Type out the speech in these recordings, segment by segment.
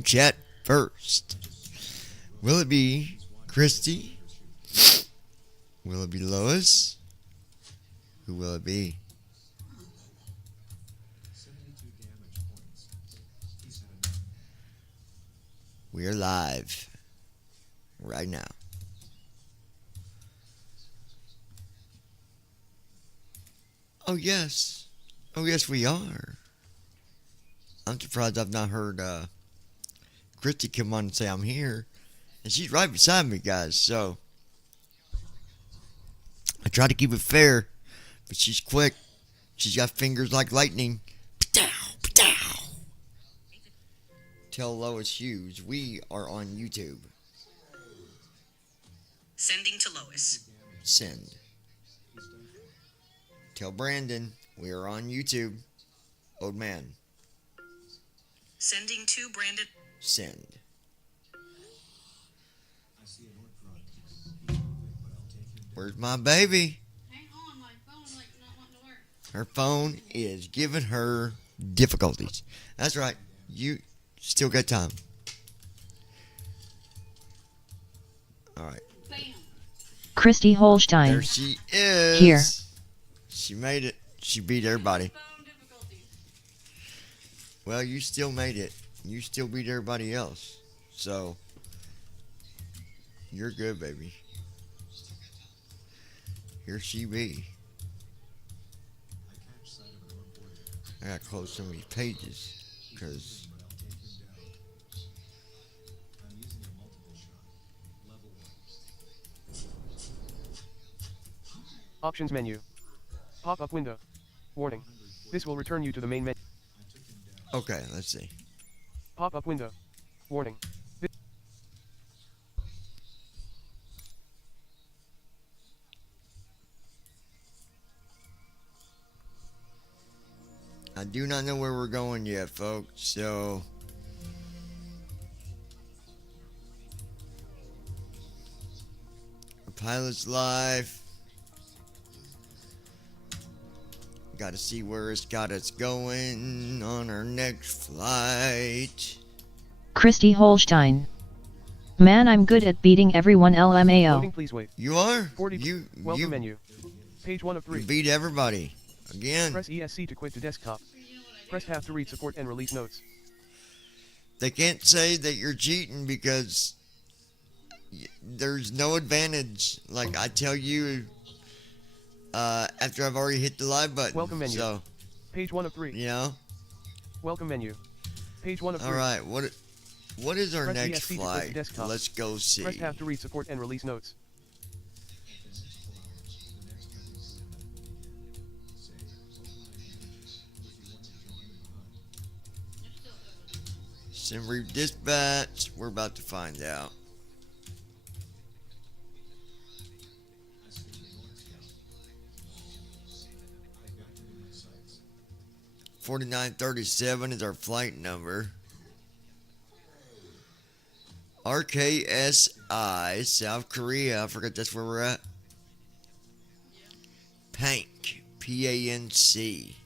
room chat first. Will it be Christy? Will it be Lois? Who will it be? We are live right now. Oh yes. Oh yes, we are. I'm surprised I've not heard Christy come on and say I'm here. And she's right beside me, guys, so I try to keep it fair, but she's quick. She's got fingers like lightning. Patow, patow. Tell Lois Hughes we are on YouTube. Sending to Lois. Send. Tell Brandon we are on YouTube. Old man. Sending to Brandon. Send. Where's my baby? Hang on, my phone's like not wanting to work. Her phone is giving her difficulties. That's right. You still got time. All right. Bam. Christy Holstein. There she is. Here. She made it. She beat everybody. Phone difficulties. Well, you still made it. You still beat everybody else. So, you're good, baby. Here she be. I gotta close some of these pages because Options menu. Pop-up window. Warning. This will return you to the main menu. okay, let's see. Pop-up window. Warning. I do not know where we're going yet, folks. So a pilot's life. Got to see where it's got us going on our next flight. Christy Holstein. Man, I'm good at beating everyone Loading, LMAO. please wait. You are? 40. You Welcome you, menu. Page 1 of you 3. beat everybody again. Press ESC to quit to desktop. Press tab to read support and release notes. They can't say that you're cheating because there's no advantage. Like I tell you, after I've already hit the live button. Welcome menu. So Page 1 of 3. you know. Welcome menu. Page 1 of 3. All right. What is our Press next ESC to quit flight? to desktop. Let's go see. Press tab to read support and release notes. Sim Reef Dispatch. We're about to find out. $4937 is our flight number. RKSI, South Korea. I forgot that's where we're at. Pank, P-A-N-C.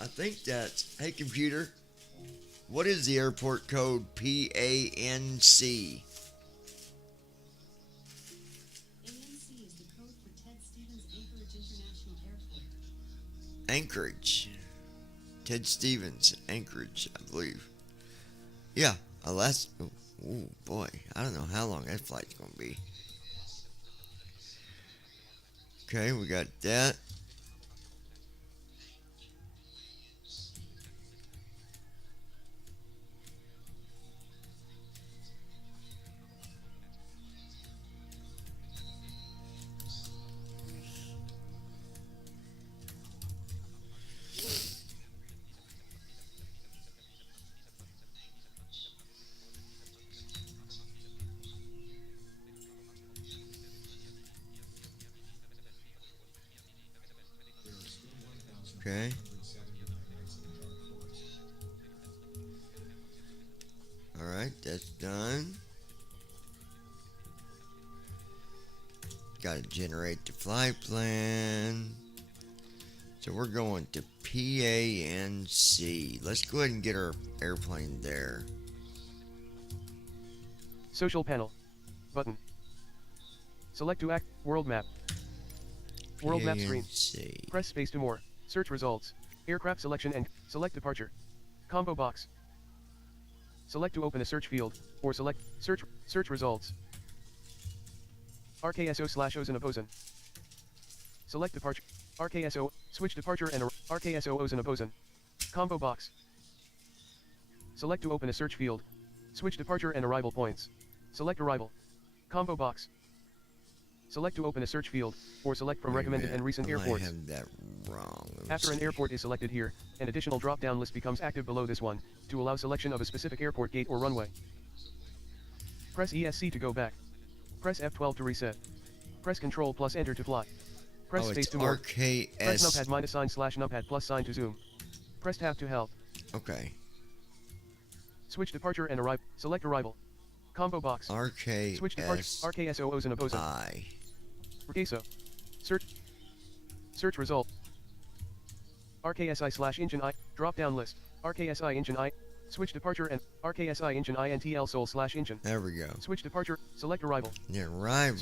I think that's... Hey, computer. What is the airport code P-A-N-C? ANC is the code for Ted Stevens Anchorage International Airport. Anchorage. Ted Stevens, Anchorage, I believe. Yeah, Alaska. Oh boy, I don't know how long that flight's gonna be. Okay, we got that. Okay. Alright, that's done. Gotta generate the flight plan. So we're going to PANC. Let's go ahead and get our airplane there. Social panel. Button. Select to act. World map. World map screen. PANC. Press space to more. Search results. Aircraft selection and select departure. Combo box. Select to open a search field, or select search results. RKSO/Ozen. Select departure. RKSO, switch departure and RKSO Ozen. Combo box. Select to open a search field. Switch departure and arrival points. Select arrival. Combo box. Select to open a search field, or select from recommended and recent airports. I have that wrong. After an airport is selected here, an additional drop-down list becomes active below this one, to allow selection of a specific airport gate or runway. Press ESC to go back. Press F12 to reset. Press Ctrl plus Enter to fly. Press Oh, space it's to more. RKS. Press numpad -sign/numpad +sign to zoom. Press tab to help. Okay. Switch departure and arrive. Select arrival. Combo box. RKS. Switch departure. RKSO Ozen. I. RKSO. Search result. RKSI/engine I. Drop down list. RKSI engine I. Switch departure and RKSI engine INTL Sol/engine. There we go. Switch departure. Select arrival. The arrival.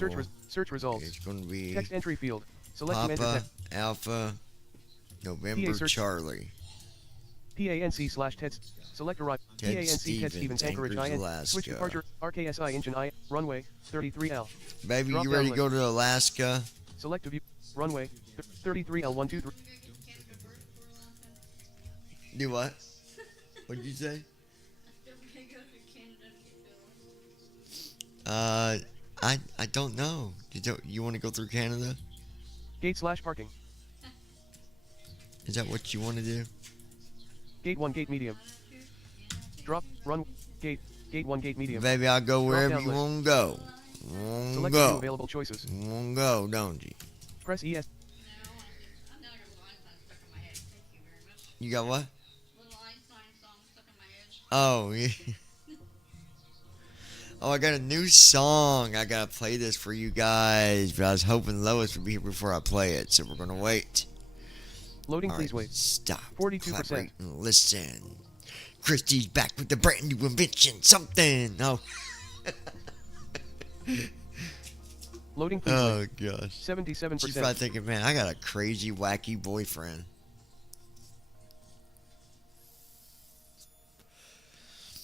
Search results. It's going to be Text entry field. Select to enter Papa text. Alpha November search. Charlie. PANC/TED. Select arrival. Ted PANC Ted Stevens Anchorage Anchorage, IN. Alaska. Switch departure. RKSI engine I. Runway 33L. Baby, Drop you down ready to list. go to Alaska? Select to view. Runway 33L123. Do what? What'd you say? I don't know. You want to go through Canada? Gate/parking. Is that what you want to do? Gate 1 gate medium. Drop run gate 1 gate medium. Baby, I'll go wherever down you list. want to go. Want to Select the go. two available choices. Want to go, don't you? Press ES. I'm not gonna lie, it's stuck in my head. Thank you very much. You got what? Little Einstein song stuck in my head. Oh, yeah. Oh, I got a new song. I gotta play this for you guys, but I was hoping Lois would be here before I play it, so we're gonna wait. Loading, All please right, wait. Stop. 42%. Collaborate and listen. Christy's back with the brand new invention. Something. Oh. Loading, please Oh wait. gosh. 77%. She's probably thinking, man, I got a crazy, wacky boyfriend.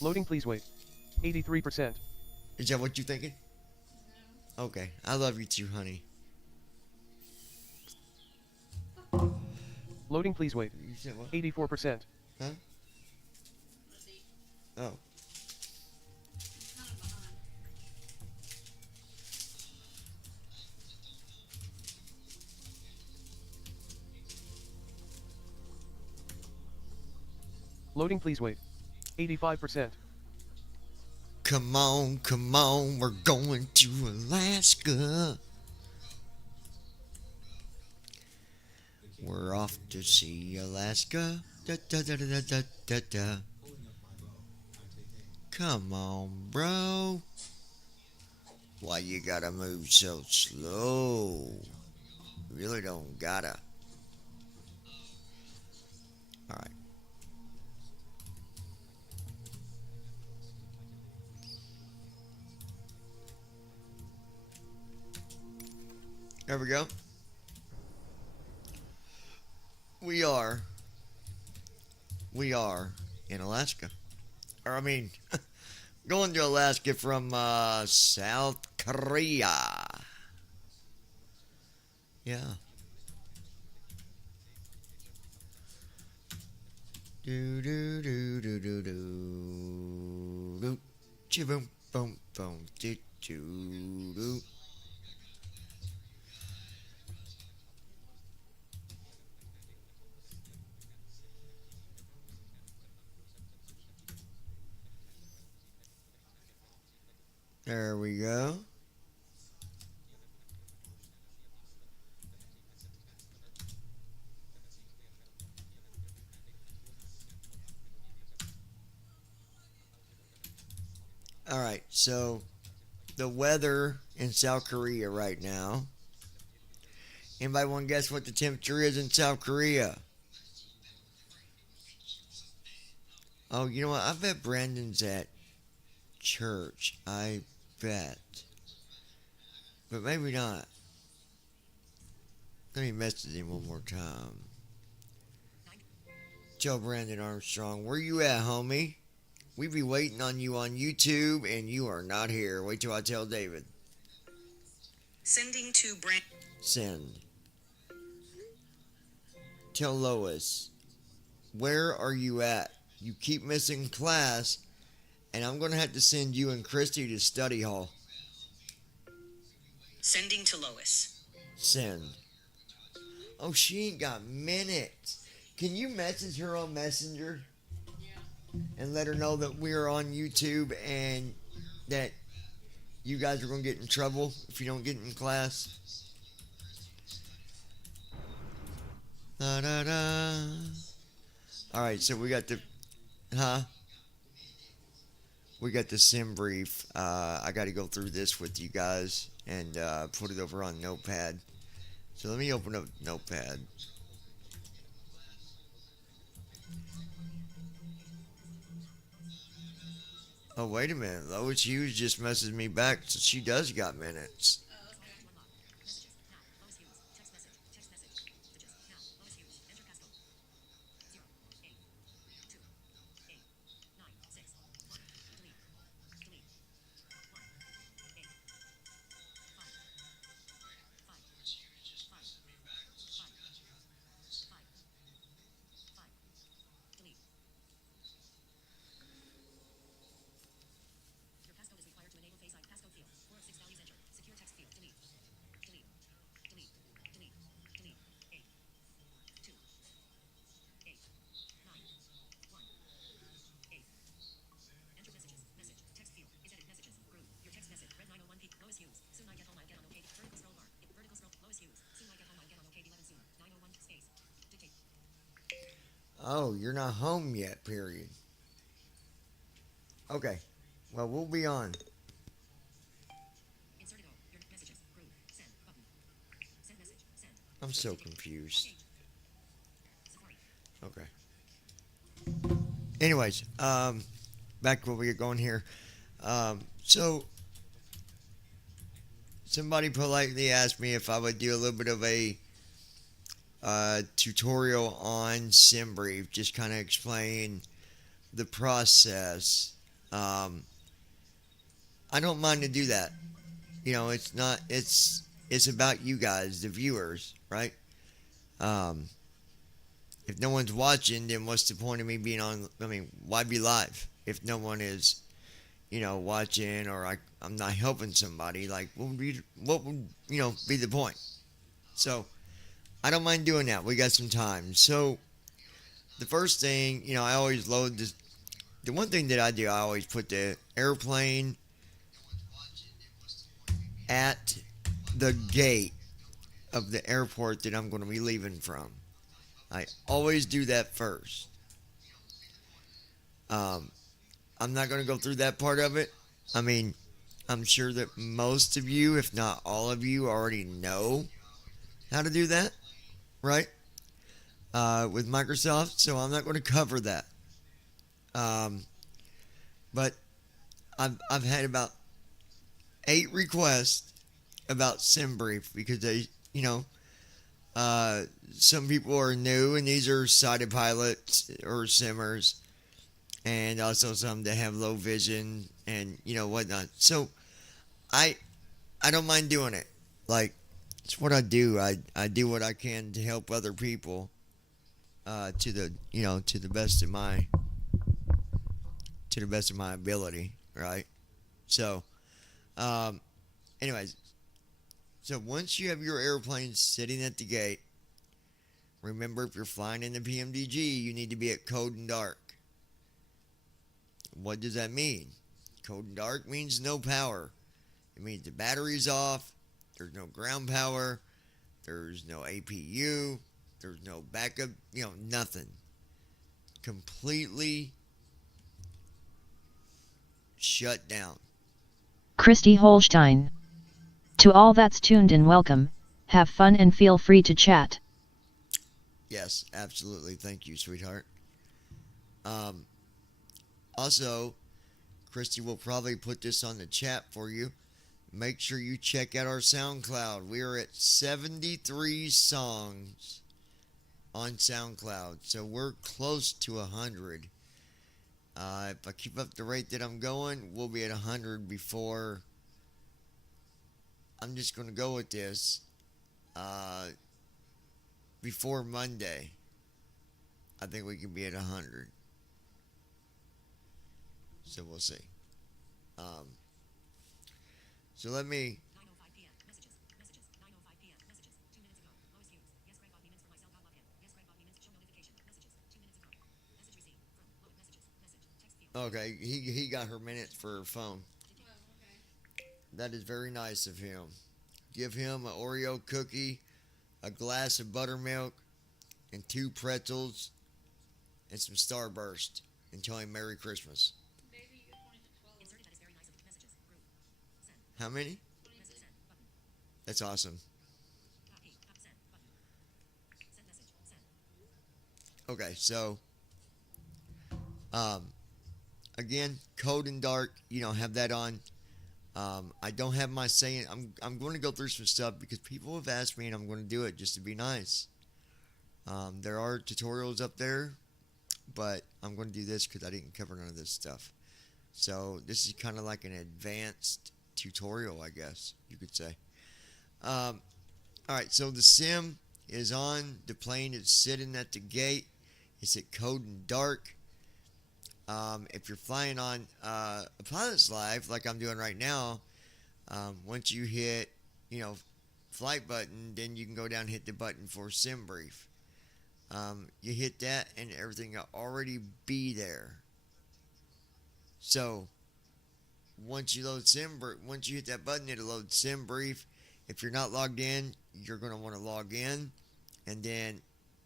Loading, please wait. 83%. Is that what you thinking? Okay. I love you too, honey. Loading, please wait. You said what? 84%. Huh? Oh. Loading, please wait. 85%. Come on, we're going to Alaska. We're off to see Alaska. Da, da, da, da, da, da, da. Come on, bro. Why you gotta move so slow? You really don't gotta. Alright. There we go. We are in Alaska. Or I mean, going to Alaska from South Korea. Yeah. Do do do do do do do. Boom boom boom do do do. There we go. All right, so the weather in South Korea right now. Anybody want to guess what the temperature is in South Korea? Oh, you know what? I bet Brandon's at church. I bet. But maybe not. Let me message him one more time. Tell Brandon Armstrong, where you at, homie? We be waiting on you on YouTube, and you are not here. Wait till I tell David. Sending to Brand. Send. Tell Lois, where are you at? You keep missing class, and I'm going to have to send you and Christy to study hall. Sending to Lois. Send. Oh, she ain't got minutes. Can you message her on Messenger? And let her know that we're on YouTube and that you guys are going to get in trouble if you don't get in class. Da da da. Alright, so we got the. We got the sim brief. I got to go through this with you guys and put it over on Notepad. So let me open up Notepad. Oh, wait a minute. Lois Hughes just messaged me back, so she does got minutes. Oh, you're not home yet, period. Okay. Well, we'll be on. I'm so confused. Okay. Anyways, back to what we get going here. So, somebody politely asked me if I would do a little bit of a tutorial on SimBrief, just kind of explain the process. I don't mind to do that. You know, it's not. It's about you guys, the viewers, right? If no one's watching, then what's the point of me being on? I mean, why be live if no one is, watching, or I'm not helping somebody? Like, what would be the point? So, I don't mind doing that. We got some time. So, the first thing, I always load this. The one thing that I do, I always put the airplane at the gate of the airport that I'm going to be leaving from. I always do that first. I'm not going to go through that part of it. I mean, I'm sure that most of you, if not all of you, already know how to do that, right? With Microsoft, so I'm not going to cover that. But I've had about 8 requests about SimBrief because they, some people are new, and these are sighted pilots or simmers, and also some that have low vision and whatnot. So I don't mind doing it. Like, it's what I do. I do what I can to help other people to the best of my ability, right? So, anyways, so once you have your airplane sitting at the gate, remember, if you're flying in the PMDG, you need to be at code and dark. What does that mean? Code and dark means no power. It means the battery's off, there's no ground power, there's no APU, there's no backup, nothing. Completely shut down. Christy Holstein. To all that's tuned in, welcome, have fun and feel free to chat. Yes, absolutely. Thank you, sweetheart. Also, Christy will probably put this on the chat for you. Make sure you check out our SoundCloud. We are at 73 songs on SoundCloud, so we're close to 100. If I keep up the rate that I'm going, we'll be at 100 before. I'm just going to go with this. Before Monday, I think we can be at 100. So we'll see. So let me. 9:05 p.m. Messages. 9:05 p.m. Messages. 2 minutes ago. Lois Hughes. Yes, Greg bought me mints for myself. I'll log in. Yes, Greg bought me mints. Show notification. Messages. 2 minutes ago. Message received. From load messages. Message. Text field. Okay, he got her minutes for her phone. Oh, okay. That is very nice of him. Give him an Oreo cookie, a glass of buttermilk, and 2 pretzels, and some Starburst, and tell him Merry Christmas. Baby, you get 20 to 12. Inserted. That is very nice of messages. Group. Send. How many? Message. Send. Button. That's awesome. Copy. Send. Button. Send message. Send. Okay, so again, Cold and Dark, have that on. I don't have my saying. I'm going to go through some stuff because people have asked me, and I'm going to do it just to be nice. There are tutorials up there, but I'm going to do this because I didn't cover none of this stuff. So this is kind of like an advanced tutorial, I guess you could say. All right, so the sim is on. The plane is sitting at the gate. It's at Cold and Dark. If you're flying on a pilot's live, like I'm doing right now, once you hit, flight button, then you can go down and hit the button for sim brief. You hit that, and everything will already be there. So once you hit that button, it'll load sim brief. If you're not logged in, you're going to want to log in, and then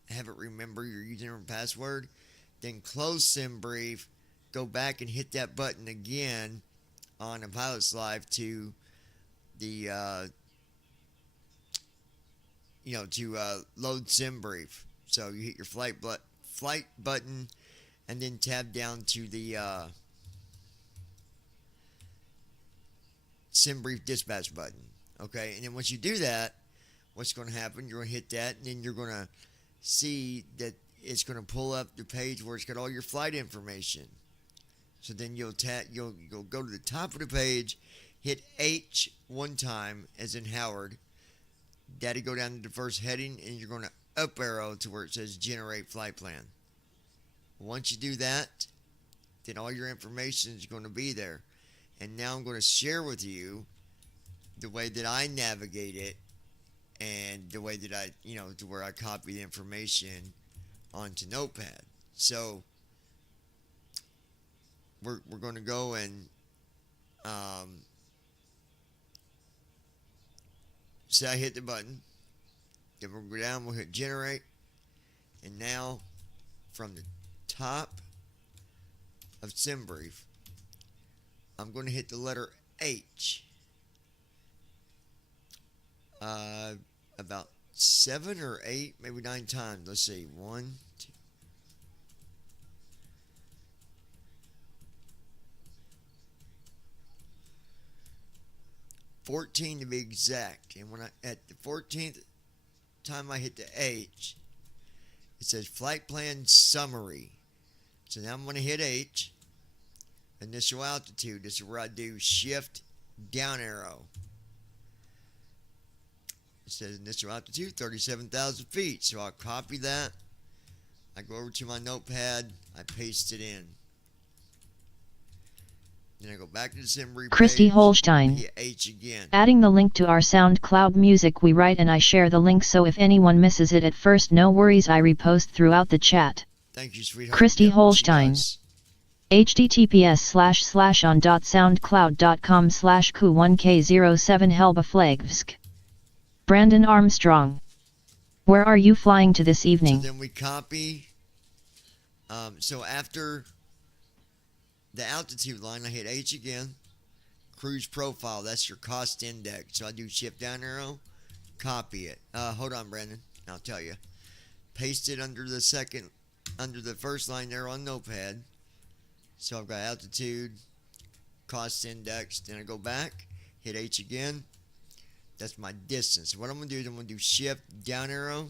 have it remember your username and password. Then close sim brief. Go back and hit that button again on a pilot's live to the load sim brief. So you hit your flight button and then tab down to the sim brief dispatch button. Okay, and then once you do that, what's going to happen? You're going to hit that, and then you're going to see that it's going to pull up the page where it's got all your flight information. So then you'll go to the top of the page, hit H one time, as in Howard. That'll go down to the first heading, and you're going to up arrow to where it says Generate Flight Plan. Once you do that, then all your information is going to be there. And now I'm going to share with you the way that I navigate it, and the way that I, to where I copy the information onto Notepad. So we're going to go and say I hit the button. Then we'll go down, we'll hit generate, and now from the top of SimBrief, I'm going to hit the letter H about 7 or 8, maybe 9 times. Let's see, 1, 2. 14 to be exact. And when at the 14th time I hit the H, it says flight plan summary. So now I'm going to hit H. Initial altitude. This is where I do shift down arrow. It says initial altitude 37,000 feet. So I'll copy that. I go over to my notepad. I paste it in. Then I go back to the SimBrief Christy page, Holstein. hit H again. Adding the link to our SoundCloud music we write, and I share the link, so if anyone misses it at first, no worries, I repost throughout the chat. Thank you, sweetheart. Christy Yep, she Holstein. does. https://on.soundcloud.com/ku1k07 Helbaflagvsk. Brandon Armstrong. Where are you flying to this evening? So then we copy. So after the altitude line, I hit H again. Cruise profile, that's your cost index. So I do shift down arrow, copy it. Hold on, Brandon. I'll tell you. Paste it under the first line there on Notepad. So I've got altitude, cost index, then I go back, hit H again. That's my distance. What I'm going to do is I'm going to do shift down arrow.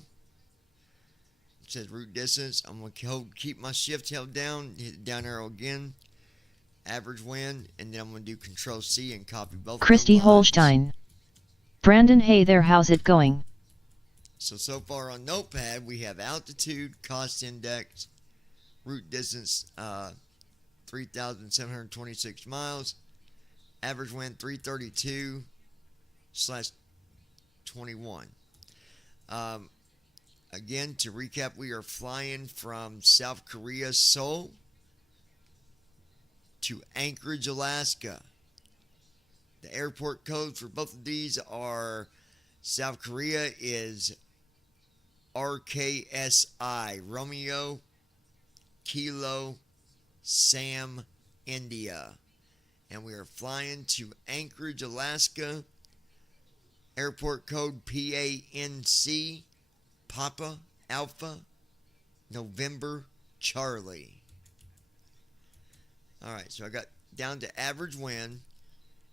It says route distance. I'm going to keep my shift held down, hit down arrow again, average wind, and then I'm going to do control C and copy both Christy of those lines. Holstein. Brandon, hey there, how's it going? So far on Notepad, we have altitude, cost index, route distance, 3,726 miles, average wind 332/21. Again, to recap, we are flying from South Korea, Seoul, to Anchorage, Alaska. The airport codes for both of these are South Korea is RKSI, Romeo, Kilo, Sam, India. And we are flying to Anchorage, Alaska. Airport code PANC, Papa, Alpha, November, Charlie. Alright, so I got down to average wind.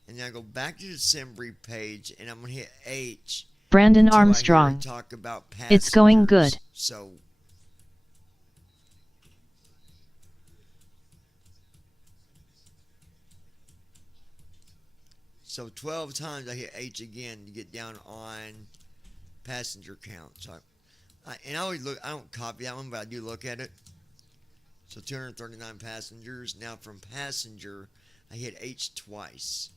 And then I go back to the Simbri page and I'm going to hit H. Brandon until I hear Armstrong. it talk about passengers. It's going good. So 12 times I hit H again to get down on passenger count. So I always look, I don't copy that one, but I do look at it. So 239 passengers. Now from passenger, I hit H twice.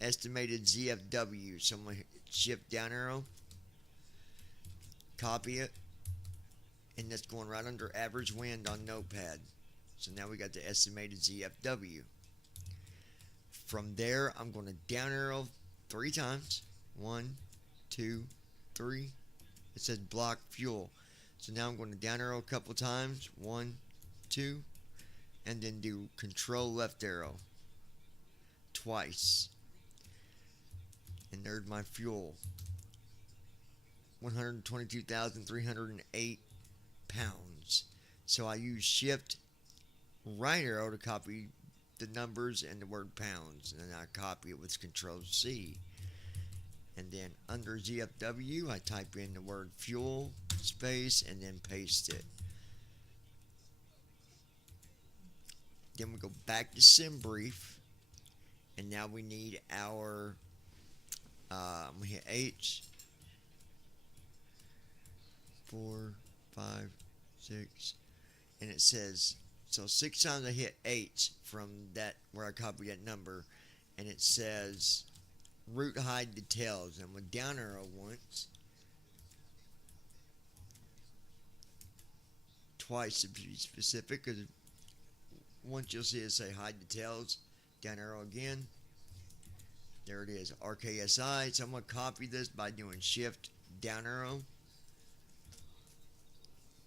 Estimated ZFW. So I'm going to shift down arrow. Copy it. And that's going right under average wind on Notepad. So now we got the estimated ZFW. From there, I'm going to down arrow 3 times. 1, 2, 3. It says block fuel. So now I'm going to down arrow a couple times. 1, 2. And then do control left arrow. Twice. And there's my fuel. 122,308 pounds. So I use shift right arrow to copy the numbers and the word pounds, and then I copy it with control C. And then under ZFW I type in the word fuel space and then paste it. Then we go back to SimBrief, and now we need our I'm gonna hit H. 4, 5, 6, and it says, so 6 times I hit H from that where I copied that number, and it says route hide details. And I'm going to down arrow once, twice to be specific, because once you'll see it say hide details, down arrow again. There it is, RKSI. So I'm going to copy this by doing shift down arrow.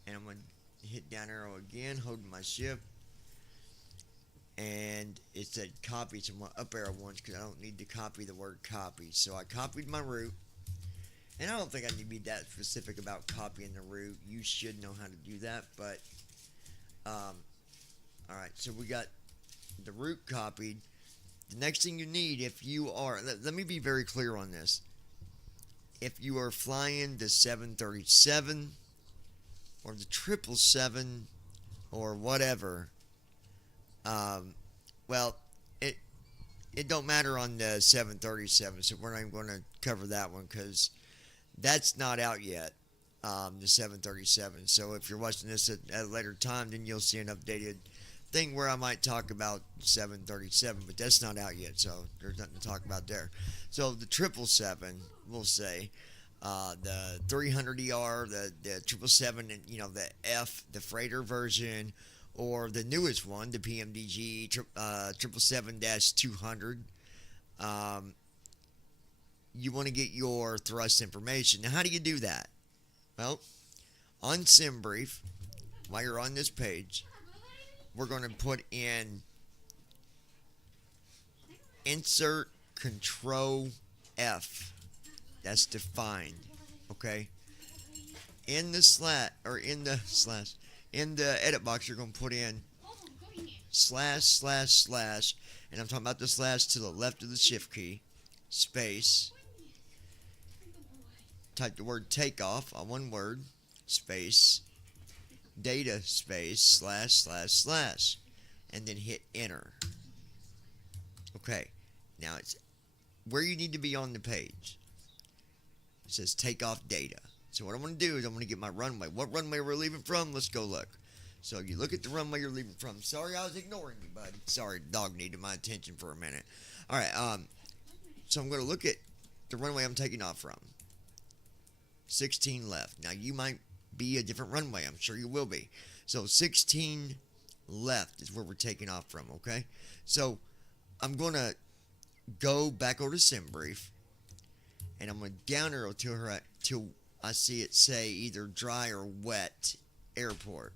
And I'm going to hit down arrow again, holding my shift. And it said copy, so I'm going to up arrow once because I don't need to copy the word copy. So I copied my route. And I don't think I need to be that specific about copying the route. You should know how to do that. But, alright, so we got the route copied. The next thing you need, if you are, let me be very clear on this. If you are flying the 737 or the 777 or whatever, well, it don't matter on the 737, so we're not even going to cover that one because that's not out yet, the 737. So if you're watching this at a later time, then you'll see an updated thing where I might talk about 737, but that's not out yet, so there's nothing to talk about there. So the 777, we'll say, the 300ER, the 777, and the F, the freighter version, or the newest one, the pmdg 777-200. You want to get your thrust information. Now, how do you do that? Well, on SimBrief, while you're on this page, we're going to put in insert control F. That's defined. Okay? In the edit box, you're going to put in slash slash slash, and I'm talking about the slash to the left of the shift key, space, type the word takeoff, all one word, space, data space, slash slash slash, and then hit enter. Okay, now it's where you need to be on the page. It says takeoff data. So what I'm going to do is I'm going to get my runway. What runway we're leaving from? Let's go look. So you look at the runway you're leaving from. Sorry, I was ignoring you, buddy. Sorry, dog needed my attention for a minute. All right, so I'm going to look at the runway I'm taking off from. 16 left. Now, you might be a different runway. I'm sure you will be. So 16 left is where we're taking off from, okay? So I'm going to go back over to SimBrief, and I'm going to down arrow to her till I see it say either dry or wet airport.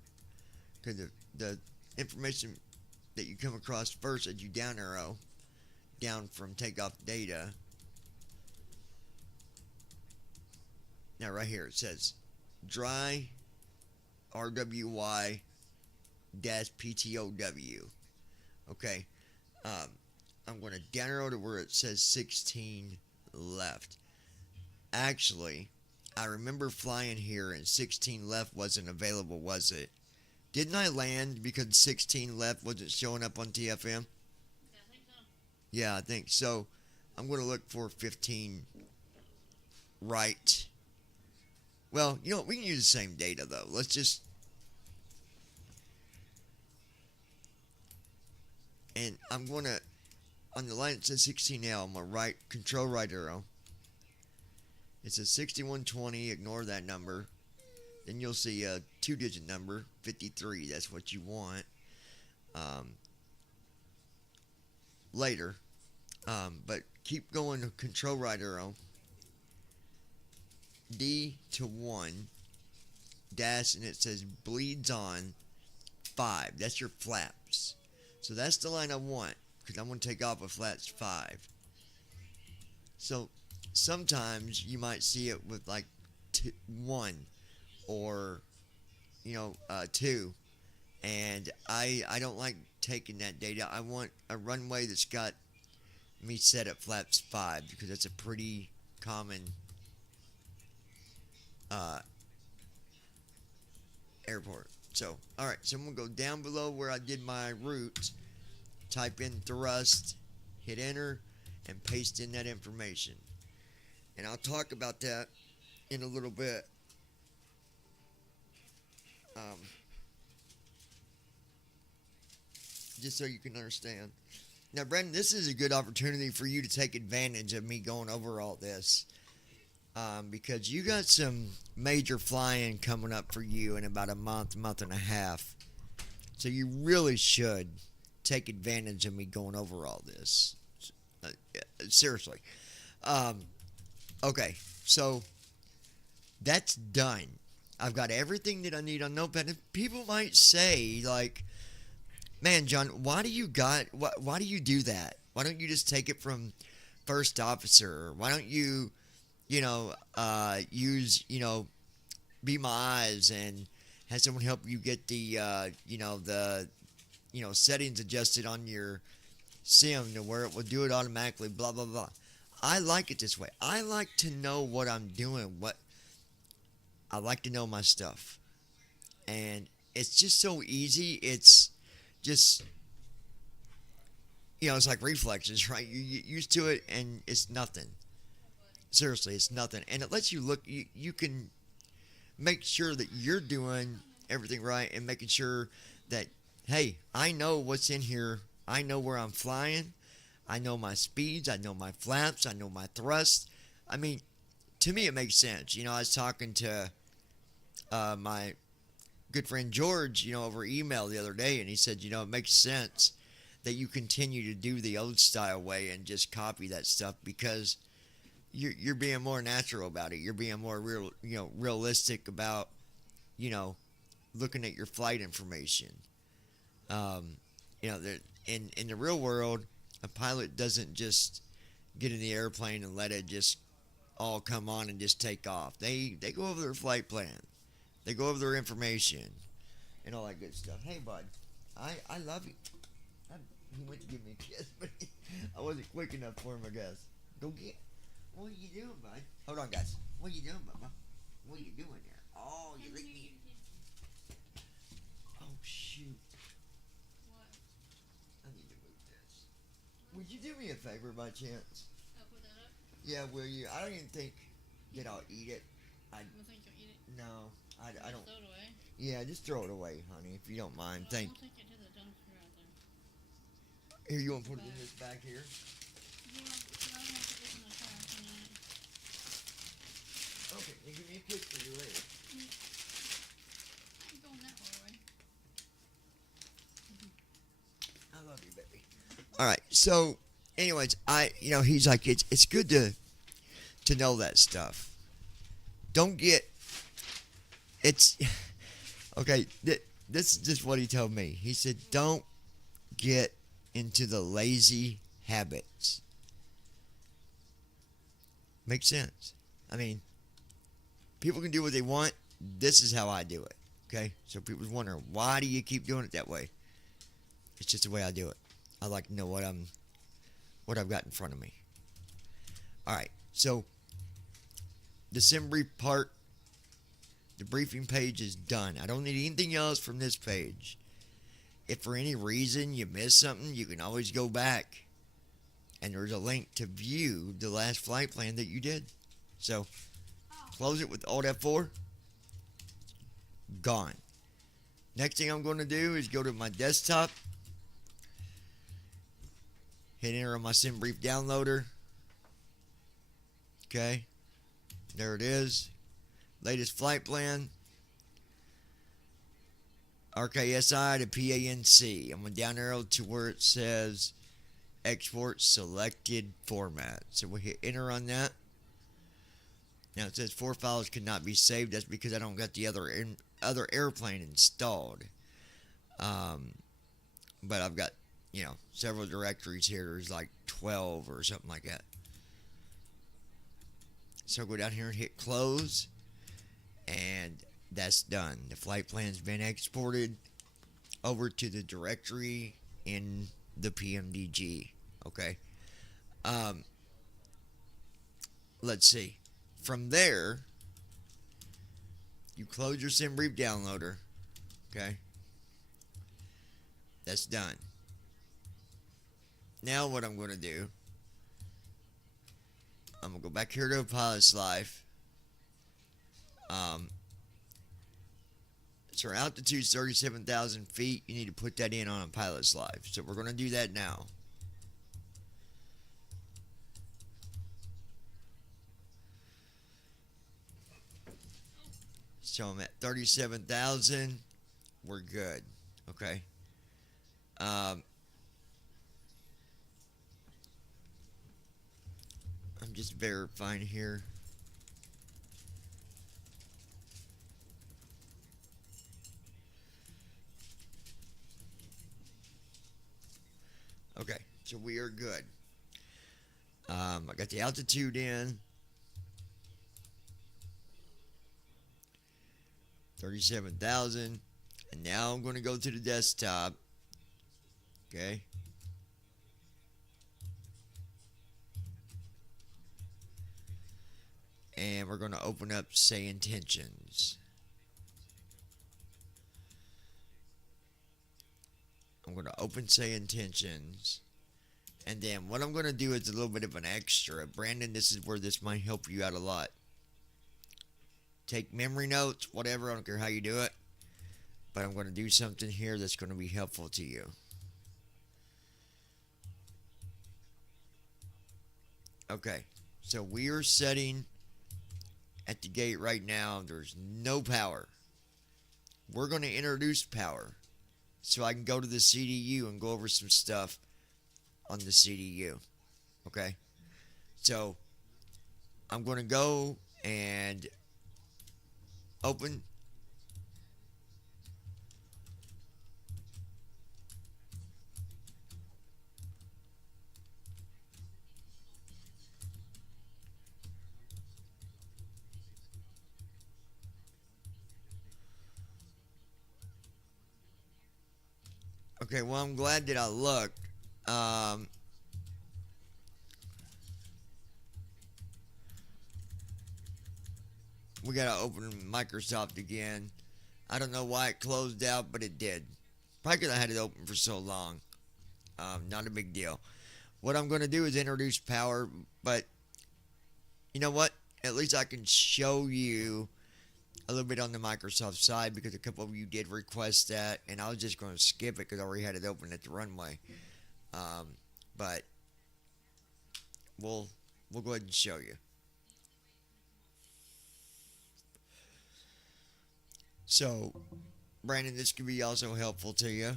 Because the information that you come across first as you down arrow down from takeoff data. Now right here it says dry RWY PTOW. Okay. I'm going to down arrow to where it says 16 left. Actually, I remember flying here and 16 left wasn't available, was it? Didn't I land because 16 left wasn't showing up on TFM? I think so. Yeah, I think so. I'm going to look for 15 right. Well, you know what? We can use the same data, though. Let's just... And I'm going to... On the line it says 16L, I'm going to right, control right arrow. It says 6120, ignore that number. Then you'll see a 2-digit number, 53. That's what you want. Later. But keep going to control right arrow. D to 1. Dash, and it says bleeds on 5. That's your flaps. So that's the line I want, because I'm going to take off with flaps 5. So sometimes you might see it with like 1 or 2, and I don't like taking that data. I want a runway that's got me set at flaps 5, because that's a pretty common airport. So alright, so I'm going to go down below where I did my route, type in thrust, hit enter, and paste in that information. And I'll talk about that in a little bit. Just so you can understand. Now, Brandon, this is a good opportunity for you to take advantage of me going over all this. Because you got some major flying coming up for you in about a month and a half. So you really should take advantage of me going over all this. Seriously. Okay, so that's done. I've got everything that I need on Notepad. And people might say, like, man, John, why do you do that? Why don't you just take it from first officer? Why don't you, use, Be My Eyes and have someone help you get the, settings adjusted on your sim to where it will do it automatically, blah, blah, blah. I like it this way. I like to know what I'm doing. I like to know my stuff. And it's just so easy. It's just, it's like reflexes, right? You get used to it and it's nothing. Seriously, it's nothing. And it lets you look, you can make sure that you're doing everything right and making sure that, hey, I know what's in here. I know where I'm flying. I know my speeds. I know my flaps. I know my thrust. I mean, to me, it makes sense. I was talking to my good friend George, over email the other day, and he said, it makes sense that you continue to do the old style way and just copy that stuff, because you're being more natural about it. You're being more realistic about, looking at your flight information. In the real world, a pilot doesn't just get in the airplane and let it just all come on and just take off. They go over their flight plan. They go over their information and all that good stuff. Hey, bud, I love you. He went to give me a kiss, but I wasn't quick enough for him, I guess. Go get. What are you doing, bud? Hold on, guys. What are you doing, Bubba? What are you doing there? Oh, you licked me. Oh, shoot. What? I need to move this. Would you do me a favor by chance? I'll put that up. Yeah, will you? I don't even think that I'll eat it. I don't think you'll eat it. No, I don't. Throw it away. Yeah, just throw it away, honey, if you don't mind. Well, Thank I'll take it to the dumpster out there. Here, you want to put it in this back here? Yeah, I want to put this in the trash tonight. Okay, then give me a kiss for you later. I ain't going that far away. I love you, baby. All right, so, anyways, he's like, it's good to know that stuff. Don't get, okay, this is just what he told me. He said, don't get into the lazy habits. Makes sense. I mean, people can do what they want. This is how I do it. Okay? So people's wondering, why do you keep doing it that way? It's just the way I do it. I like to know what I've got in front of me. Alright, so the sim brief part, the briefing page is done. I don't need anything else from this page. If for any reason you missed something, you can always go back. And there's a link to view the last flight plan that you did. So, close it with Alt F4. Gone. Next thing I'm going to do is go to my desktop. Hit enter on my SimBrief downloader. Okay. There it is. Latest flight plan. RKSI to PANC. I'm going down arrow to where it says export selected format. So we'll hit enter on that. Now it says 4 files cannot be saved. That's because I don't got the other airplane installed. But I've got, several directories here. There's like 12 or something like that. So go down here and hit close. And that's done. The flight plan's been exported over to the directory in the pmdg. Okay. Let's see. From there, you close your SimBrief downloader. Okay. That's done. Now what I'm going to do, I'm going to go back here to Pilot's Life. So our altitude's 37,000 feet. You need to put that in on a Pilot's Life. So we're going to do that now. So I'm at 37,000. We're good. Okay. I'm just verifying here. Okay, so we are good. I got the altitude in. 37,000. And now I'm going to go to the desktop. Okay. And we're going to open up Say Intentions. I'm going to open Say Intentions. And then what I'm going to do is a little bit of an extra. Brandon, this is where this might help you out a lot. Take memory notes, whatever. I don't care how you do it. But I'm going to do something here that's going to be helpful to you. Okay. So we are setting at the gate right now. There's no power. We're going to introduce power. So I can go to the CDU and go over some stuff on the CDU. Okay? So I'm going to go and open. Okay, well, I'm glad that I looked. We gotta open Microsoft again. I don't know why it closed out, but it did. Probably because I had it open for so long. Not a big deal. What I'm gonna do is introduce Power, but you know what? At least I can show you a little bit on the Microsoft side because a couple of you did request that, and I was just going to skip it because I already had it open at the runway. But we'll go ahead and show you. So, Brandon, this could be also helpful to you.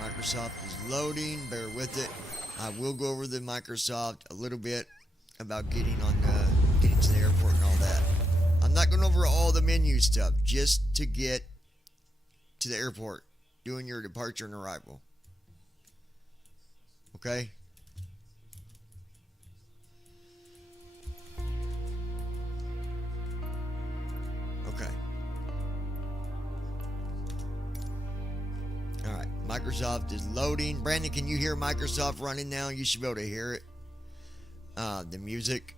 Microsoft is loading. Bear with it. I will go over the Microsoft a little bit about getting to the airport and all that. I'm not going over all the menu stuff, just to get to the airport, doing your departure and arrival. Okay? Okay. Alright, Microsoft is loading. Brandon, can you hear Microsoft running now? You should be able to hear it. The music.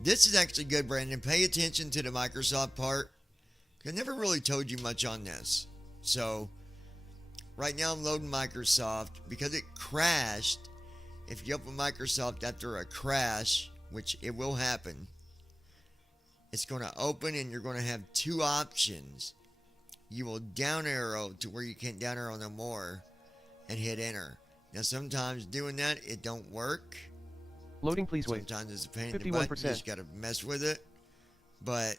This is actually good, Brandon. Pay attention to the Microsoft part. I never really told you much on this. So, right now I'm loading Microsoft. Because it crashed, if you open Microsoft after a crash, which it will happen, it's going to open and you're going to have two options. You will down arrow to where you can't down arrow no more and hit enter. Now sometimes doing that, it don't work. Loading, please wait. Sometimes it's a pain in the butt. You just gotta mess with it. But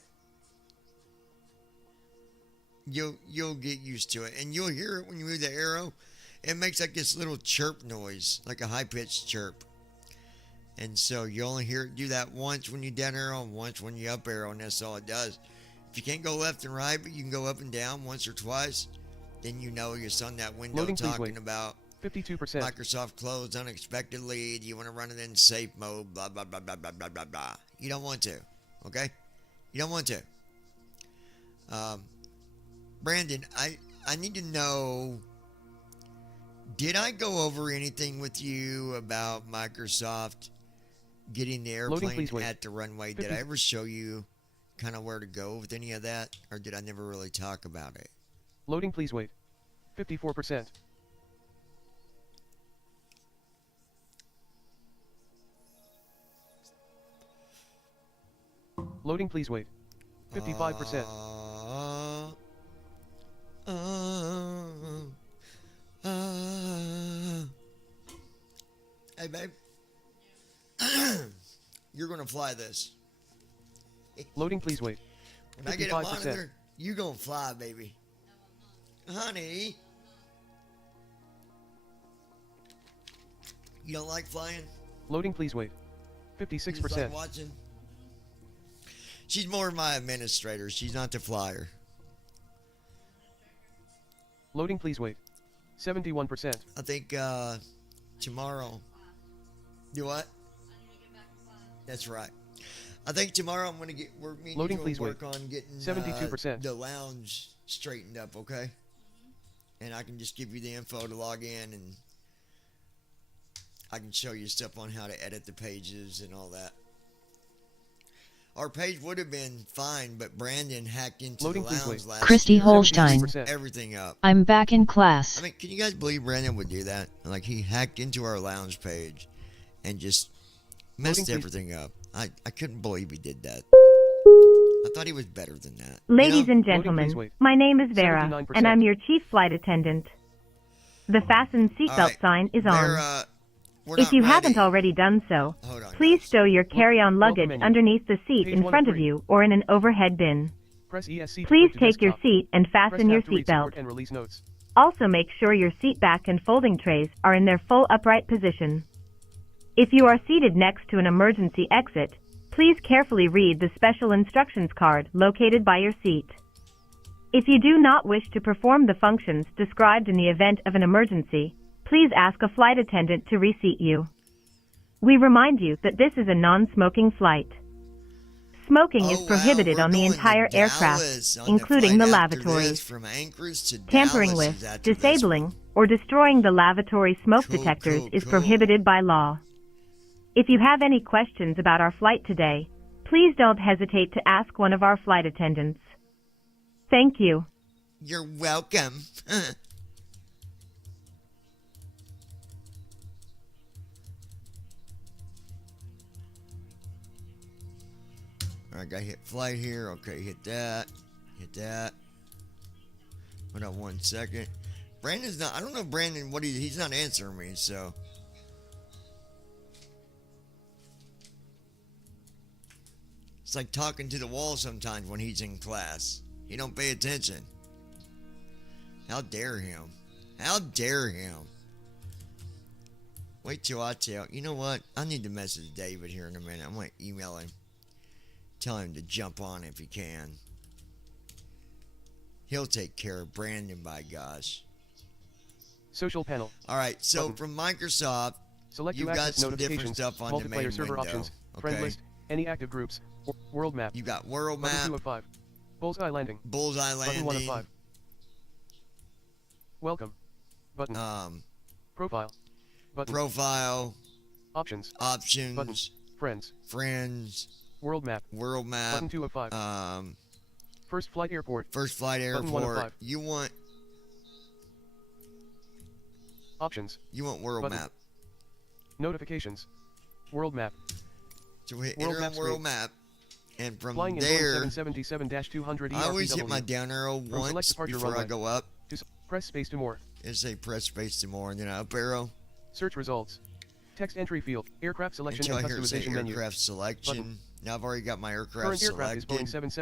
you'll get used to it. And you'll hear it when you move the arrow. It makes like this little chirp noise, like a high-pitched chirp. And so you only hear it do that once when you down arrow and once when you up arrow, and that's all it does. If you can't go left and right, but you can go up and down once or twice, then you know you're on that window Loading, talking about 52%. Microsoft closed unexpectedly. Do you want to run it in safe mode? Blah, blah, blah, blah, blah, blah, blah, blah. You don't want to. Okay? You don't want to. Brandon, I need to know, did I go over anything with you about Microsoft getting the airplane at the runway? Did I ever show you kind of where to go with any of that? Or did I never really talk about it? Loading, please wait. 54%. Loading, please wait. 55%. Hey, babe. You're going to fly this. Loading, please wait. When I get a monitor, you going to fly, baby. Honey. You don't like flying? Loading, please wait. 56%. You just like watching? She's more my administrator. She's not the flyer. Loading, please wait. 71%. I think tomorrow. Do what? That's right. I think tomorrow I'm gonna get work on getting 72%. The lounge straightened up. Okay. And I can just give you the info to log in, and I can show you stuff on how to edit the pages and all that. Our page would have been fine, but Brandon hacked into the lounge last Christy year. Holstein. Everything up. I'm back in class. I mean, can you guys believe Brandon would do that? Like, he hacked into our lounge page and just messed everything up. I couldn't believe he did that. I thought he was better than that. Ladies and gentlemen, my name is Vera, 79%. and I'm your chief flight attendant. The fasten seatbelt sign is on. If you haven't already done so, please stow your carry-on luggage underneath the seat in front of you or in an overhead bin. Please take your seat and fasten your seatbelt. Also make sure your seat back and folding trays are in their full upright position. If you are seated next to an emergency exit, please carefully read the special instructions card located by your seat. If you do not wish to perform the functions described in the event of an emergency, please ask a flight attendant to reseat you. We remind you that this is a non-smoking flight. Smoking is prohibited on the entire aircraft, including the lavatories. From Anchorage to Tampering Dallas with, is after this disabling, one. or destroying the lavatory smoke Cool, detectors cool, is cool. prohibited by law. If you have any questions about our flight today, please don't hesitate to ask one of our flight attendants. Thank you. You're welcome. Alright, gotta hit flight here. Okay, hit that. Hit that. Hold on 1 second. Brandon's not, I don't know Brandon, he's not answering me, so. It's like talking to the wall sometimes when he's in class. He don't pay attention. How dare him? How dare him? Wait till I tell. You know what? I need to message David here in a minute. I'm going to email him. Tell him to jump on if he can. He'll take care of Brandon, by gosh. Social panel. Alright, so Button. from Microsoft, Select you've to got access some different notifications, stuff on the main multiplayer server window. options, friend Okay? list, any active groups, world map. You got World Button Map, 2 of 5. Bullseye landing. Bullseye Button 1 of Landing, 5. Welcome. Button. Profile. Button. Profile, Options. Options, Button. Friends. Friends, World map. World Map, Button 2 of 5. First flight airport. First Flight Button 1 of Airport. 5. You want Options. World Button. Map. Notifications. World map. So we hit World enter on map World screen. Map, and from Flying in there, 777-200 I always hit ERPW. my down arrow From select once departure before I runway. go up. Press space to more. And say press space to more, and then up arrow Search results. Text entry field. Aircraft selection until I and hear it say customization menu. aircraft selection. Button. Now I've already got my aircraft Current aircraft is selected. Boeing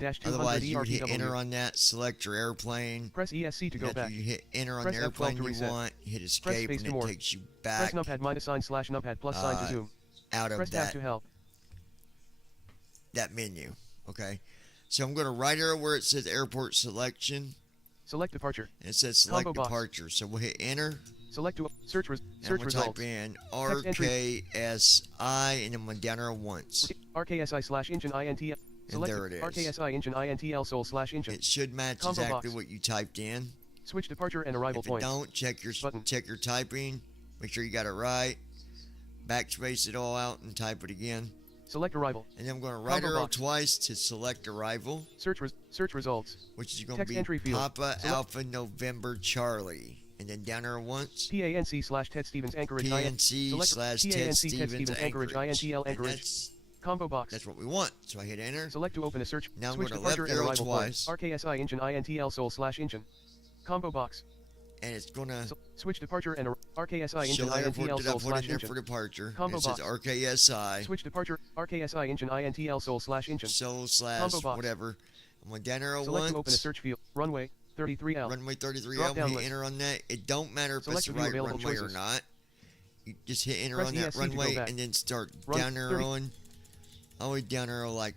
777-200 Otherwise, you would hit enter ERPW. on that, select your airplane. Press ESC to go After back. you hit enter on Press the F12 airplane to you reset. want, hit Press escape, space and to it more. takes you Press back numpad -sign/numpad plus sign to zoom. out of Press tab that to help. menu. Okay, so I'm going to right arrow where it says airport selection, Select departure. and it says select Combo box. departure. So we'll hit enter. Select to search And search we'll results. type in Text entry. RKSI, and then we'll down arrow once. RKSI/engine INT. Select there it is. RKSI engine INTL sol/engine. It should match Combo exactly box. what you typed in. Switch departure and arrival If it point. don't, check your Button. typing. Make sure you got it right. Backspace it all out and type it again. Select arrival. And then I'm going to right Combo arrow box. twice to select arrival, Search results. which is going to Text be entry field. Papa Select- Alpha November Charlie. And then down arrow once. PANC/Ted Stevens Anchorage. PNC Select slash Ted PANC Stevens Anchorage INTL And Anchorage. Combo box. that's what we want. So I hit enter. Select to open a search. Now I'm Switch gonna departure left and arrow arrival twice. point. RKSI engine INTL sol/engine. Combo box. And it's going to Switch departure and RKSI show engine the airport INTL that I put in there sol/engine. for departure. Combo And it says box. RKSI. Switch departure RKSI engine INTL sol/engine. Soul slash Combo box. whatever. I'm going down arrow Select to open a once. search field. Runway 33L. Runway 33 Drop L, down hit list. enter on that. It don't matter if Select it's the the view right available runway or choices. not. You just hit enter Press on that ESC to go runway back. and then start Run down 30. arrowing. I always down arrow like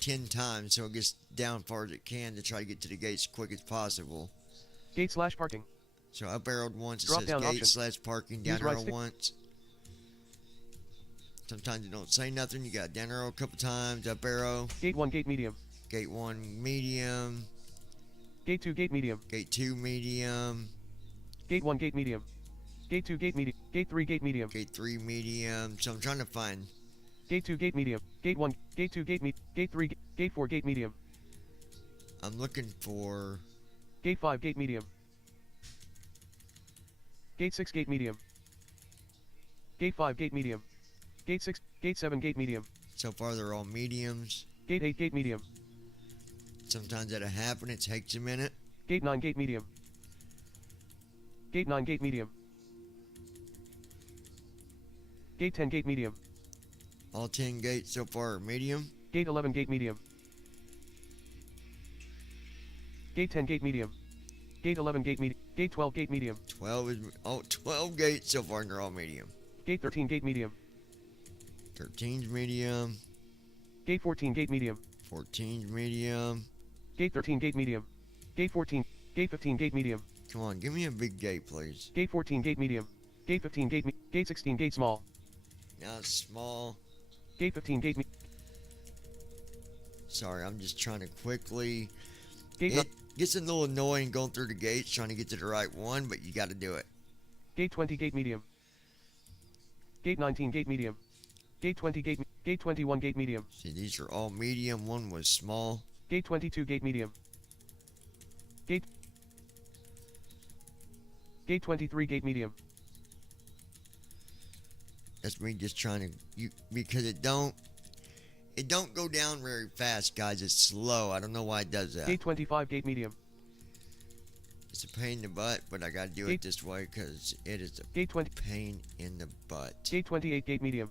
10 times so it gets down far as it can to try to get to the gates as quick as possible. Gate/parking. So up arrowed once, it Drop says down gate option. slash parking, down Use right arrow stick. once. Sometimes you don't say nothing, you got down arrow a couple times, up arrow, Gate 1 gate medium. gate 1 medium, Gate 2 gate medium. gate 2 medium, Gate 1 gate medium. Gate 2 gate medium. Gate 3 gate medium. gate 3 medium. So I'm trying to find Gate 2 gate medium. Gate 1 gate 2 gate Gate 3 gate 4 gate medium. I'm looking for Gate 5 gate medium. Gate 6 gate medium. Gate 5 gate medium. Gate 6 gate 7 gate medium. so far they're all mediums. Gate 8 gate medium. Sometimes that'll happen, it takes a minute. Gate 9 gate medium. Gate 9 gate medium. Gate 10 gate medium. All 10 gates so far are medium. Gate 11 gate medium. Gate 10 gate medium. Gate 11 gate medium. Gate 12 gate medium. 12 is 12 gates so far and they're all medium. Gate 13 gate medium. 13's medium. Gate 14 gate medium. 14's medium. Gate 13, gate medium. Gate 14, gate 15, gate medium. Come on, give me a big gate, please. Gate 14, gate medium. Gate 15, gate 16, gate small. Now it's small. Gate 15, gate Sorry, I'm just trying to quickly. Gate It gets a little annoying going through the gates trying to get to the right one, but you got to do it. Gate 20, gate medium. Gate 19, gate medium. Gate 20, gate 21, gate medium. See, these are all medium. One was small. Gate 22, gate medium. Gate 23, gate medium. That's me just trying to because it don't go down very fast, guys. It's slow. I don't know why it does that. Gate 25, gate medium. It's a pain in the butt, but I gotta do it this way because it is a Gate 20, pain in the butt. gate 28, gate medium.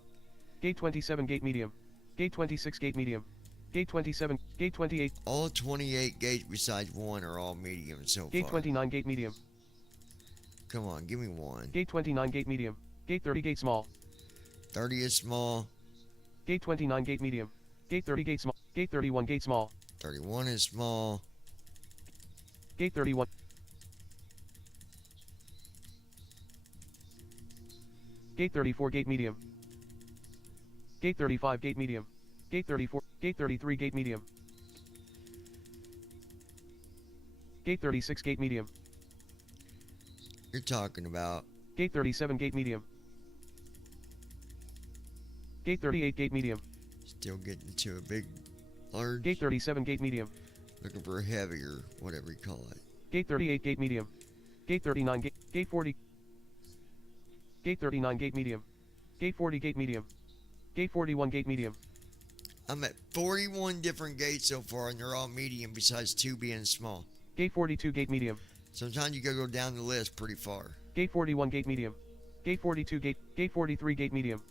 Gate 27, gate medium. Gate 26, gate medium. Gate 27, gate 28. All 28 gates besides one are all medium so Gate far. 29, gate medium. Come on, give me one. Gate 29, gate medium. Gate 30, gate small. 30 is small. Gate 29, gate medium. Gate 30, gate small. Gate 31, gate small. 31 is small. Gate 31. Gate 34, gate medium. Gate 35, gate medium. Gate 34, gate 33, gate medium. Gate 36, gate medium. You're talking about Gate 37, gate medium. Gate 38, gate medium. still getting to a big, large. Gate 37, gate medium. Looking for a heavier, whatever you call it. Gate 38, gate medium. Gate 39, gate 40. Gate 39, gate medium. Gate 40, gate medium. Gate 41, gate medium. I'm at 41 different gates so far, and they're all medium besides 2 being small. Gate 42, gate medium. Sometimes you gotta go down the list pretty far. Gate 41, gate medium. Gate 42, gate 43, gate medium.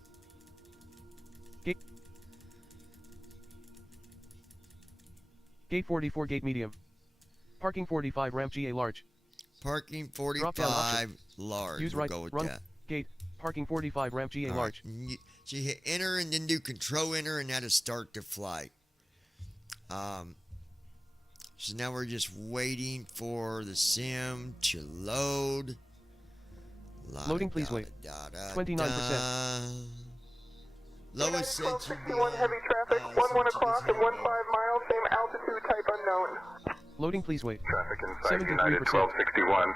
Gate 44, gate medium. Parking 45, ramp GA large. Parking Drop down 45 large. Use We'll right, go with run, that. gate, parking 45, ramp GA All large. right. So you hit enter and then do control enter, and that'll start the flight. So now we're just waiting for the sim to load. Loading, please wait. 29%. Lois said she'd be 61 heavy traffic, 1 o'clock and 1 5 miles, same altitude, type unknown. Loading, please wait. Traffic inside 73%. United 1261.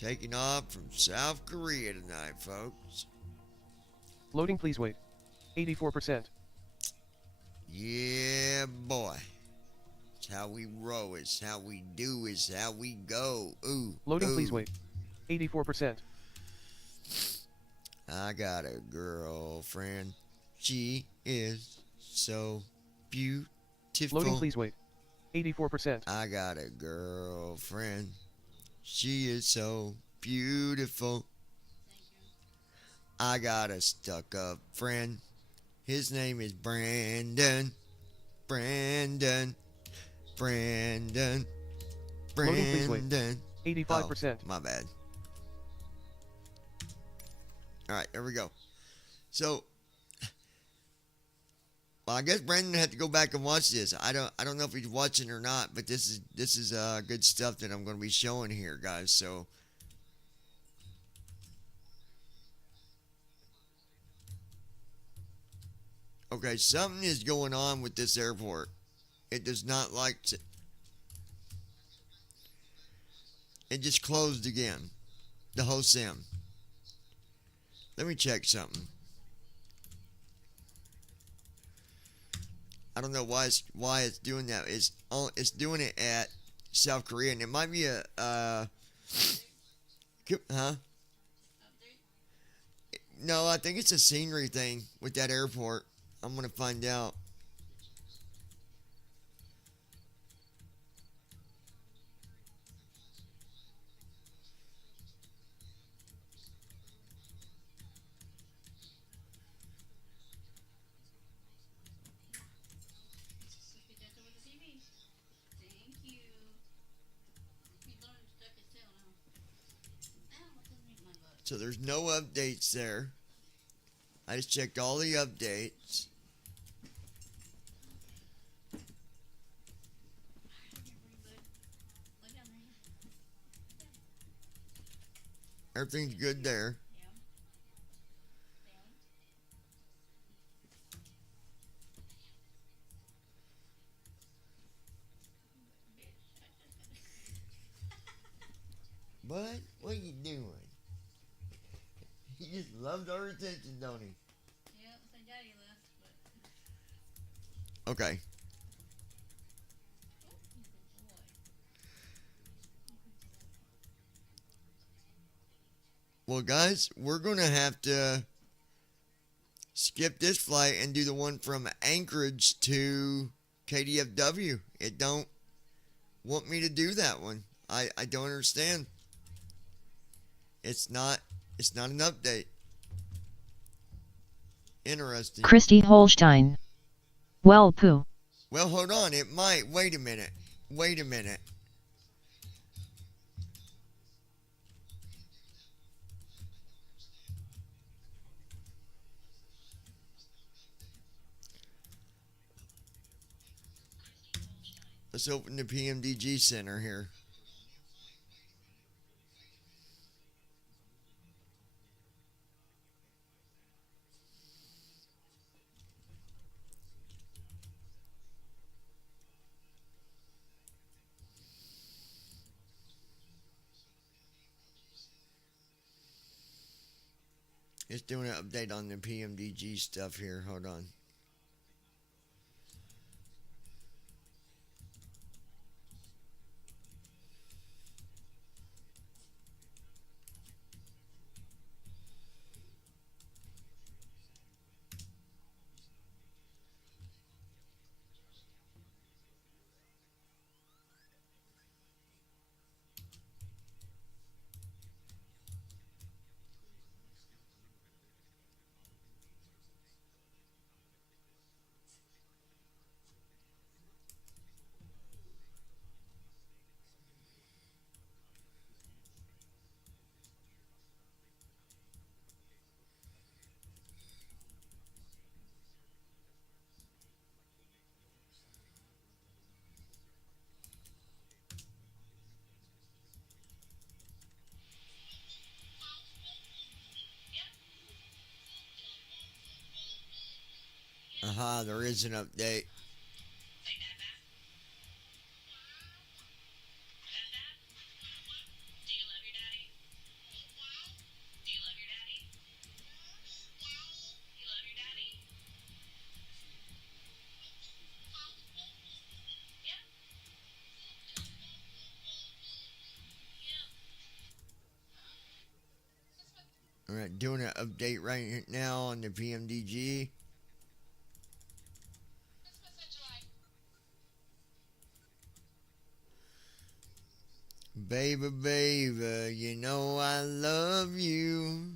taking off from South Korea tonight, folks. Loading, please wait. 84%. Yeah, boy. It's how we roll. It's how we do. It's how we go. Ooh. Loading, ooh. please wait. 84%. I got a girlfriend. She is so beautiful. Loading, please wait. 84%. I got a girlfriend. She is so beautiful. I got a stuck-up friend. His name is Brandon. Brandon. Brandon. Loading, please wait. Brandon. 85%. Oh, my bad. All right, there we go. So, well, I guess Brandon had to go back and watch this. I don't know if he's watching or not, but this is good stuff that I'm going to be showing here, guys. So, okay, something is going on with this airport. It does not like to. It just closed again. The whole sim. Let me check something. I don't know why it's doing that. It's doing it at South Korea, and it might be a huh? No, I think it's a scenery thing with that airport. I'm gonna find out. Just be gentle with the TV. Thank you. You learned stuck it still now. Ow, what doesn't make my butt? So there's no updates there. I just checked all the updates. Everything's good there. Yeah. Sailing. Bitch, I just Bud, what are you doing? He just loves our attention, don't he? yeah, so daddy left, but Okay. oh, you good boy. You good boy. Well, guys, we're going to have to skip this flight and do the one from Anchorage to KDFW. It don't want me to do that one. I don't understand. It's not an update. Interesting. Christy Holstein. Well, poo. Well, hold on. It might. Wait a minute. Wait a minute. Let's open the PMDG Center here. It's doing an update on the PMDG stuff here. Hold on. Aha, there is an update. Say that back. That? Do you love your daddy? Do you love your daddy? You love your daddy? Yeah? Yeah. Alright, doing an update right now on the PMDG. Baby, baby, you know I love you.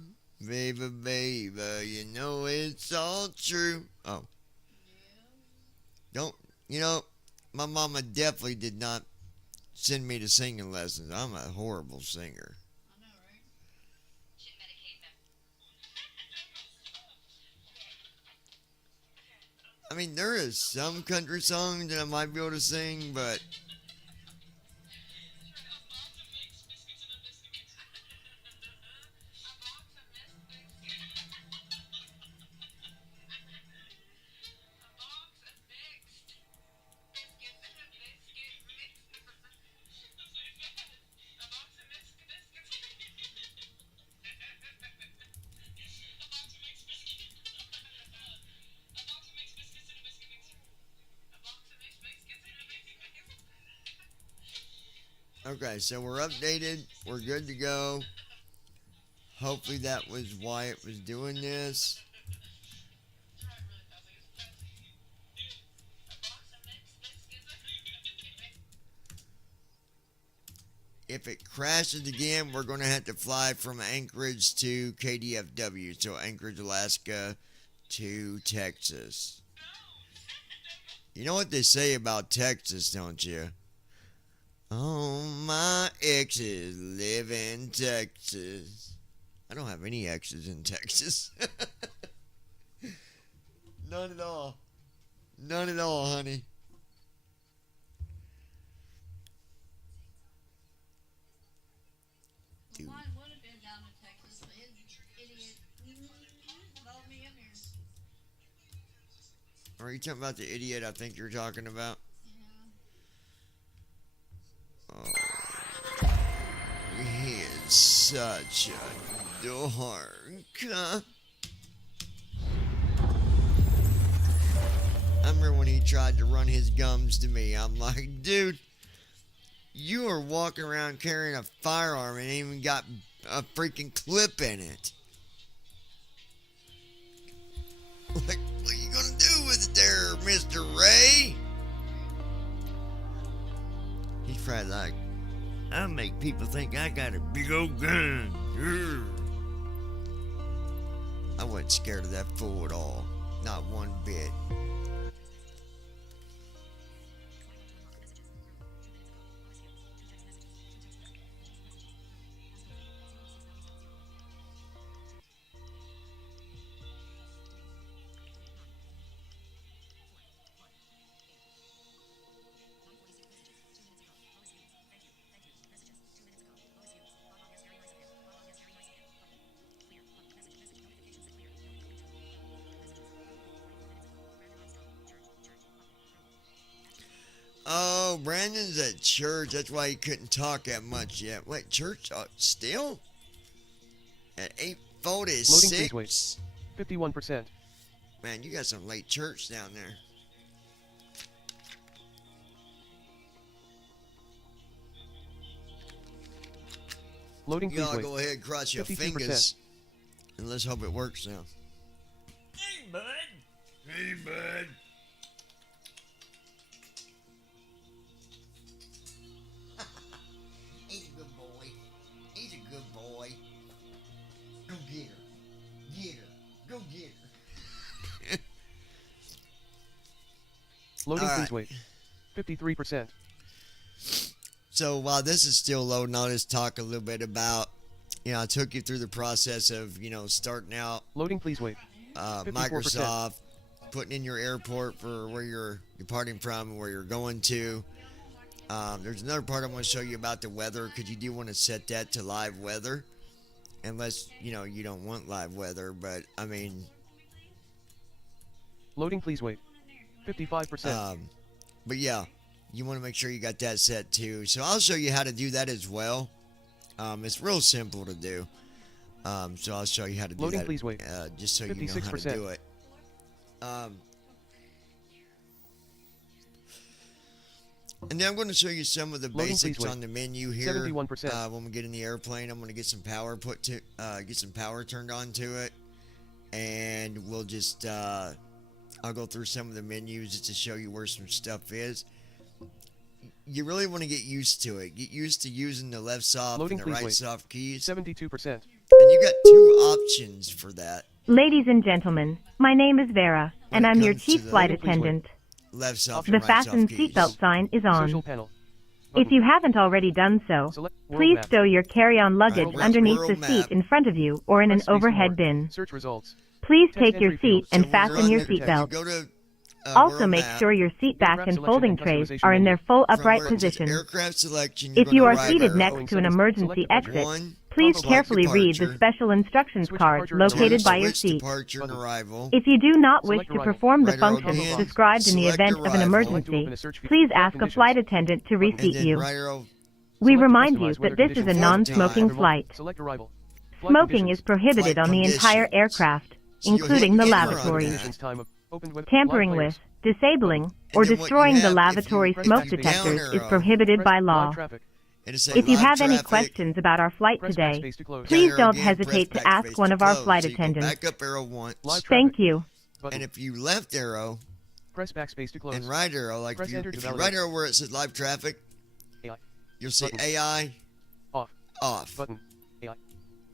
Baby, baby, you know it's all true. Oh. Don't, you know, my mama definitely did not send me to singing lessons. I'm a horrible singer. I know, right? Should medicate them. I mean, there is some country songs that I might be able to sing, but okay, so we're updated. We're good to go. Hopefully that was why it was doing this. If it crashes again, we're going to have to fly from Anchorage to KDFW. So Anchorage, Alaska to Texas. You know what they say about Texas, don't you? Oh, my exes live in Texas. I don't have any exes in Texas. None at all. None at all, honey. Well, mine would have been down to Are you talking about the idiot I think you're talking about? Yeah. Oh, he is such a dork. I remember when he tried to run his gums to me. I'm like, dude, you are walking around carrying a firearm and ain't even got a freaking clip in it. Like, what are you gonna do with it there, Mr. Ray? He's probably like, I make people think I got a big old gun. Urgh. I wasn't scared of that fool at all. Not one bit. Oh, Brandon's at church. That's why he couldn't talk that much yet. Wait, church still? At 8:46? 51%. Man, you got some late church down there. Loading, please Y'all wait. go ahead, cross your 52%. fingers. And let's hope it works now. Hey, bud. Hey, bud. He's a good boy. He's a good boy. Go get her. Get her. Go get her. Loading, All please right. wait. 53%. So while this is still loading, I'll just talk a little bit about, I took you through the process of, starting out Loading, please wait. 54%. Microsoft, putting in your airport for where you're departing from and where you're going to. There's another part I want to show you about the weather, because you do want to set that to live weather, unless, you don't want live weather, but, I mean... Loading, please wait. 55%. But yeah, you want to make sure you got that set too. So I'll show you how to do that as well. It's real simple to do. So I'll show you how to do Loading, that. please wait. Just so you know how to 56%. do it. And then I'm going to show you some of the Loading, basics please wait. on the menu here. 71%. When we get in the airplane, I'm going to get some power get some power turned on to it, and we'll just I'll go through some of the menus just to show you where some stuff is. You really want to get used to it. Get used to using the left soft Loading, and the please right wait. soft keys. 72%. And you got two options for that. Ladies and gentlemen, my name is Vera, When and it I'm your comes to chief the- flight Loading, please wait. attendant. Left soft The and right fasten soft keys. seatbelt sign is Social on. panel. If you haven't already done so, Select world please map. stow your carry-on luggage World underneath world the map. seat in front of you or in an Press space to overhead more. bin. Search results. Please Text take your entry field. seat and So when you're fasten on your there, seatbelt. Go to Also world make map. sure your seat back Aircraft and selection folding and trays customization are in menu. their full From upright where it says position. aircraft selection, you're If you gonna are right seated arrow. next Boeing to an 7 emergency select exit, One, please Combo carefully box read departure. the special instructions Switch card departure and located arrival. by your Switch seat. departure and Button. arrival. If you do not wish Select to arrival. perform the Right arrow functions again. described in the Select event of an arrival. Select to emergency, open a search field. please Flight ask a conditions. flight attendant to Button. And reseat then you. right arrow. We Select to remind you customize weather that this is a conditions. non-smoking Time. flight. Select arrival. Flight Smoking conditions. is prohibited Flight on the entire conditions. aircraft, So you'll hit including the enter on lavatory. that. Conditions time of opened with Tampering live with, players. disabling, And or then what you destroying the have, if you lavatory press smoke backspace down detectors is arrow, prohibited Press by live law. traffic. It'll say If you live have any traffic. questions about our flight Press today, backspace to close. please Down arrow don't again, hesitate press to ask backspace one to of our close. flight So you go attendants. back up arrow once. Live traffic. Thank you. Button. And if you left arrow Press backspace to close. and right arrow, like Press if you, enter to if you validate. right arrow where it says live traffic, AI. you'll see Button. AI Off. off. Button. AI.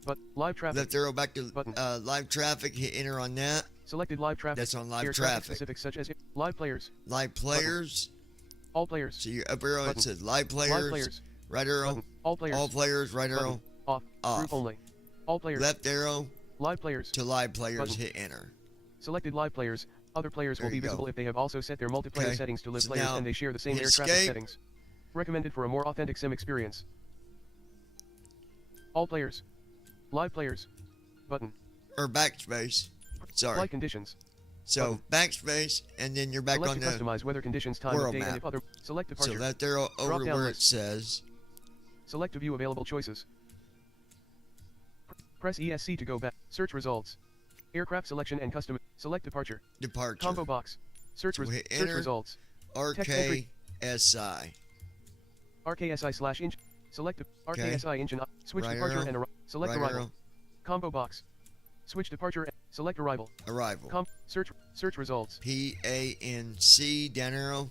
But live traffic. Left arrow back to Button. live traffic, hit enter on that. Selected live traffic. That's on live Air traffic. specifics such as live players. Live players. All players. So your up arrow, Button. it says live players. Live players. Right arrow, Button. All players. all players, right Button. arrow, Off. off. Group only. All players. Left arrow Live players. to live players, Button. hit enter. Selected live players. Other players There will be you go. visible if they have also set their multiplayer Okay. settings to live So players now, and they share the same hit air traffic escape. settings. Recommended for a more authentic sim experience. All players. Live players. Button. Or backspace. Sorry. Flight conditions. So backspace, and then you're back Select on to the customize weather conditions, time world of day, map. and if other. Select departure. So that arrow over Drop down where it list. says. Select to view available choices. Press ESC to go back. Search results. Aircraft selection and custom. Select departure. Departure. Combo box. Search, So hit search enter. results. Text entry. RKSI. RKSI / engine. Select RKSI engine. Switch Right departure arrow. and select Right arrival. arrow. Combo box. Switch departure. Select arrival. Arrival. Search results. PANC down arrow.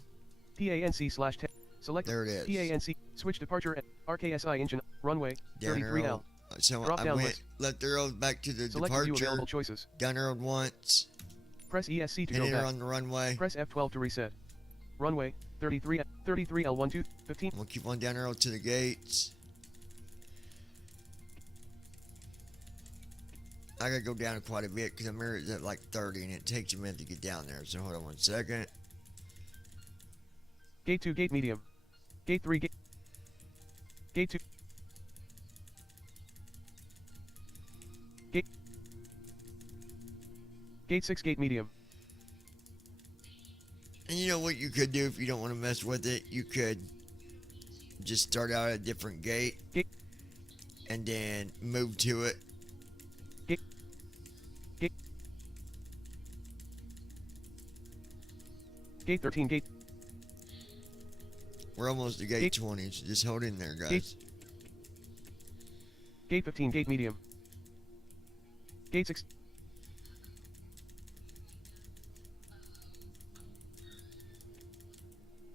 PANC / select. There it is. PANC. Switch departure. RKSI engine. Runway. Down 33L. arrow. So Drop I down went list. left arrow back to the Select to view departure. available choices. Down arrowed once. Press ESC to And go enter back. on the runway. Press F12 to reset. Runway 33L12 15. We'll keep on down arrow to the gates. I gotta go down quite a bit because I'm at like 30 and it takes a minute to get down there. So hold on 1 second. Gate 2 gate medium. Gate 3 gate. Gate 2. Gate 6 gate medium. And you know what you could do if you don't want to mess with it? You could just start out at a different gate and then move to it. Gate 13 gate. We're almost to gate 20, so just hold in there, guys. Gate 15 gate medium. Gate 6.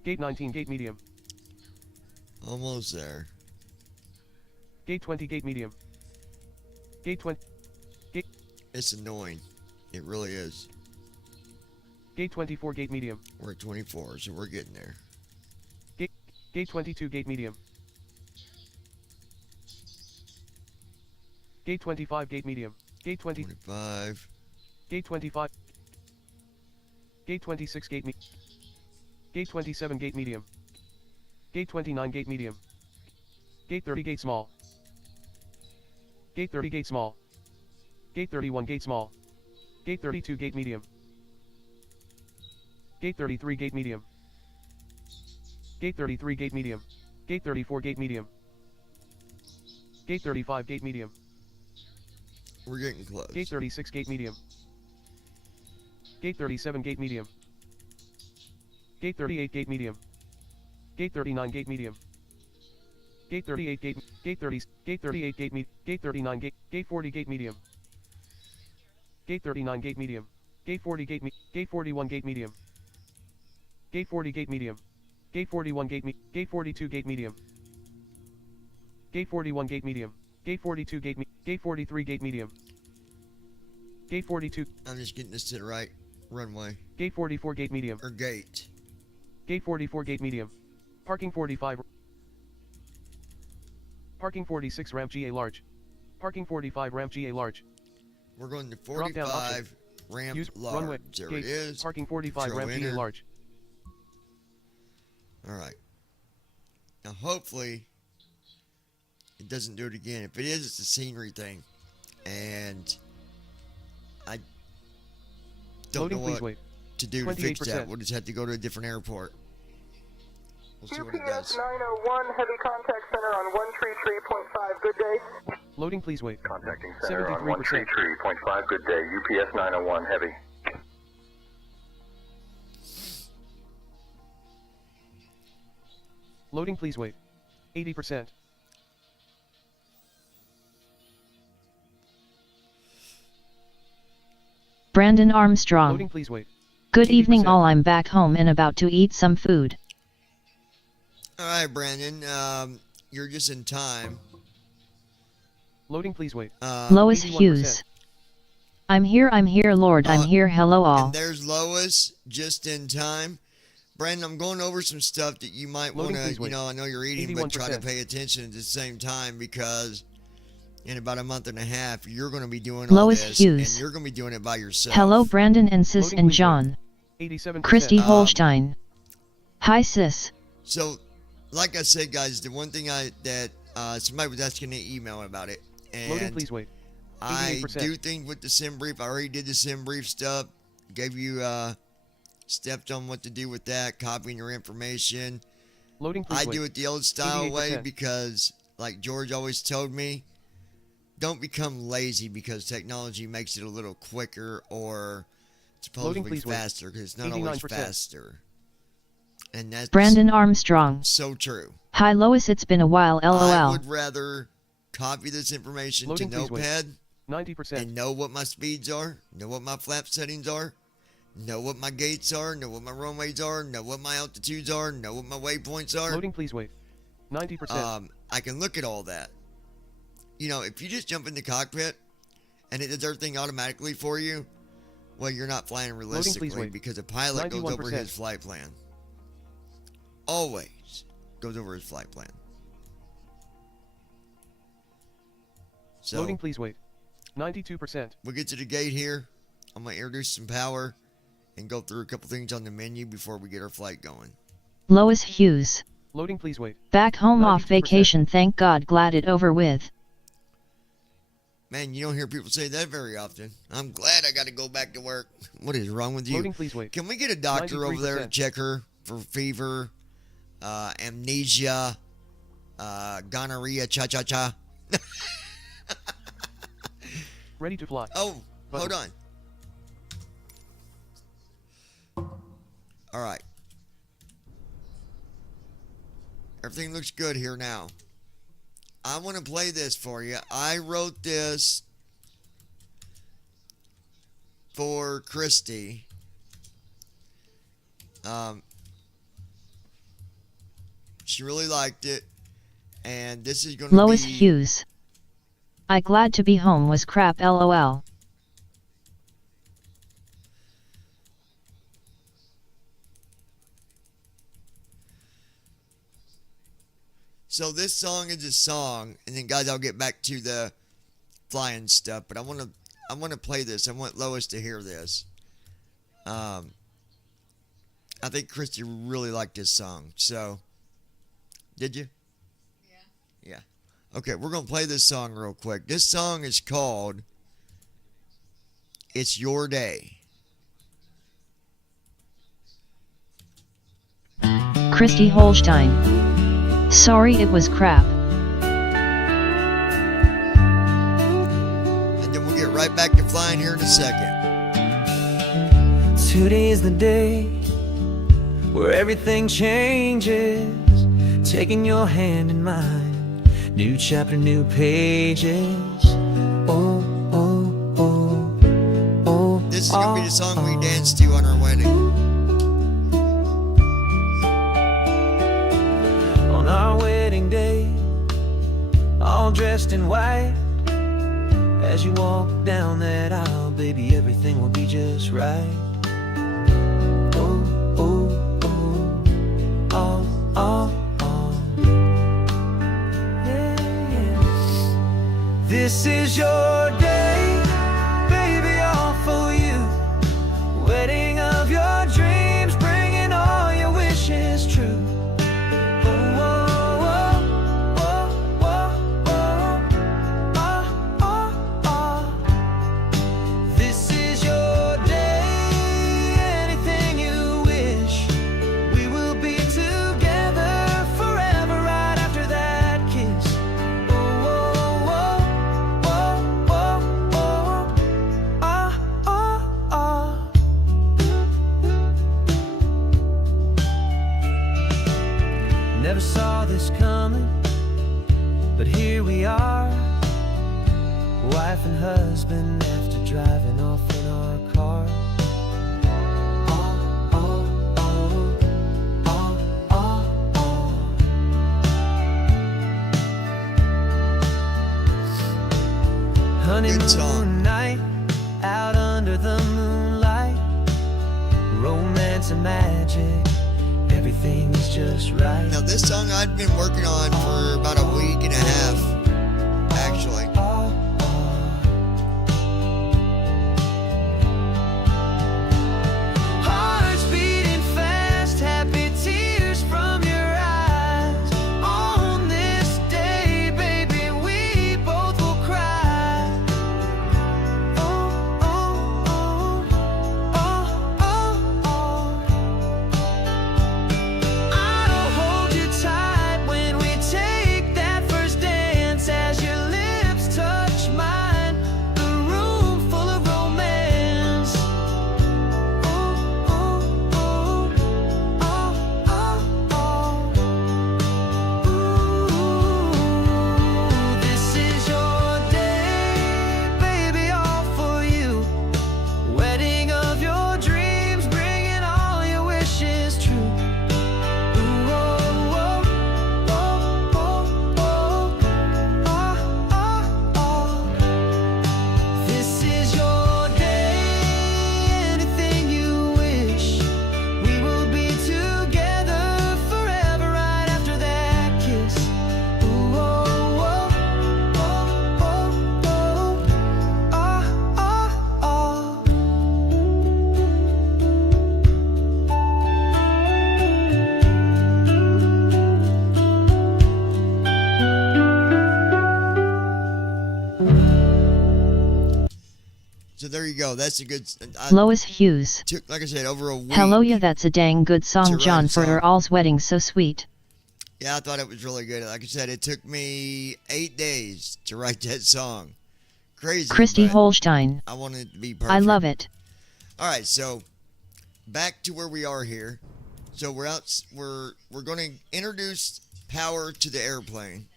Gate 19 gate medium. Almost there. Gate 20 gate medium. Gate 20. It's annoying. It really is. Gate 24 gate medium. We're at 24, so we're getting there. Gate 22 gate medium. Gate 25 gate medium. Gate 25. Gate 25. Gate 26 gate medium. Gate 27 gate medium. Gate 29 gate medium. Gate 30 gate small. Gate 30 gate small. Gate 31 gate small. Gate 32 gate medium. Gate 33 gate medium. Gate 33 gate medium. Gate 34 gate medium. Gate 35 gate medium. We're getting close. Gate 36 gate medium. Gate 37 gate medium. Gate 38 gate medium. Gate 39 gate medium. Gate 38 gate. Gate 30. Gate 38 gate medium. Gate 39 gate. Gate 40 gate medium. Gate 39 gate medium. Gate 40 gate. Gate 41 gate medium. Gate 40 gate medium. Gate 41 gate. Gate 42 gate medium. Gate 41 gate medium. Gate 42 gate. Gate 43 gate medium. Gate 42. I'm just getting this to the right runway. Gate 44 gate medium. Or gate. Gate 44 gate medium. Parking 45. Parking 46 ramp GA large. Parking 45 ramp GA large. We're going to Drop down option. 45 ramp Use large. runway. There Gate. it is. Parking 45 Control ramp GA enter. large. Alright. Now hopefully it doesn't do it again. If it is, it's a scenery thing. And I don't Loading, know please what wait. to do to fix that. 28%. We'll just have to go to a different airport. We'll see what it UPS does. 901, heavy contact center on 133.5, good day. Loading, please wait. Contacting center on 73%. 133.5, good day. UPS 901, heavy. Loading, please wait. 80%. Brandon Armstrong. Loading, please wait. Good evening 80%. all, I'm back home and about to eat some food. Alright, Brandon. You're just in time. Loading, please wait. Lois 81%. Hughes. I'm here, Lord, I'm here, hello all. And there's Lois, just in time. Brandon, I'm going over some stuff that you might want Loading, to, please wait. I know you're eating, but try to 81%. pay attention at the same time because in about a month and a half, you're going to be doing all Lois this, Hughes. and you're going to be doing it by yourself. Hello Brandon and Sis Loading, and please wait. John. 87%. Christy Holstein. Hi Sis. So, like I said, guys, the one thing that somebody was asking an email about it, Loading, and please wait. I 88%. do think with the sim brief, I already did the sim brief stuff. Gave you steps on what to do with that, copying your information. Loading, please I wait. do it the old style way 88%. because, like George always told me, don't become lazy because technology makes it a little quicker or supposedly please wait. faster, because it's not always 89%. faster. And that's Brandon Armstrong. so true. Hi Lois, it's been a while, I lol. would rather copy this information Loading, to please wait. Notepad 90%. and know what my speeds are, know what my flap settings are, know what my gates are, know what my runways are, know what my altitudes are, know what my waypoints are. Loading, please wait. 90%. I can look at all that. You know, if you just jump in the cockpit and it does everything automatically for you, well, you're not flying realistically wait. because a pilot goes over 91%. his flight plan. Always goes over his flight plan. So, Loading, please wait. 92%. we'll get to the gate here. I'm going to introduce some power and go through a couple things on the menu before we get our flight going. Lois Hughes. Loading, please wait. Back home off 92%. vacation, thank God, glad it over with. Man, you don't hear people say that very often. I'm glad I got to go back to work. What is wrong with you? Loading, please wait. Can we get a doctor over there to 93%. check her for fever, amnesia, gonorrhea, cha-cha-cha? Ready to fly. Oh, Button. hold on. All right. Everything looks good here now. I want to play this for you. I wrote this for Christy. She really liked it. And this is going to be... Lois Hughes. I glad to be home was crap, lol. So this song is a song, and then guys, I'll get back to the flying stuff. But I want to play this. I want Lois to hear this. I think Christy really liked this song. So, did you? Yeah. Yeah. Okay, we're gonna play this song real quick. This song is called "It's Your Day." Christy Holstein. Sorry it was crap. And then we'll get right back to flying here in a second. Today's the day where everything changes. Taking your hand in mine, new chapter, new pages. Oh, oh, oh, oh. This is gonna be the song we danced to on our wedding. On our wedding day, all dressed in white. As you walk down that aisle, baby, everything will be just right. Oh, oh, oh, oh, oh, oh. Yeah, yeah. This is your day, baby, all for you. Wedding of your dreams, bringing all your wishes true. Never saw this coming, but here we are, wife and husband after driving off in our car. Oh, oh, oh, oh, oh, oh. Honeymoon night, out under the moonlight, romance and magic. Everything's just right. Now this song I've been working on for about a week and a half, actually. Hearts beating fast, happy tears from your eyes. On this day, baby, we both will cry. Oh, oh, oh, oh, go. That's a good. Lois Hughes. Took, like I said, over a week. Hello, yeah, that's a dang good to song, write John, a for song. her all's wedding. So sweet. Yeah, I thought it was really good. Like I said, it took me 8 days to write that song. Crazy. Christy but Holstein. I wanted it to be perfect. I love it. All right, so back to where we are here. So we're out. We're going to introduce power to the airplane.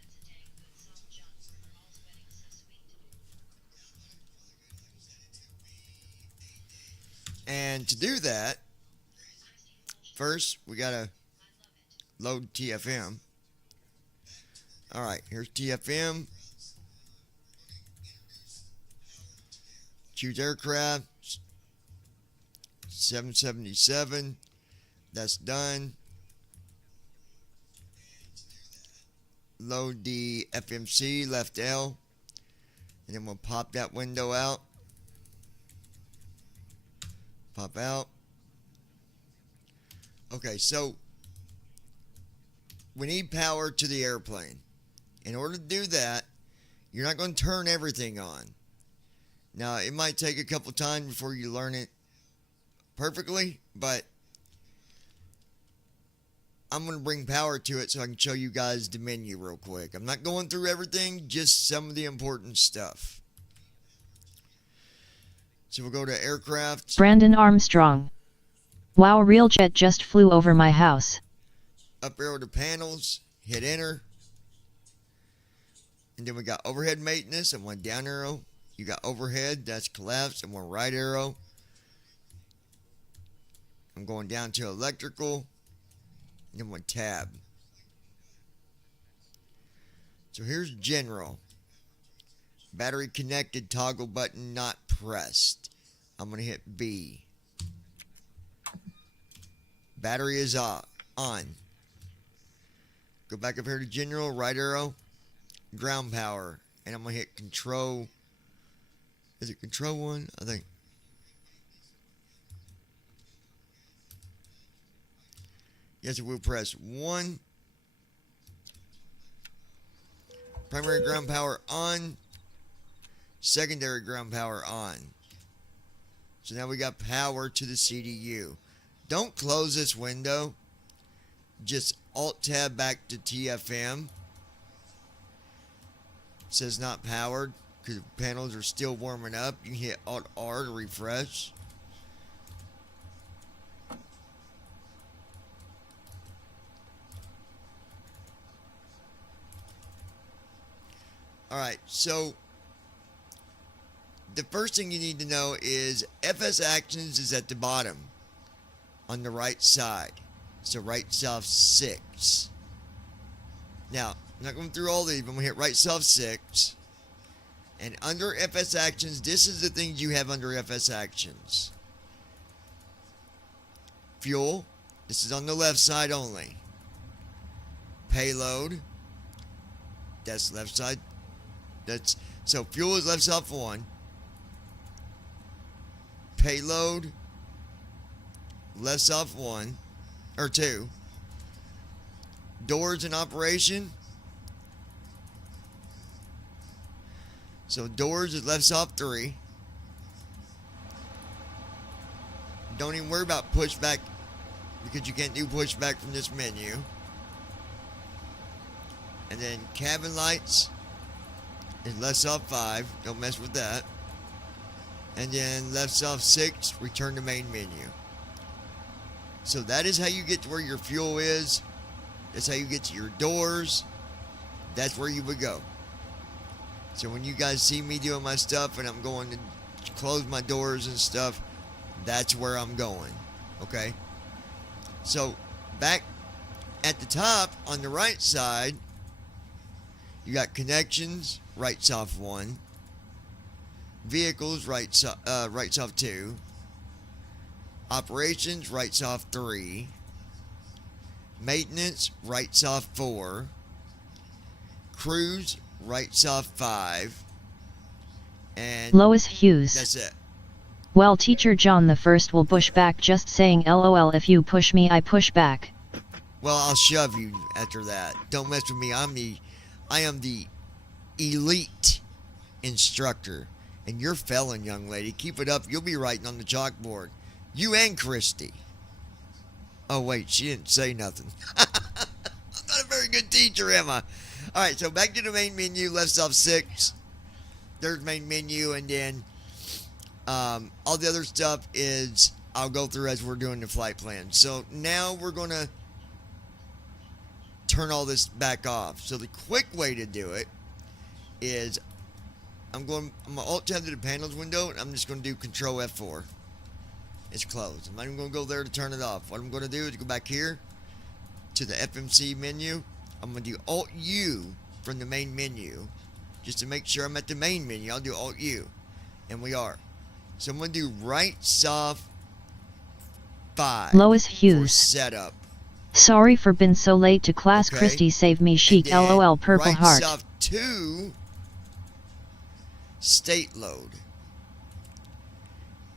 And to do that, first we gotta load TFM. All right, here's TFM. Choose aircraft. 777. That's done. Load the FMC, left L. And then we'll pop that window out. Pop out. Okay, so we need power to the airplane. In order to do that, you're not going to turn everything on. Now, it might take a couple times before you learn it perfectly, but I'm going to bring power to it so I can show you guys the menu real quick. I'm not going through everything, just some of the important stuff. So we'll go to aircraft. Brandon Armstrong. Wow, real jet just flew over my house. Up arrow to panels, hit enter. And then we got overhead maintenance and one down arrow. You got overhead, that's collapse, and one right arrow. I'm going down to electrical, and then one tab. So here's general. Battery connected, toggle button not pressed. I'm going to hit B. Battery is on. Go back up here to general, right arrow, ground power. And I'm going to hit control. Is it control 1? I think. Yes, we'll press 1. Primary ground power on. Secondary ground power on. So now we got power to the CDU. Don't close this window. Just Alt-Tab back to TFM. It says not powered because the panels are still warming up. You can hit Alt-R to refresh. Alright, so the first thing you need to know is FS Actions is at the bottom on the right side. So right self 6. Now, I'm not going through all these, but I'm going to hit right self 6. And under FS Actions, this is the things you have under FS Actions. Fuel, this is on the left side only. Payload, that's left side. So fuel is left self 1. Payload, left self 1 or 2. Doors in operation. So doors is left self 3. Don't even worry about pushback because you can't do pushback from this menu. And then cabin lights is left self 5. Don't mess with that. And then left self 6, return to main menu. So that is how you get to where your fuel is. That's how you get to your doors. That's where you would go. So when you guys see me doing my stuff and I'm going to close my doors and stuff, that's where I'm going. Okay? So back at the top on the right side, you got connections, right self 1. Vehicles, right self 2. Operations, right self 3. Maintenance, right self 4. Cruise, right self 5. And Lois Hughes. that's it. Well, teacher John the First will push back, just saying LOL, if you push me I push back. Well, I'll shove you after that. Don't mess with me. I am the elite instructor. And you're failing, young lady. Keep it up. You'll be writing on the chalkboard. You and Christy. Oh, wait. She didn't say nothing. I'm not a very good teacher, am I? All right. So back to the main menu. Left off 6. There's main menu. And then all the other stuff is I'll go through as we're doing the flight plan. So now we're going to turn all this back off. So the quick way to do it is I'm going to alt tab to the panels window, and I'm just going to do Control F4. It's closed. I'm not even going to go there to turn it off. What I'm going to do is go back here to the FMC menu. I'm going to do Alt U from the main menu just to make sure I'm at the main menu. I'll do Alt U, and we are. So I'm going to do right soft 5 Lois for Hughes. setup. Sorry for been so late to class. Okay. Christy save me chic. LOL purple right heart. Soft 2 state load.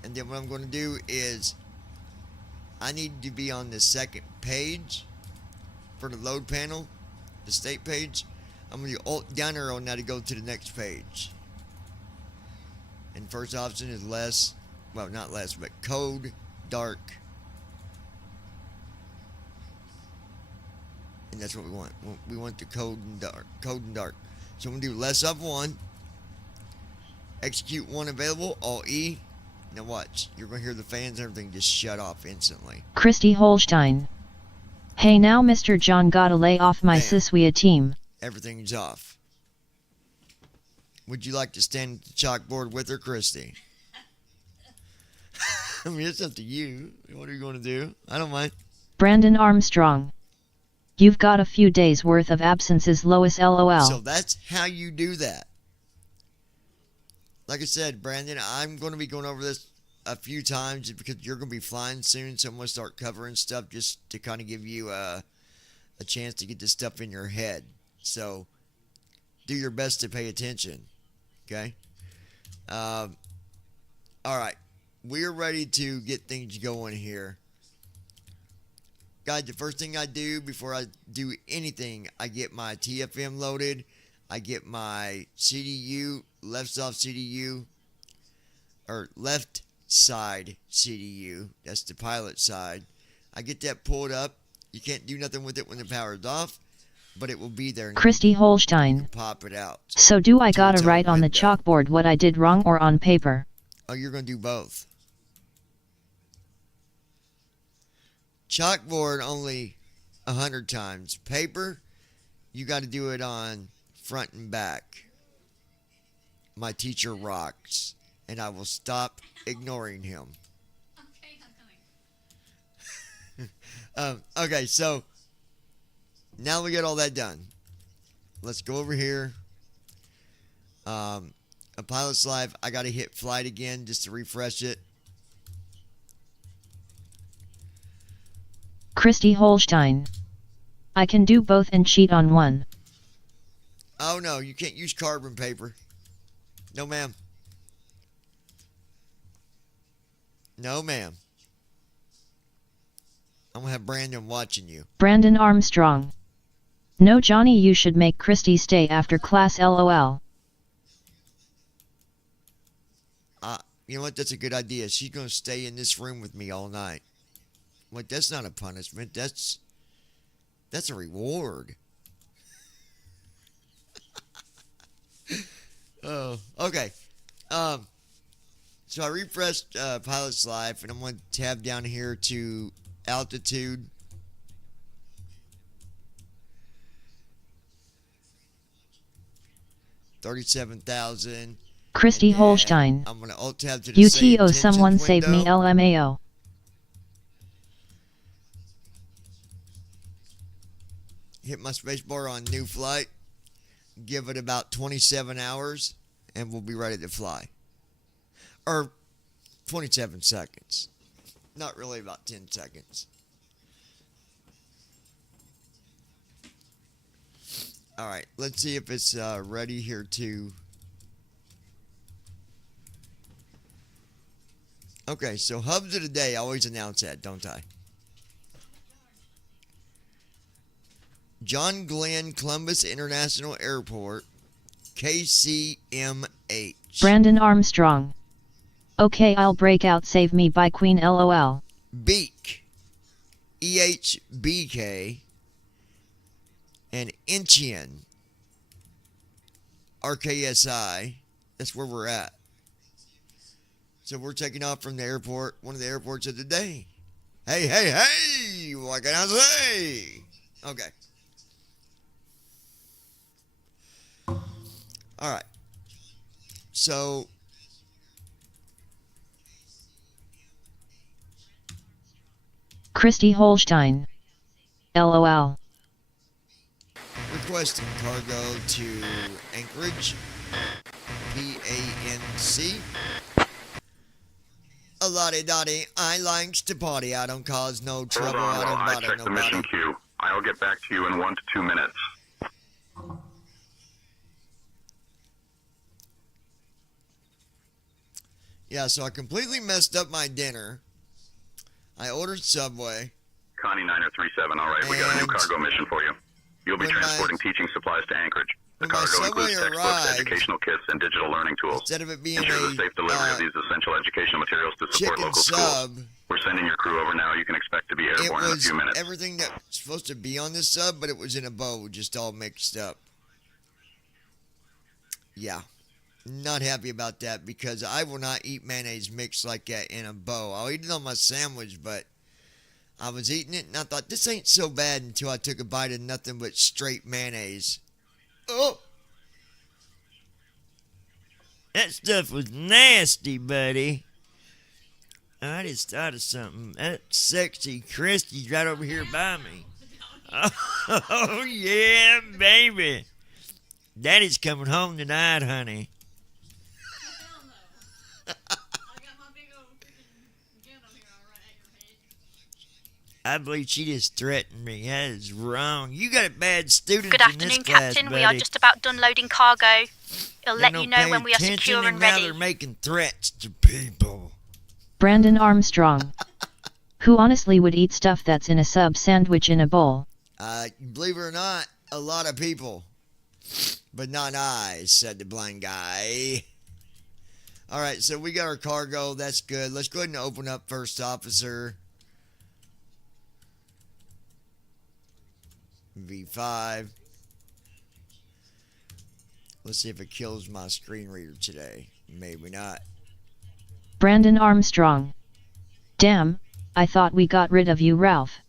And then what I'm going to do is I need to be on the second page for the load panel, the state page. I'm going to do Alt down arrow now to go to the next page. And first option is less, well, not less, but code dark. And that's what we want. We want the code and dark. Code and dark. So I'm going to do less of 1. Execute 1 available. Alt E. Now watch. You're going to hear the fans and everything just shut off instantly. Christy Holstein. Hey now Mr. John gotta lay off my Bam. Siswia team. Everything's off. Would you like to stand at the chalkboard with her, Christy? I mean, it's up to you. What are you going to do? I don't mind. Brandon Armstrong. You've got a few days worth of absences. Lois LOL. So that's how you do that. Like I said, Brandon, I'm going to be going over this a few times because you're going to be flying soon. So I'm going to start covering stuff just to kind of give you a chance to get this stuff in your head. So do your best to pay attention. Okay? All right. We're ready to get things going here. Guys, the first thing I do before I do anything, I get my TFM loaded. I get my CDU, left soft CDU, or left side CDU. That's the pilot side. I get that pulled up. You can't do nothing with it when the power's off, but it will be there. Christy Holstein. Pop it out. So do I gotta its own write on the window. chalkboard what I did wrong or on paper? Oh, you're going to do both. Chalkboard only 100 times. Paper, you got to do it on front and back. My teacher rocks, and I will stop ignoring him. Okay, I'm coming. Okay, so now we got all that done. Let's go over here. A pilot's live. I got to hit flight again just to refresh it. Christy Holstein. I can do both and cheat on one. Oh no, you can't use carbon paper. No ma'am. No ma'am. I'm gonna have Brandon watching you. Brandon Armstrong. No Johnny, you should make Christy stay after class. LOL. You know what? That's a good idea. She's gonna stay in this room with me all night. Wait, that's not a punishment. That's a reward. Oh, okay. So I refreshed Pilot's Life, and I'm going to tab down here to altitude. $37,000. Christy Holstein. I'm going to alt tab to the say UTO someone intentions save me. window. LMAO. Hit my spacebar on new flight. Give it about 27 hours, and we'll be ready to fly. Or 27 seconds. Not really, about 10 seconds. All right, let's see if it's ready here too. Okay, so hubs of the day, I always announce that, don't I? John Glenn Columbus International Airport, KCM8. Brandon Armstrong. Okay, I'll break out Save Me by Queen LOL. Beak. EHBK. And Incheon. RKSI. That's where we're at. So we're taking off from the airport, one of the airports of the day. Hey, hey, hey! What can I say? Okay. Alright. So, Christy Holstein. LOL. requesting cargo to Anchorage. PANC. A lottie dottie, I likes to party. I don't cause no trouble. Hold on I don't while I bother check the nobody. mission queue. I'll get back to you in 1 to 2 minutes. Yeah, so I completely messed up my dinner. I ordered Subway. Connie 9037, all right, we got a new And cargo mission for you. You'll be when my- transporting teaching supplies to Anchorage. The when my cargo Subway includes textbooks, arrived, educational kits, and digital learning tools. instead of it being Ensure the a safe delivery of these essential educational materials to support chicken local sub, schools. We're sending your crew over now. You can expect to be it airborne in a was few minutes. everything that was supposed to be on this sub, but it was in a bowl, just all mixed up. Yeah. Not happy about that because I will not eat mayonnaise mixed like that in a bowl. I'll eat it on my sandwich, but I was eating it and I thought this ain't so bad until I took a bite of nothing but straight mayonnaise. Oh! That stuff was nasty, buddy. I just thought of something. That sexy Christy's right over here by me. Oh, yeah, baby. Daddy's coming home tonight, honey. Hell no. I got my big old freaking gun over here alright at your head. I believe she just threatened me. That is wrong. You got a bad student Good in this afternoon, class, Captain. buddy. We are just about done loading cargo. It'll They let don't you know pay when we are attention, secure and now ready. they're making threats to people. Brandon Armstrong. Who honestly would eat stuff that's in a sub sandwich in a bowl? Believe it or not, a lot of people. But not I, said the blind guy. Alright, so we got our cargo. That's good. Let's go ahead and open up First Officer. V5. Let's see if it kills my screen reader today. Maybe not. Brandon Armstrong. Damn, I thought we got rid of you, Ralph.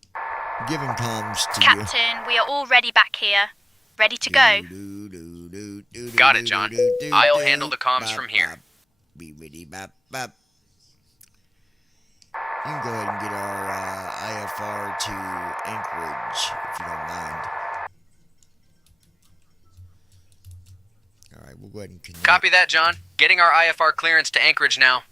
Giving comms to Captain, we are all ready back here. Ready to go. you. Got it, John. I'll handle the comms from here. You can go ahead and get our IFR to Anchorage, if you don't mind. Alright, we'll go ahead and connect. Copy that, John. Getting our IFR clearance to Anchorage now.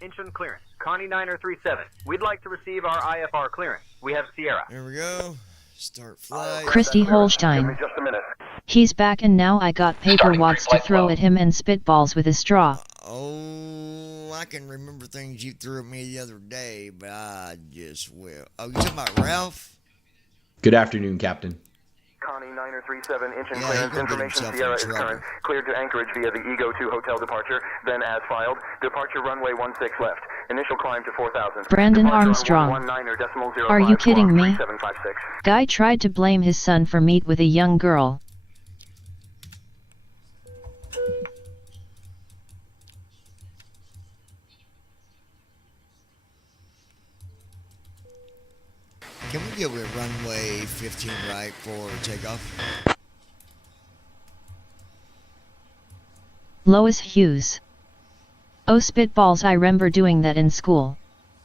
Incheon clearance. Connie 9037. We'd like to receive our IFR clearance. We have Sierra. There we go. Start flight. Christy Holstein. Just a minute. He's back and now I got paper wads to throw at him and spitballs with a straw. Oh, I can remember things you threw at me the other day, but I just will. Oh, you talking about Ralph? Good afternoon, Captain. Connie 9037, Incheon Yeah, clearance. he gonna get Information himself Sierra in is trouble. current. Cleared to Anchorage via the Ego 2 hotel departure. Then as filed. Departure runway 16 left. Initial climb to 4,000. Brandon Departure on Armstrong. 119.05, Are you kidding squawk me? 3756. Guy tried to blame his son for meet with a young girl. Can we get with runway 15 right for takeoff? Lois Hughes. Oh spitballs, I remember doing that in school.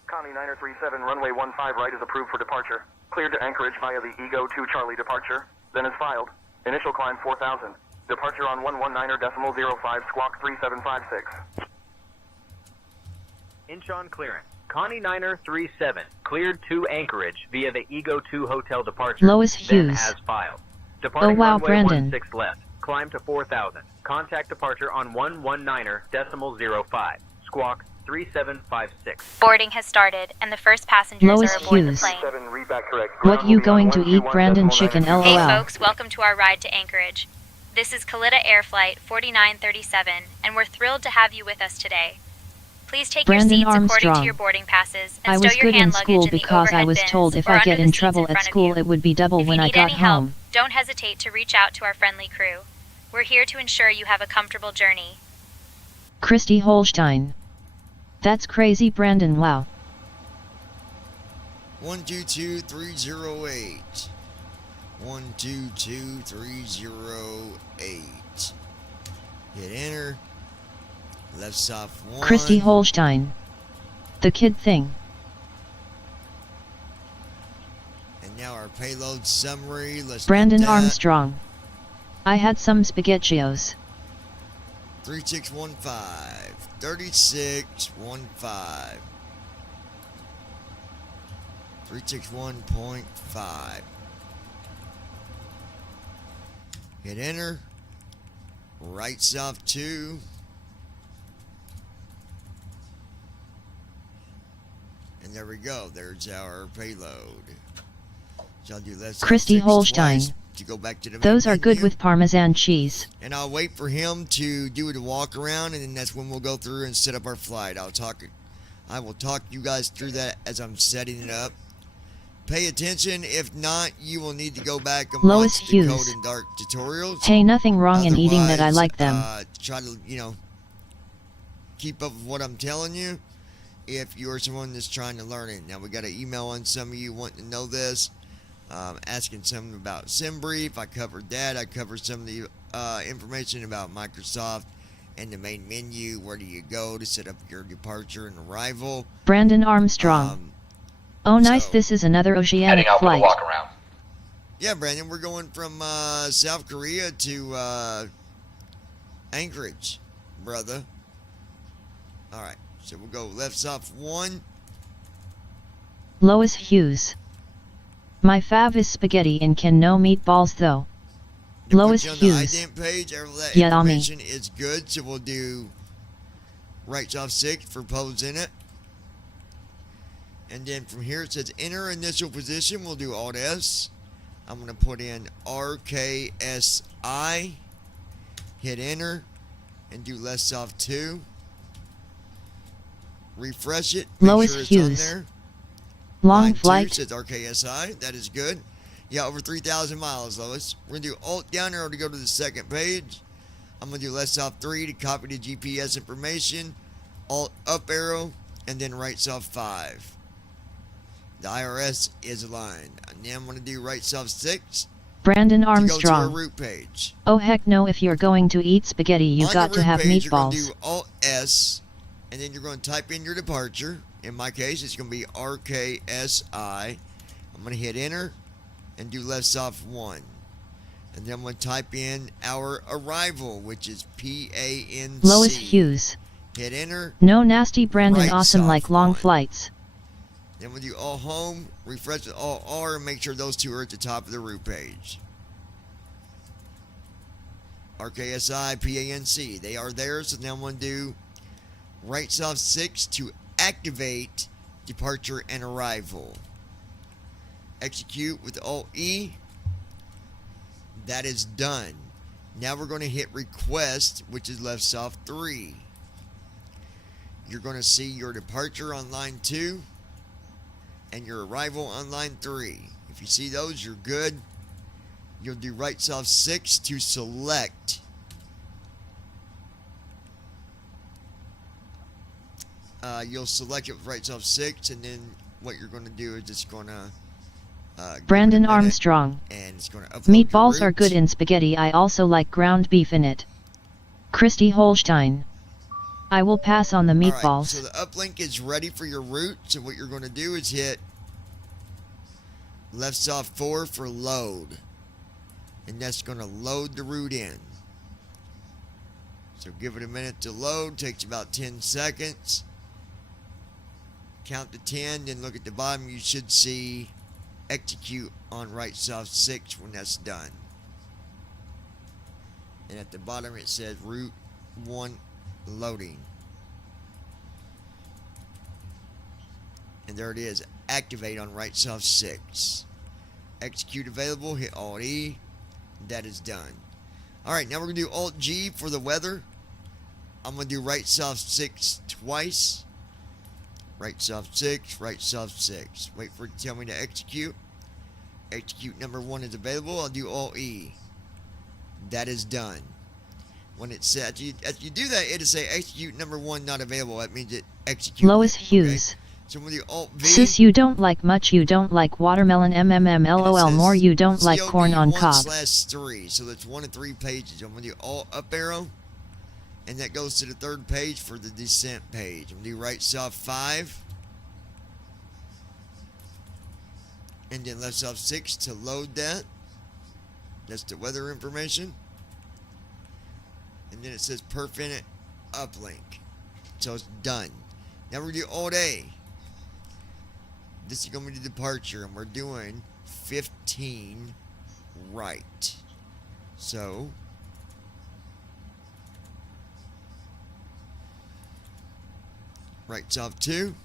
Connie 9037, runway 15 right is approved for departure. Cleared to Anchorage via the Ego 2 Charlie departure. Then is filed. Initial climb 4,000. Departure on 119.05, squawk 3756. Incheon clearance. Connie 9037. Cleared to Anchorage via the Ego 2 hotel departure. Lois Then Hughes. as filed. Departing Oh wow, runway Brandon. 16 left. Climb to 4,000. Contact departure on 119.05. Squawk 3756. Boarding has started, and the first passengers Lois are aboard Hughes. the plane. 7, read back correct. What Ground you will be on going to eat, 121 Brandon? decimal Chicken, 9. Hey LOL. folks, welcome to our ride to Anchorage. This is Kalita Air Flight 4937, and we're thrilled to have you with us today. Please take Brandon your seats according Armstrong. to your boarding passes and I stow was your good in hand luggage school in the because I overhead was bins told if or I under get the in seats trouble in at front of school you. it would be double If when you I need got any help, home. don't hesitate to reach out to our friendly crew. We're here to ensure you have a comfortable journey. Christy Holstein. That's crazy, Brandon. Wow. 122308. 122308. Hit enter. Left soft 1. Christy Holstein. The kid thing. And now our payload summary. Let's Brandon get that. Armstrong. I had some spaghettios. 3615. 3615. 361.5. Hit enter. Right soft 2. And there we go. There's our payload. So I'll do left soft Christy 6 Holstein. twice to go back to the main Those are good menu. with Parmesan cheese. And I'll wait for him to do the walk around, and then that's when we'll go through and set up our flight. I will talk you guys through that as I'm setting it up. Pay attention. If not, you will need to go back and Lois watch the Hughes. Code and Dark tutorials. Hey, nothing wrong in eating that. I Otherwise, like them. Try to, keep up with what I'm telling you if you're someone that's trying to learn it. Now, we got an email on some of you wanting to know this, asking something about SimBrief. I covered that. I covered some of the information about Microsoft and the main menu. Where do you go to set up your departure and arrival? Brandon Armstrong. Oh, nice. so- This is another oceanic flight. around. Yeah, Brandon, we're going from South Korea to Anchorage, brother. All right, so we'll go left soft 1. Lois Hughes. My fav is spaghetti and can no meatballs though. Then Lois put you on Hughes. the ident page. All that Yummy. information is good, so we'll do right soft 6 for pose in it. And then from here it says enter initial position. We'll do Alt S. I'm going to put in RKSI. Hit enter. And do left soft 2. Refresh it. Make Lois sure it's Hughes. on there. Long Line 2 flight. says RKSI. That is good. Yeah, over 3,000 miles, Lois. We're going to do Alt down arrow to go to the second page. I'm going to do left soft 3 to copy the GPS information. Alt up arrow. And then right soft 5. The IRS is aligned. And then I'm going to do right soft 6 Brandon to go to our Armstrong. route page. Oh heck no, if you're going to eat spaghetti you On got the to route have page, You're going to meatballs. do Alt S, and then you're going to type in your departure. In my case, it's going to be RKSI. I'm going to hit enter and do left soft 1. And then I'm going to type in our arrival, which is PANC. Lois Hughes. Hit enter. No nasty Brandon, Right awesome soft like long 1. flights. Then we'll do all home, refresh with all R, and make sure those two are at the top of the route page. RKSI, PANC, they are there, so now I'm going to do right soft 6 to activate departure and arrival. Execute with Alt E. That is done. Now we're going to hit request, which is left soft 3. You're going to see your departure on line 2 and your arrival on line 3. If you see those, you're good. You'll do right soft 6 to select. You'll select it with right soft 6, and then what you're going to do is it's going to Brandon Armstrong. and it's going to upload Meatballs your are good route. in spaghetti. I also like ground beef in it. Christy Holstein. I will pass on the All right, meatballs. so the uplink is ready for your route. So what you're going to do is hit left soft 4 for load. And that's going to load the route in. So give it a minute to load. Takes about 10 seconds. Count to 10, then look at the bottom. You should see execute on right soft 6 when that's done. And at the bottom it says route 1 loading. And there it is. Activate on right soft 6. Execute available. Hit Alt E. That is done. Alright, now we're going to do Alt G for the weather. I'm going to do right soft 6 twice. Right soft 6, right soft 6. Wait for it to tell me to execute. Execute number 1 is available. I'll do Alt E. That is done. When it says, as you do that, it'll say execute number 1 not available. That means it executes. Lois Hughes. Okay? So when you Alt V. Sis, you don't like much, you don't like watermelon, lol, more you don't like corn on cob. COD1/3, so that's 1 of 3 pages. I'm going to do Alt up arrow, and that goes to the 3rd page for the descent page. I'm going to do right soft 5, and then left soft 6 to load that. That's the weather information. And then it says perf uplink. So it's done. Now we're going to do Alt A. This is going to be the departure, and we're doing 15 right. So right soft 2,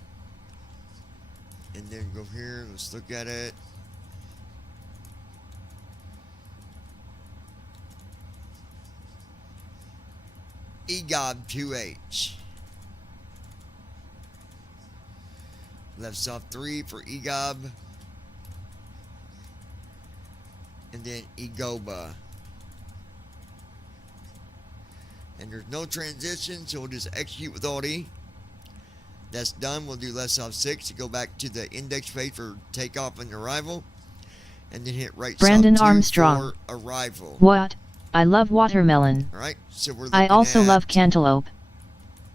and then go here. Let's look at it. EGOB 2H. Left soft 3 for EGOB. And then EGOBA. And there's no transition, so we'll just execute with Alt E. That's done. We'll do left soft 6 to go back to the index page for takeoff and arrival. And then hit right Brandon soft 2 Armstrong. for arrival. What? I love watermelon. Alright, so we're I looking also at love cantaloupe.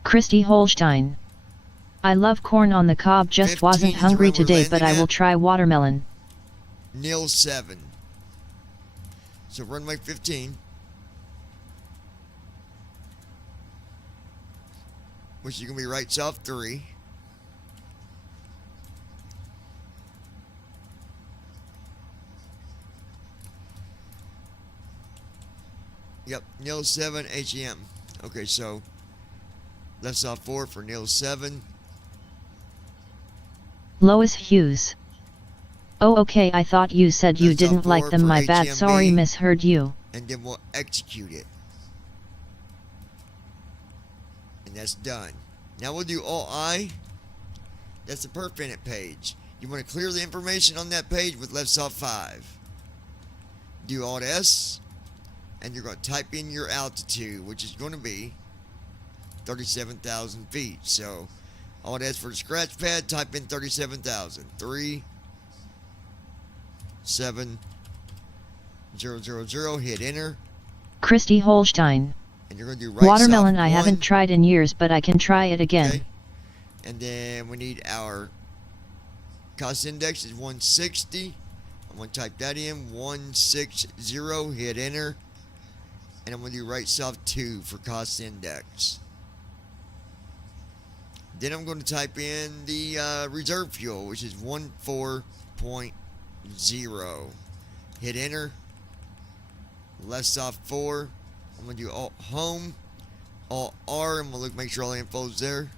Christy Holstein. I love corn on the cob, just 15 wasn't is hungry where we're today, but landing I will at. try watermelon. Nil 7. So runway 15. Which is going to be right soft 3. Yep, nil 7 HEM. Okay, so left soft 4 for nil 7. Lois Hughes. Oh, okay, I thought you said you Left didn't soft like 4 them, for my bad, HMB. sorry, misheard you. And then we'll execute it. And that's done. Now we'll do Alt I. That's the perf page. You want to clear the information on that page with left soft 5. Do Alt S. And you're going to type in your altitude, which is going to be 37,000 feet. So Alt S for the scratch pad, type in 37,000. 3, 7, 0, 0, 0. Hit enter. Christy Holstein. And you're going to do right Watermelon soft I 1. haven't tried in years, but I can try it again. Okay. And then we need our cost index is 160. I'm going to type that in. 160. Hit enter. And I'm going to do right soft 2 for cost index. Then I'm going to type in the reserve fuel, which is 14.0. Hit enter. Left soft 4. I'm going to do Alt Home. Alt R, and we'll look, make sure all the info's there.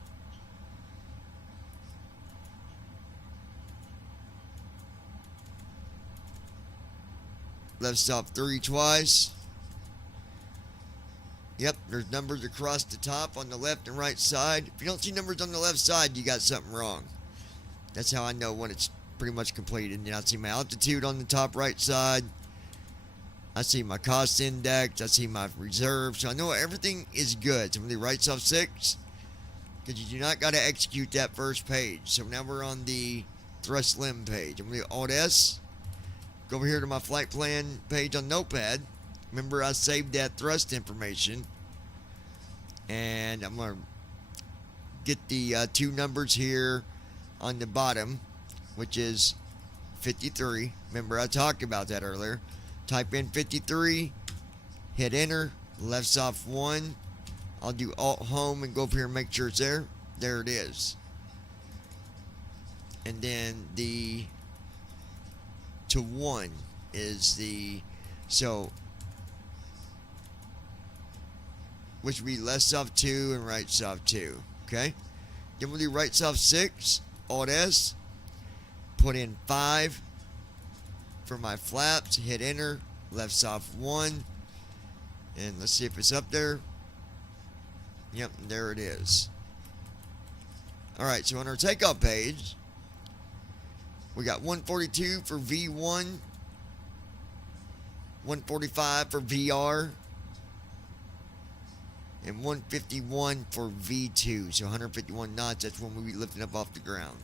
Left soft 3 twice. Yep, there's numbers across the top on the left and right side. If you don't see numbers on the left side, you got something wrong. That's how I know when it's pretty much completed. And I see my altitude on the top right side. I see my cost index. I see my reserve. So I know everything is good. So I'm going to do right soft 6. Because you do not got to execute that first page. So now we're on the thrust limb page. I'm going to do Alt S. Go over here to my flight plan page on Notepad. Remember, I saved that thrust information. And I'm going to get the 2 numbers here on the bottom, which is 53. Remember, I talked about that earlier. Type in 53. Hit enter. Left soft 1. I'll do Alt Home and go up here and make sure it's there. There it is. And then the to 1 is the, so, which would be left soft 2 and right soft 2. Okay? Then we'll do right soft 6, Alt S, put in 5 for my flaps. Hit enter. Left soft 1. And let's see if it's up there. Yep, there it is. Alright, so on our takeoff page, we got 142 for V1, 145 for VR, and 151 for V2. So 151 knots, that's when we'll be lifting up off the ground.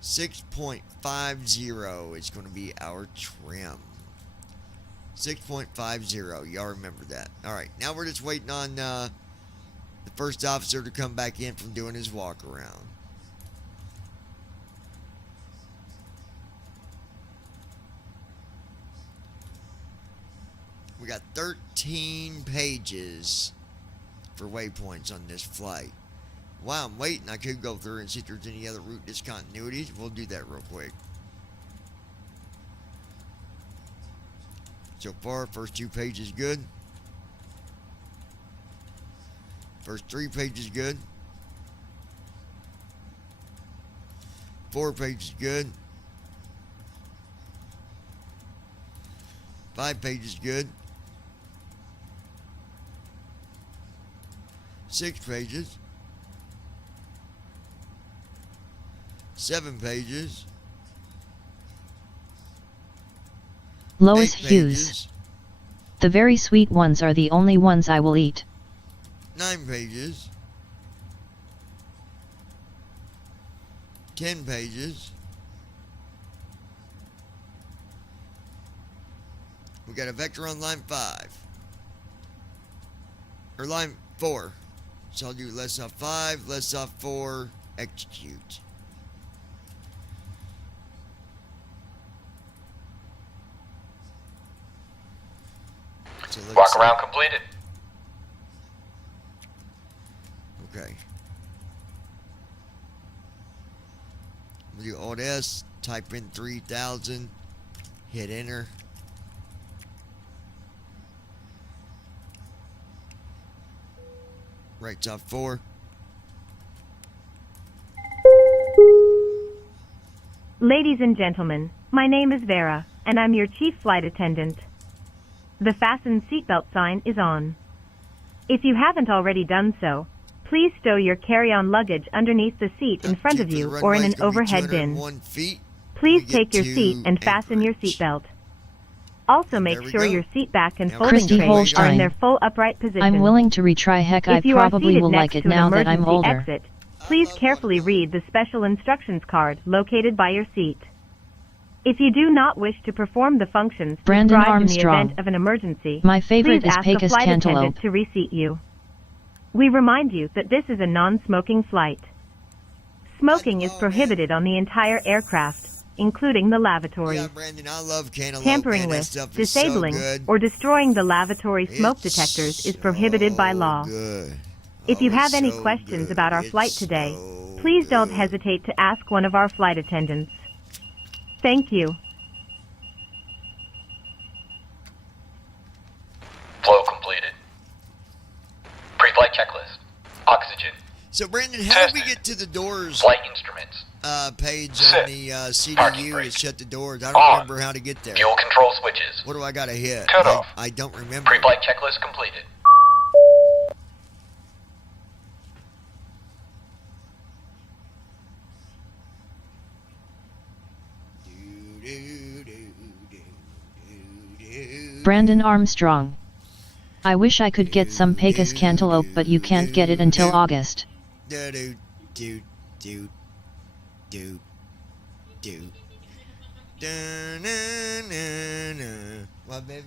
6.50 is going to be our trim. 6.50. Y'all remember that. Alright, now we're just waiting on the first officer to come back in from doing his walk around. We got 13 pages for waypoints on this flight. While I'm waiting, I could go through and see if there's any other route discontinuities. We'll do that real quick. So far, first 2 pages good. First 3 pages good. 4 pages good. 5 pages good. 6 pages. 7 pages. Lois 8 Hughes. pages. The very sweet ones are the only ones I will eat. 9 pages. 10 pages. We got a vector on line 5. Or line 4. So I'll do less off 5, less off 4, execute. So Walk see. around completed. Okay. We'll do Alt S, type in 3000, hit enter. Right top 4. Ladies and gentlemen, my name is Vera, and I'm your chief flight attendant. The fasten seatbelt sign is on. If you haven't already done so, please stow your carry-on luggage underneath the seat in front of you or in an overhead bin. Please take your seat and fasten your seatbelt. Also make sure your seat back and folding Christy trays are in Holstein. their full upright position. I'm willing to retry. Heck, I If you are probably seated will next like it to an now that I'm emergency older. exit, please carefully read the special instructions card located by your seat. If you do not wish to perform the functions Brandon described in the Armstrong. event of an emergency, My favorite please is ask Pecos a flight cantaloupe. attendant to reseat you. We remind you that this is a non-smoking flight. Smoking is prohibited on the entire aircraft, including the lavatory. Yeah, Brandon, I love cantaloupe. Tampering man. That with, stuff is disabling, so good. or destroying the lavatory smoke It's detectors is prohibited by law. Good. If you Oh, have it's any so questions good. about our It's flight today, so please don't good. hesitate to ask one of our flight attendants. Thank you. Flow completed. Pre-flight checklist. Oxygen. So, Brandon, how do we get to the doors Flight instruments. page Sit. on the Parking CDU brake. to shut the doors? I don't On. remember how to get there. Fuel control switches. What do I got to hit? Cut off. I don't remember. Pre-flight checklist completed. Brandon Armstrong. I wish I could get some Pecos cantaloupe, but you can't get it until August. Do do do do do do. Da, na, na, na. What, baby?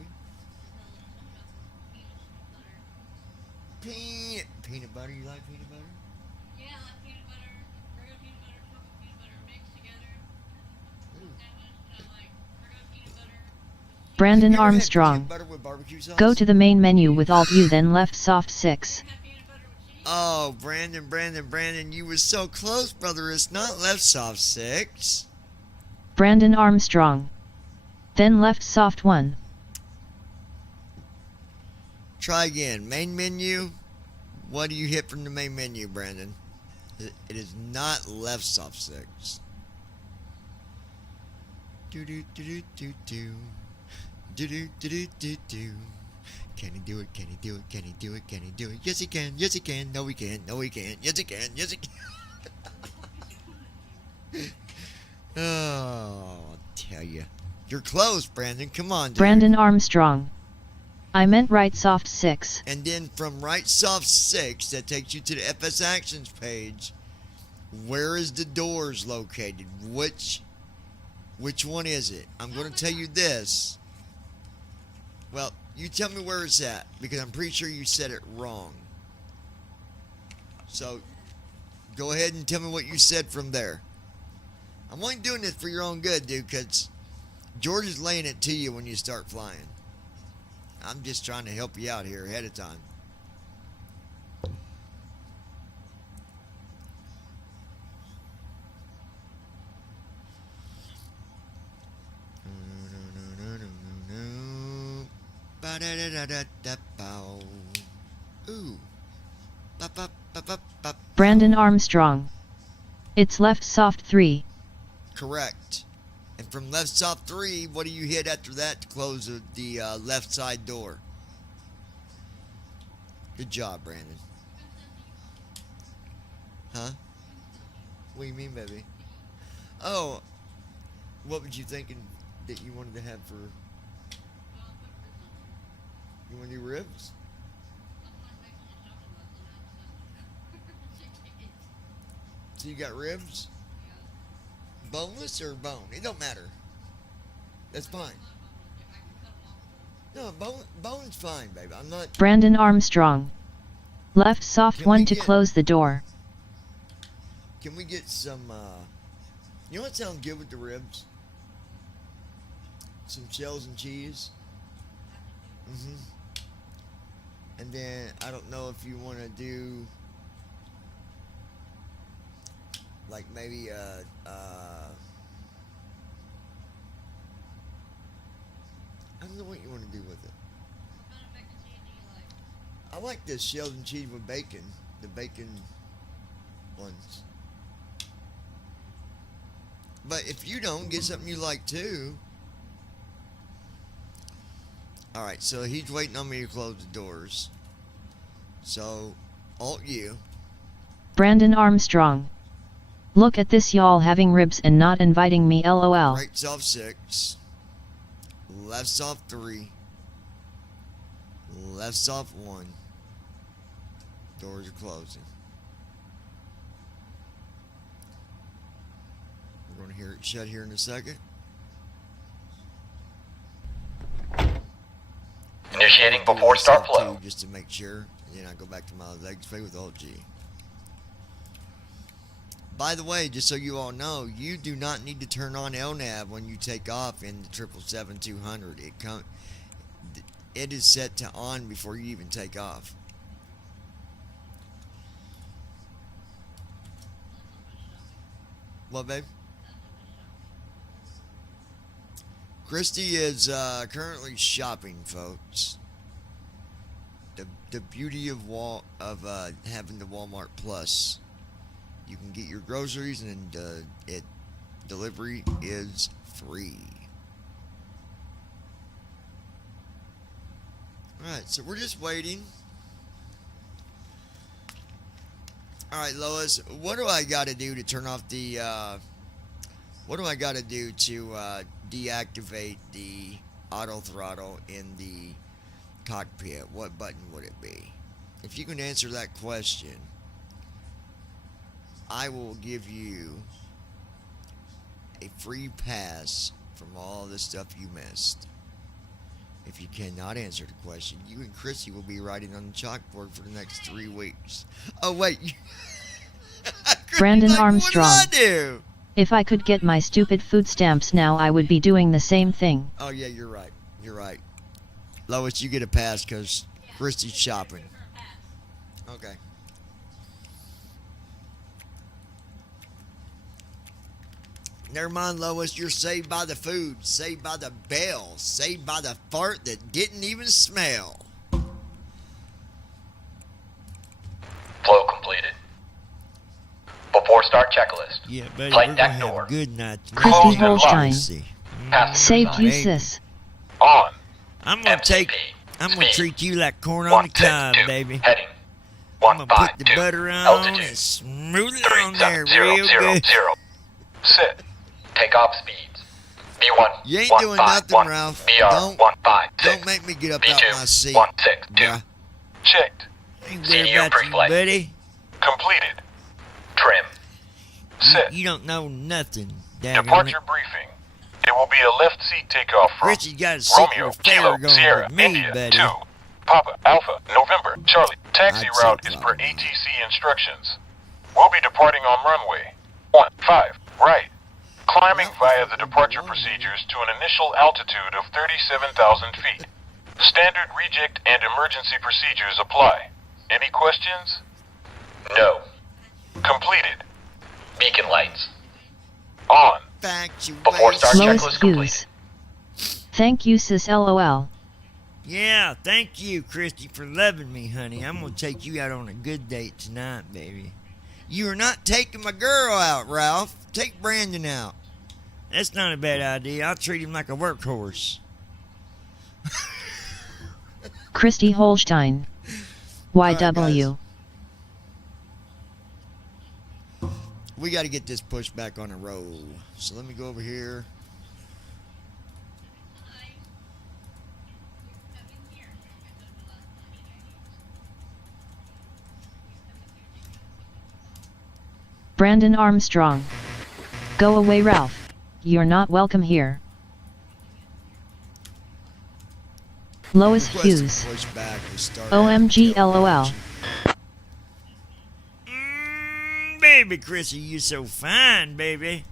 Peanut butter. You like peanut butter? Yeah, like peanut butter, regular peanut butter, purple peanut butter mixed together. Sandwich, and I like regular peanut butter. Brandon You ever had Armstrong. peanut butter with barbecue sauce? Go to the main menu with Alt U, then left soft 6. Oh, Brandon, you was so close, brother. It's not left soft 6. Brandon Armstrong. Then left soft 1. Try again. Main menu. What do you hit from the main menu, Brandon? It is not left soft 6. Do do do do do do. Do do do do do do. Can he do it? Can he do it? Can he do it? Can he do it? Yes he can. Yes he can. No he can't. No he can't. Yes he can. Yes he can. Oh, I'll tell you. You're close, Brandon. Come on, dude. Brandon Armstrong. I meant right soft 6. And then from right soft 6, that takes you to the FS Actions page. Where is the doors located? Which one is it? I'm going to tell you this. Well, you tell me where it's at, because I'm pretty sure you said it wrong. So, go ahead and tell me what you said from there. I'm only doing this for your own good, dude, because George is laying it to you when you start flying. I'm just trying to help you out here ahead of time. Ooh. Brandon Armstrong. It's left soft 3. Correct. And from left soft 3, what do you hit after that to close the left side door? Good job, Brandon. Huh? What do you mean, baby? Oh, what was you thinking that you wanted to have for... You want to do ribs? So you got ribs? Boneless or bone? It don't matter. That's fine. No, bone's fine, baby. I'm not... Brandon Armstrong. Left soft 1 to close the door. Can we get some, you know what sounds good with the ribs? Some shells and cheese. And then, I don't know if you want to do, like maybe, I don't know what you want to do with it. I like the shells and cheese with bacon. The bacon ones. But if you don't, get something you like too. Alright, so he's waiting on me to close the doors. So, Alt U. Brandon Armstrong. Look at this, y'all having ribs and not inviting me, lol. Right soft 6. Left soft 3. Left soft 1. Doors are closing. We're going to hear it shut here in a second. Initiating before start flow. Just to make sure. And then I go back to my leg spray with Alt G. By the way, just so you all know, you do not need to turn on LNAV when you take off in the 777-200. It is set to on before you even take off. What, babe? Christy is currently shopping, folks. The beauty of having the Walmart Plus, you can get your groceries and delivery is free. All right, so we're just waiting. All right, Lois, what do I got to do to turn off the? What do I got to do to deactivate the auto throttle in the cockpit? What button would it be? If you can answer that question, I will give you a free pass from all the stuff you missed. If you cannot answer the question, you and Chrissy will be writing on the chalkboard for the next 3 weeks. Oh, wait. Brandon Armstrong. What did I do? If I could get my stupid food stamps now, I would be doing the same thing. Oh, yeah, you're right. You're right. Lois, you get a pass because Christy's shopping. Okay. Never mind, Lois. You're saved by the food, saved by the bell, saved by the fart that didn't even smell. Flow completed. Before start checklist. Yeah, buddy. Flight We're deck gonna have door. a good night. Christy Holstein. Passenger Saved sign. you, sis. On. I'm gonna MCP. treat you like corn on the cob, 162. baby. Heading. I'm gonna put the 152. butter on Altitude. and smooth it on there real 3700. good. Sit. Takeoff speeds. B1. You ain't doing nothing, 151. Ralph. BR Don't 156. make me get up out B2 my seat. 162. bruh. Checked. Ain't worried CDU about you, pre-flight. buddy. Completed. Trim. Sit. You don't know nothing, daggone Departure it. briefing. It will be a left seat takeoff from Richie's got a secret Romeo, affair Kilo, going Sierra, with me, India, buddy. 2, Papa, Alpha, November, Charlie. Taxi I'd say route is per Papa. ATC instructions. We'll be departing on runway 15, right. Climbing via the departure procedures to an initial altitude of 37,000 feet. Standard reject and emergency procedures apply. Any questions? No. Completed. Beacon lights. On. Before start Lowest checklist completed. views. Thank you, sis. LOL. Yeah, thank you, Christy, for loving me, honey. I'm gonna take you out on a good date tonight, baby. You are not taking my girl out, Ralph. Take Brandon out. That's not a bad idea. I'll treat him like a workhorse. Christy Holstein. YW. We got to get this pushed back on the road. So let me go over here. Brandon Armstrong. Go away, Ralph. You're not welcome here. Lois Hughes. Push back and start OMG LOL. Baby Chrissy, you so fine, baby.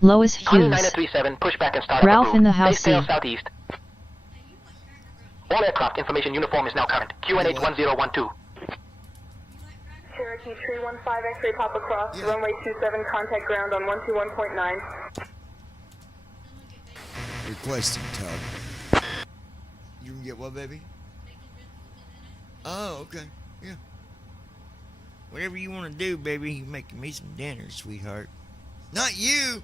Lois Hughes. 2937, push back and start Ralph in the house Base tail seat. southeast. All aircraft information uniform is now current. QNH 1012. Cherokee 315 X-ray Papa Cross, runway 27, contact ground on 121.9. Requesting tug. You can get what, baby? Oh, okay. Yeah. Whatever you want to do, baby. You making me some dinner, sweetheart. Not you.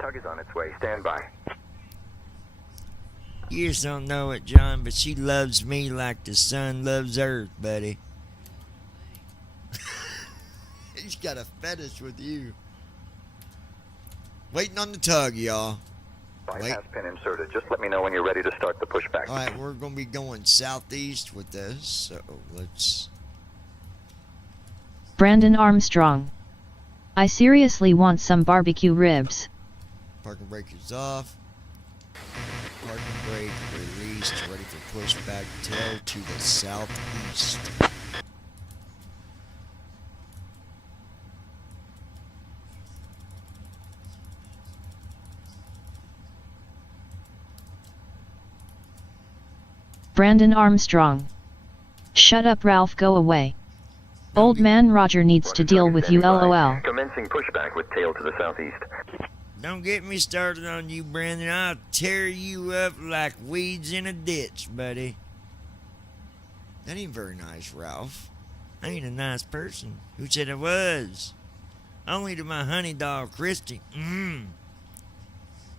Tug is on its way. Stand by. You just don't know it, John, but she loves me like the sun loves Earth, buddy. He's got a fetish with you. Waiting on the tug, y'all. Bypass pin inserted. Just let me know when you're ready to start the pushback. All right, we're going to be going southeast with this, so let's... Brandon Armstrong. I seriously want some barbecue ribs. Parking brake is off. Parking brake released, ready for pushback. Tail to the southeast. Brandon Armstrong. Shut up, Ralph, go away. Old man Roger needs to deal with you, LOL. Commencing pushback with tail to the southeast. Don't get me started on you, Brandon. I'll tear you up like weeds in a ditch, buddy. That ain't very nice, Ralph. I ain't a nice person. Who said I was? Only to my honey dog, Christy.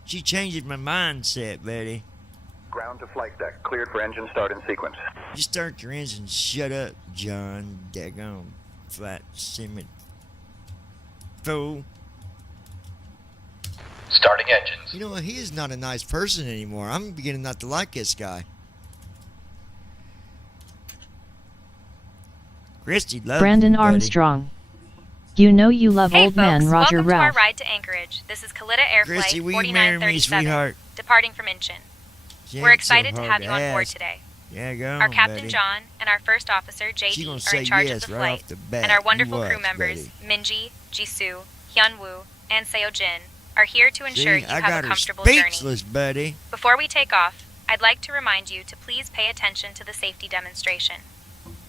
She changes my mindset, buddy. Ground to flight deck. Cleared for engine start in sequence. You start your engine, shut up, John. Daggone flat cement fool. Starting engines. You know what? He is not a nice person anymore. I'm beginning not to like this guy. Christy loves Brandon me, buddy. Armstrong. You know you love Hey old folks, man Roger welcome to our Ralph. ride to Anchorage. This is Kalita Air Flight Christy, will you marry me, 4937, sweetheart? departing from Incheon. She We're ain't so excited to hard have you on board ask. today. Yeah, go Our on, Captain buddy. John and our First Officer She JD gonna are say in charge yes of the right flight, off the bat. and our You wonderful crew was, members, buddy. Minji, Jisoo, Hyunwoo, and Seo Jin, are here to ensure See, you I have got a her comfortable journey. speechless, buddy. Before we take off, I'd like to remind you to please pay attention to the safety demonstration.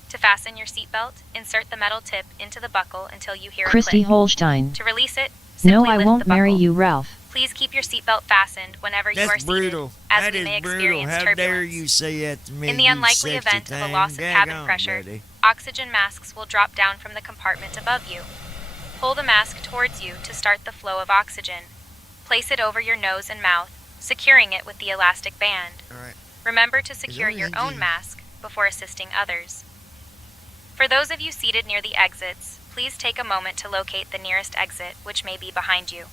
To fasten your seatbelt, insert the metal tip into the buckle until you hear Christy a click. Holstein. To release it, No, simply I lift won't the marry buckle. you, Ralph. Please keep your seatbelt fastened whenever you are That's seated, brutal. as That we is may brutal. experience How turbulence. dare you say that to me, In the you unlikely sexy event of a thing. loss of cabin Daggone, pressure, buddy. oxygen masks will drop down from the compartment above you. pull the mask towards you to start the flow of oxygen. Place it over your nose and mouth, securing it with the elastic band. Alright. Remember to secure your own mask before assisting others. For those of you seated near the exits, please take a moment to locate the nearest exit, which may be behind you.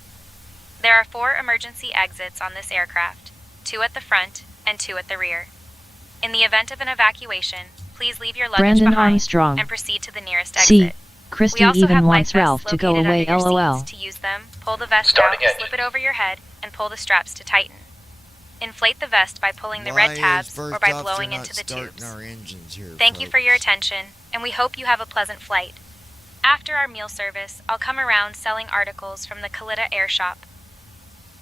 There are 4 emergency exits on this aircraft, 2 at the front and 2 at the rear. In the event of an evacuation, please leave your luggage Brandon behind Armstrong. and proceed to the nearest exit. See, Christy We also even have wants life Ralph vests to go located away, under your lol. seats. To use them, pull the vest Starting out, slip it over your head, and pull the straps to tighten. Inflate the vest by pulling the red tabs or by blowing into the tubes. Thank you for your attention, and we hope you have a pleasant flight. After our meal service, I'll come around selling articles from the Kalita Air Shop.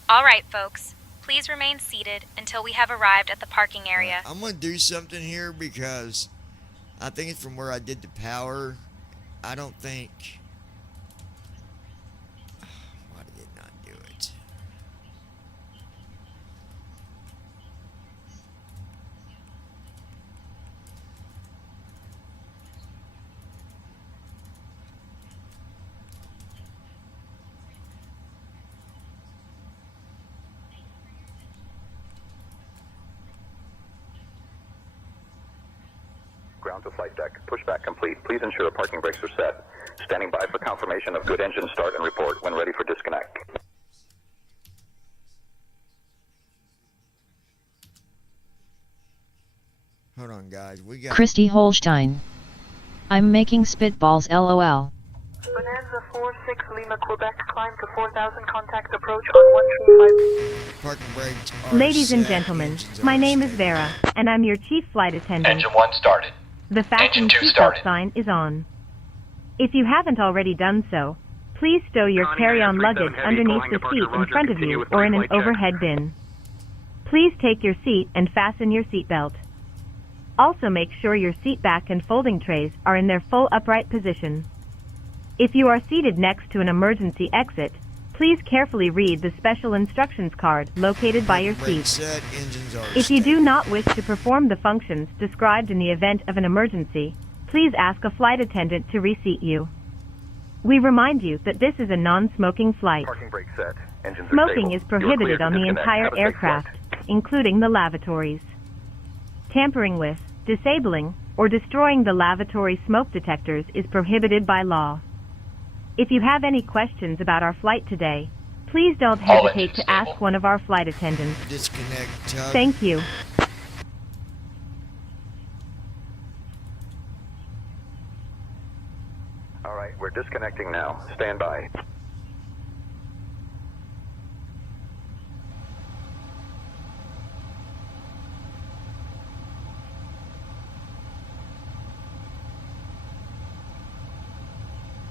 All right, folks, please remain seated until we have arrived at the parking area. I'm going to do something here because I think it's from where I did the power. I don't think... Why did it not do it? Ground to flight deck. Pushback complete. Please ensure parking brakes are set. Standing by for confirmation of good engine start and report when ready for disconnect. Hold on, guys. We got... Christy Holstein. I'm making spitballs, lol. Bonanza 46 Lima, Quebec, climb to 4000, contact approach on 135. Parking brakes are Ladies and set, gentlemen, engines my are name is set. Vera, and I'm your chief flight attendant. Engine 1 started. The fasten Engine 2 seatbelt started. sign is on. If you haven't already done so, please stow your Connie, carry-on 937 luggage Heavy, underneath calling the departure, seat in Roger, front of continue you with or in an pre-flight check. overhead bin. Please take your seat and fasten your seatbelt. Also make sure your seat back and folding trays are in their full upright position. If you are seated next to an emergency exit, please carefully read the special instructions card located by your Brakes seat. set, engines are If you set. do not wish to perform the functions described in the event of an emergency, please ask a flight attendant to reseat you. We remind you that this is a non-smoking flight. Parking brake set. Engines are Smoking stable. is You are clear prohibited to on the disconnect. entire Have a safe aircraft, flight. including the lavatories. Tampering with, disabling, or destroying the lavatory smoke detectors is prohibited by law. If you have any questions about our flight today, please don't All hesitate engines to ask stable. one of our flight attendants. Disconnect tug. Thank you. All right, we're disconnecting now. Stand by.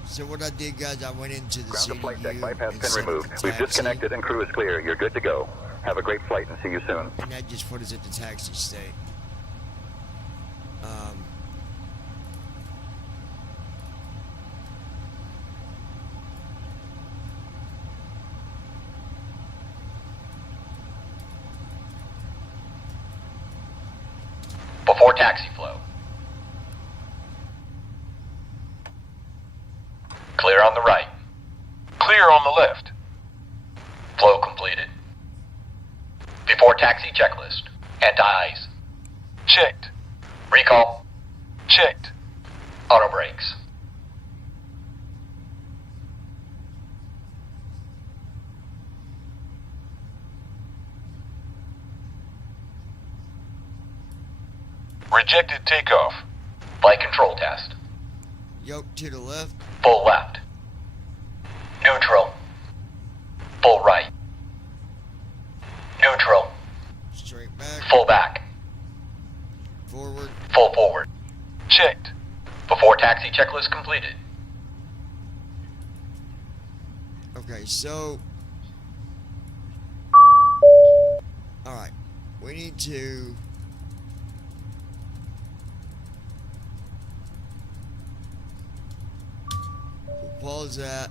So what I did, guys, I went into the Ground to flight deck. CDU Bypass and pin set up removed. the We've taxi, disconnected and crew is clear. You're good to go. Have a great flight and see you soon. and that just put us at the taxi state. Before taxi flow. Clear on the right. Clear on the left. Flow completed. Before taxi checklist. Anti-ice. Checked. Recall. Checked. Auto brakes. Rejected takeoff. Flight control test. Yoke to the left. Full left. Neutral. Full right. Neutral. Straight back. Full back. Forward. Full forward. Checked. Before taxi checklist completed. Okay, so... Alright. We need to... We'll pause that.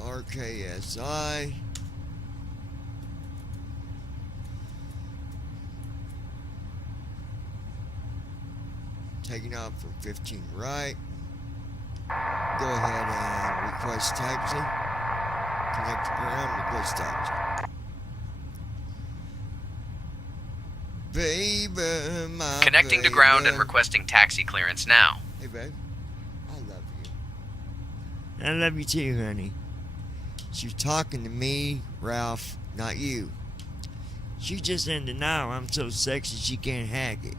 RKSI. taking off for 15 right. Go ahead and request taxi. Connect to ground, request taxi. Baby, my Connecting to ground and requesting taxi clearance now. Hey, babe. I love you. I love you too, honey. She's talking to me, Ralph, not you. She's just in denial. I'm so sexy she can't hack it.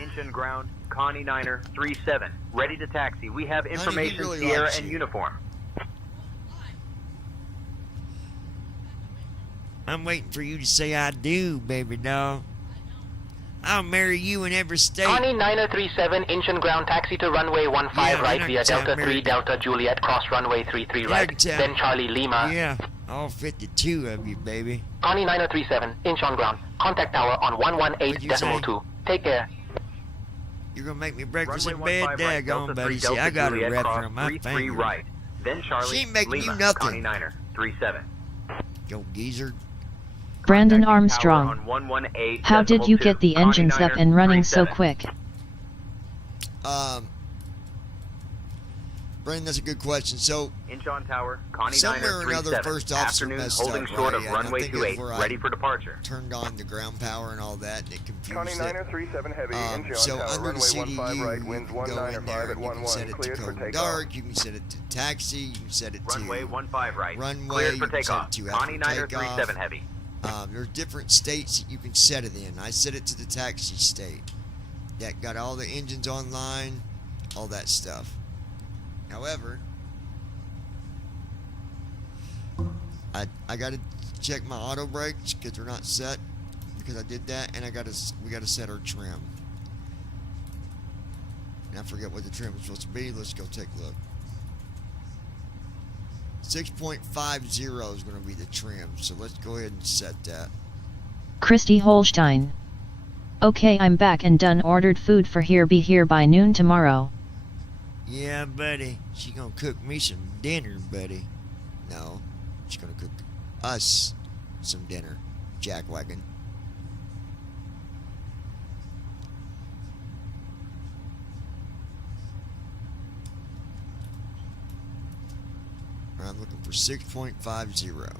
Inch and ground, Connie Niner 37. Ready to taxi. We have information, really Sierra, likes and you. uniform. I'm waiting for you to say I do, baby doll. I'll marry you in every state. Connie Niner 37, inch and ground, taxi to runway 15 Yeah, right I via can tell Delta 3 Mary- Delta Juliet, cross runway 33 Yeah, I right, can tell. then Charlie Lima. Yeah, all 52 of you, baby. Connie Niner 37, inch on ground, contact tower on What'd you say? 118.2. Take care. You're gonna make me breakfast Runway in 15 bed? right, Daggone, Delta buddy. 3 See, Delta I got a Juliet, wrapper cross on my 33 finger. right. Then Charlie She ain't making Lima, you nothing. Connie Niner 37. Yo, geezer. Brandon Contacting Armstrong. tower on 118.2. How did you get the Connie engines up Niner and running so 37. quick? Brandon, that's a good question. So, Inch on tower, Connie somewhere Niner or another, 37. first officer Afternoon messed holding up, short right? of And I runway think it's 28, where I ready for departure. turned on the ground power and all that, and it confused Connie it. Niner 37 heavy, inch on So tower, under the runway 15 CDU, right, you winds can go in 195 there at and you can set 11, it to cleared for code takeoff. dark, you can set it to taxi, you can set it to Runway 15 right. runway, Cleared you for can set takeoff. it to Connie after Niner takeoff. 37 heavy. There's different states that you can set it in. I set it to the taxi state. That got all the engines online, all that stuff. However, I got to check my auto brakes because they're not set because I did that, and we got to set our trim. And I forget what the trim is supposed to be. Let's go take a look. 6.50 is going to be the trim, so let's go ahead and set that. Christy Holstein. Okay, I'm back and done. Ordered food for here. Be here by noon tomorrow. Yeah, buddy. She gonna cook me some dinner, buddy. No, she's gonna cook us some dinner. Jackwagon. I'm looking for 6.50.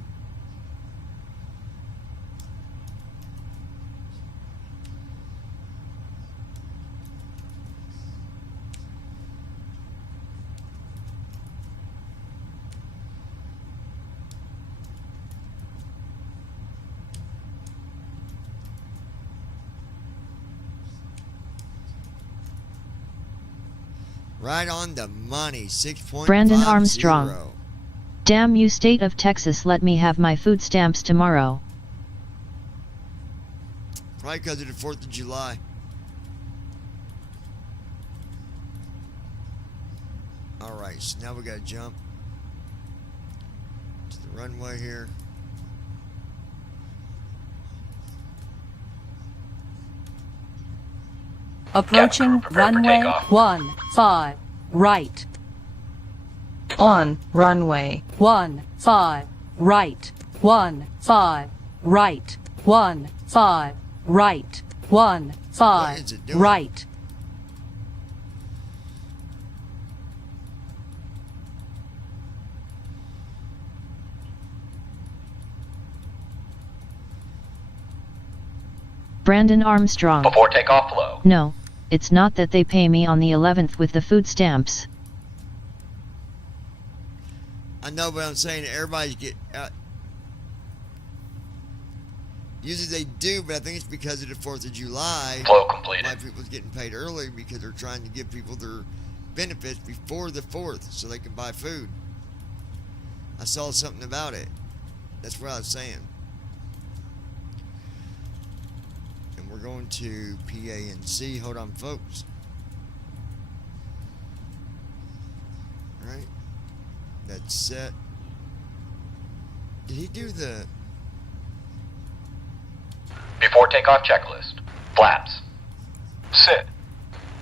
Right on the money, 6.50. Brandon Armstrong. Damn you, state of Texas, let me have my food stamps tomorrow. Probably because of the 4th of July. Alright, so now we gotta jump to the runway here. Approaching runway 15 right. On runway 15 right. 15 right. 15 right. 15 right. Brandon Armstrong. Before takeoff, flow. No, it's not that they pay me on the 11th with the food stamps. I know, but I'm saying everybody's get. Usually they do, but I think it's because of the 4th of July. Flow completed. Why people's getting paid early because they're trying to give people their benefits before the 4th so they can buy food. I saw something about it. That's what I was saying. And we're going to PANC. Hold on, folks. All right. That's set. Did he do the... Before takeoff checklist. Flaps. Sit.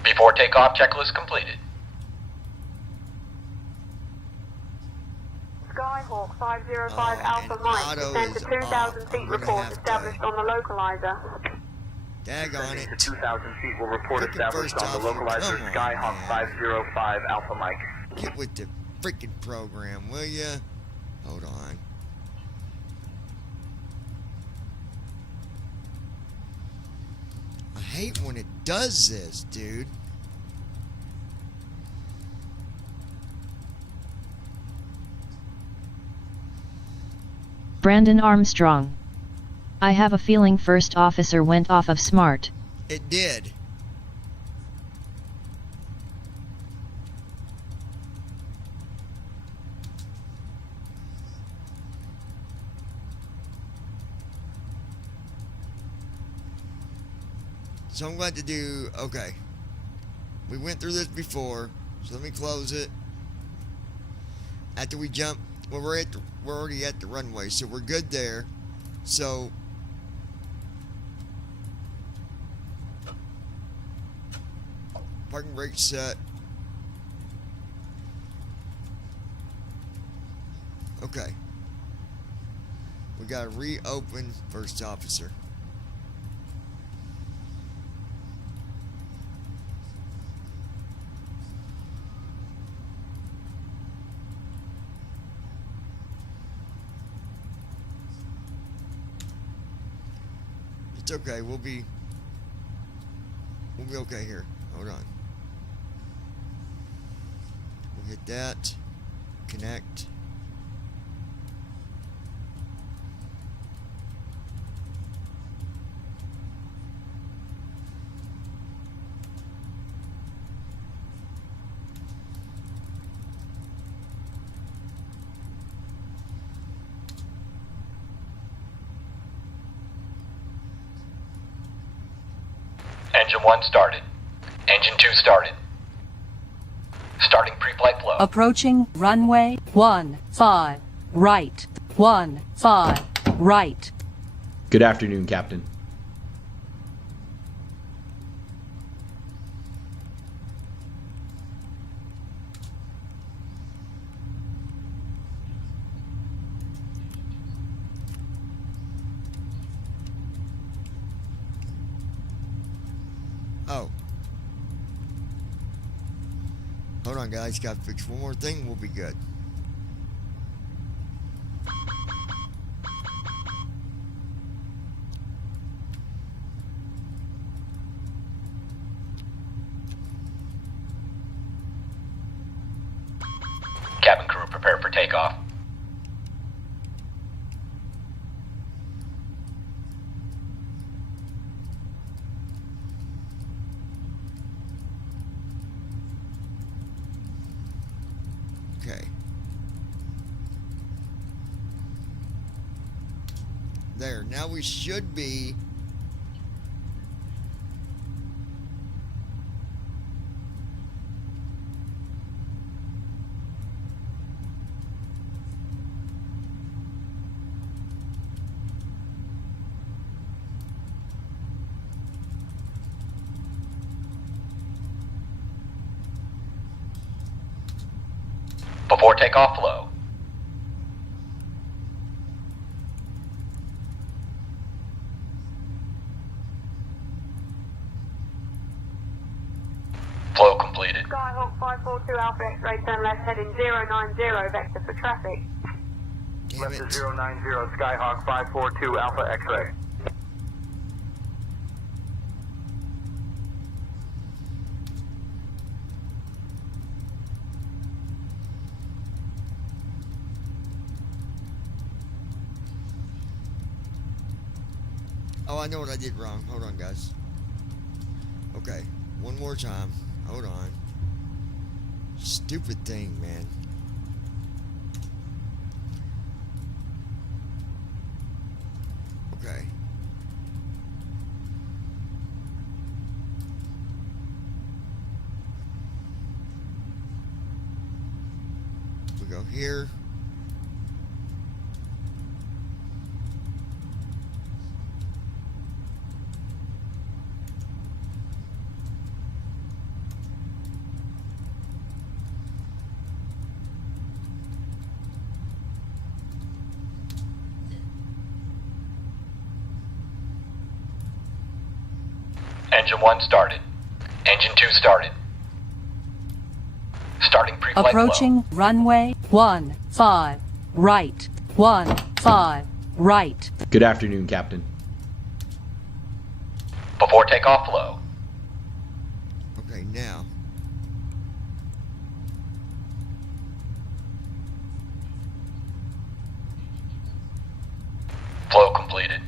Before takeoff checklist completed. Skyhawk 505 Alpha Mike, descend to 2,000 feet report established on the localizer. Daggone it. To 2,000 feet will report Frickin' established first on the officer, localizer come on, Skyhawk man. 505 Alpha Mike. Get with the freaking program, will ya? Hold on. I hate when it does this, dude. Brandon Armstrong. I have a feeling first officer went off of smart. It did. So I'm glad to do, okay. We went through this before, so let me close it. After we jump, well, we're already at the runway, so we're good there. So parking brake set. Okay. We gotta reopen first officer. It's okay, we'll be okay here. Hold on. We'll hit that. Connect. Engine 1 started. Engine 2 started. Starting pre-flight flow. Approaching runway 15, right. 15, right. Good afternoon, Captain. Oh. Hold on, guys. Gotta fix one more thing. We'll be good. Cabin crew prepare for takeoff. Okay. There. Now we should be. Before takeoff flow. Flow completed. Skyhawk 542 Alpha X-ray, turn left heading 090, vector for traffic. Left to 090 Skyhawk 542 Alpha X-ray. Oh, I know what I did wrong. Hold on, guys. Okay. One more time. Hold on. Stupid thing, man. Okay. We go here. Engine 1 started. Engine 2 started. Starting pre-flight Approaching runway 15 right. 15 right. Good afternoon, Captain. Before takeoff flow. Okay, now. Flow completed.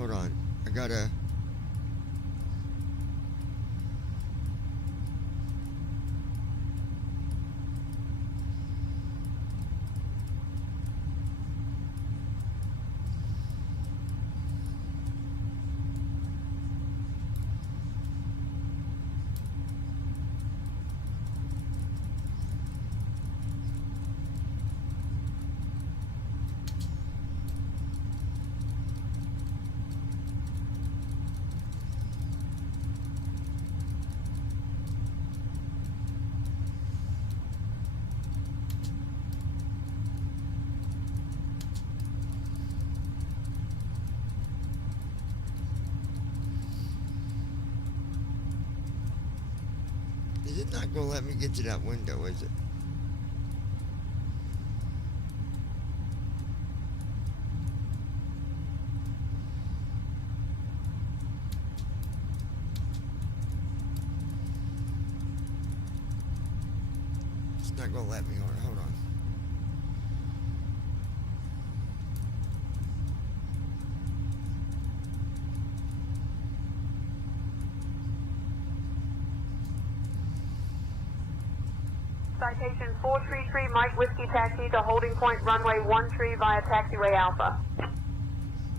Hold on. I gotta... Is it not gonna let me get to that window, is it? It's not gonna let me. Hold on. Citation 433 Mike Whiskey Taxi to holding point runway 13 via taxiway Alpha.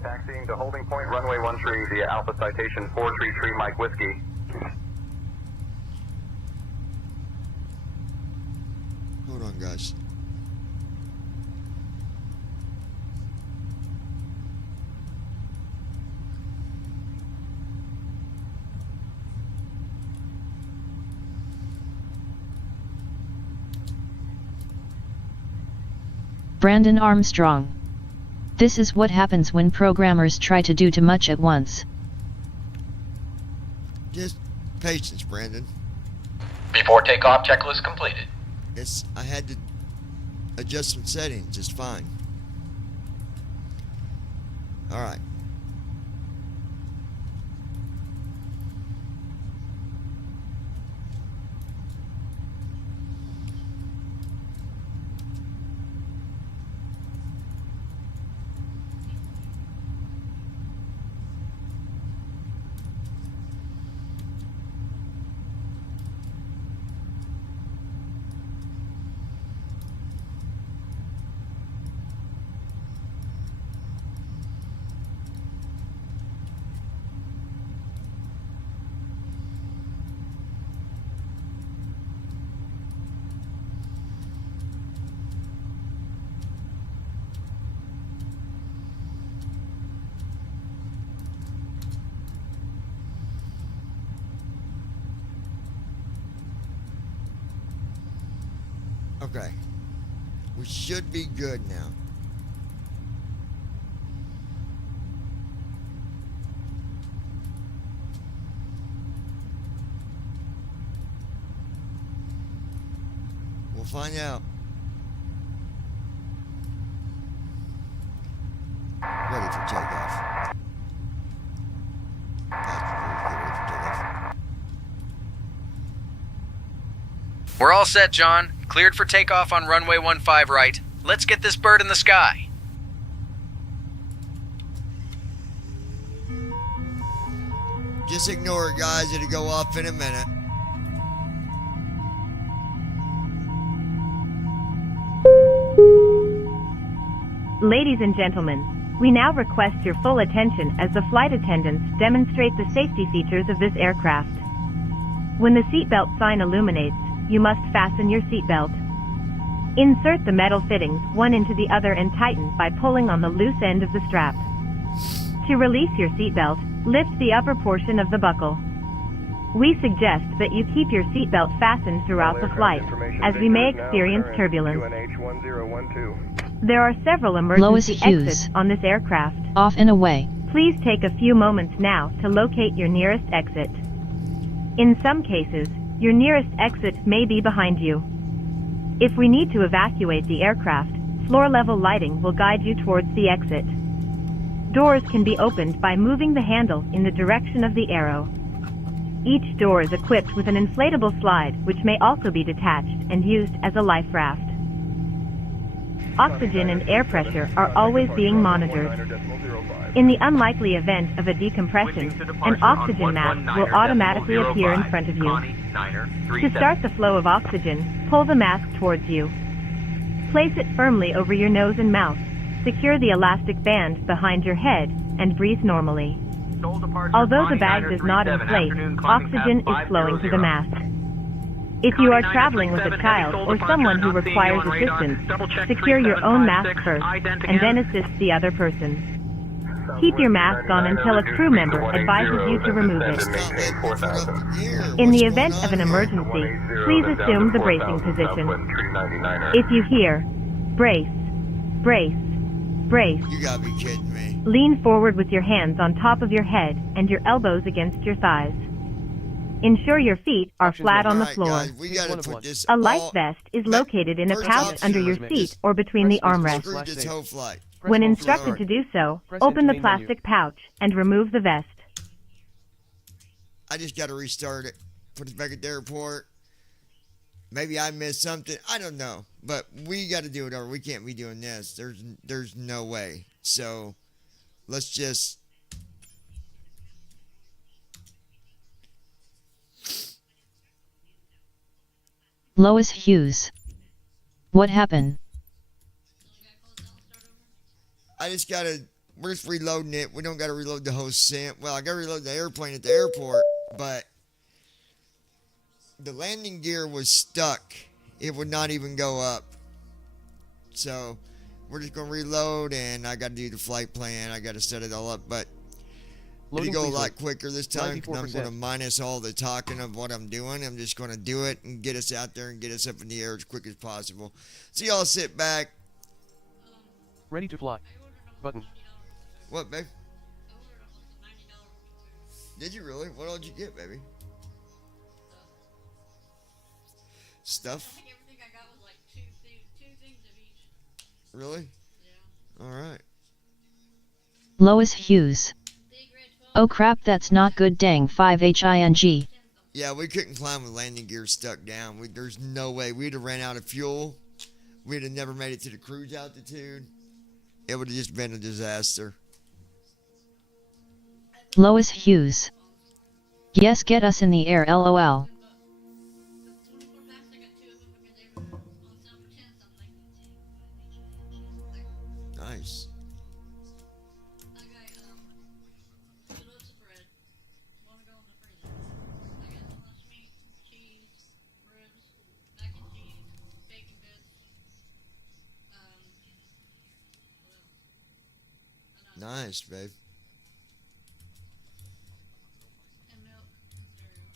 Taxiing to holding point runway 13 via Alpha Citation 433 Mike Whiskey. Hold on, guys. Brandon Armstrong. This is what happens when programmers try to do too much at once. Just patience, Brandon. Before takeoff checklist completed. I had to adjust some settings just fine. Alright. Okay. We should be good now. We'll find out. Ready for takeoff. Passengers, get ready for takeoff. We're all set, John. Cleared for takeoff on runway 15 right. Let's get this bird in the sky. Just ignore it, guys. It'll go off in a minute. Ladies and gentlemen, we now request your full attention as the flight attendants demonstrate the safety features of this aircraft. When the seatbelt sign illuminates, you must fasten your seatbelt. Insert the metal fittings one into the other and tighten by pulling on the loose end of the strap. To release your seatbelt, lift the upper portion of the buckle. We suggest that you keep your seatbelt fastened throughout the flight, as we may experience turbulence. There are several emergency exits on this aircraft. Off and away. Please take a few moments now to locate your nearest exit. In some cases, your nearest exit may be behind you. If we need to evacuate the aircraft, floor-level lighting will guide you towards the exit. Doors can be opened by moving the handle in the direction of the arrow. Each door is equipped with an inflatable slide, which may also be detached and used as a life raft. Oxygen and air pressure are always being monitored. In the unlikely event of a decompression, an oxygen mask will automatically appear in front of you. To start the flow of oxygen, pull the mask towards you. Place it firmly over your nose and mouth. Secure the elastic band behind your head and breathe normally. Although the bag does not inflate, oxygen is flowing to the mask. If you are traveling with a child or someone who requires assistance, secure your own mask first and then assist the other person. Keep your mask on until a crew member advises you to remove it. In the event of an emergency, please assume the bracing position. If you hear, brace, brace, brace, you gotta be kidding me. Lean forward with your hands on top of your head and your elbows against your thighs. Ensure your feet are flat on the floor. A life vest is located in a pouch under your seat or between the armrests. When instructed to do so, open the plastic pouch and remove the vest. I just gotta restart it. Put it back at the airport. Maybe I missed something. I don't know. But we gotta do it, or we can't be doing this. There's no way. So let's just Lois Hughes. What happened? I just gotta, we're just reloading it. We don't gotta reload the whole sim. Well, I gotta reload the airplane at the airport, but the landing gear was stuck. It would not even go up. So we're just gonna reload, and I gotta do the flight plan. I gotta set it all up, but it'll go a lot quicker this time. I'm gonna minus all the talking of what I'm doing. I'm just gonna do it and get us out there and get us up in the air as quick as possible. So y'all sit back. Ready to fly. Button. What, babe? Did you really? What all did you get, baby? Stuff? I think everything I got was like two things of each. Really? Yeah. Alright. Lois Hughes. Oh crap, that's not good, dang 5HING. Yeah, we couldn't climb with landing gear stuck down. There's no way. We'd have ran out of fuel. We'd have never made it to the cruise altitude. It would have just been a disaster. Lois Hughes. Yes, get us in the air, lol. Nice. Nice, babe. And milk and cereal.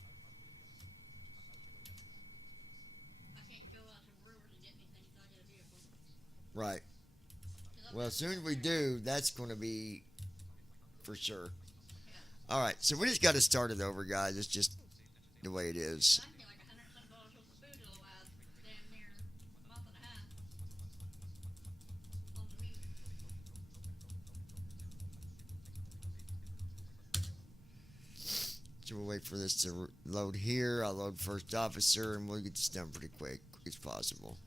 I can't go out to the river to get anything until I get a vehicle. Right. Well, as soon as we do, that's going to be for sure. All right, so we just got to start it over, guys. It's just the way it is. I can get like $100 worth of food to last damn near a month and a half. On the meat. So we'll wait for this to load here. I'll load first officer, and we'll get this done pretty quick. it's possible.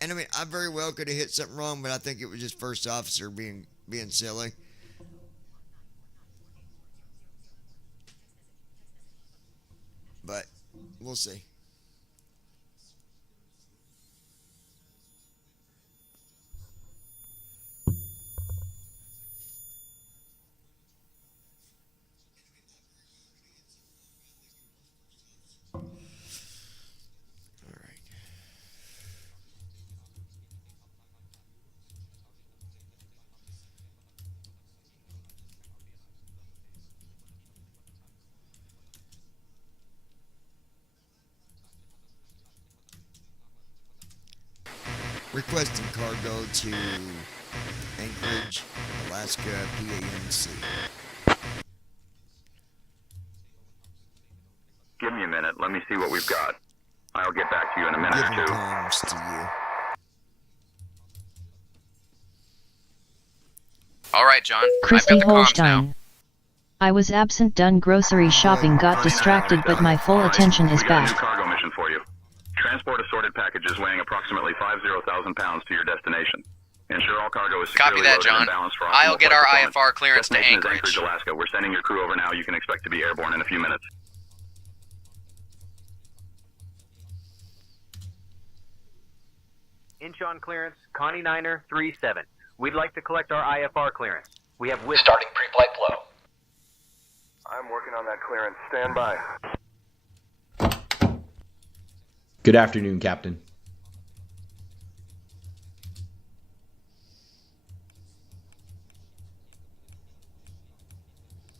And I mean, I very well could have hit something wrong, but I think it was just first officer being silly. But we'll see. Requesting cargo to Anchorage, Alaska, PAMC. Give me a minute. Let me see what we've got. I'll get back to you in a minute or Giving two. comms to you. All right, John. Christy I've got the comms now. Holstein. I was absent, done grocery shopping, got distracted, but my full attention is We got a new back. cargo mission for you. Transport assorted packages weighing approximately 50,000 pounds to your destination. Ensure all cargo is Copy securely that, loaded John. and balanced for I'll optimal get flight our performance. IFR clearance to Destination is Anchorage. Alaska. We're sending your crew over now. You can expect to be airborne in a few minutes. Incheon clearance, Connie Niner 37. We'd like to collect our IFR clearance. We have Starting pre-flight flow. I'm working on that clearance. Stand by. Good afternoon, Captain.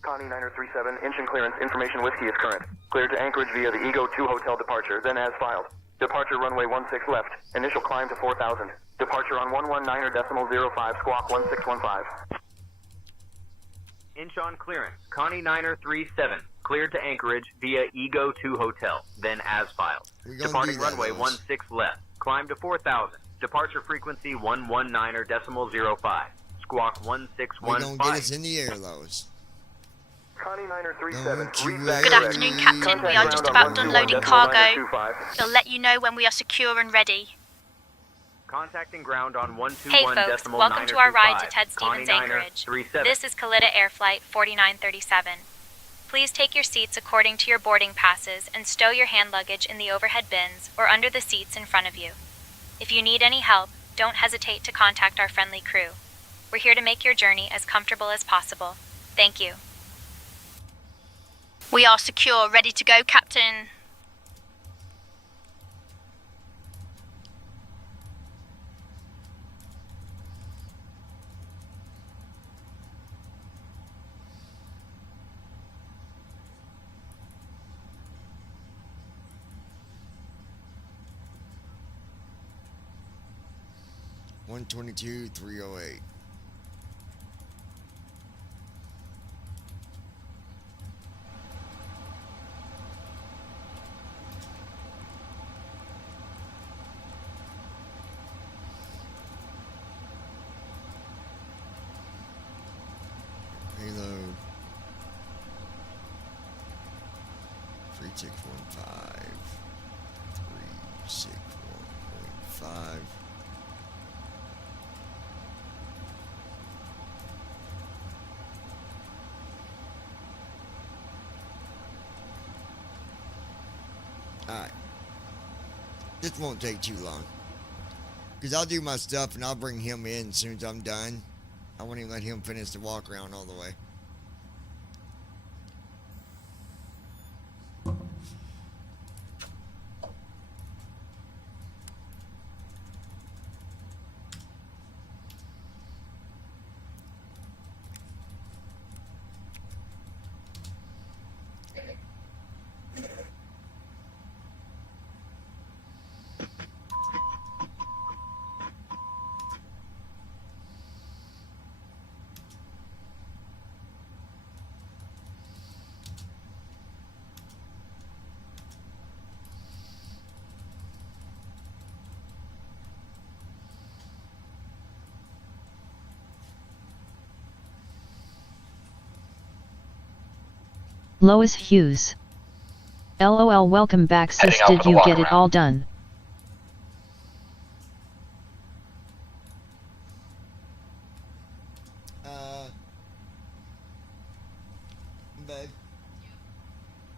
Connie Niner 37, Incheon clearance, information whiskey is current. Cleared to Anchorage via the Ego 2 hotel departure, then as filed. Departure runway 16 left. Initial climb to 4,000. Departure on 119.05, squawk 1615. Incheon clearance, Connie Niner 37. Cleared to Anchorage via Ego 2 hotel, then as filed. Departing runway 16 left. Climb to 4,000. Departure frequency 119.05. Squawk We're gonna 1615. get us in the air, Lois. Connie Niner 37. Good afternoon, Captain. We are just about done loading cargo. We'll let you know when we are secure and ready. Contacting ground on Hey 121.925. folks, welcome to our ride to Ted Connie Stevens Niner Anchorage. 37. This is Kalita Air Flight 4937. Please take your seats according to your boarding passes and stow your hand luggage in the overhead bins or under the seats in front of you. If you need any help, don't hesitate to contact our friendly crew. We're here to make your journey as comfortable as possible. Thank you. We are secure, ready to go, Captain. One 122,308. Payload 3615 361.5. Alright. This won't take too long. Because I'll do my stuff and I'll bring him in as soon as I'm done. I won't even let him finish the walk around all the way. Lois Hughes. LOL, welcome back sis, Heading out did for the you walk get it around. all done? Babe.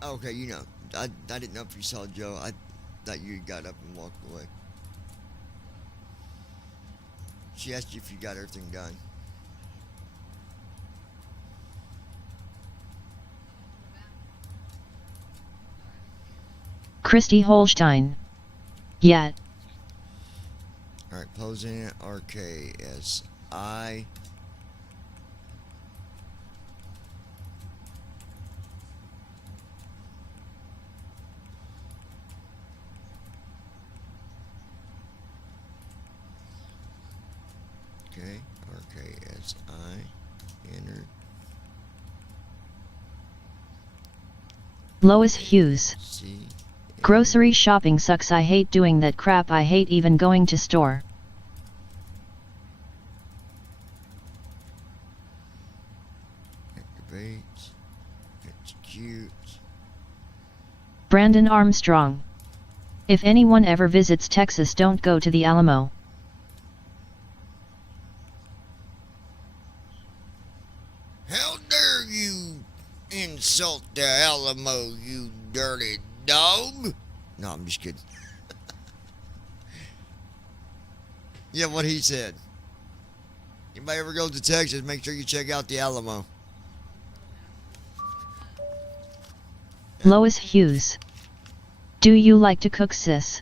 Okay, you know, I didn't know if you saw Joe. I thought you got up and walked away. She asked you if you got everything done. Christy Holstein. Yet. Alright, posing it, RKSI. Okay, RKSI. Enter. Lois Hughes. C. Grocery shopping sucks, I hate doing that crap, I hate even going to store. Activate. Execute. Brandon Armstrong. If anyone ever visits Texas, don't go to the Alamo. How dare you insult the Alamo, you dirty dog? No, I'm just kidding. Yeah, what he said. Anybody ever go to Texas, make sure you check out the Alamo. Lois Hughes. Do you like to cook, sis?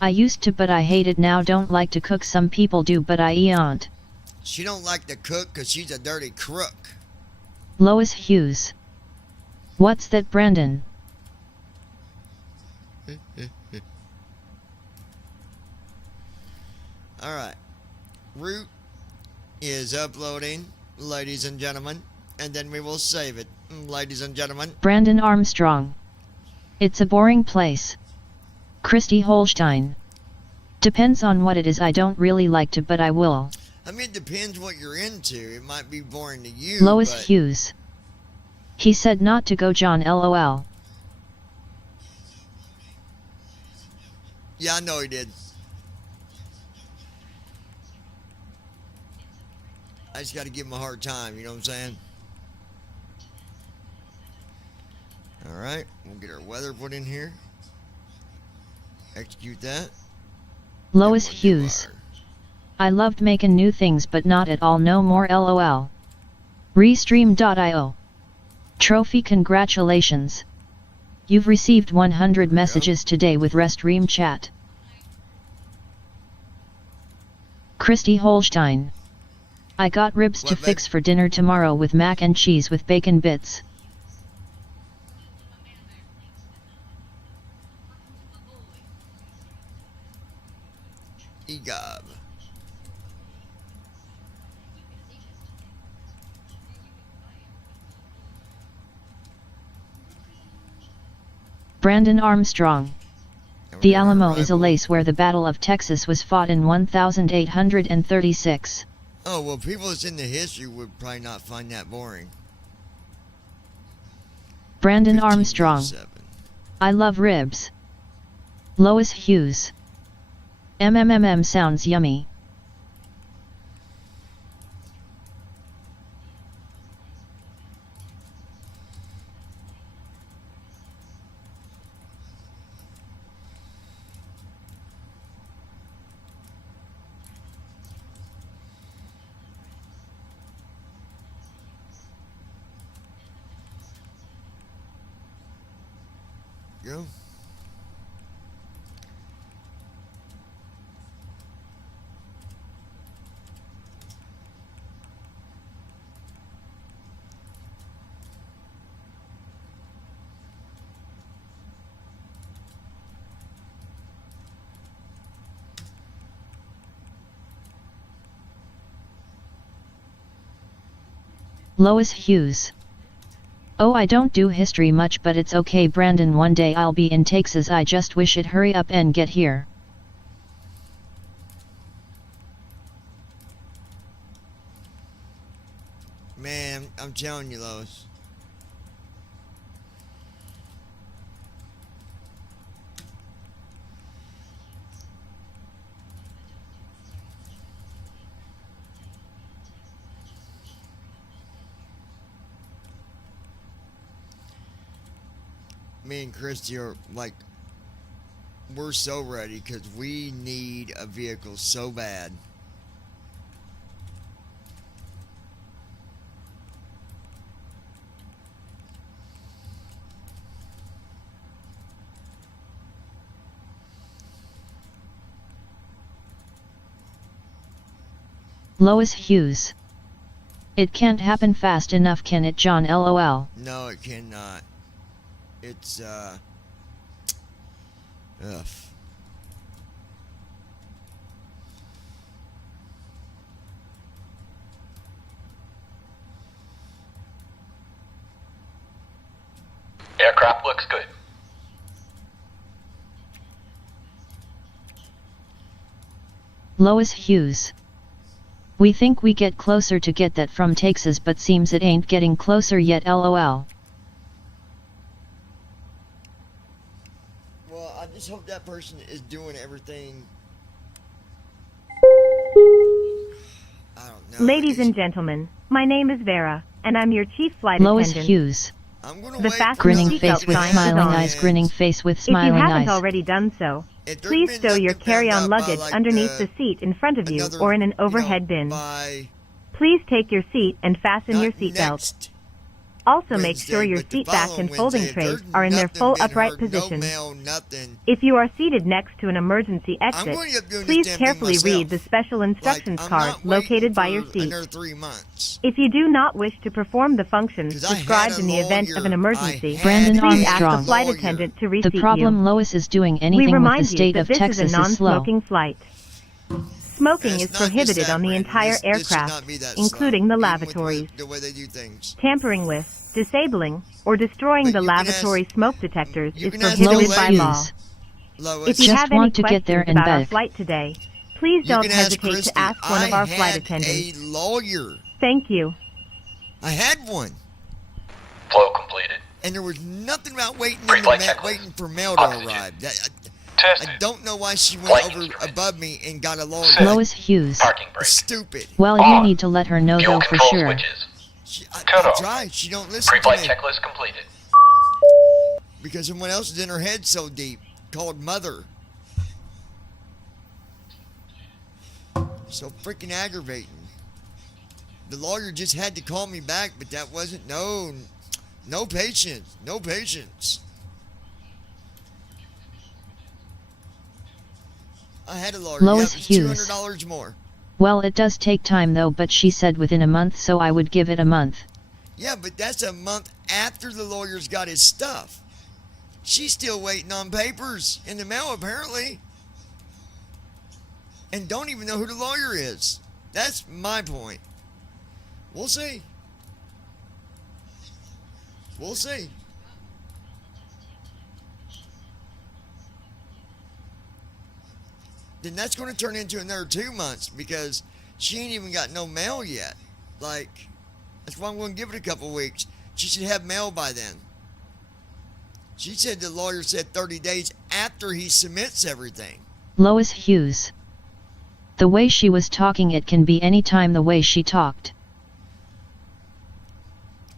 I used to, but I hate it now, don't like to cook, some people do, but I ain't. She don't like to cook because she's a dirty crook. Lois Hughes. What's that, Brandon? Alright. Root is uploading, ladies and gentlemen, and then we will save it, ladies and gentlemen. Brandon Armstrong. It's a boring place. Christy Holstein. Depends on what it is, I don't really like to, but I will. I mean, it depends what you're into. It might be boring to you, Lois but... Hughes. He said not to go, John, LOL. Yeah, I know he did. I just got to give him a hard time, you know what I'm saying? Alright, we'll get our weather put in here. Execute that. Lois Hughes. I loved making new things, but not at all no more, LOL. Restream.io. Trophy, congratulations. You've received 100 messages today with Restream chat. Christy Holstein. I got ribs to fix for dinner tomorrow with mac and cheese with bacon bits. EGOB. Brandon Armstrong. The Alamo is a place where the Battle of Texas was fought in 1836. Oh, well, people that's in the history would probably not find that boring. Brandon Armstrong. I love ribs. Lois Hughes. Sounds yummy. Go. Lois Hughes. Oh, I don't do history much, but it's okay, Brandon, one day I'll be in Texas, I just wish it hurry up and get here. Man, I'm telling you, Lois. me and Christy are like, we're so ready because we need a vehicle so bad. Lois Hughes. It can't happen fast enough, can it, John? LOL. No, it cannot. It's, ugh. Aircraft looks good. Lois Hughes. We think we get closer to get that from Texas, but seems it ain't getting closer yet. LOL. Well, I just hope that person is doing everything. I don't know. Ladies and gentlemen, my name is Vera, and I'm your chief flight Lois attendant. Hughes. The fast Grinning seatbelt face with sign is smiling on. eyes. Grinning face with If you smiling haven't eyes. already done so, please stow your carry-on luggage underneath the seat in front of you or in an overhead bin. Please take your seat and fasten your seatbelt. Also make sure your seat back and folding trays are in their full upright position. If you are seated next to an emergency exit, please carefully read the special instructions card located by your seat. 3 months. If you do not wish to perform the functions described in the event of an emergency, Brandon please ask Armstrong. the flight attendant to reseat The problem you. Lois is doing We anything with remind the state you of that this Texas is a is slow. non-smoking flight. Smoking is prohibited on the entire aircraft, including the lavatories. The way they do things. Tampering with, disabling, or destroying the lavatory smoke detectors is can ask prohibited Lois by Hughes. law. Lois, If you Just have any want to get there questions and about our back. flight today, please you don't can ask hesitate Christy. to ask one of our flight I had attendants. a lawyer. Thank you. I had one. Flow completed. And there was nothing about waiting Pre-flight checklist. waiting for mail to arrive. I don't know why she went Flight over instruments. above me and got a lawyer. Lois Hughes. Parking brake. Stupid. Well, you On. need to let her know Fuel though for control sure. switches. I Cut off. tried. She don't listen to Pre-flight me. checklist completed. Because someone else is in her head so deep. Called mother. So freaking aggravating. The lawyer just had to call me back, but that wasn't no patience. No patience. I had a lawyer. Lois It's Hughes. $200 more. Well, it does take time though, but she said within a month, so I would give it a month. Yeah, but that's a month after the lawyer's got his stuff. She's still waiting on papers in the mail, apparently. And don't even know who the lawyer is. That's my point. We'll see. We'll see. Then that's going to turn into another 2 months because she ain't even got no mail yet. Like, that's why I'm going to give it a couple weeks. She should have mail by then. She said the lawyer said 30 days after he submits everything. Lois Hughes. The way she was talking, it can be any time the way she talked.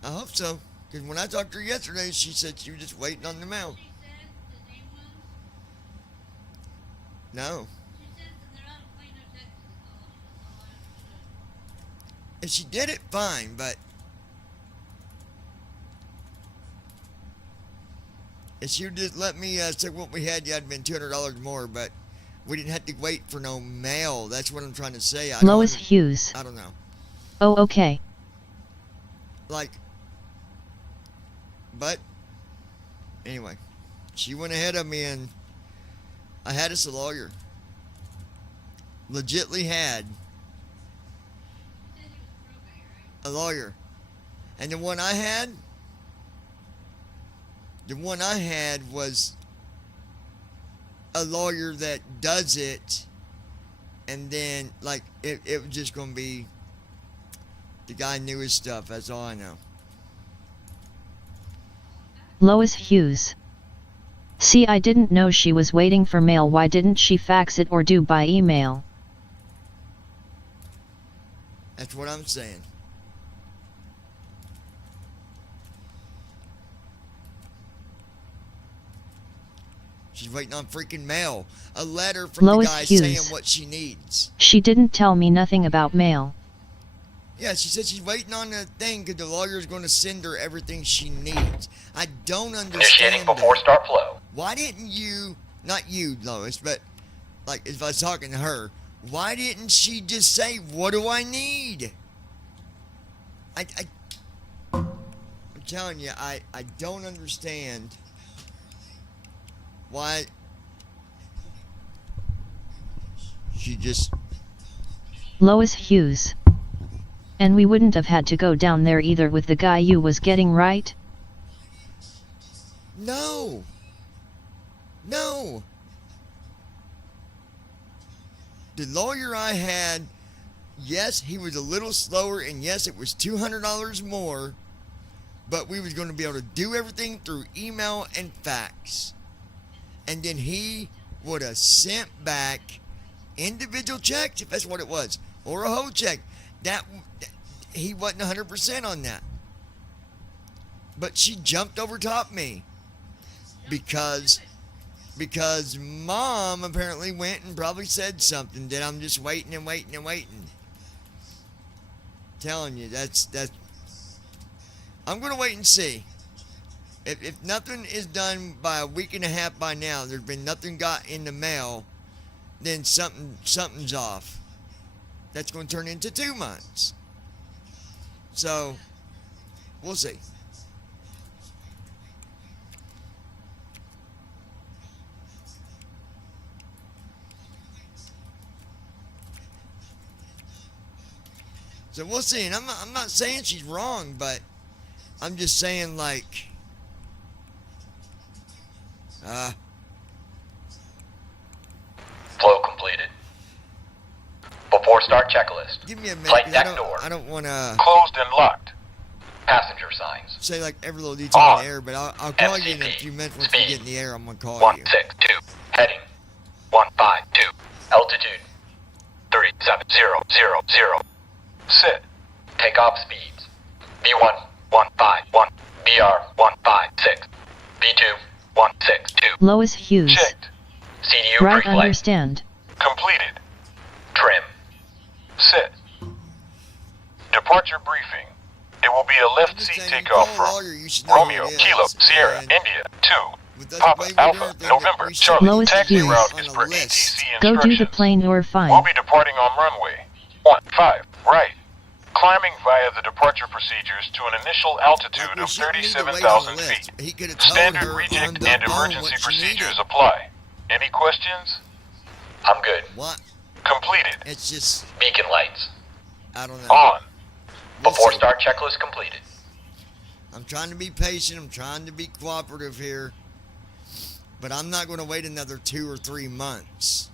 I hope so. Because when I talked to her yesterday, she said she was just waiting on the mail. No. And she did it fine, but if she would just let me say what we had, yeah, it'd been $200 more, but we didn't have to wait for no mail. That's what I'm trying to say. Lois Hughes. I don't know. Oh, okay. Like, but anyway, she went ahead of me and I had us a lawyer. Legitly had a lawyer. And the one I had was a lawyer that does it, and then like it was just gonna be the guy knew his stuff. That's all I know. Lois Hughes. See, I didn't know she was waiting for mail. Why didn't she fax it or do by email? That's what I'm saying. She's waiting on freaking mail. A letter from Lois the guy Hughes. saying what she needs. She didn't tell me nothing about mail. Yeah, she said she's waiting on the thing because the lawyer's going to send her everything she needs. I don't understand Initiating before that. start flow. Why didn't you, not you, Lois, but like if I was talking to her, why didn't she just say, what do I need? I'm telling you, I don't understand why she just... Lois Hughes. And we wouldn't have had to go down there either with the guy you was getting, right? No. No. The lawyer I had, yes, he was a little slower, and yes, it was $200 more, but we was going to be able to do everything through email and fax. And then he would have sent back individual checks, if that's what it was, or a whole check. That he wasn't 100% on that. But she jumped over top me because Mom apparently went and probably said something that I'm just waiting and waiting and waiting. Telling you, that's I'm gonna wait and see. If nothing is done by a week and a half by now, there's been nothing got in the mail, then something's off. That's going to turn into 2 months. So, we'll see. So we'll see. And I'm not saying she's wrong, but I'm just saying like, Flow completed. Before start checklist. Give me a minute. Flight deck door. I don't want to Closed and locked. Passenger signs. say like every little detail in the air, but I'll call you in a few minutes once we get in the air. I'm going to call you. 162. Heading. 152. Altitude. 37000. Sit. Takeoff speeds. B1 151. BR 156. B2 162. Lois Hughes. Checked. CDU Right, pre-flight. understand. Completed. Trim. Sit. Departure briefing. It will be a left seat takeoff from Romeo, Kilo, Sierra, India, 2, Papa, Alpha, November, Charlie. Lois Taxi Hughes. route is per ATC Go do the instructions. plane or We'll fine. be departing on runway 15 right. Climbing via the departure procedures to an initial altitude of 37,000 feet. He could have told Standard her on reject the and phone emergency what she procedures needed. apply. Any questions? I'm good. What? Completed. It's just, Beacon lights. I don't know. On. We'll Before see. start checklist completed. I'm trying to be patient. I'm trying to be cooperative here. But I'm not going to wait another 2 or 3 months.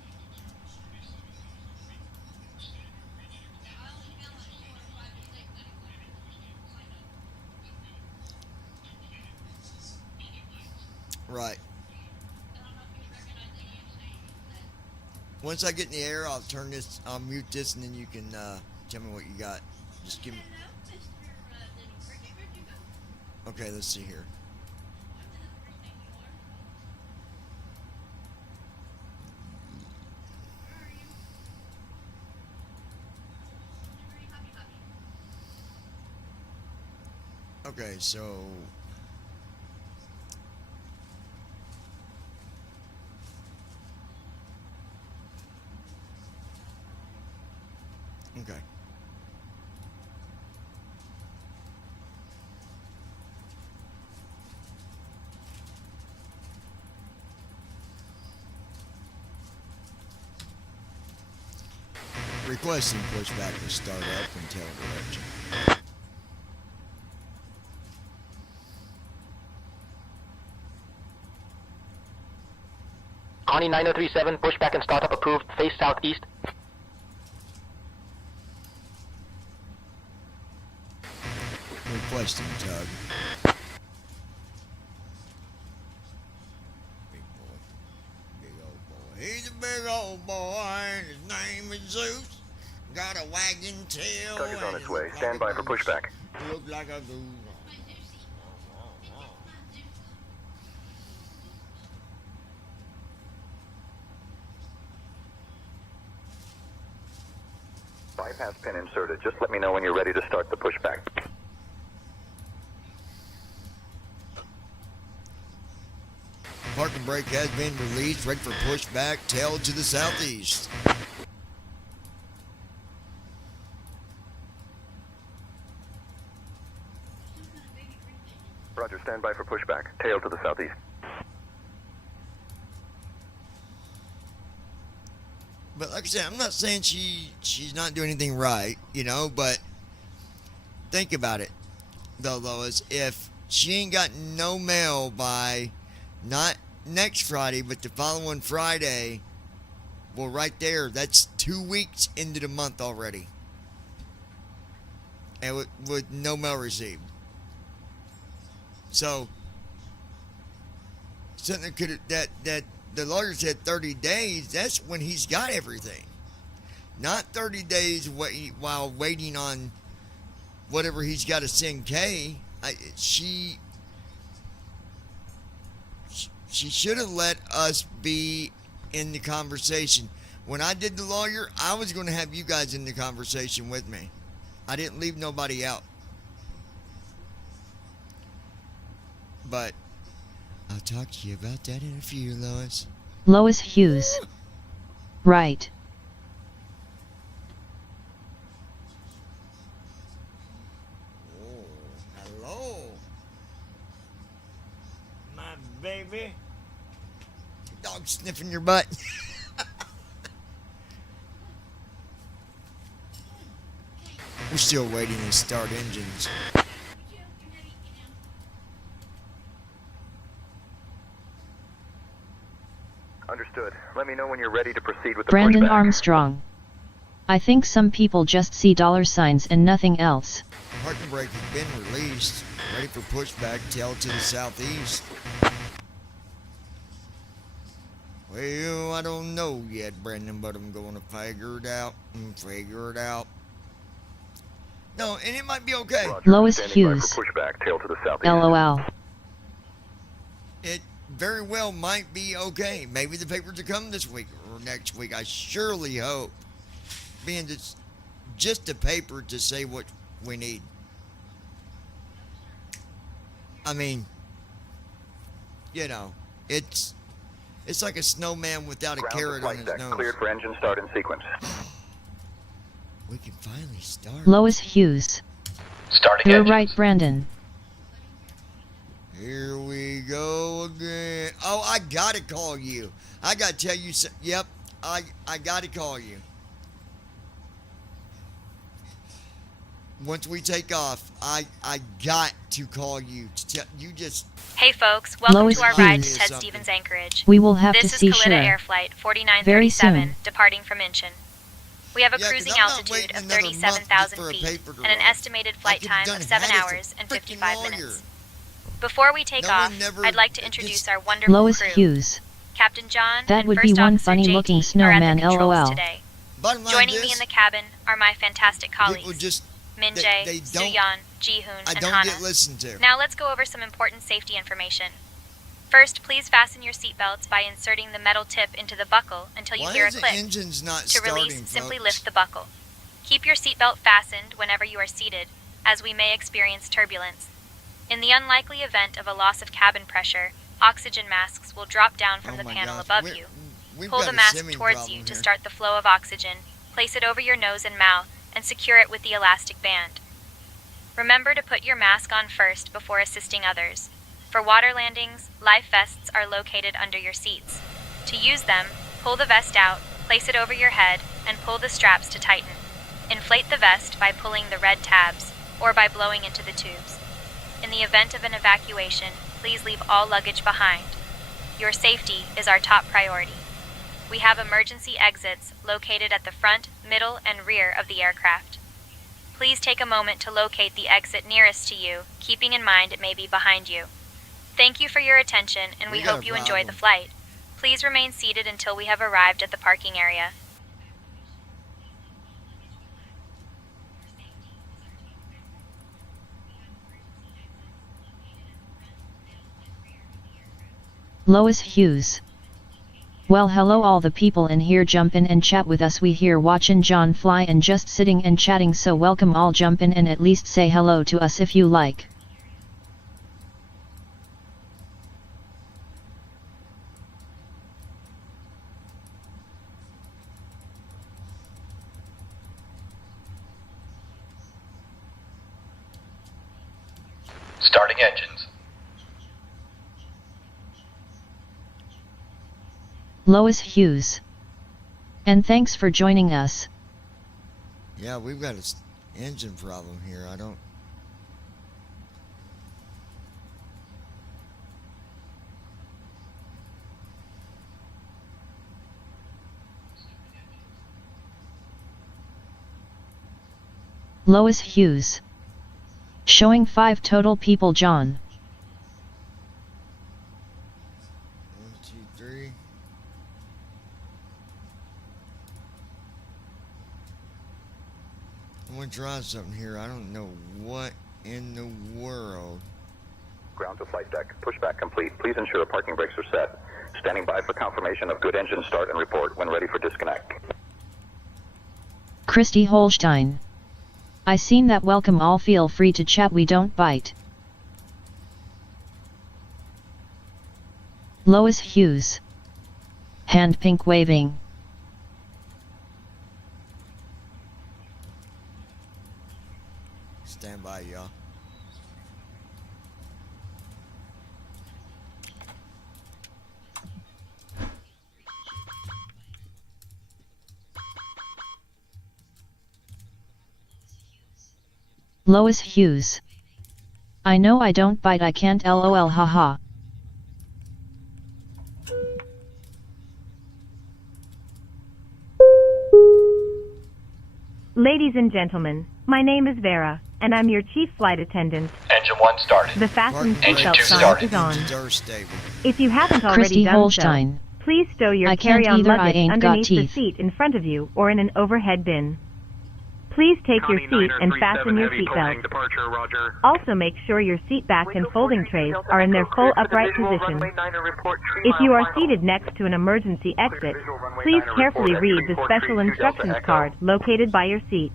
Right. Once I get in the air, I'll mute this, and then you can tell me what you got. Just give me. Okay, let's see here. Okay, so okay. Requesting pushback to start up and tail direction. Connie 9037, pushback and startup approved, face southeast. Requesting tug. Big boy. Big old boy. He's a big old boy and his name is Zeus. Got a wagging tail. Tug is on and its he way. looks Stand like by a for goose. pushback. He looks like a goose. Bypass pin inserted. Just let me know when you're ready to start the pushback. Parking brake has been released, ready for pushback, tail to the southeast. Roger, stand by for pushback, tail to the southeast. But like I said, I'm not saying she's not doing anything right, you know, but think about it, though, Lois. If she ain't got no mail by not next Friday, but the following Friday, well, right there, that's 2 weeks into the month already. And with no mail received. So, something could that the lawyer said 30 days, that's when he's got everything. Not 30 days while waiting on whatever he's got to send Kay. She should have let us be in the conversation. When I did the lawyer, I was going to have you guys in the conversation with me. I didn't leave nobody out. But I'll talk to you about that in a few, Lois. Lois Hughes. Right. Oh, hello. My baby. Dog sniffing your butt. We're still waiting to start engines. Understood. Let me know when you're ready to proceed with the Brandon pushback. Armstrong. I think some people just see $signs and nothing else. Parking brake has been released. Ready for pushback, tail to the southeast. Well, I don't know yet, Brandon, but I'm going to figure it out. No, and it might be okay. Roger, Lois standing by for Hughes. pushback, tail to the southeast. LOL. It very well might be okay. Maybe the papers will come this week or next week. I surely hope. Being just a paper to say what we need. I mean, you know, it's like a snowman without a Ground to carrot on flight his deck. nose. Cleared for engine start in sequence. We can finally start. Lois Hughes. Starting You're engines. right, Brandon. Here we go again. Oh, I gotta call you. I gotta tell you. Yep, I gotta call you. Once we take off, I got to call you to tell you just. Hey folks, welcome Lois to our ride to Hughes. Ted Stevens Anchorage. We will have this to is see Kalita sure. Air Flight Very 4937, soon. departing from Incheon. We have a 'cause cruising I'm not altitude waiting of another month 37,000 for a feet paper to and an arrive. estimated flight could've time done of 7 had it for hours and frickin' 55 lawyer. minutes. Before we take No one off, never- I'd like to introduce our wonderful Lois crew. Hughes. Captain John That and would First be one Officer funny-looking JT are at snowman, the controls LOL. today. Bottom line Joining is, me in the cabin are my fantastic people colleagues, just Minjae, they don't- Suyeon, Jihoon, I and don't Hana. get listened to. Now let's go over some important safety information. First, please fasten your seatbelts by inserting the metal tip into the buckle until you Why hear a is the click. engine's not To release, starting, simply folks? lift the buckle. Keep your seatbelt fastened whenever you are seated, as we may experience turbulence. In the unlikely event of a loss of cabin pressure, oxygen masks will drop down from Oh the my panel gosh, above we're- you. we've Pull got the a mask simming towards problem you to here. start the flow of oxygen, place it over your nose and mouth, and secure it with the elastic band. Remember to put your mask on first before assisting others. For water landings, life vests are located under your seats. To use them, pull the vest out, place it over your head, and pull the straps to tighten. Inflate the vest by pulling the red tabs, or by blowing into the tubes. In the event of an evacuation, please leave all luggage behind. Your safety is our top priority. We have emergency exits located at the front, middle, and rear of the aircraft. Please take a moment to locate the exit nearest to you, keeping in mind it may be behind you. Thank you for your attention, and we We got hope a you enjoy the problem. flight. Please remain seated until we have arrived at the parking area. Lois Hughes. Well, hello all the people in here, jump in and chat with us. We here watchin' John fly and just sitting and chatting, so welcome all, jump in and at least say hello to us if you like. Starting engines. Lois Hughes. And thanks for joining us. Yeah, we've got an engine problem here. I don't... Lois Hughes. Showing 5 total people, John. 1, 2, 3. I'm gonna try something here. I don't know what in the world. Ground to flight deck. Pushback complete. Please ensure the parking brakes are set. Standing by for confirmation of good engine start and report when ready for disconnect. Christy Holstein. I seen that, welcome all, feel free to chat, we don't bite. Lois Hughes. Hand pink waving. Stand by, y'all. Lois Hughes. I know I don't bite, I can't, lol, haha. Ladies and gentlemen, my name is Vera, and I'm your chief flight attendant. Engine 1 started. The fasten Engine seatbelt 2 sign started. is on. Engines are stable. If you haven't already Christy done Holstein. so, please stow your I can't carry-on either, I luggage ain't got underneath the teeth. seat in front of you or in an overhead bin. Please take your seat and fasten your seatbelt. Departure, Roger. Also make sure your seat back and folding trays are in their full upright position. If you are seated next to an emergency exit, please carefully read the special instructions card located by your seat.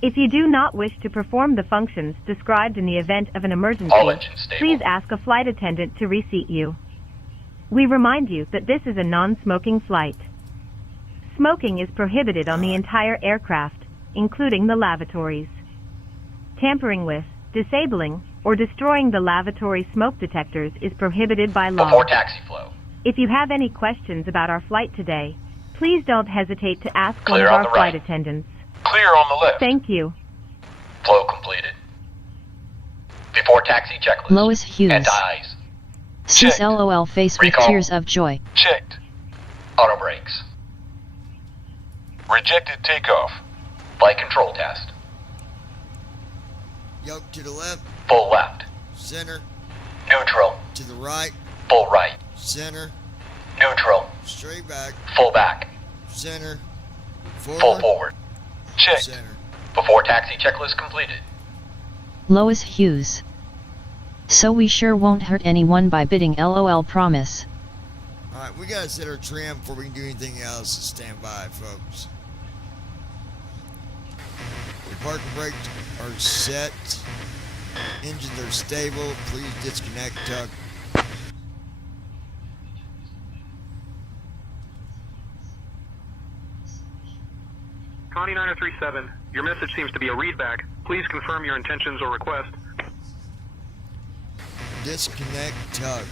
If you do not wish to perform the functions described in the event of an emergency, All engines stable. please ask a flight attendant to reseat you. We remind you that this is a non-smoking flight. Smoking is prohibited on the entire aircraft, including the lavatories. Tampering with, disabling, or destroying the lavatory smoke detectors is prohibited by law. Before taxi flow. If you have any questions about our flight today, please don't hesitate to ask Clear one of on our the flight right. attendants. Clear on the left. Thank you. Flow completed. Before taxi checklist. Lois Hughes. And eyes. Sis lol face with Recall. tears of joy. Checked. Auto brakes. Rejected takeoff. Flight control test. Yoke to the left, Full left. center, Neutral. to the right, Full right. center, Neutral. straight back, Full back. center, Full forward, forward. Checked. center. Before taxi checklist completed. Lois Hughes. So we sure won't hurt anyone by bidding, lol, promise. Alright, we gotta set our trim before we can do anything else. So stand by, folks. The parking brakes are set. Engines are stable. Please disconnect, tug. Connie 9037, your message seems to be a readback. Please confirm your intentions or request. Disconnect, tug.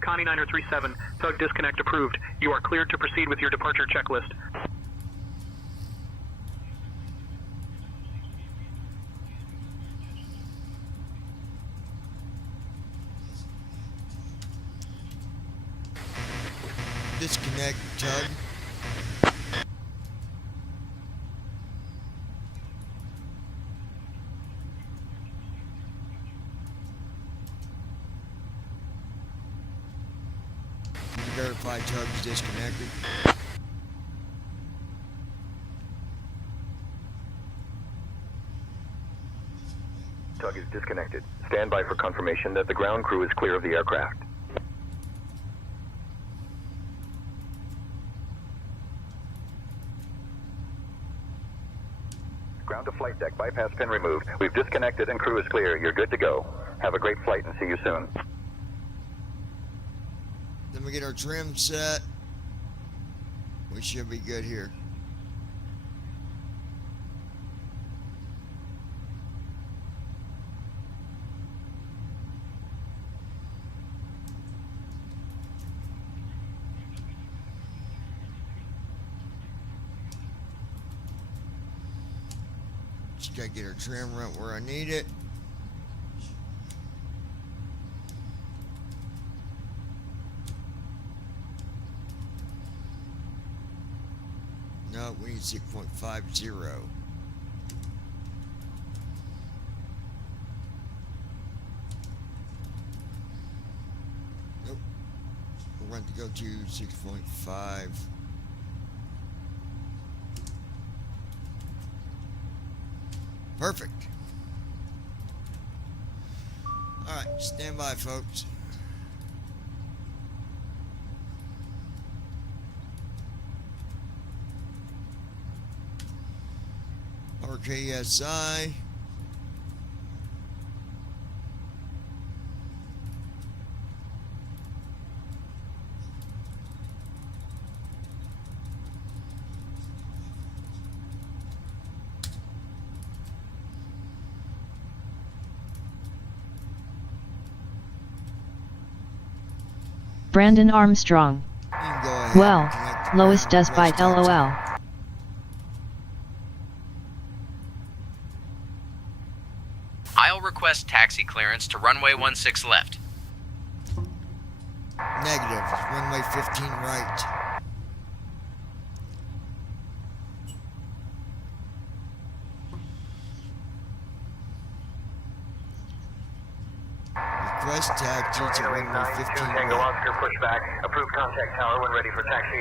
Connie 9037, tug disconnect approved. You are cleared to proceed with your departure checklist. Disconnect, tug. Verify tug's disconnected. tug is disconnected. Stand by for confirmation that the ground crew is clear of the aircraft. Ground to flight deck, bypass pin removed. We've disconnected and crew is clear. You're good to go. Have a great flight and see you soon. Then we get our trim set. We should be good here. Just gotta get our trim right where I need it. No, we need 6.50. Nope. We're going to go to 6.5. Perfect. All right, stand by, folks. RKSI. Brandon Armstrong. Well, Lois does bite LOL. I'll request taxi clearance to runway 16 left. Negative. Runway 15 right. Request taxi to runway 15 Tango right. Oscar pushback. Approved contact tower when ready for taxi.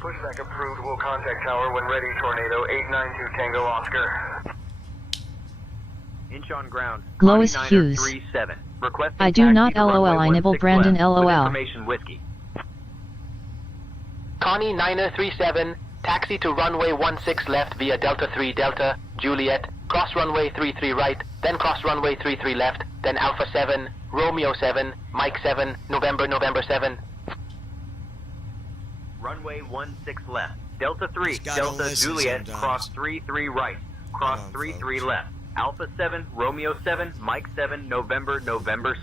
Pushback approved. Will contact tower when ready. Tornado 892 Tango Oscar. Inch on ground. Lois Hughes. 37. Requesting I do taxi not to runway LOL, I nibble 16 Brandon left, with LOL. information whiskey. Connie Niner 37, taxi to runway 16 left via Delta 3 Delta, Juliet, cross runway 33 right, then cross runway 33 left, then Alpha 7, Romeo 7, Mike 7, November 7. Runway 16 left. Delta 3, gotta Delta listen Juliet, sometimes. cross 33 right, cross 33 left. Alpha 7, Romeo 7, Mike 7, November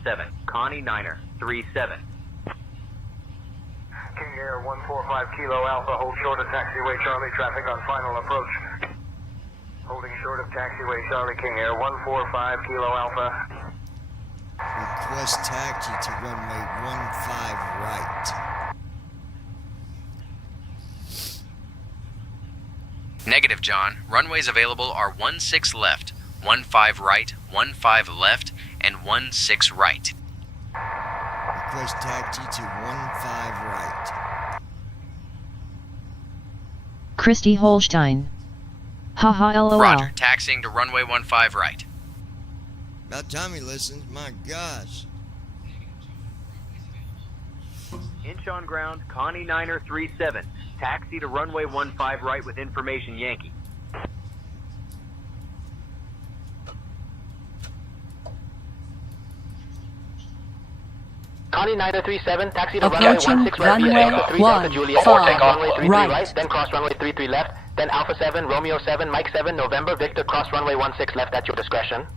7. Connie Niner 37. King Air 145 Kilo Alpha, hold short of taxiway Charlie, traffic on final approach. Holding short of taxiway Charlie, King Air 145 Kilo Alpha. Request taxi to runway 15 right. Negative, John. Runways available are 16 left, 15 right, 15 left, and 16 right. Request taxi to 15 right. Christy Holstein. Haha LOL. Roger, taxiing to runway 15 right. About time he listens. My gosh. Inch on ground, Connie Niner 37. Taxi to runway 15 right with information Yankee. Connie Niner 37, taxi to runway Approaching 16 right via runway Delta 3 Delta Juliet, 15 take off runway 33 right. right, then cross runway 33 left, then Alpha 7, Romeo 7, Mike 7, November, Victor, cross runway 16 left at your discretion.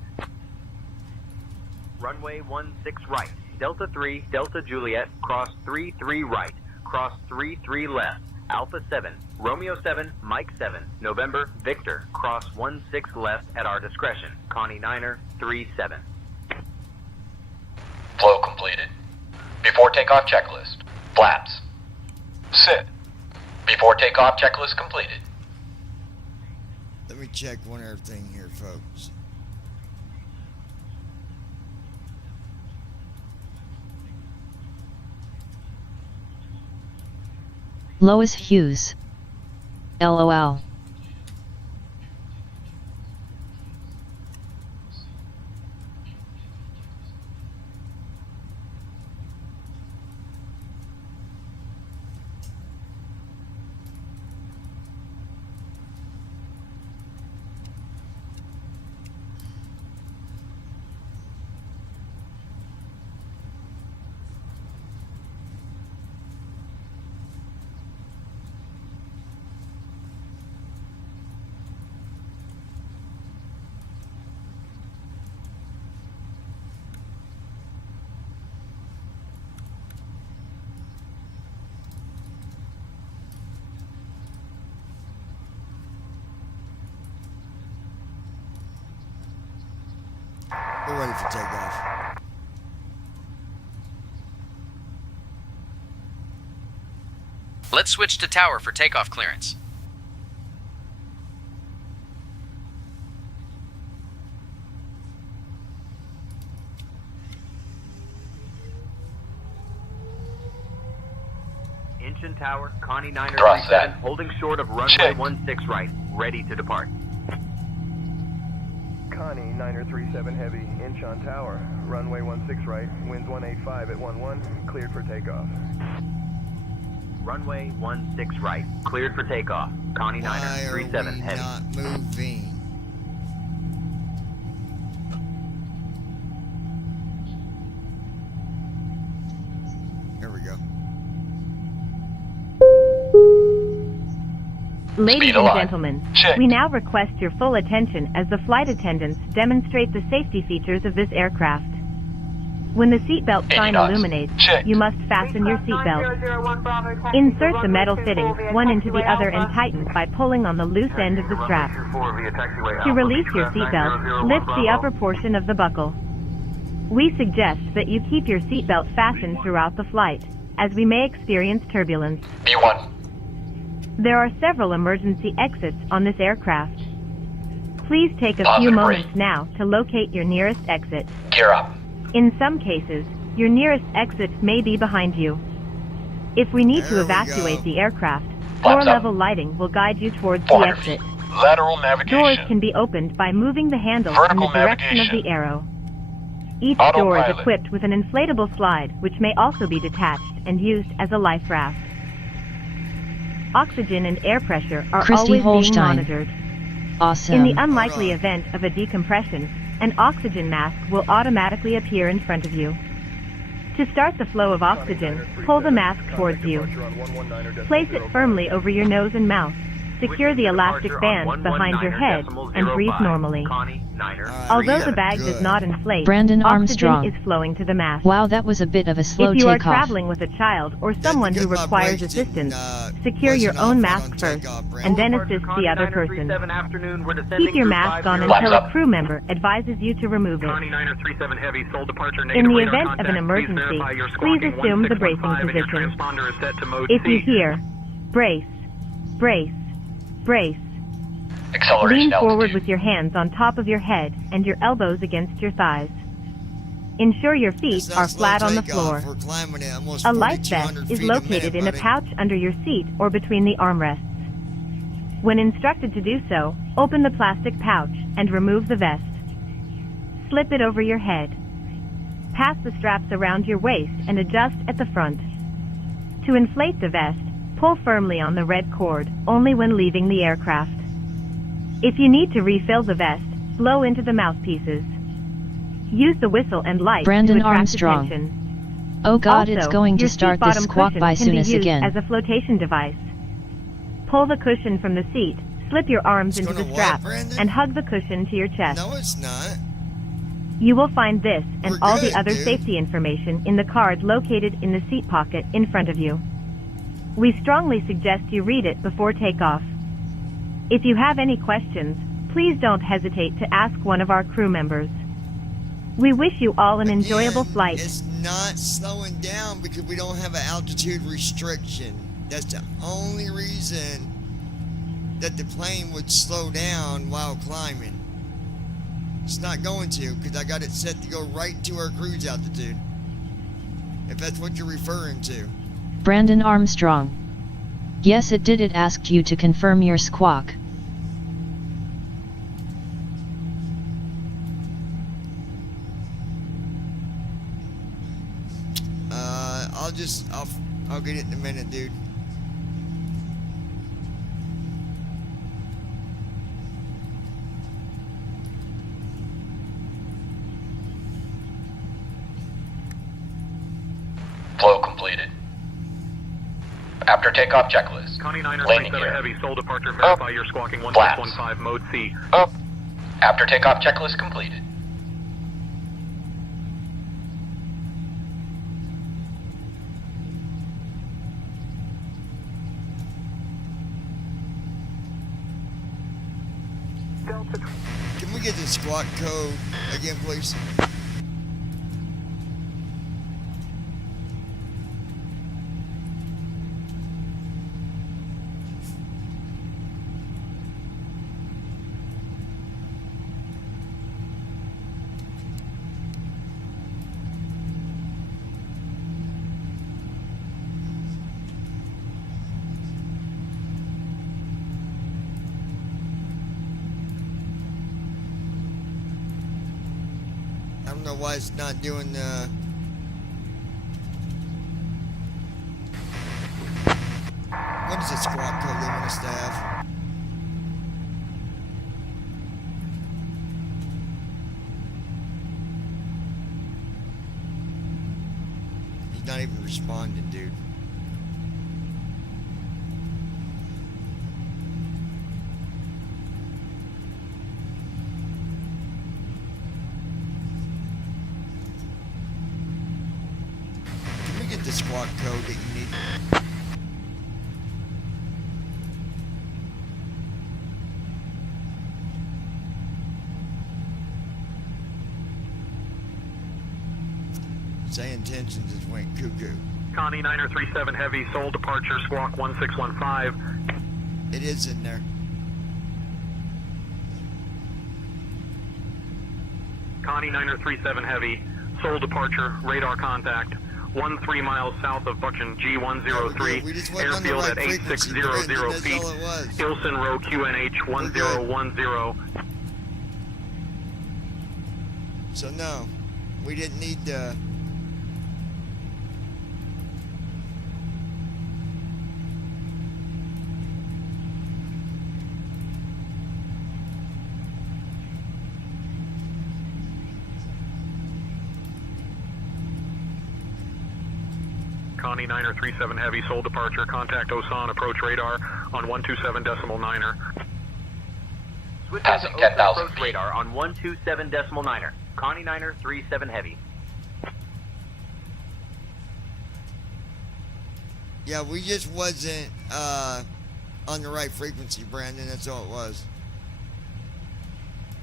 Runway 16 right. Delta 3, Delta Juliet, cross 33 right, cross 33 left. Alpha 7, Romeo 7, Mike 7, November, Victor, cross 16 left at our discretion. Connie Niner 37. Flow completed. Before takeoff checklist. Flaps. Sit. Before takeoff checklist completed. Let me check one other thing here, folks. Lois Hughes. LOL. We're ready for takeoff. Let's switch to tower for takeoff clearance. Incheon Tower, Connie 937, holding short of runway 16 right, ready to depart. Connie 937 Heavy, Incheon Tower, runway 16 right, winds 185 at 11, cleared for takeoff. Runway 16 right, cleared for takeoff. Connie 937 Heavy. Not moving. There we go. Ladies and gentlemen, we now request your full attention as the flight attendants demonstrate the safety features of this aircraft. When the seatbelt sign illuminates, you must fasten your seatbelt. Insert the metal fittings one into the other and tighten by pulling on the loose end of the strap. To release your seatbelt, lift the upper portion of the buckle. We suggest that you keep your seatbelt fastened throughout the flight, as we may experience turbulence. B1. There are several emergency exits on this aircraft. Please take a few moments now to locate your nearest exit. Gear up. In some cases, your nearest exit may be behind you. If we need to evacuate the aircraft, floor-level lighting will guide you towards the exit. Lateral navigation. Doors can be opened by moving the handle in the direction of the arrow. Each door is equipped with an inflatable slide, which may also be detached and used as a life raft. Oxygen and air pressure are always being monitored. Awesome. In the unlikely event of a decompression, an oxygen mask will automatically appear in front of you. To start the flow of oxygen, pull the mask towards you. Place it firmly over your nose and mouth. Secure the elastic band behind your head and breathe normally. Although the bag does not inflate, Brandon Armstrong oxygen is flowing to the mask. Wow, that was a bit of a slow If you are takeoff. traveling with a child or someone who requires assistance, secure your own mask first and then assist the other person. Keep your mask on until a crew member advises you to remove it. In the event of an emergency, please assume the bracing position. If you hear, brace, brace, brace, lean forward with your hands on top of your head and your elbows against your thighs. Ensure your feet are flat on the floor. A life vest is located in a pouch under your seat or between the armrests. When instructed to do so, open the plastic pouch and remove the vest. Slip it over your head. Pass the straps around your waist and adjust at the front. To inflate the vest, pull firmly on the red cord, only when leaving the aircraft. If you need to refill the vest, blow into the mouthpieces. Use the whistle and light Brandon to attract Armstrong. attention. Oh God, Also, it's going to your start seat bottom this squawk cushion by can be Soonus used again. as a flotation device. Pull the cushion from the seat, slip your arms into the strap, and hug the cushion to your chest. No, it's not. You will find this and We're all good, the other dude. safety information in the card located in the seat pocket in front of you. We strongly suggest you read it before takeoff. If you have any questions, please don't hesitate to ask one of our crew members. We wish you all an enjoyable flight. It's not slowing down because we don't have an altitude restriction. That's the only reason that the plane would slow down while climbing. It's not going to because I got it set to go right to our cruise altitude. If that's what you're referring to. Brandon Armstrong. Yes, it did. It asked you to confirm your squawk. I'll get it in a minute, dude. Flow completed. After takeoff checklist. Connie Landing 937 gear. Heavy, sole departure, verify your squawking Flaps. 1615, mode C. Up. After takeoff checklist completed. Can we get the squawk code again, please? I don't know why it's not doing the... What is the squawk code they want us to have? He's not even responding, dude. The squawk code that you need. Say intentions just went cuckoo. Connie 937 Heavy, Seoul departure, squawk 1615. It is in there. Connie 937 Heavy, Seoul departure, radar contact. 13 miles south of Buchan G103, airfield at 8600 feet, Ilson Row QNH 1010. So no, we didn't need the... Connie 937 Heavy, Seoul departure, contact Osan, approach radar on 127.9er. Passing 10,000 approach radar on 127.9er. Connie 937 Heavy. Yeah, we just wasn't on the right frequency, Brandon. That's all it was.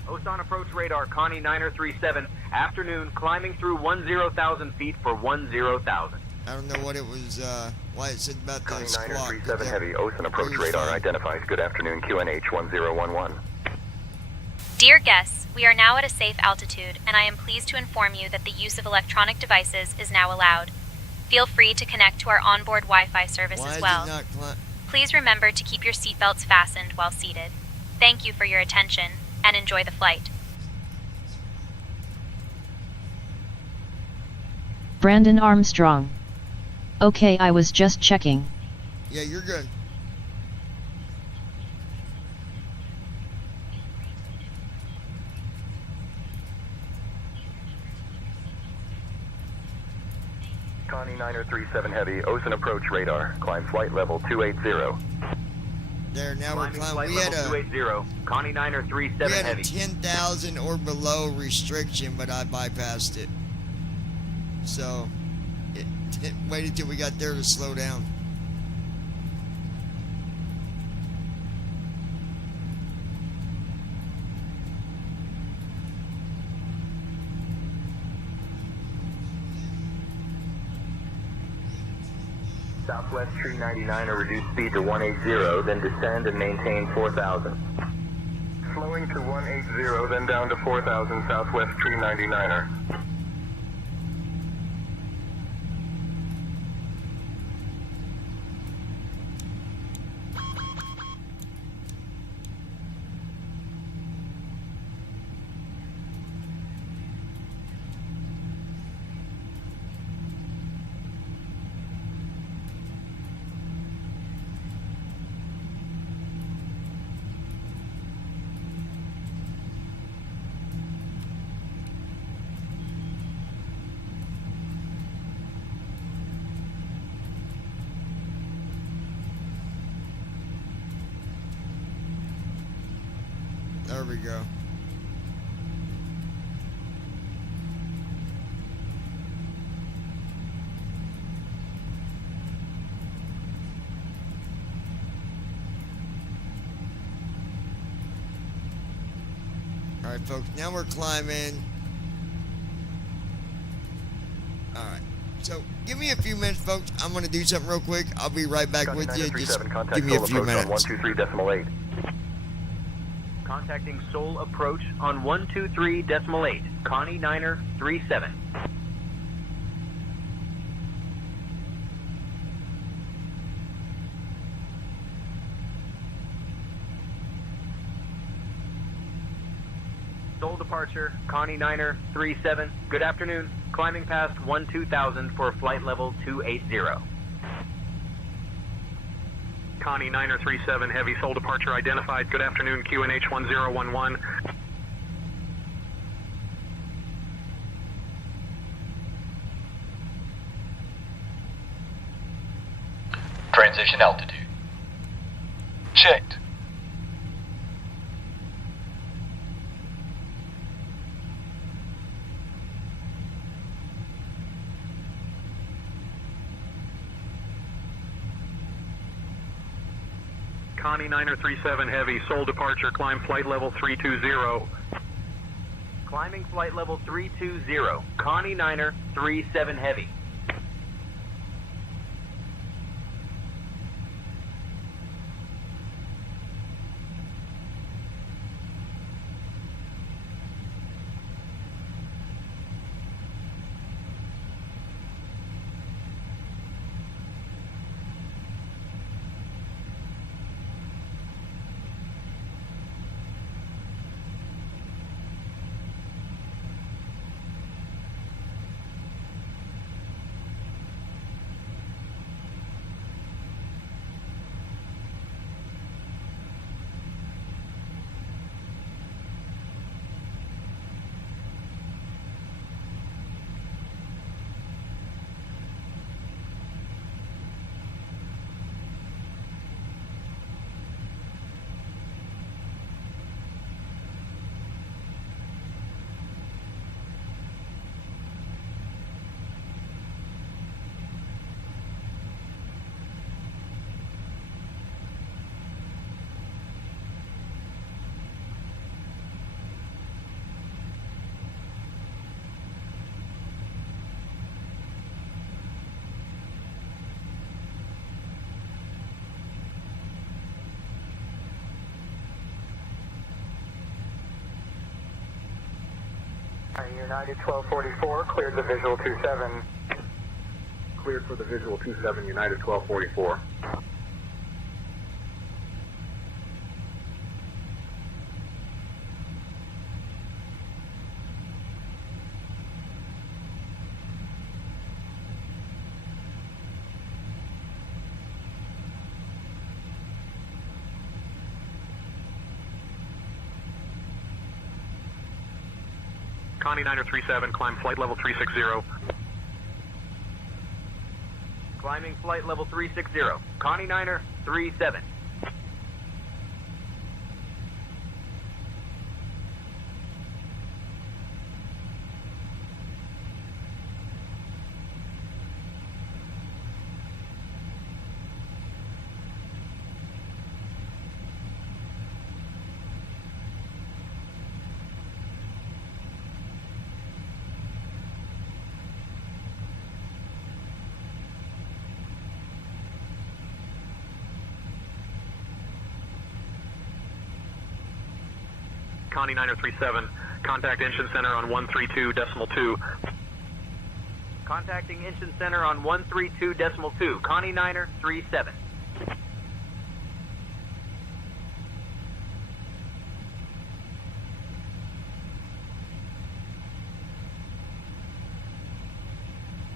Osan approach radar, Connie 937, afternoon, climbing through 10,000 feet for 10,000. I don't know what it was, why it said about Connie the squawk. 937 Heavy, Osan approach radar identifies good afternoon QNH 1011. Dear guests, we are now at a safe altitude, and I am pleased to inform you that the use of electronic devices is now allowed. Feel free to connect to our onboard Wi-Fi service as well. Please remember to keep your seatbelts fastened while seated. Thank you for your attention, and enjoy the flight. Brandon Armstrong. Okay, I was just checking. Yeah, you're good. Connie 937 Heavy, Osan approach radar, climb flight level 280. There, now we're climbing. We had a 280, Connie 937 Heavy. 10,000 or below restriction, but I bypassed it. So, it waited till we got there to slow down. Southwest Tree 99 or reduce speed to 180, then descend and maintain 4,000. Slowing to 180, then down to 4,000 Southwest Tree 99er. There we go. Alright, folks, now we're climbing. Alright, so give me a few minutes, folks. I'm going to do something real quick. I'll be right back with you. Just give me a few minutes. 123.8. Contacting Seoul approach on 123.8. Connie Niner 37. Seoul departure, Connie Niner 37. Good afternoon. Climbing past 12,000 for flight level 280. Connie Niner 37, heavy Seoul departure identified. Good afternoon, QNH 1011. Transition altitude. Checked. Connie Niner 37, heavy Seoul departure, climb flight level 320. Climbing flight level 320. Connie Niner 37 heavy. United 1244, cleared the visual 27. Cleared for the visual 27, United 1244. Connie Niner 37, climb flight level 360. Climbing flight level 360. Connie Niner 37. Connie Niner 37, contact engine center on 132.2. Contacting engine center on 132.2. Connie Niner 37.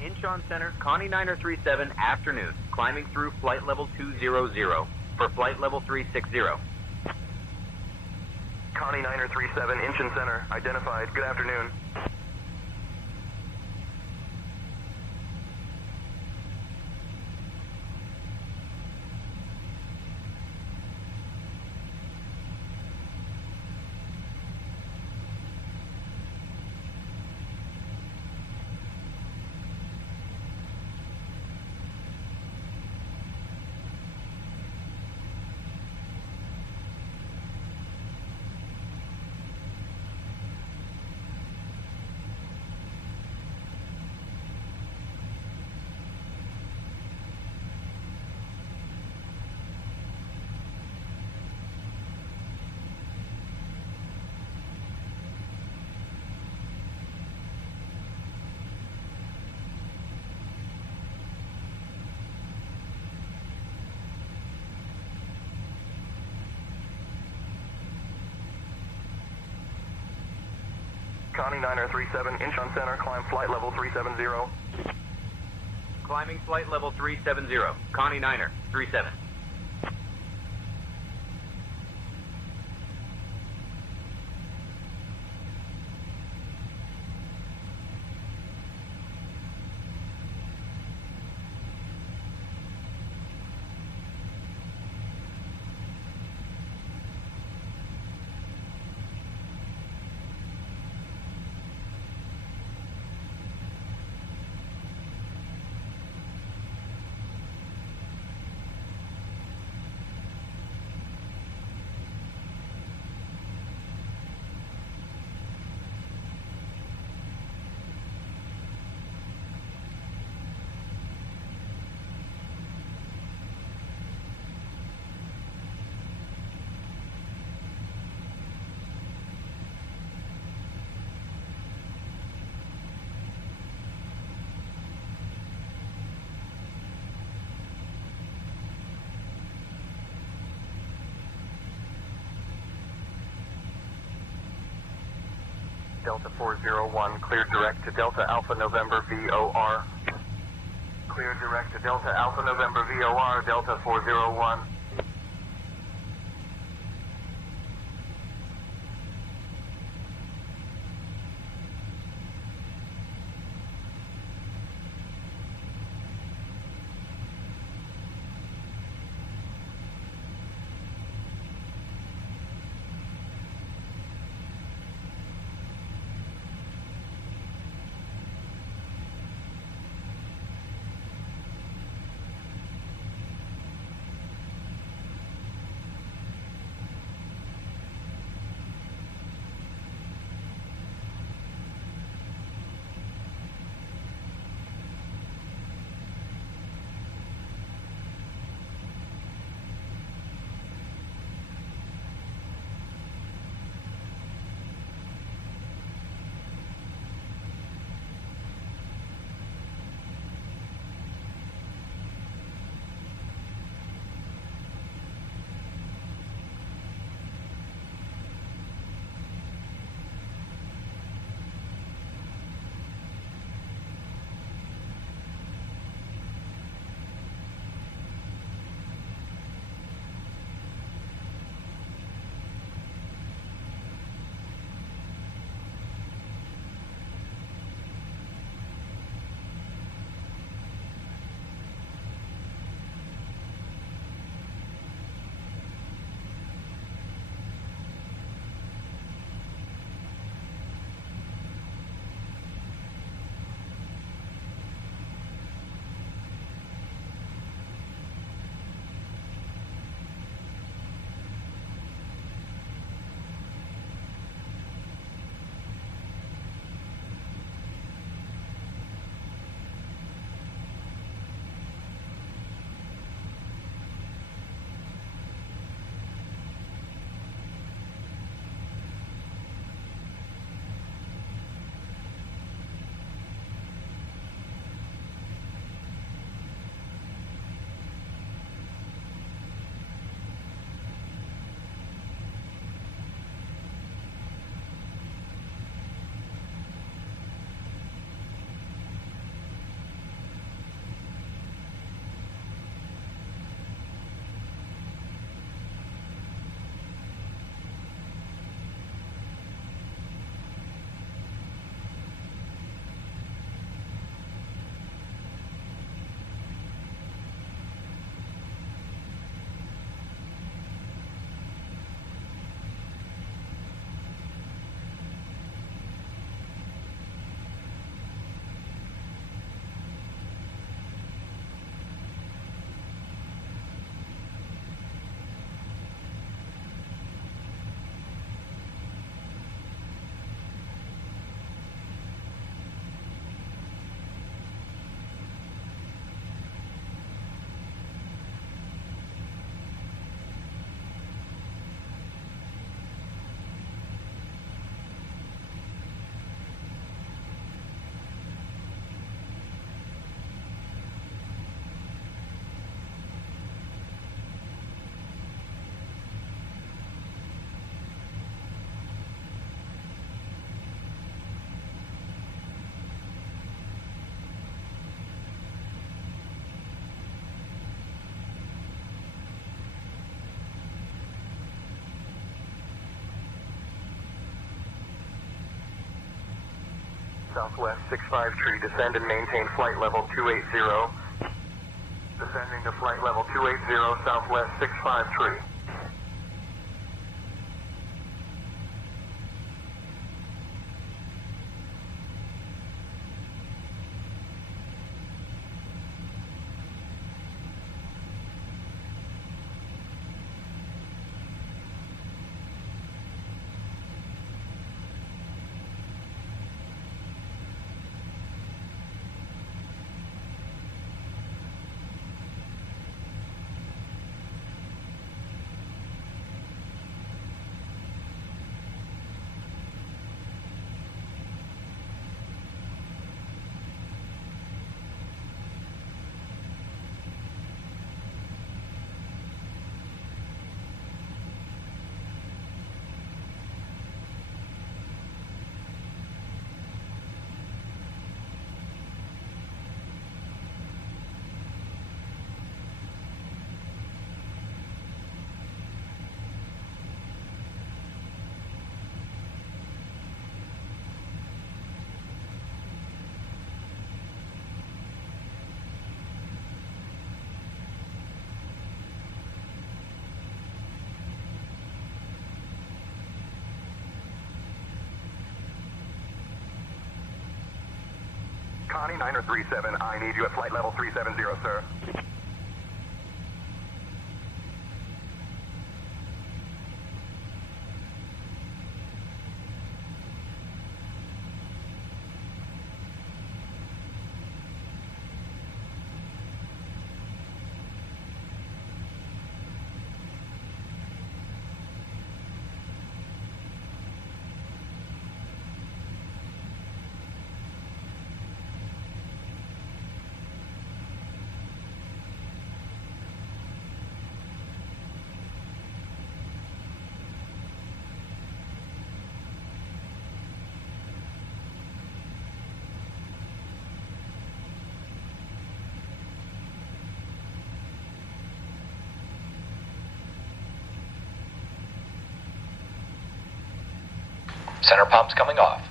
Incheon Center, Connie Niner 37, afternoon. Climbing through flight level 200 for flight level 360. Connie Niner 37, Incheon Center, identified. Good afternoon. Connie 937, Incheon Center, climb flight level 370. Climbing flight level 370. Connie Niner, 37. Delta 401, cleared direct to Delta Alpha November VOR. Cleared direct to Delta Alpha November VOR, Delta 401. southwest 65 tree, descend and maintain flight level 280. Descending to flight level 280, southwest 65 tree. Connie 9037, I need you at flight level 370, sir. Center pump's coming off.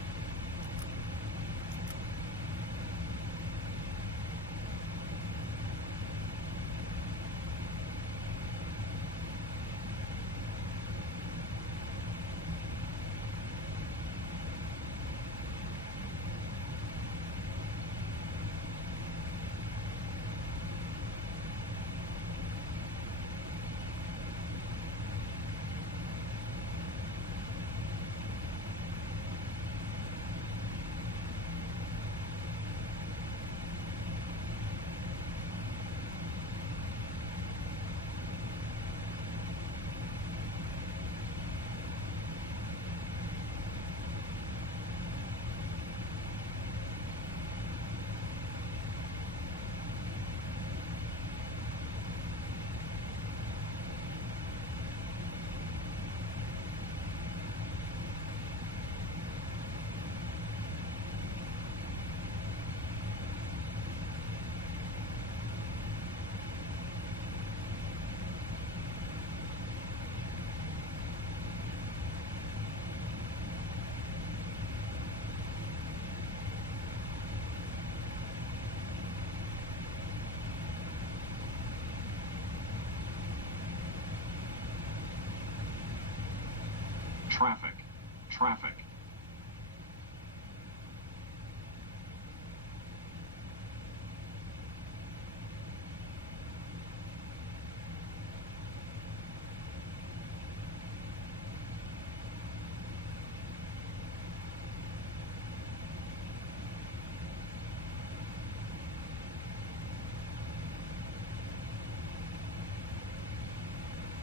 Traffic.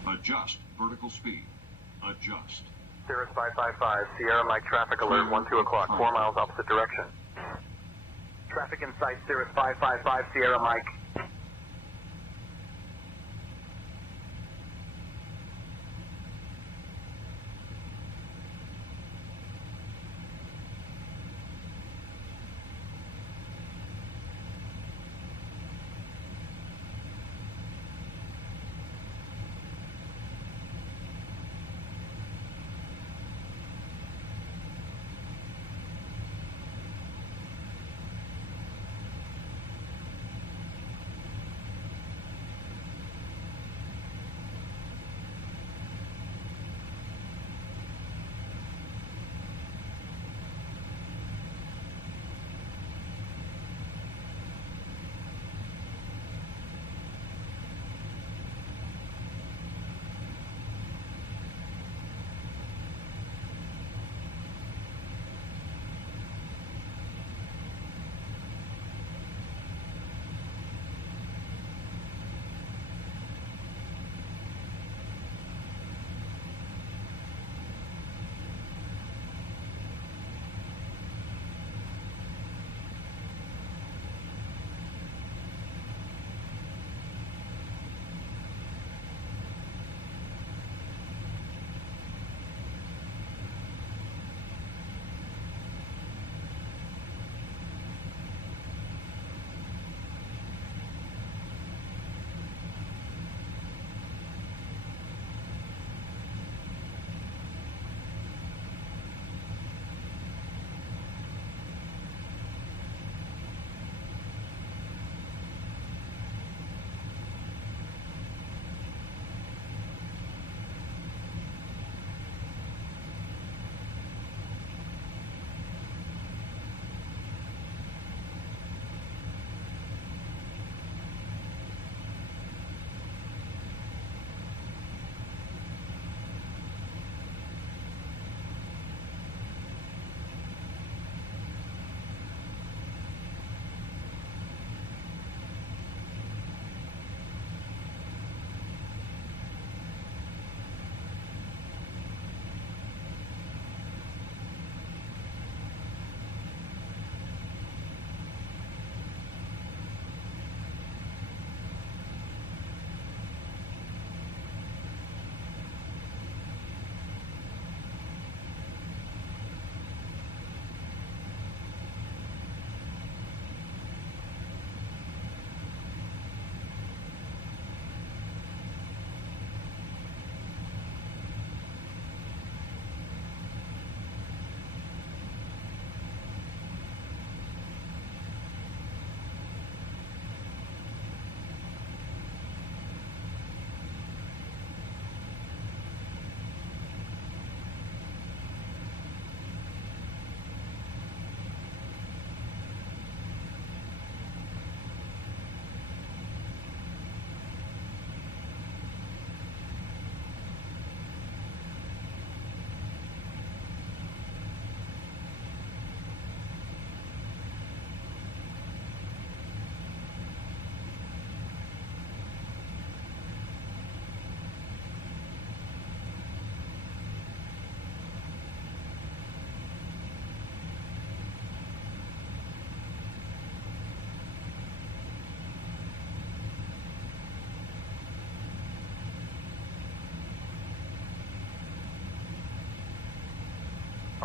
Adjust vertical speed. Adjust. Cirrus 555, Sierra Mike traffic alert 1-2 o'clock, 4 miles opposite direction. Traffic in sight, Cirrus 555, Sierra Mike.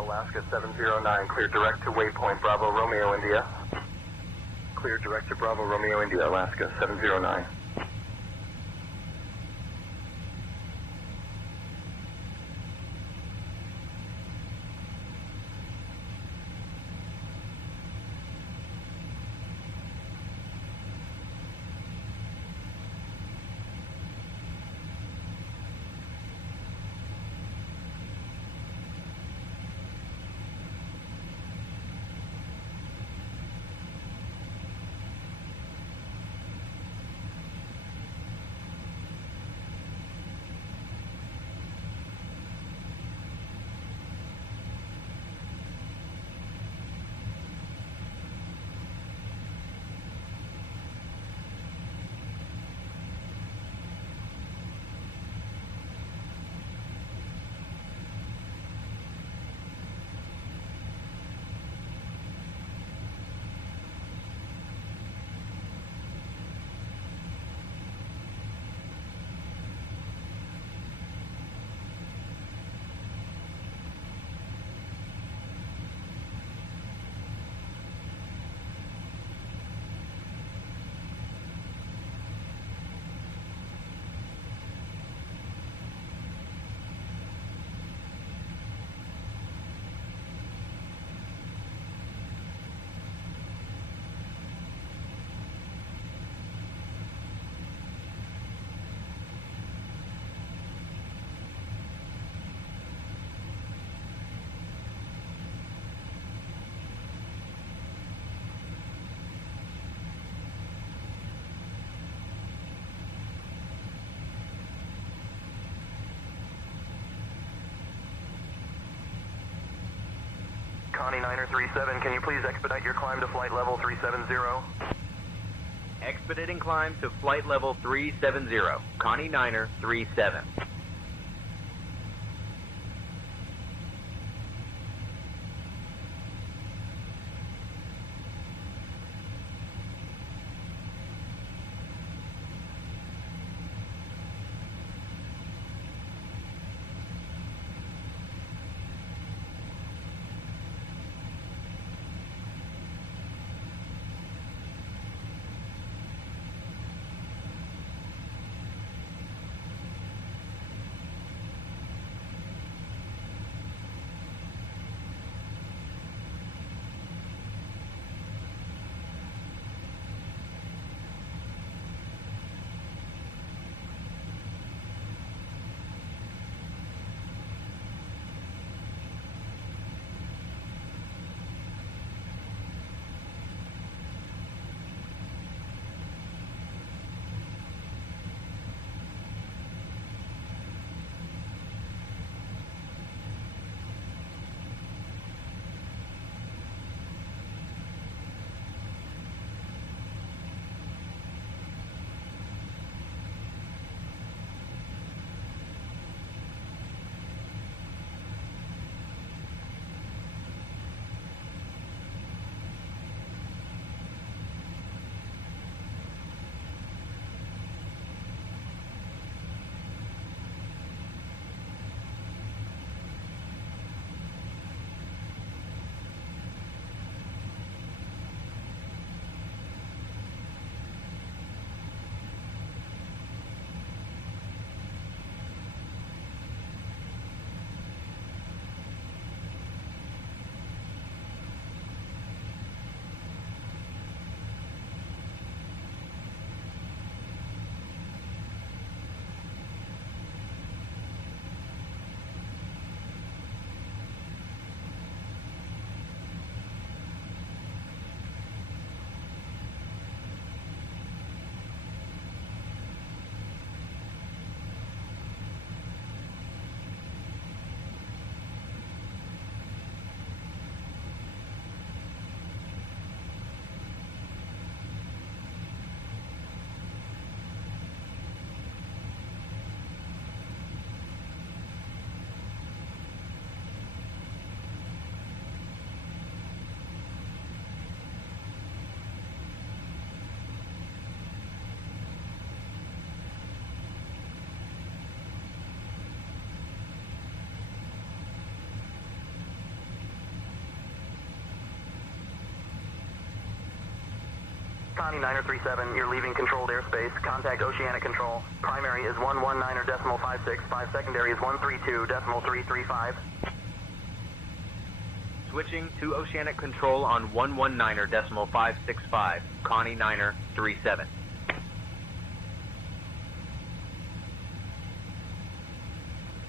Alaska 709, clear direct to waypoint Bravo Romeo India. Clear direct to Bravo Romeo India, Alaska 709. Connie Niner 37, can you please expedite your climb to flight level 370? Expediting climb to flight level 370. Connie Niner 37. Connie 937, you're leaving controlled airspace. Contact Oceanic Control. Primary is 119.56. Secondary is 132.335. Switching to Oceanic Control on 119.565. Connie 937.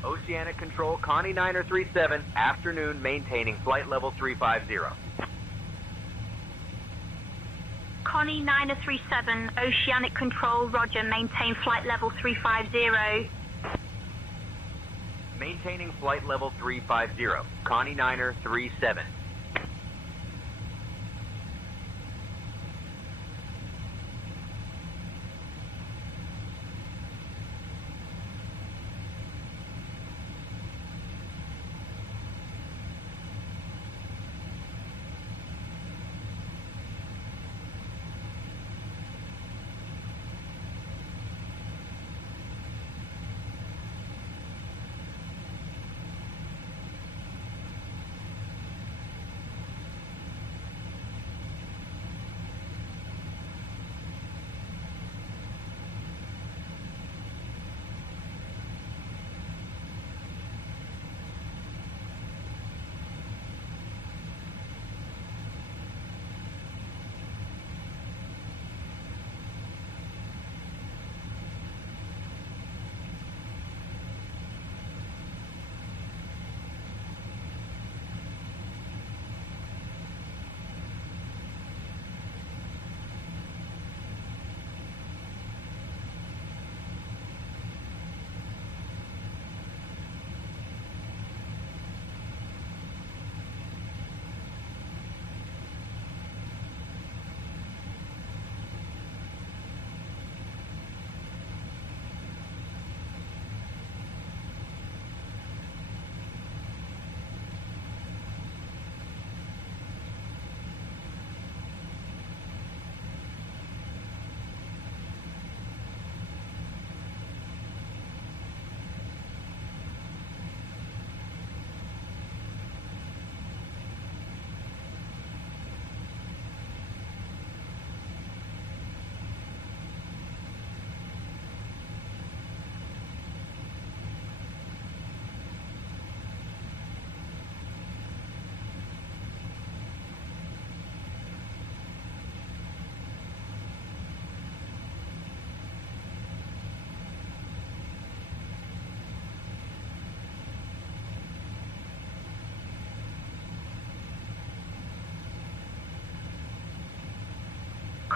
Oceanic Control, Connie 937, afternoon, maintaining flight level 350. Connie 937, Oceanic Control, roger, maintain flight level 350. Maintaining flight level 350. Connie 937.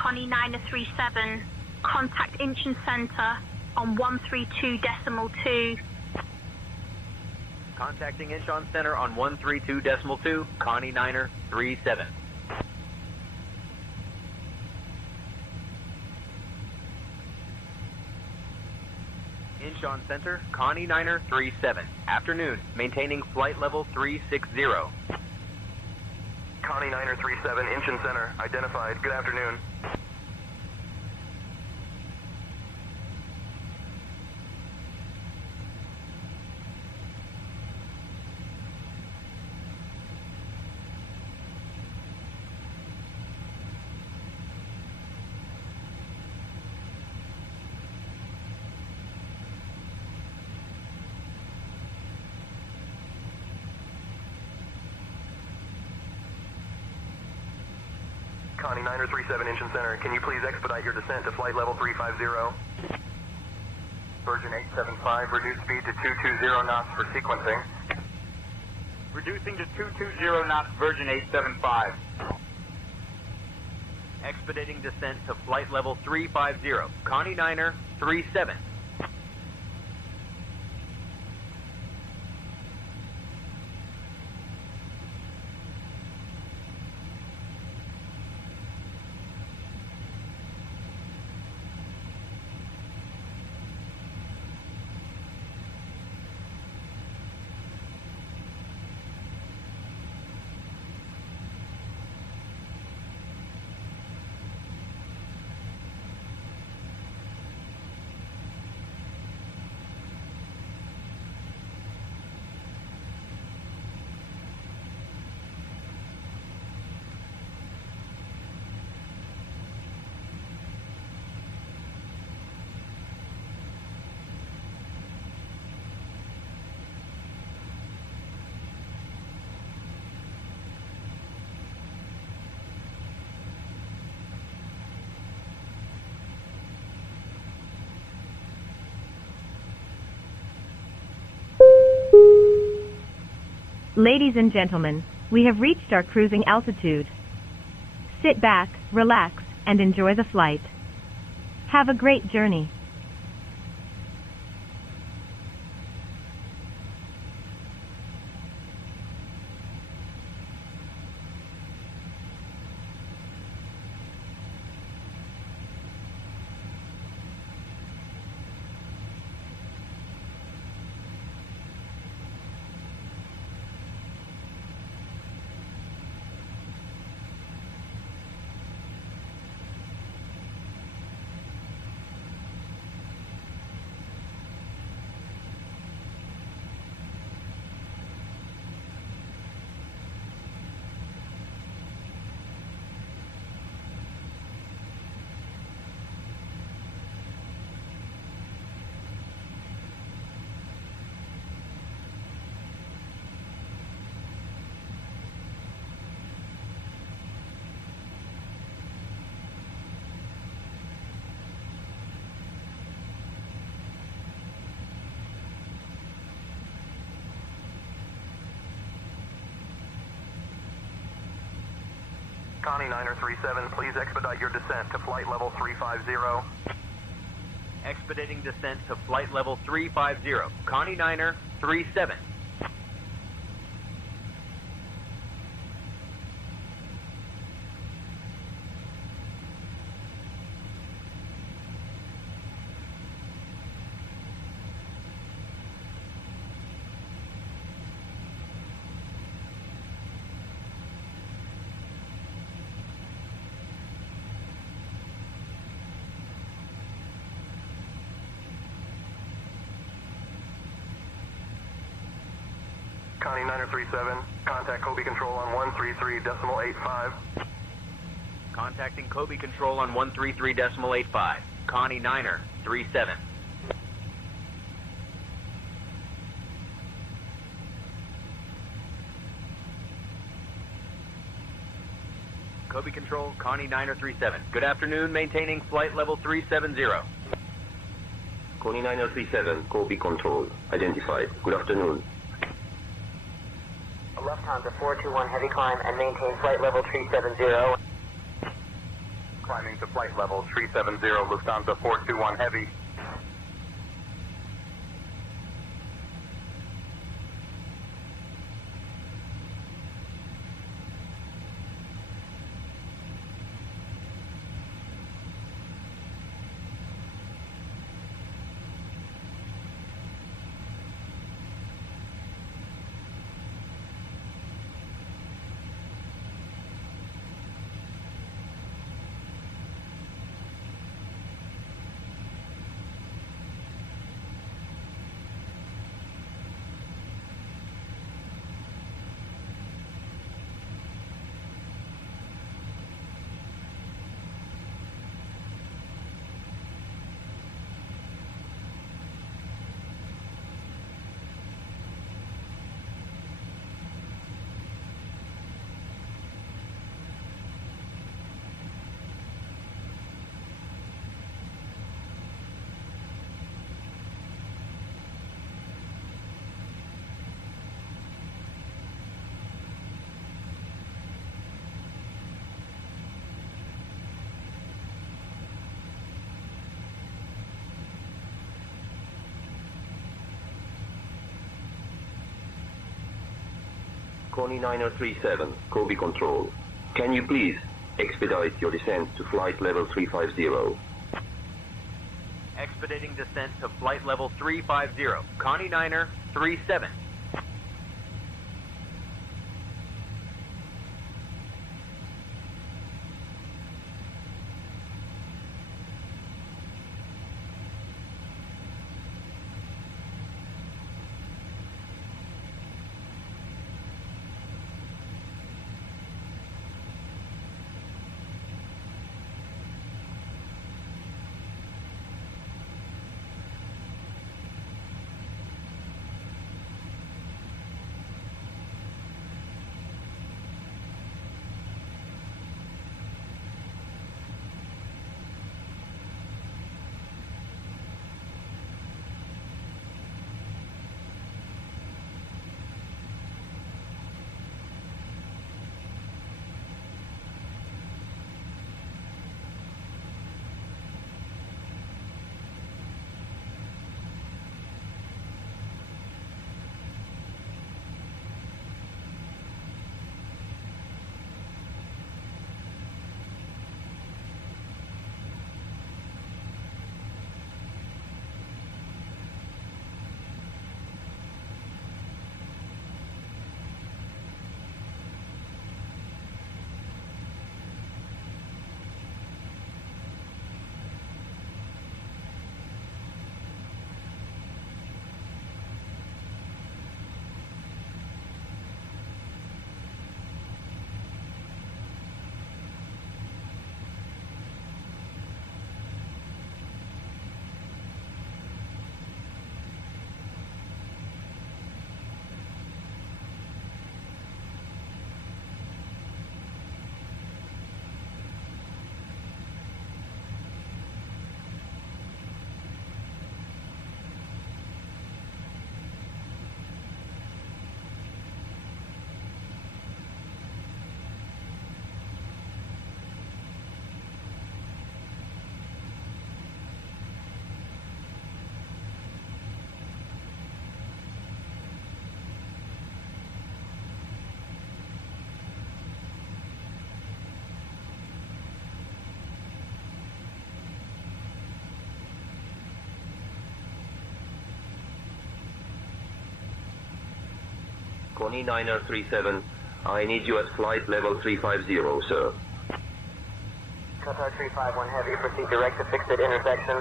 Connie 937, contact Incheon Center on 132.2. Contacting Incheon Center on 132.2. Connie 937. Incheon Center, Connie 937. Afternoon, maintaining flight level 360. Connie 937, Incheon Center, identified. Good afternoon. Connie 937, Incheon Center, can you please expedite your descent to flight level 350? Virgin 875, reduce speed to 220 knots for sequencing. Reducing to 220 knots, Virgin 875. Expediting descent to flight level 350. Connie 937. Ladies and gentlemen, we have reached our cruising altitude. Sit back, relax, and enjoy the flight. Have a great journey. Connie Niner 37, please expedite your descent to flight level 350. Expediting descent to flight level 350. Connie Niner 37. Connie Niner 37, contact Kobe Control on 133.85. Contacting Kobe Control on 133.85. Connie Niner 37. Kobe Control, Connie Niner 37. Good afternoon, maintaining flight level 370. Connie Niner 37, Kobe Control, identified. Good afternoon. Lufthansa 421 heavy climb and maintain flight level 370. Climbing to flight level 370, Lufthansa 421 heavy. Connie Niner 37, Kobe Control. Can you please expedite your descent to flight level 350? Expediting descent to flight level 350. Connie Niner 37. Connie 9037, I need you at flight level 350, sir. Qatar 351 Heavy, proceed direct to fix it intersection.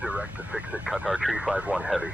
Direct to fix it, Qatar 351 Heavy.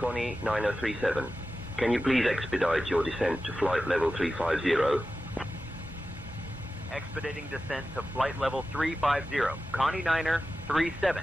Connie 9037, can you please expedite your descent to flight level 350? Expediting descent to flight level 350. Connie Niner 37.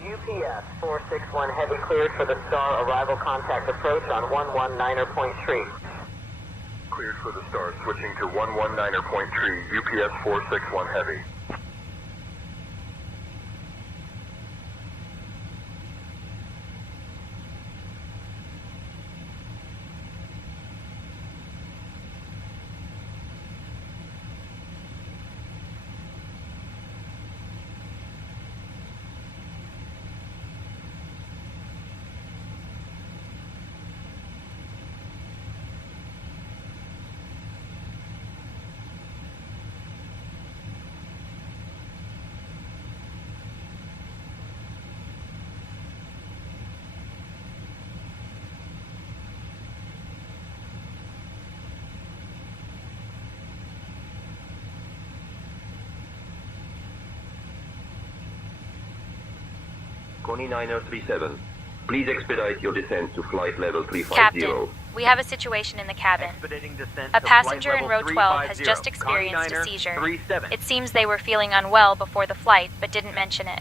UPS 461 Heavy cleared for the Star arrival contact approach on 119.3. Cleared for the Star, switching to 119.3, UPS 461 Heavy. Connie 9037. Please expedite your descent to flight level 350. Captain, we have a situation in the cabin. A passenger in row 12 has just experienced a seizure. It seems they were feeling unwell before the flight, but didn't mention it.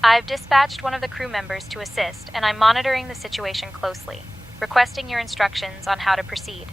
I've dispatched one of the crew members to assist, and I'm monitoring the situation closely, requesting your instructions on how to proceed.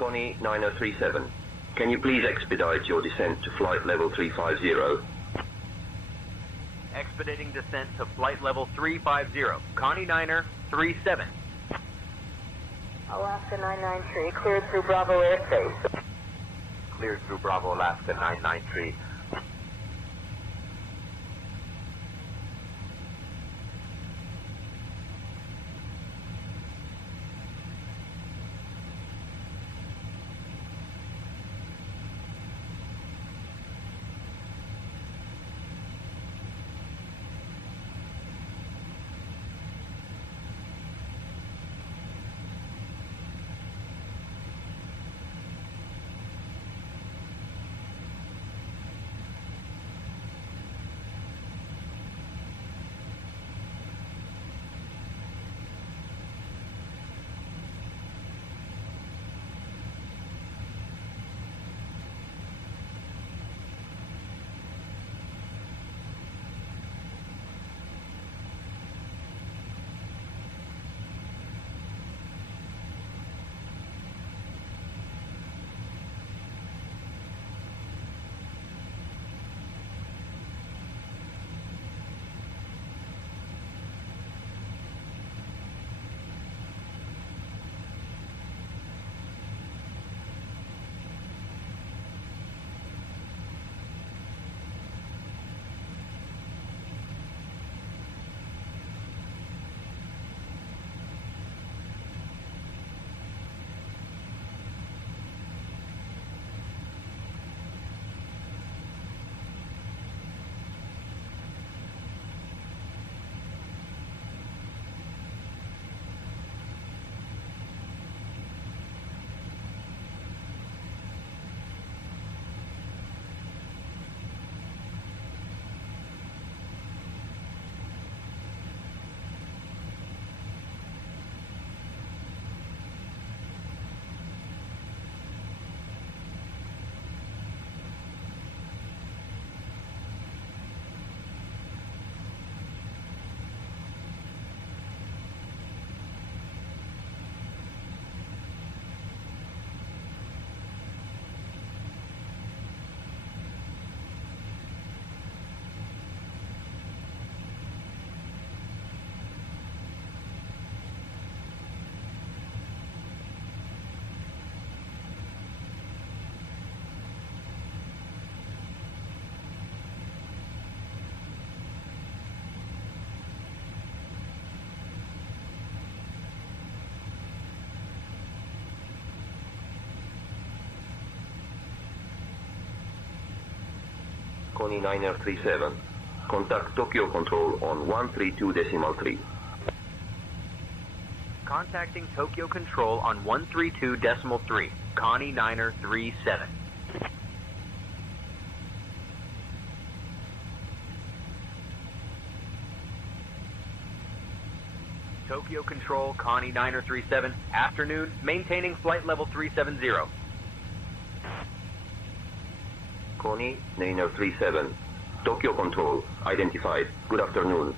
Connie 9037. Can you please expedite your descent to flight level 350? Expediting descent to flight level 350. Connie Niner 37. Alaska 993, cleared through Bravo airspace. Cleared through Bravo, Alaska 993. Connie Niner 37. Contact Tokyo Control on 132.3. Contacting Tokyo Control on 132.3. Connie Niner 37. Tokyo Control, Connie Niner 37. Afternoon, maintaining flight level 370. Connie Niner 37. Tokyo Control, identified. Good afternoon.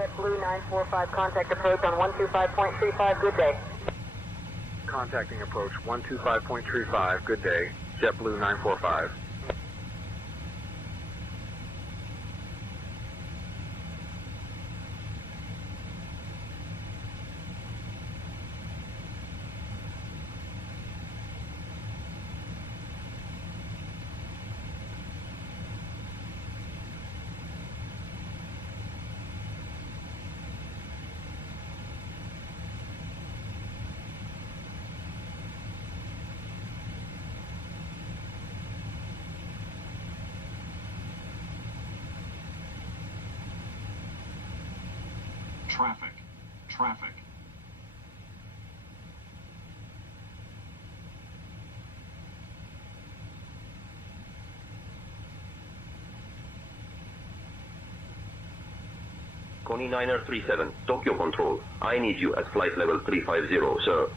JetBlue 945, contact approach on 125.35, good day. Contacting approach 125.35, good day. JetBlue 945. Traffic. Traffic. Connie Niner 37. Tokyo Control. I need you at flight level 350, sir.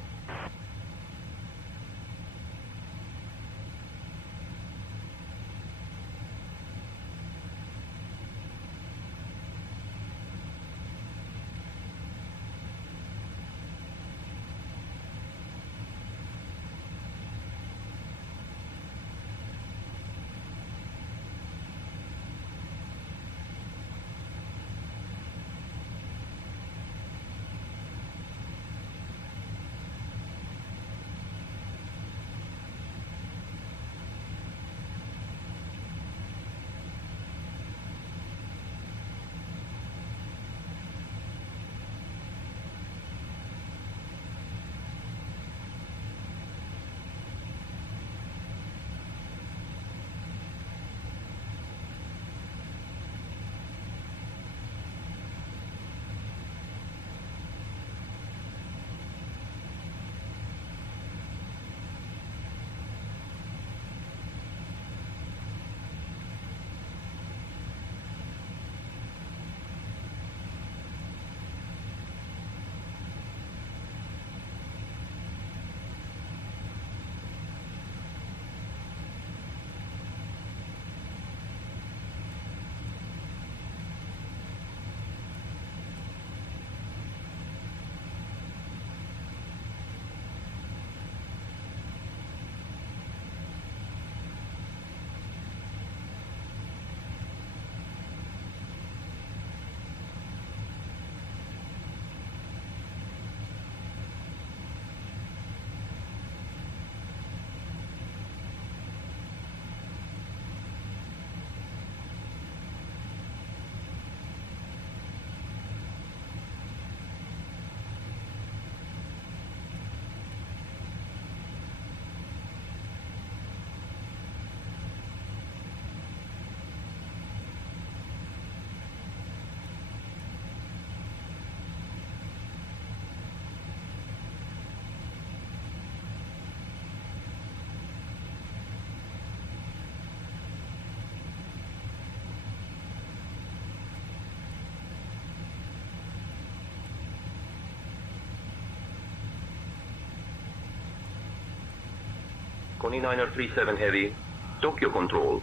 Connie Niner 37 Heavy, Tokyo Control.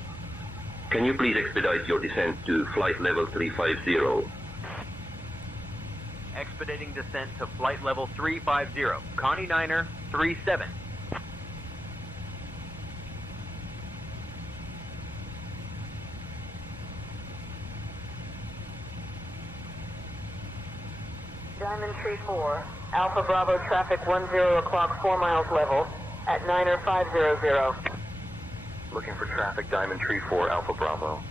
Can you please expedite your descent to flight level 350? Expediting descent to flight level 350. Connie Niner 37. Diamond Tree 4, Alpha Bravo traffic 10 o'clock 4 miles level at 90500. Looking for traffic Diamond Tree 4, Alpha Bravo.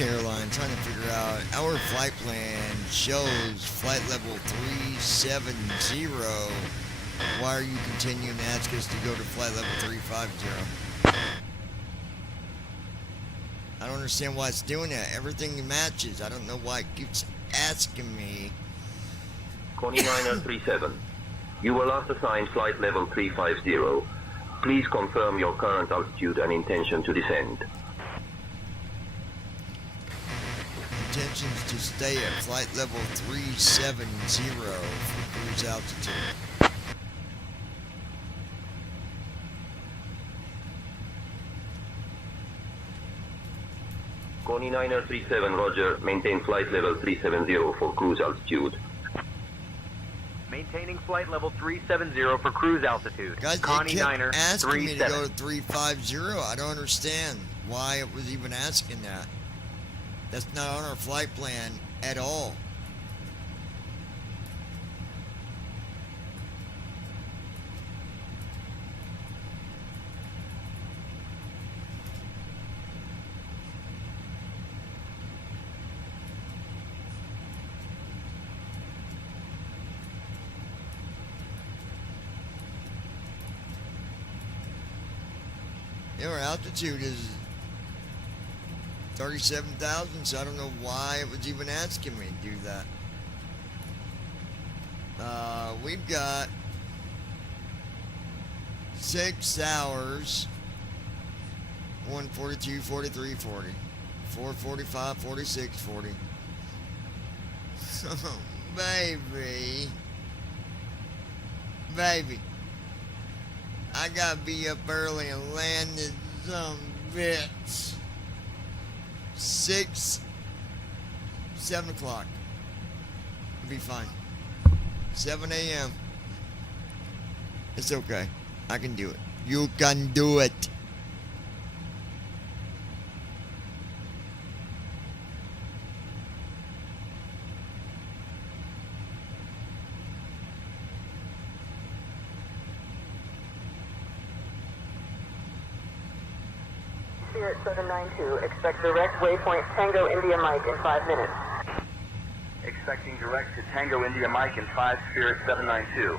Airline trying to figure out our flight plan shows flight level 370. Why are you continuing to ask us to go to flight level 350? I don't understand why it's doing that. Everything matches. I don't know why it keeps asking me. Connie 9037. You were last assigned flight level 350. Please confirm your current altitude and intention to descend. Intentions to stay at flight level 370 for cruise altitude. Connie 9037, roger. Maintain flight level 370 for cruise altitude. Maintaining flight level 370 for cruise altitude. Guys, Connie it kept Niner asking me to 37. go to 350. I don't understand why it was even asking that. That's not on our flight plan at all. Yeah, our altitude is 37,000, so I don't know why it was even asking me to do that. We've got 6 hours, 142, 43, 40, 445, 46, 40. Oh, baby. Baby. I gotta be up early and land this some bitch. 7 o'clock. It'll be fine. 7 a.m. It's okay. I can do it. You can do it. Spirit 792, expect direct waypoint Tango India Mike in 5 minutes. Expecting direct to Tango India Mike in 5 Spirit 792.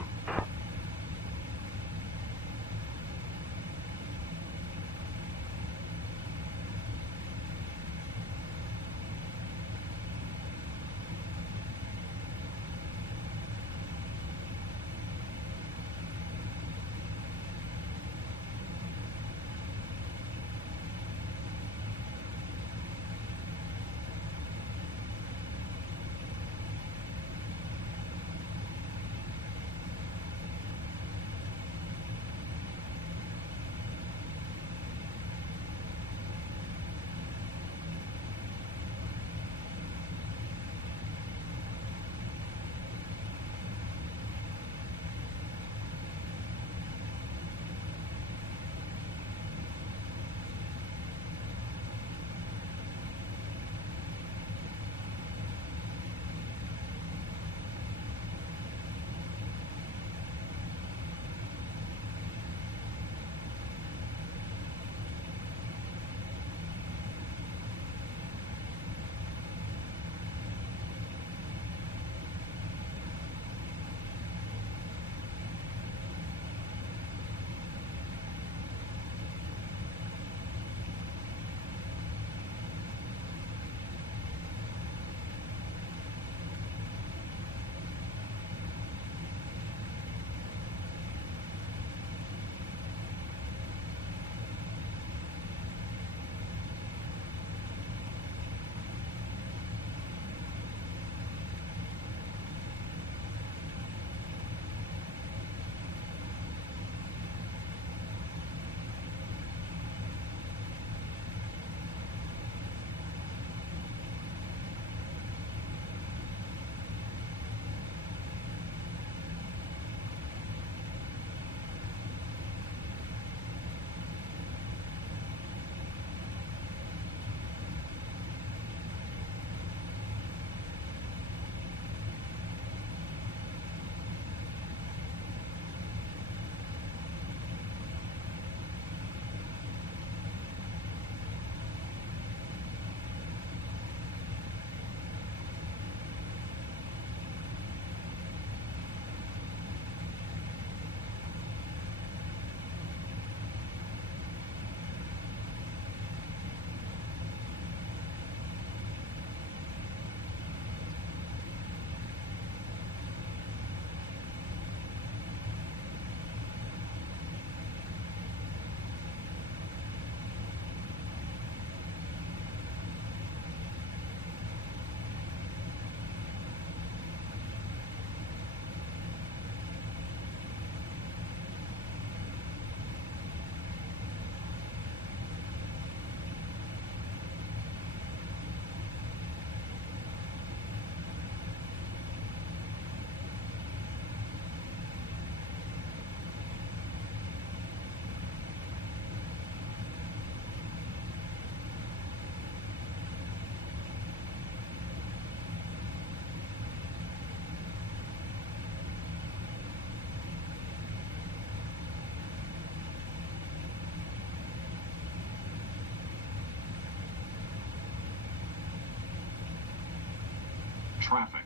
Traffic.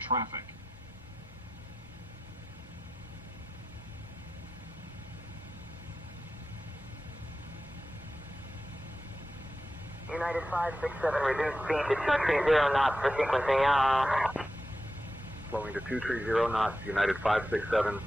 Traffic. United 567, reduce speed to 230 knots for sequencing. Slowing to 230 knots, United 567.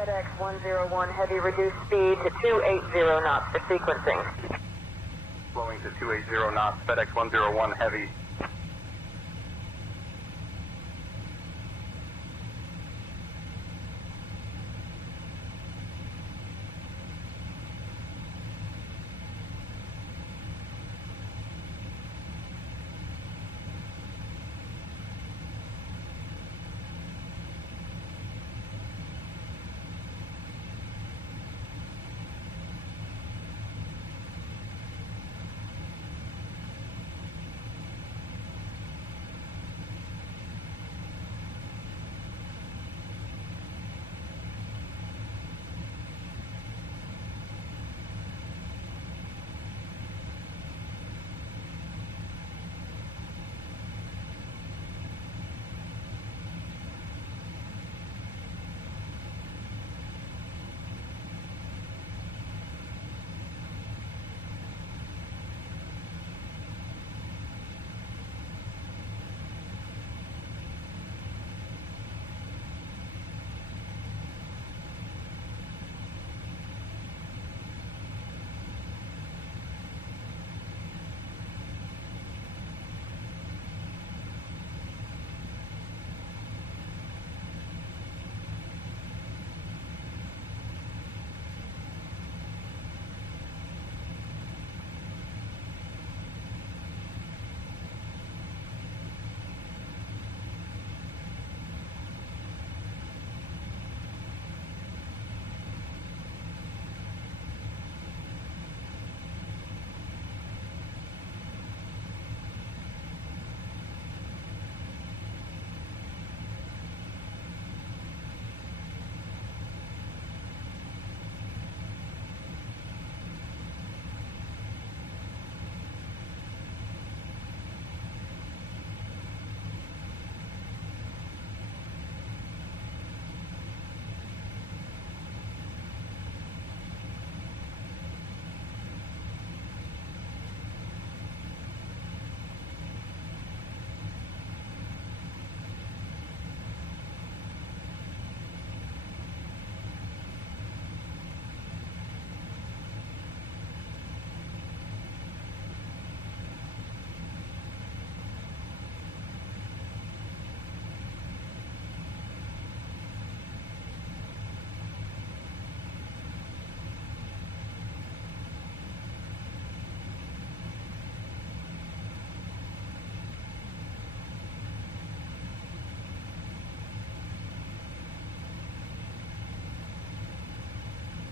FedEx 101 Heavy, reduce speed to 280 knots for sequencing. Slowing to 280 knots, FedEx 101 Heavy.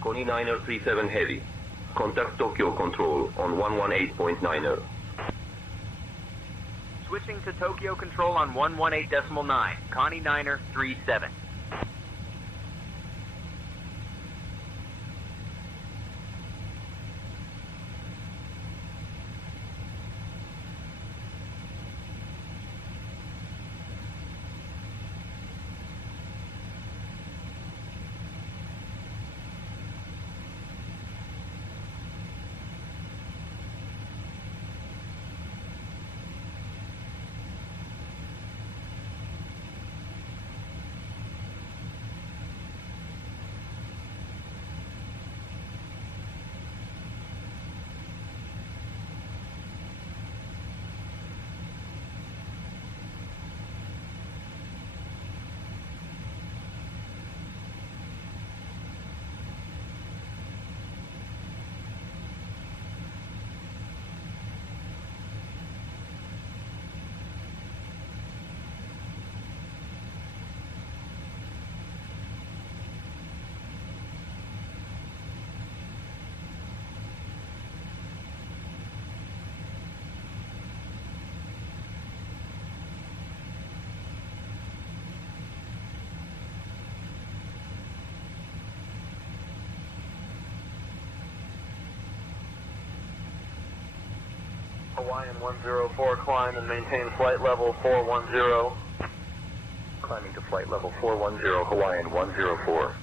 Connie 37 Heavy. Contact Tokyo Control on 118.90. Switching to Tokyo Control on 118.9. Connie 37. Hawaiian 104, climb and maintain flight level 410. Climbing to flight level 410, Hawaiian 104.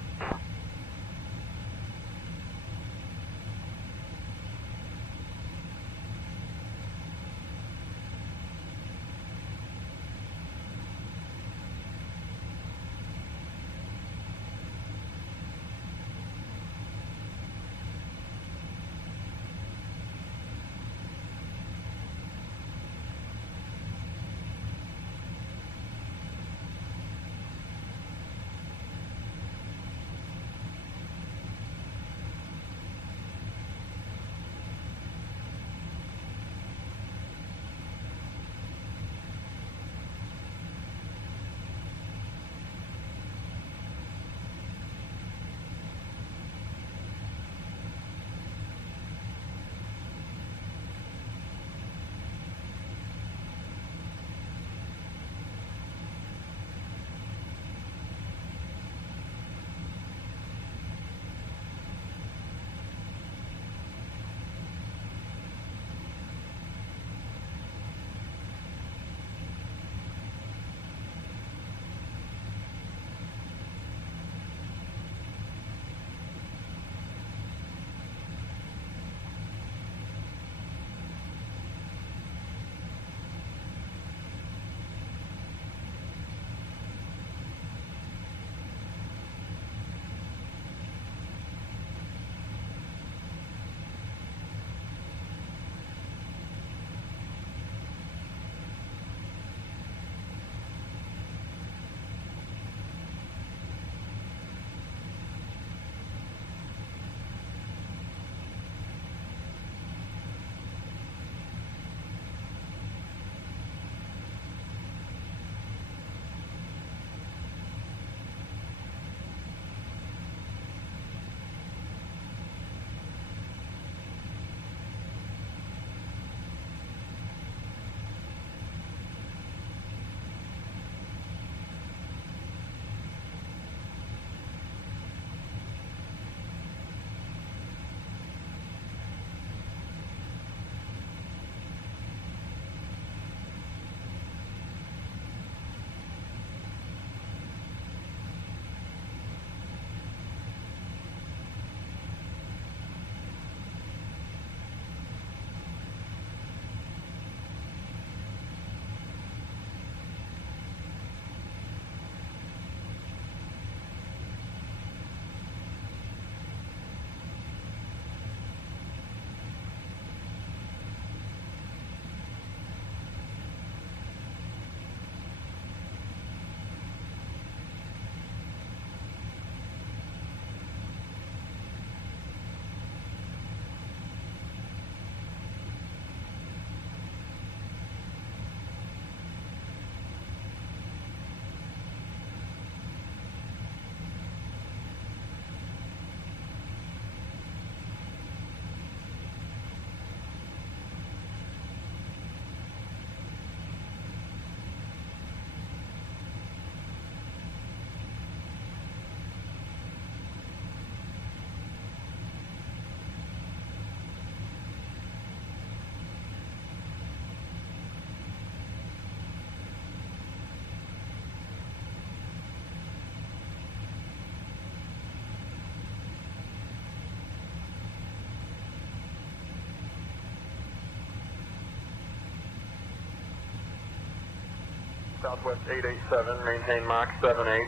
Southwest 887, maintain Mach 78.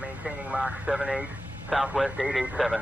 Maintaining Mach 78, Southwest 887.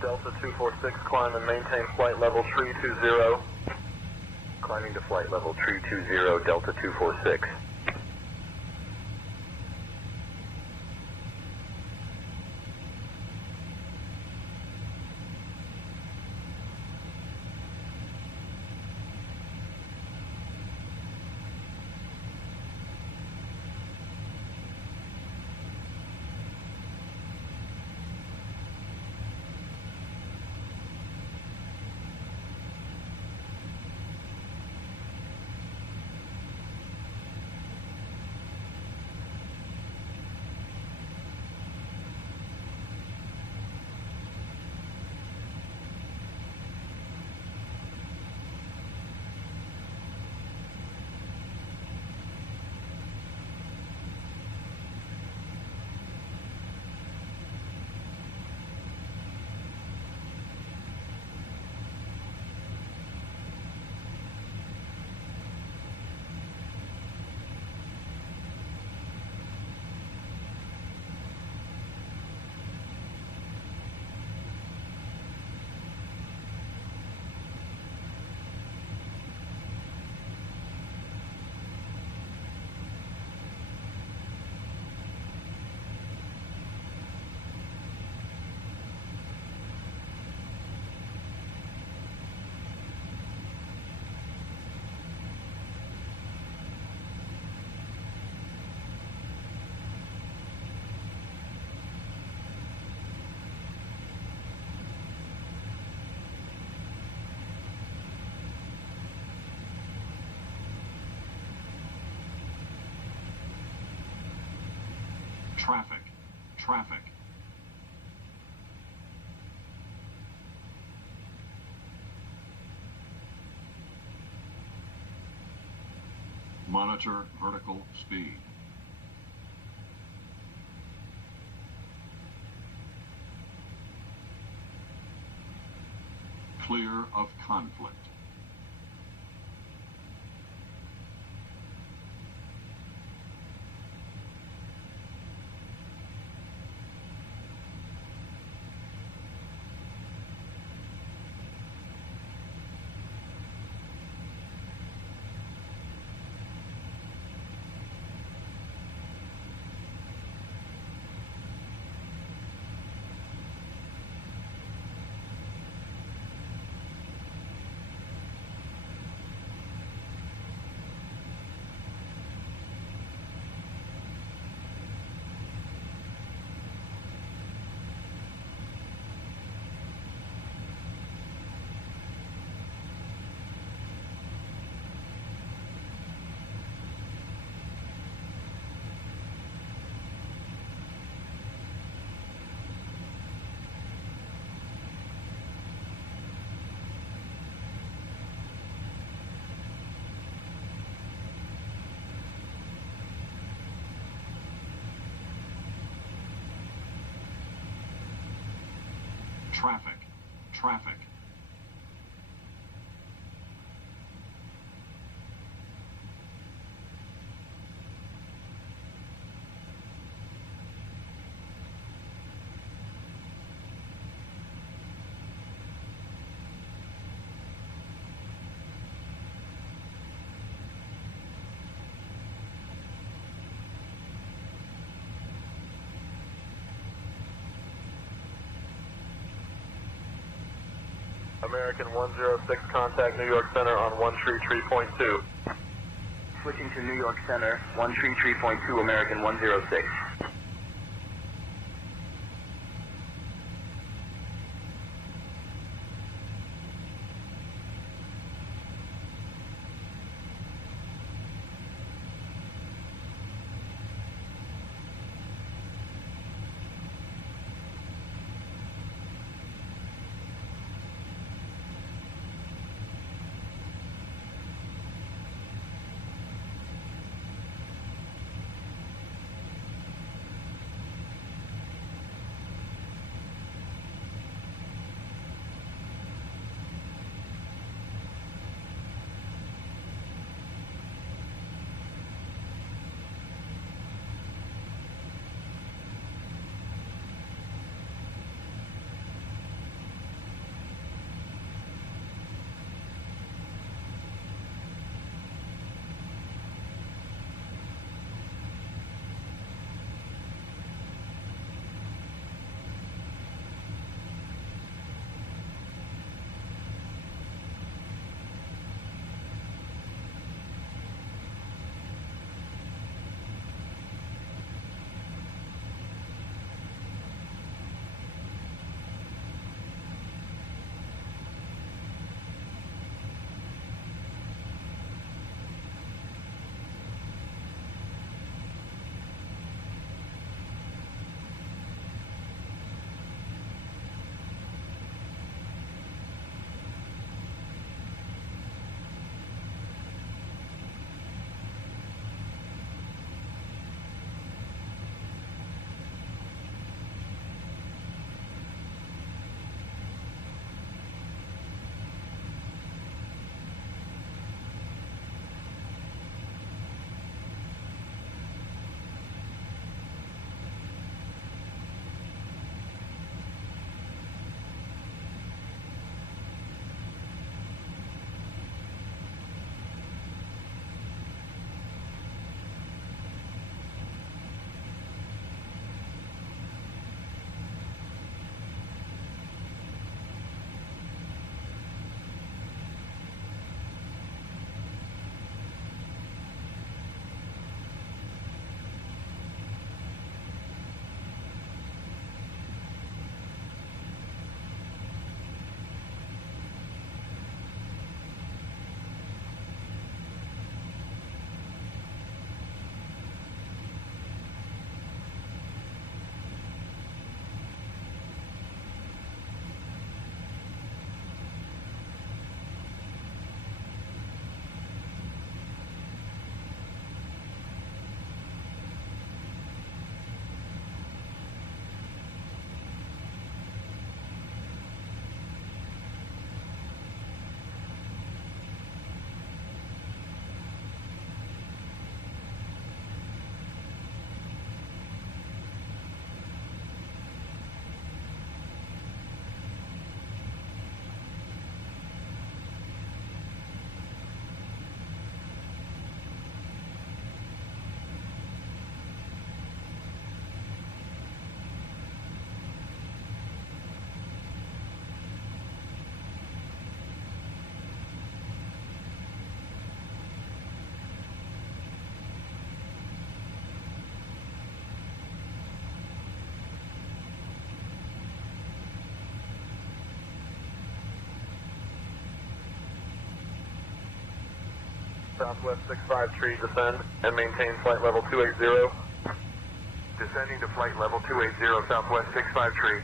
Delta 246, climb and maintain flight level 320. Climbing to flight level 320, Delta 246. Traffic. Traffic. Monitor vertical speed. Clear of conflict. Traffic. Traffic. American 106, contact New York Center on 133.2. Switching to New York Center, 133.2, American 106. Southwest 65 tree, descend and maintain flight level 280. Descending to flight level 280, Southwest 65 tree.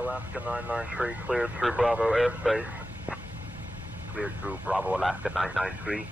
Alaska 993 cleared through Bravo airspace. Cleared through Bravo Alaska 993.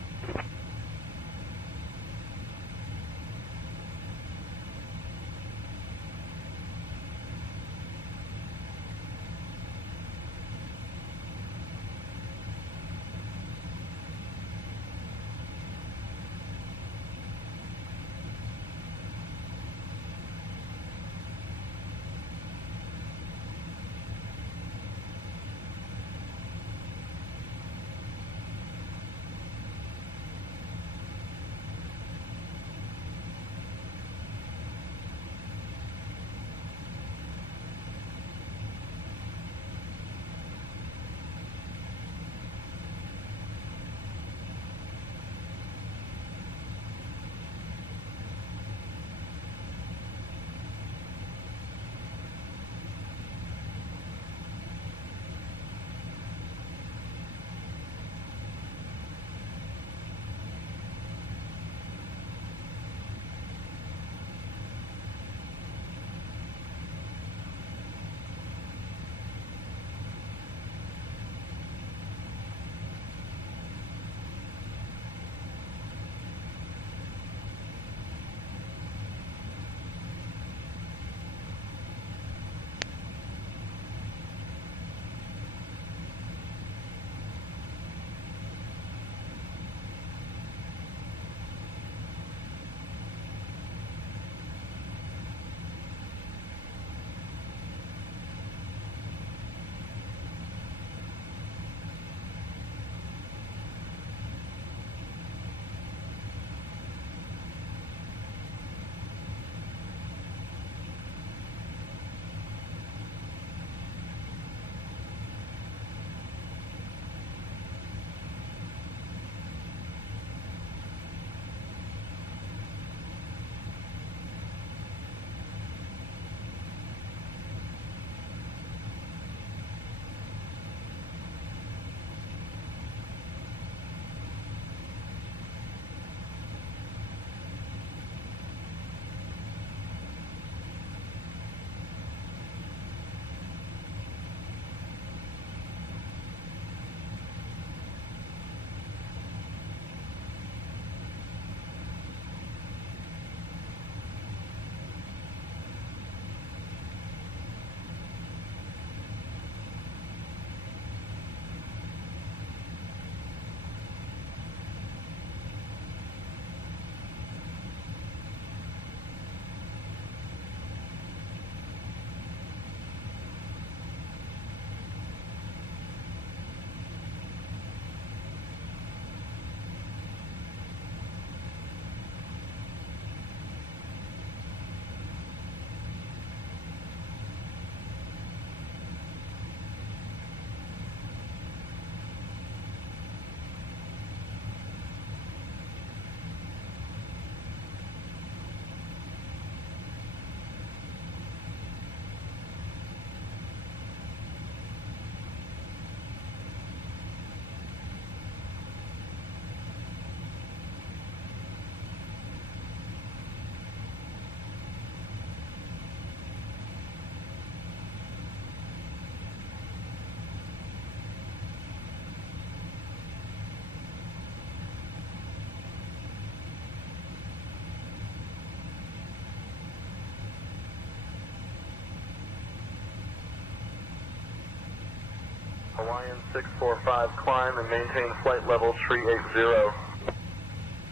Hawaiian 645, climb and maintain flight level 380.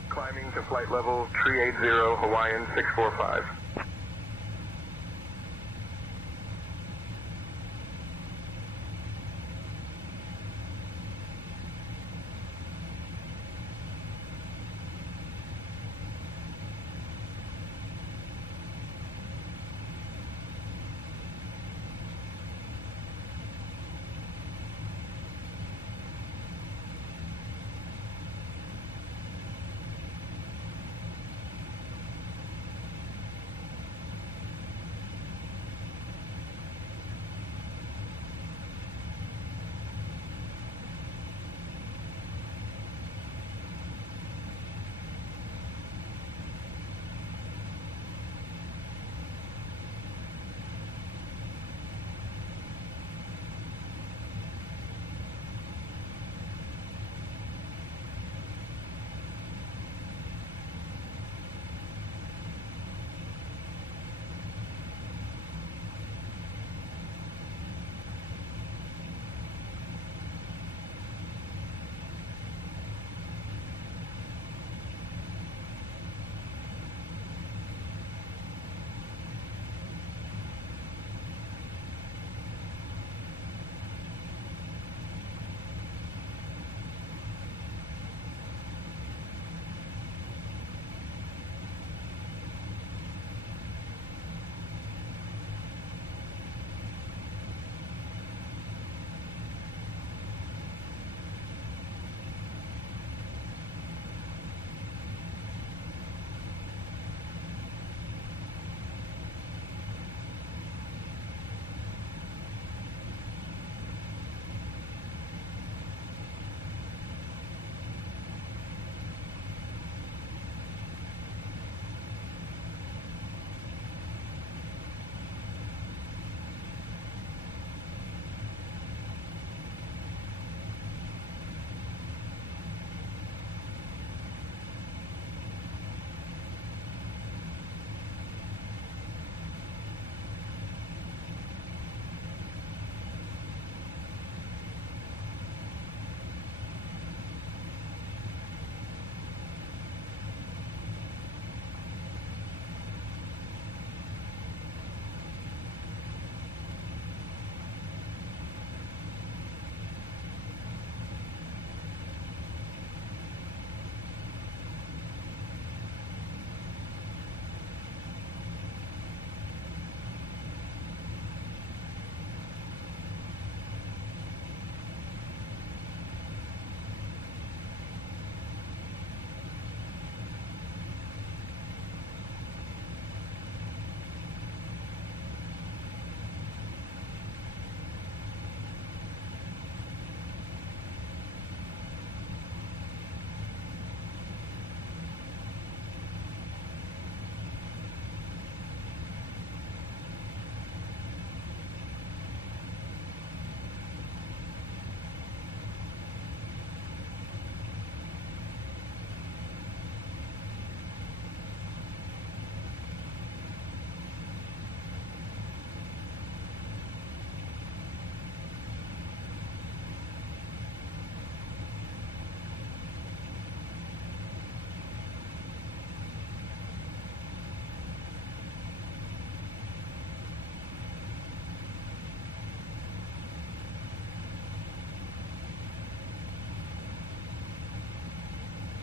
Climbing to flight level 380, Hawaiian 645.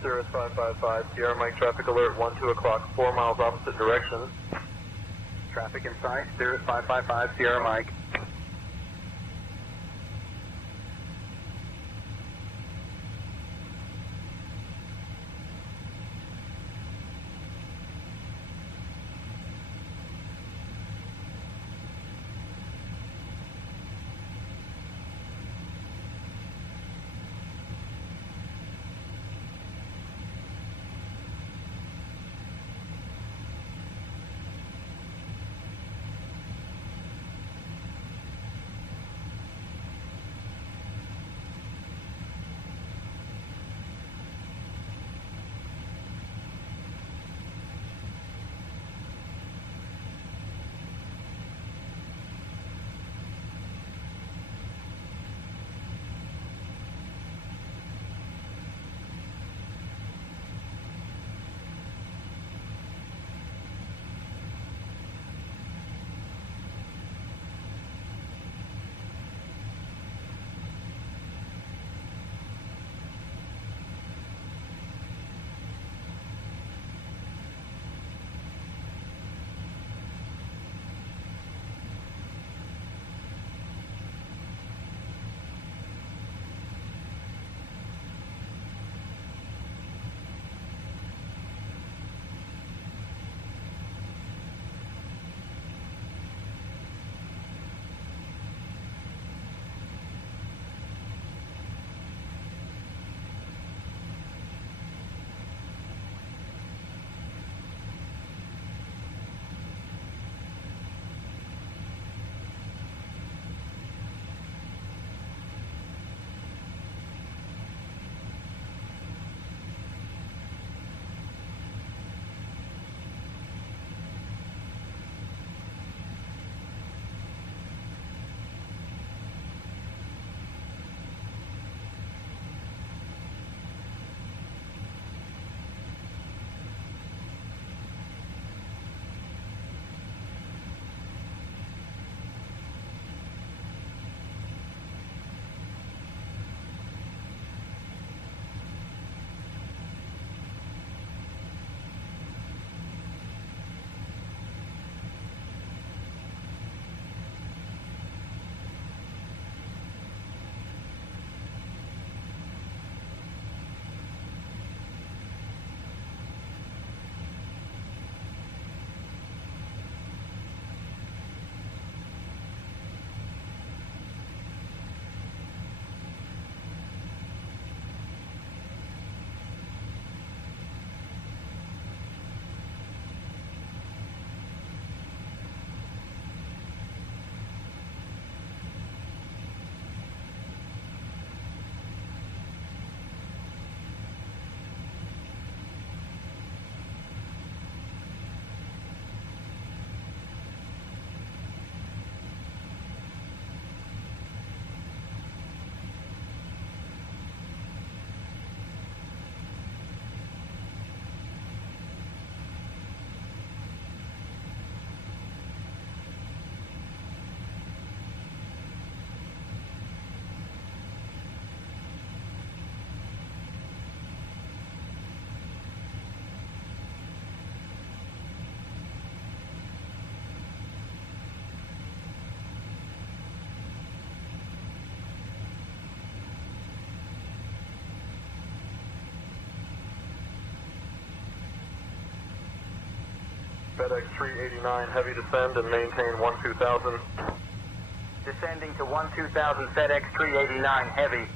Cirrus 555, Sierra Mike traffic alert 2 o'clock, 4 miles opposite direction. Traffic in sight, Cirrus 555, Sierra Mike. FedEx 389 heavy descend and maintain 12000. Descending to 12000 FedEx 389 heavy.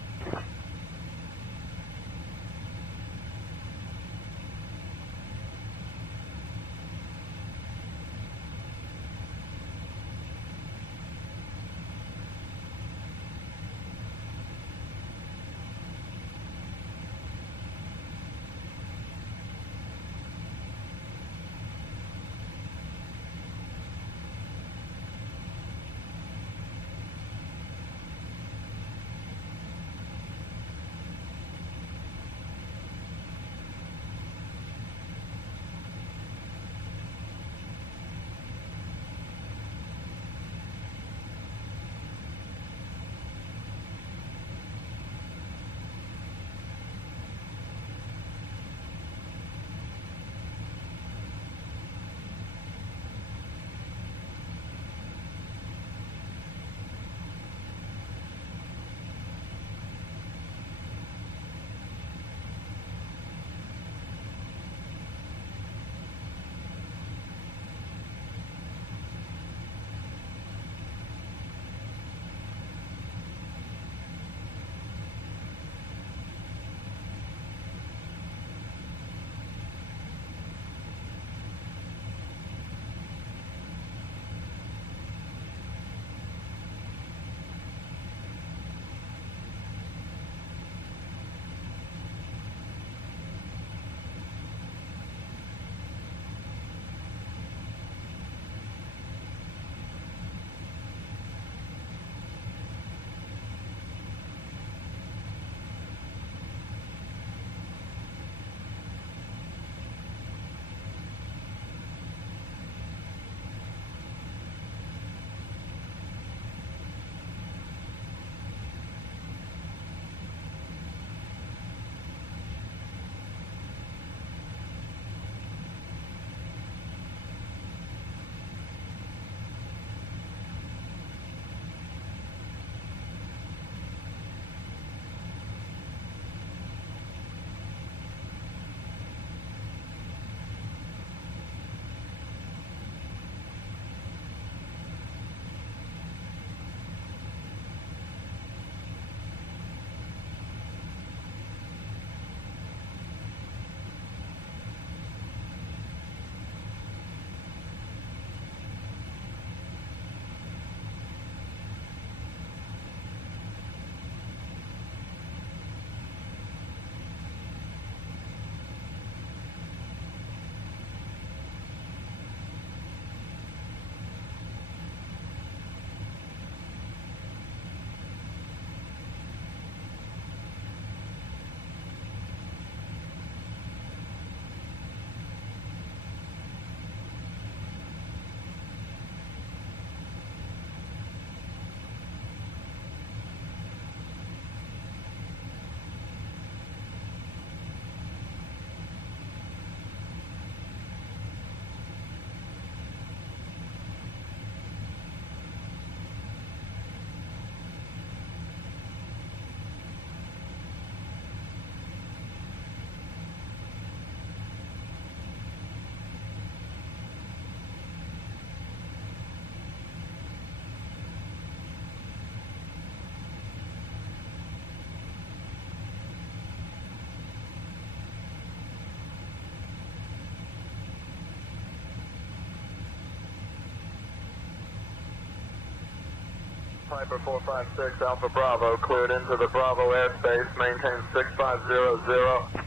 Piper 456 Alpha Bravo, cleared into the Bravo airspace, maintain 6500.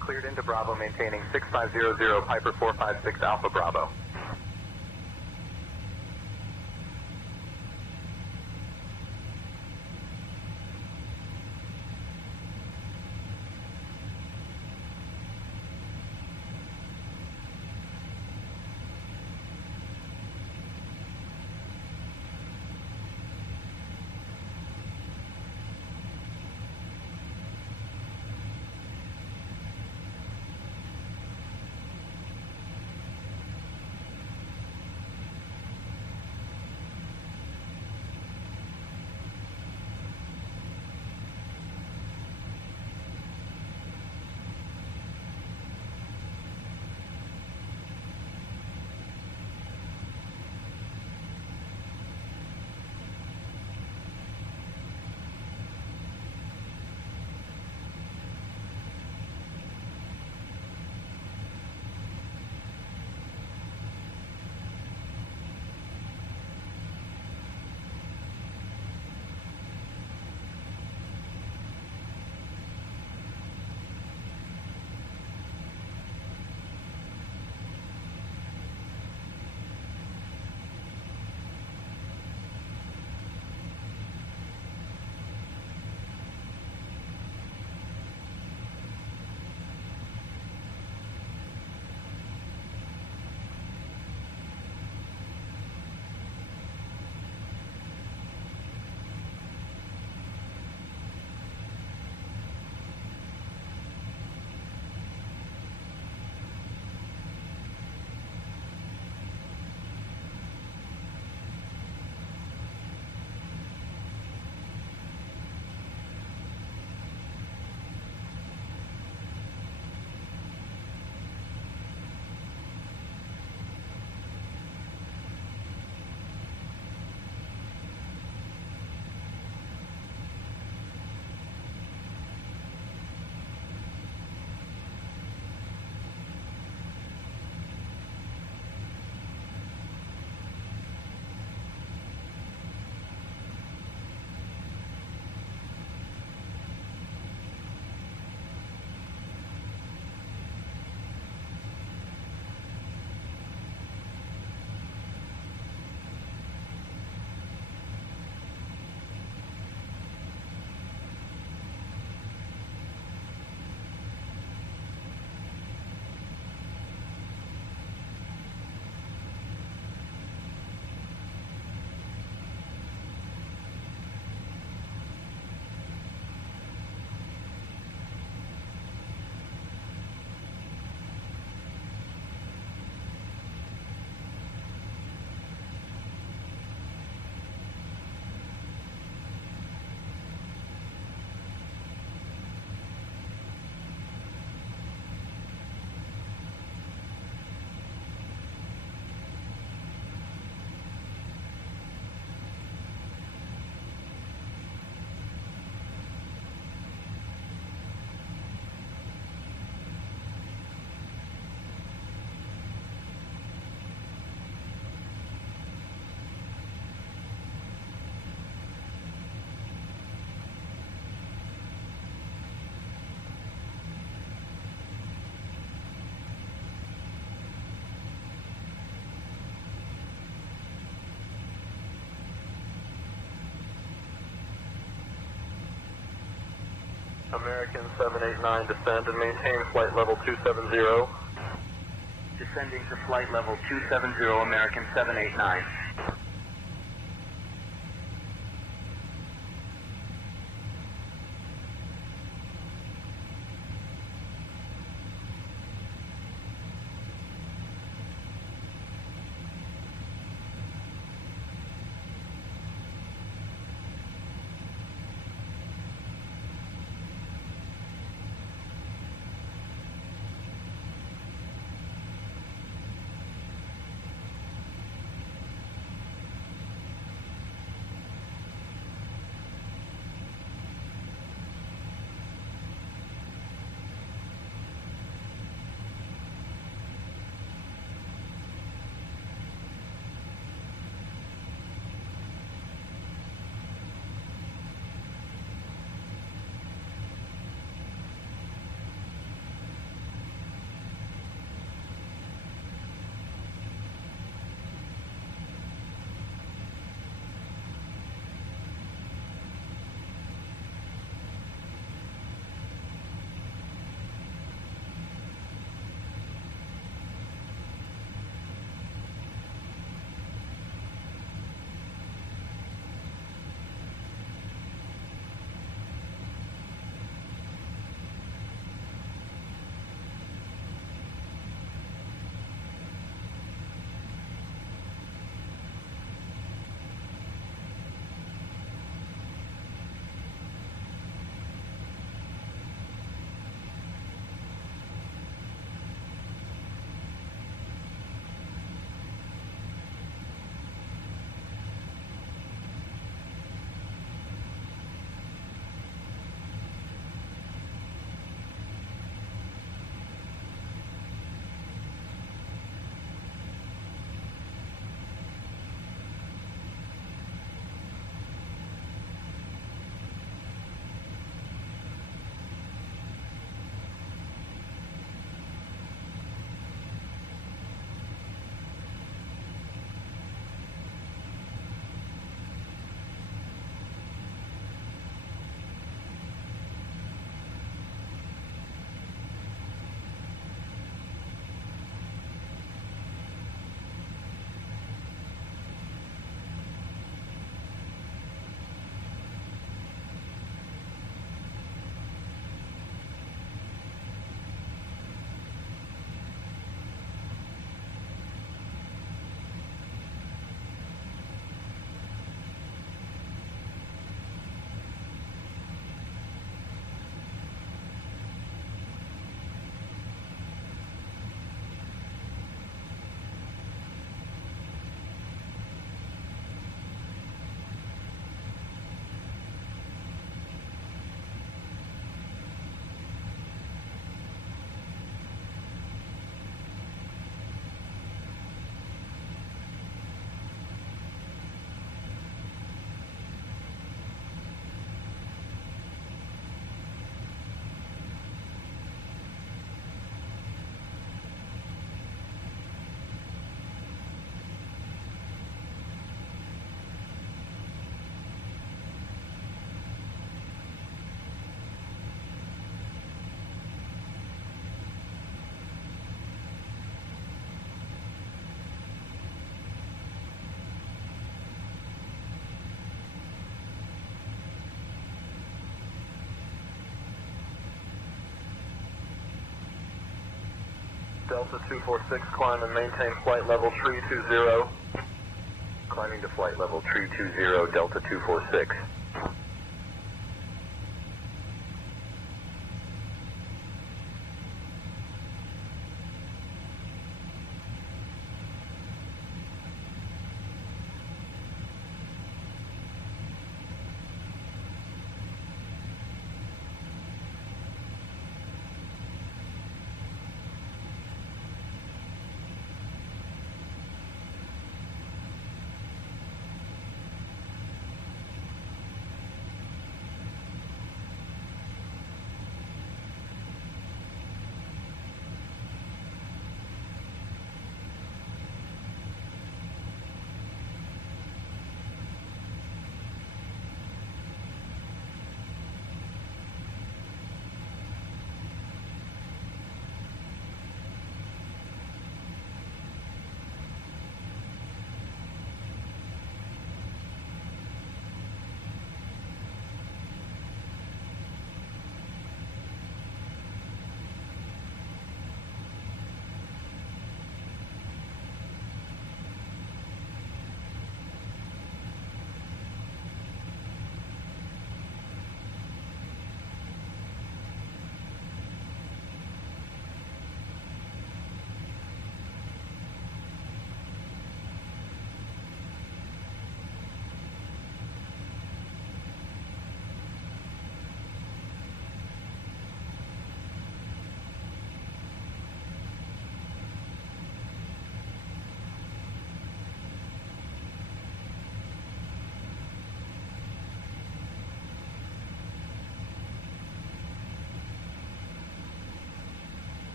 Cleared into Bravo, maintaining 6500, Piper 456 Alpha Bravo. American 789, descend and maintain flight level 270. Descending to flight level 270, American 789. Delta 246, climb and maintain flight level 320. Climbing to flight level 320, Delta 246.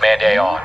Command A on.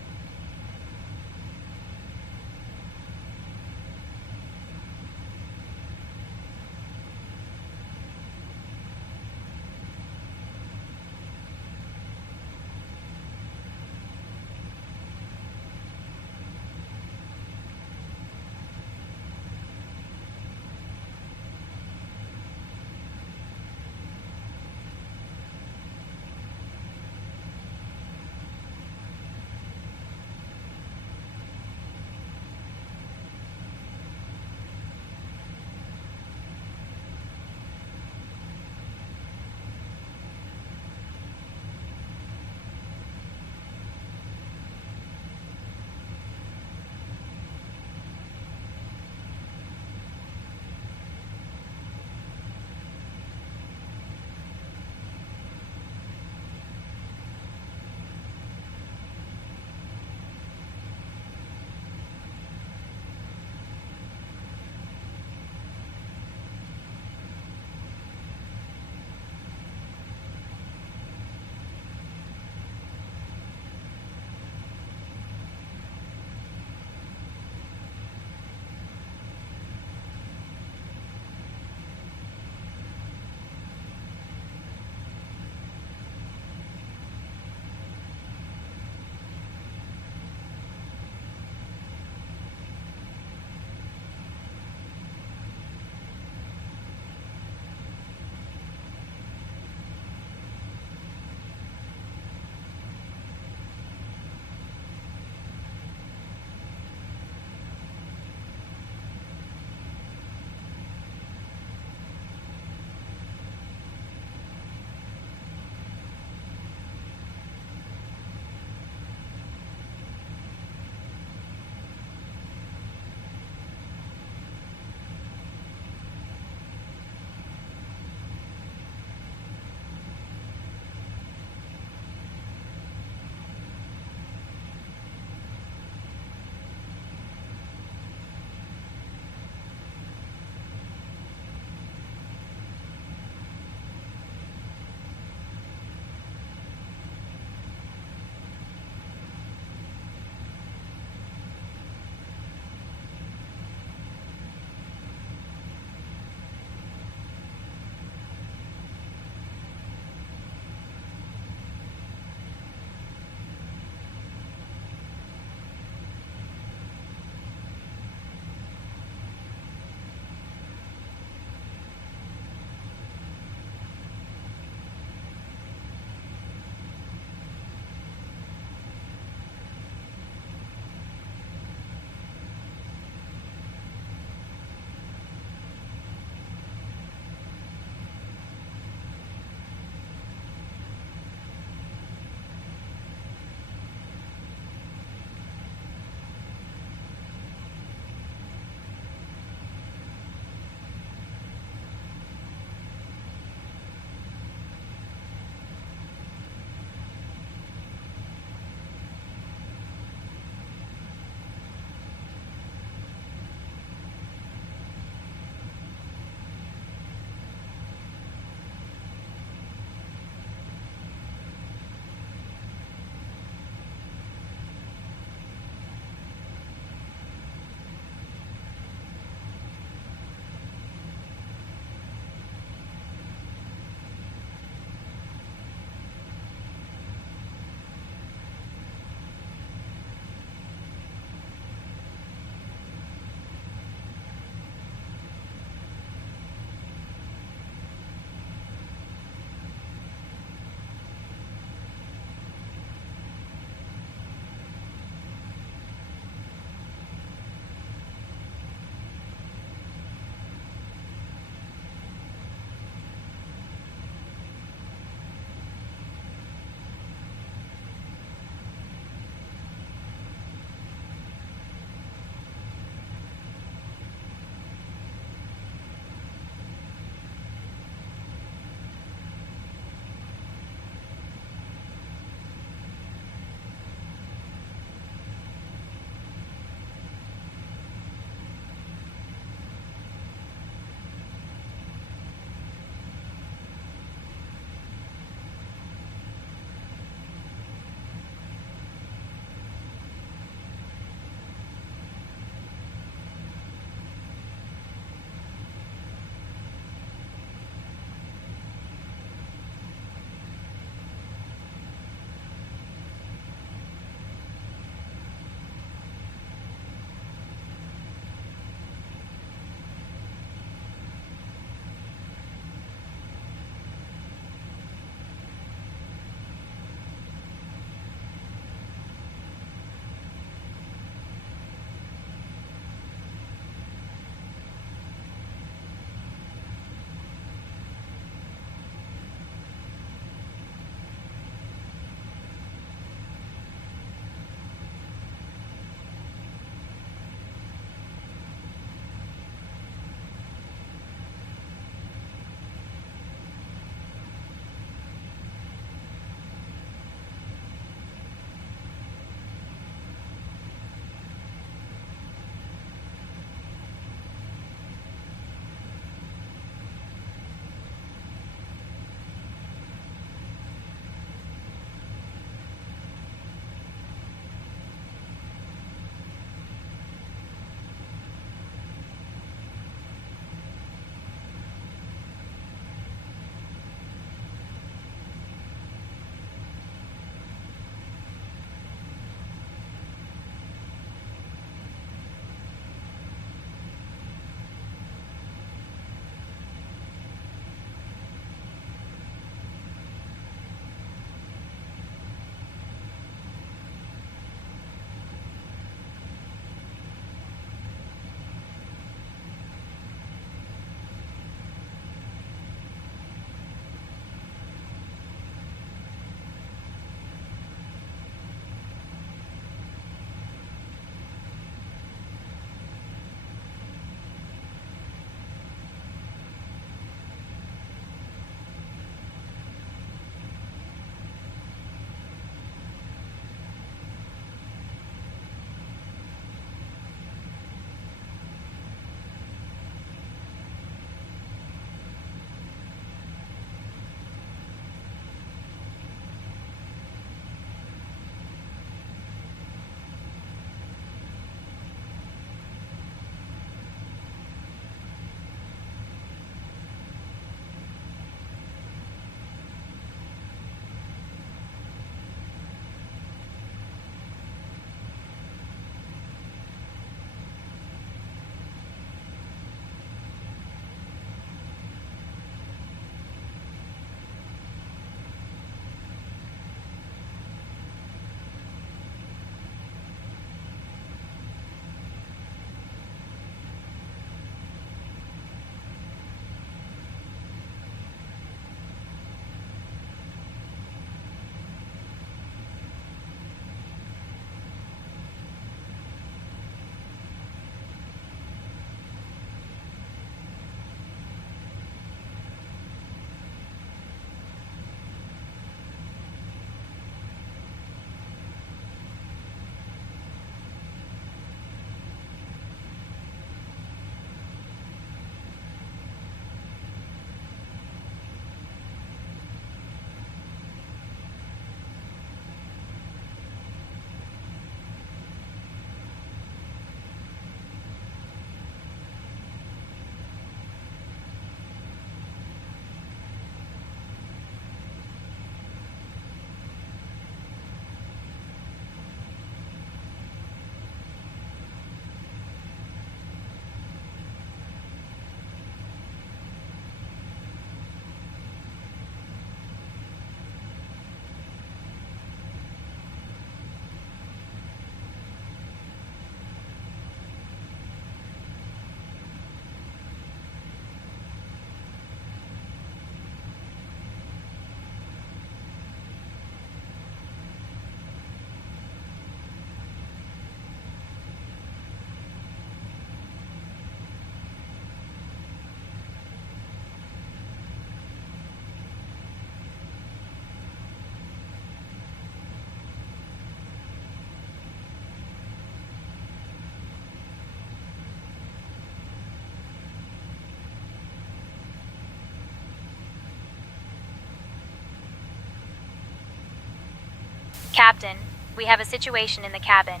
Captain, we have a situation in the cabin.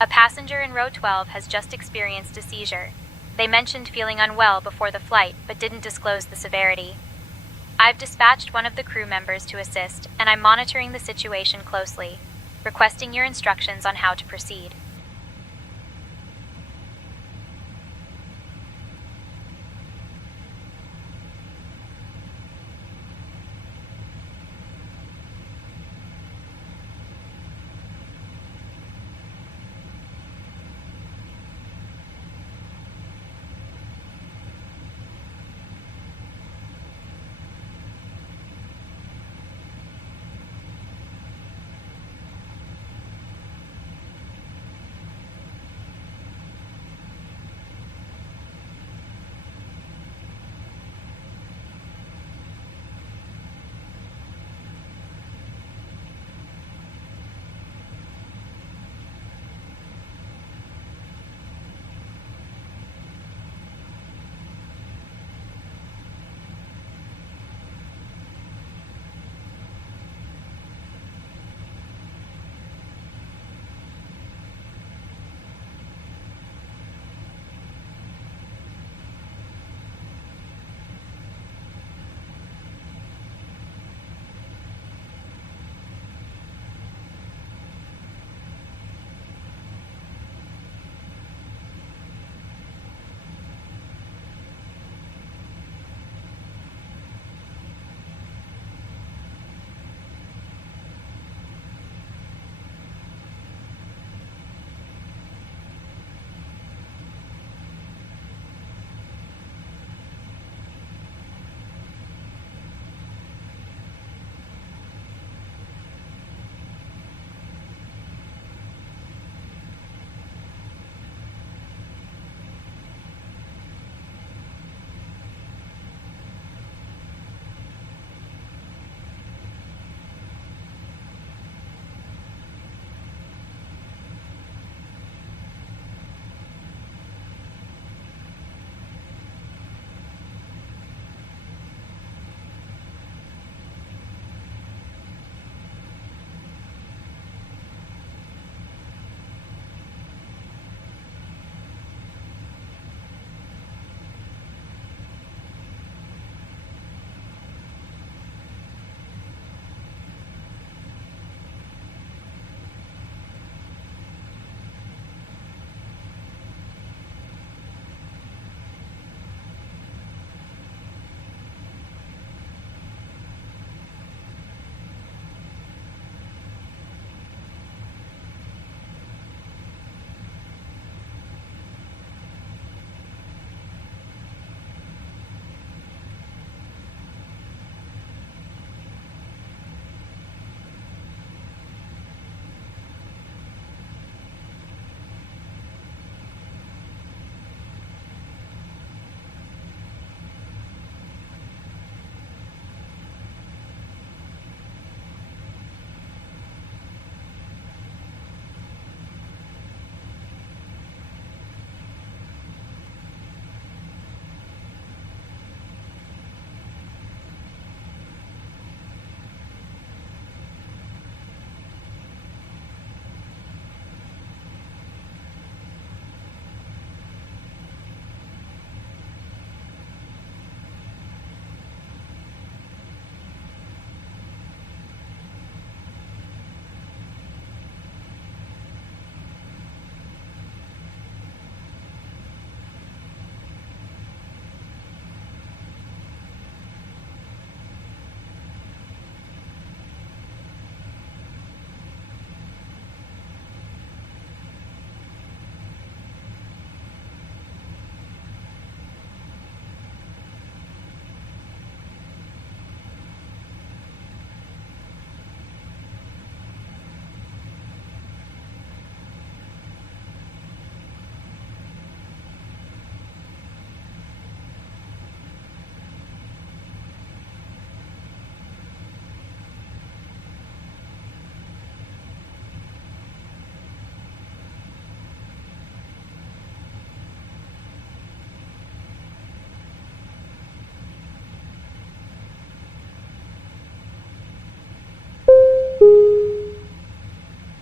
A passenger in row 12 has just experienced a seizure. They mentioned feeling unwell before the flight, but didn't disclose the severity. I've dispatched one of the crew members to assist, and I'm monitoring the situation closely, requesting your instructions on how to proceed.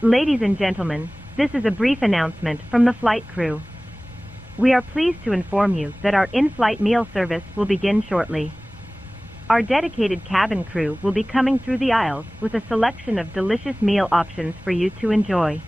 Ladies and gentlemen, this is a brief announcement from the flight crew. We are pleased to inform you that our in-flight meal service will begin shortly. Our dedicated cabin crew will be coming through the aisles with a selection of delicious meal options for you to enjoy.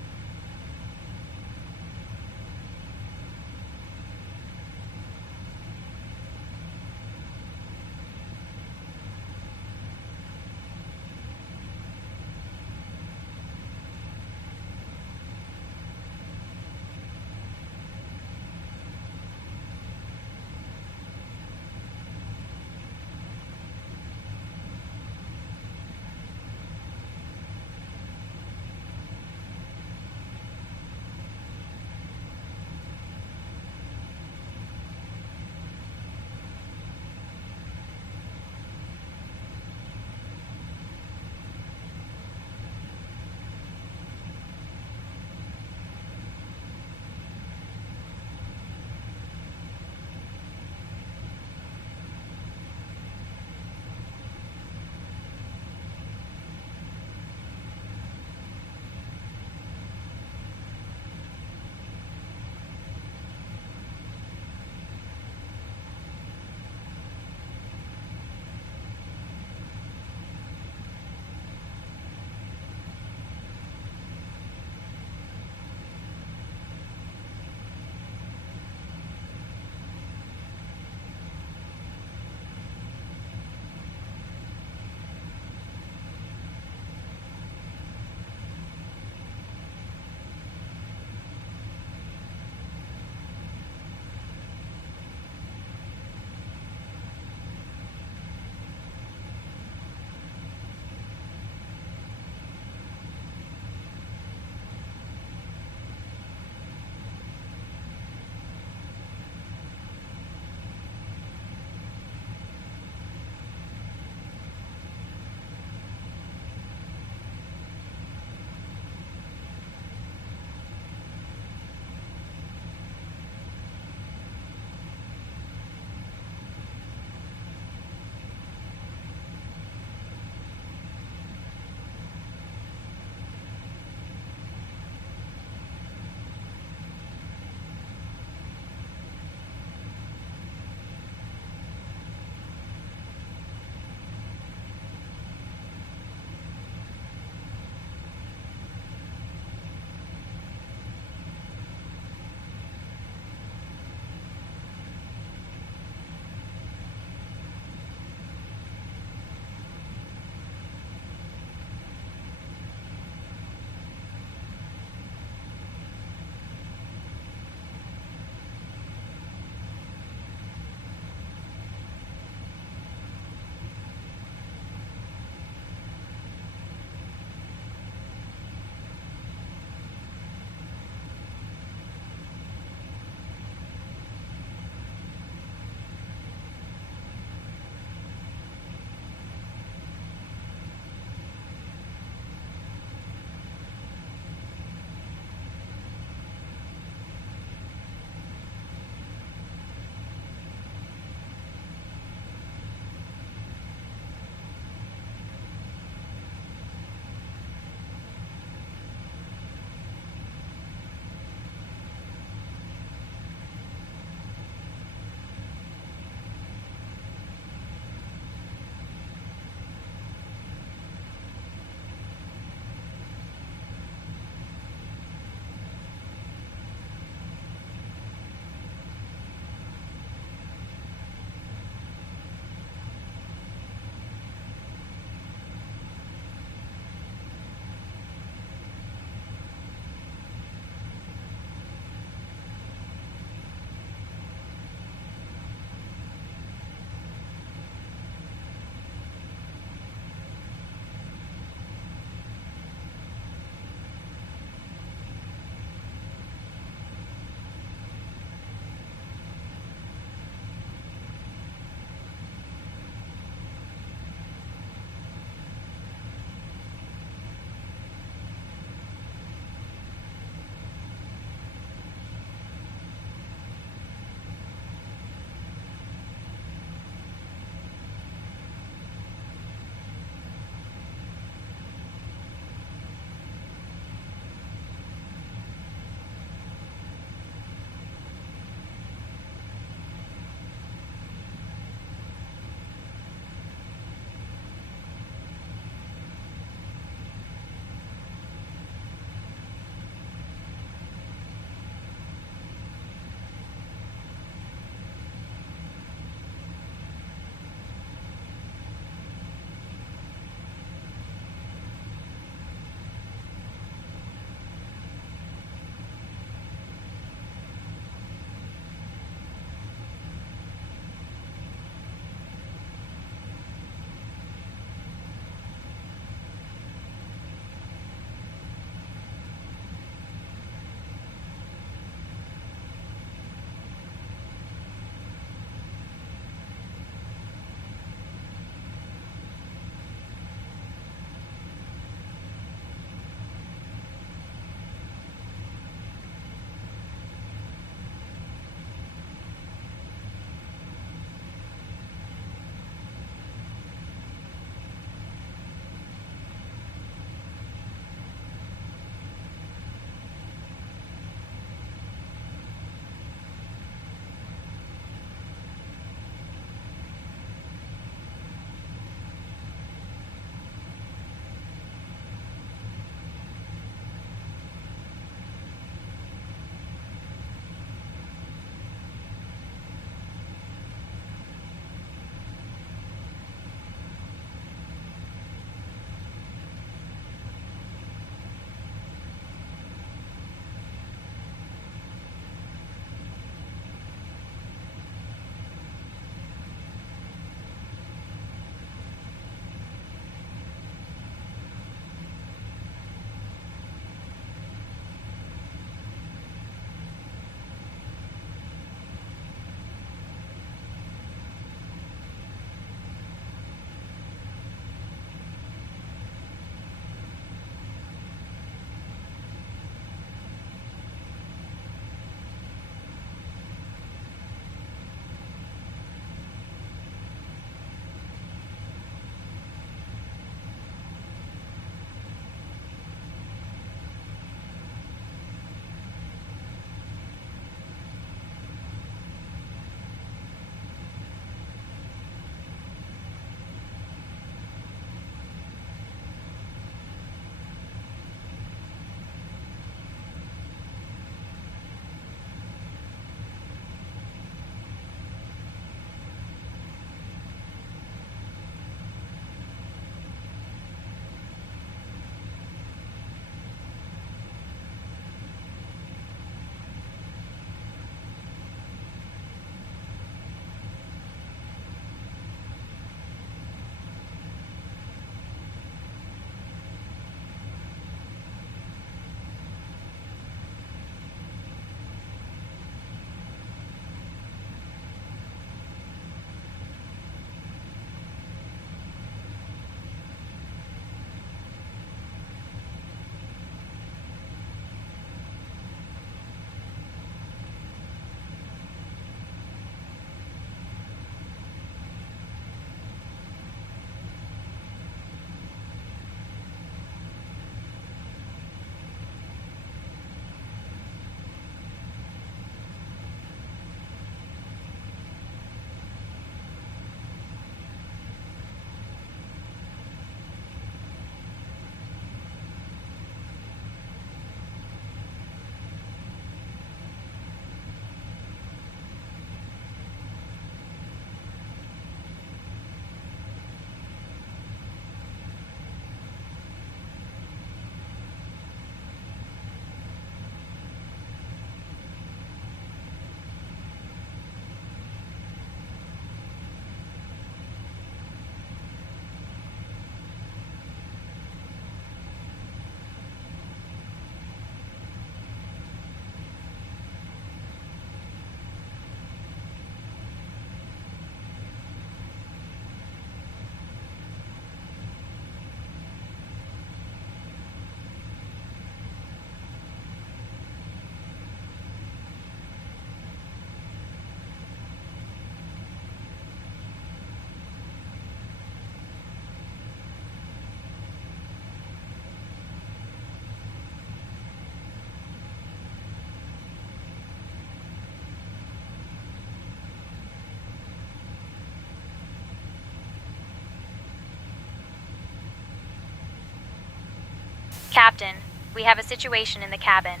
Captain, we have a situation in the cabin.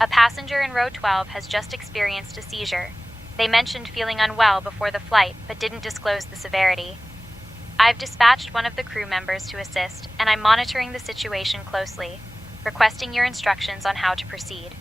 A passenger in row 12 has just experienced a seizure. They mentioned feeling unwell before the flight, but didn't disclose the severity. I've dispatched one of the crew members to assist, and I'm monitoring the situation closely, requesting your instructions on how to proceed.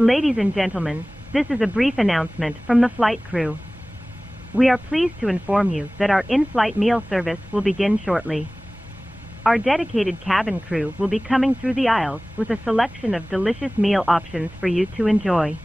Ladies and gentlemen, this is a brief announcement from the flight crew. We are pleased to inform you that our in-flight meal service will begin shortly. Our dedicated cabin crew will be coming through the aisles with a selection of delicious meal options for you to enjoy.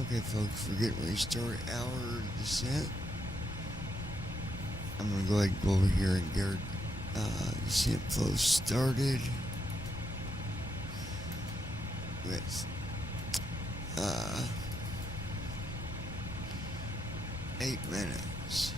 Okay, folks, we're getting ready to start our descent. I'm going to go ahead and go over here and get our descent flow started. With 8 minutes.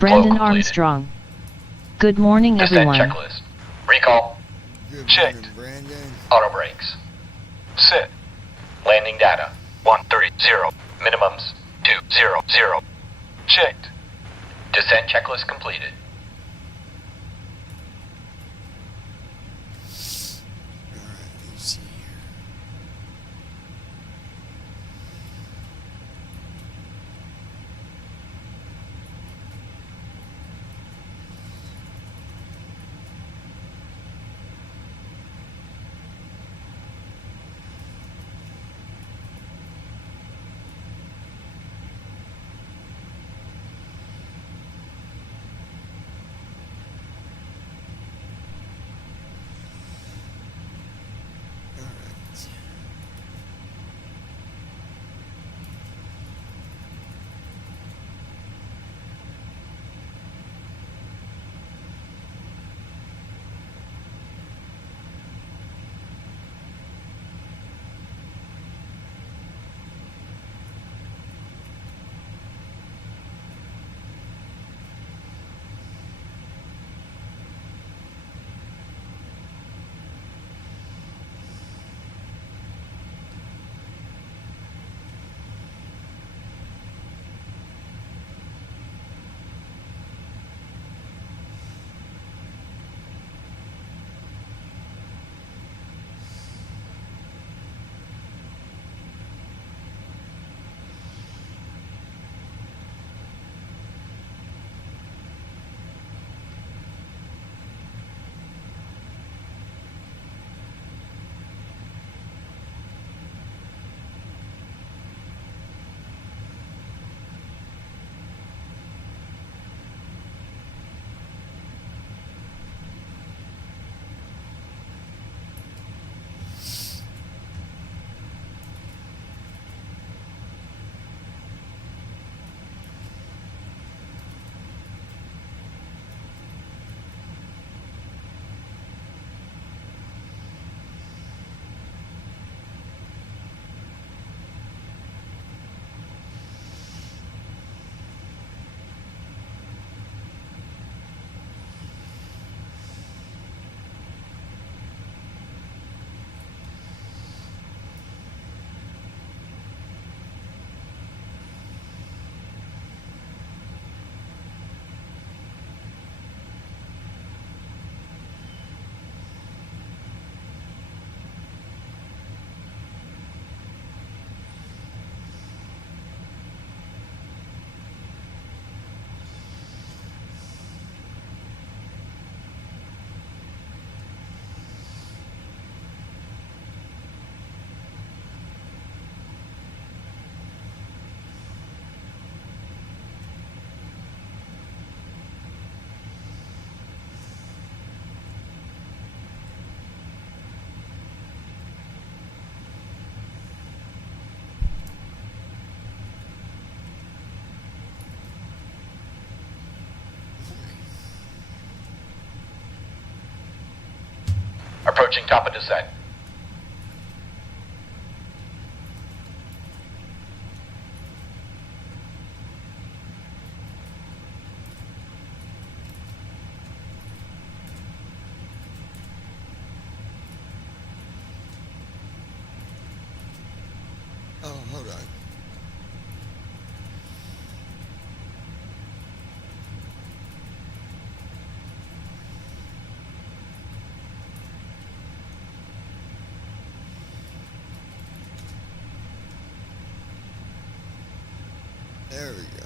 Brandon Armstrong. Good morning, everyone. Descent checklist. Recall. Checked. Auto brakes. Set. Landing data. 130. Minimums. 200. Checked. Descent checklist completed. Approaching top of descent. Oh, hold on. There we go.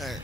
There.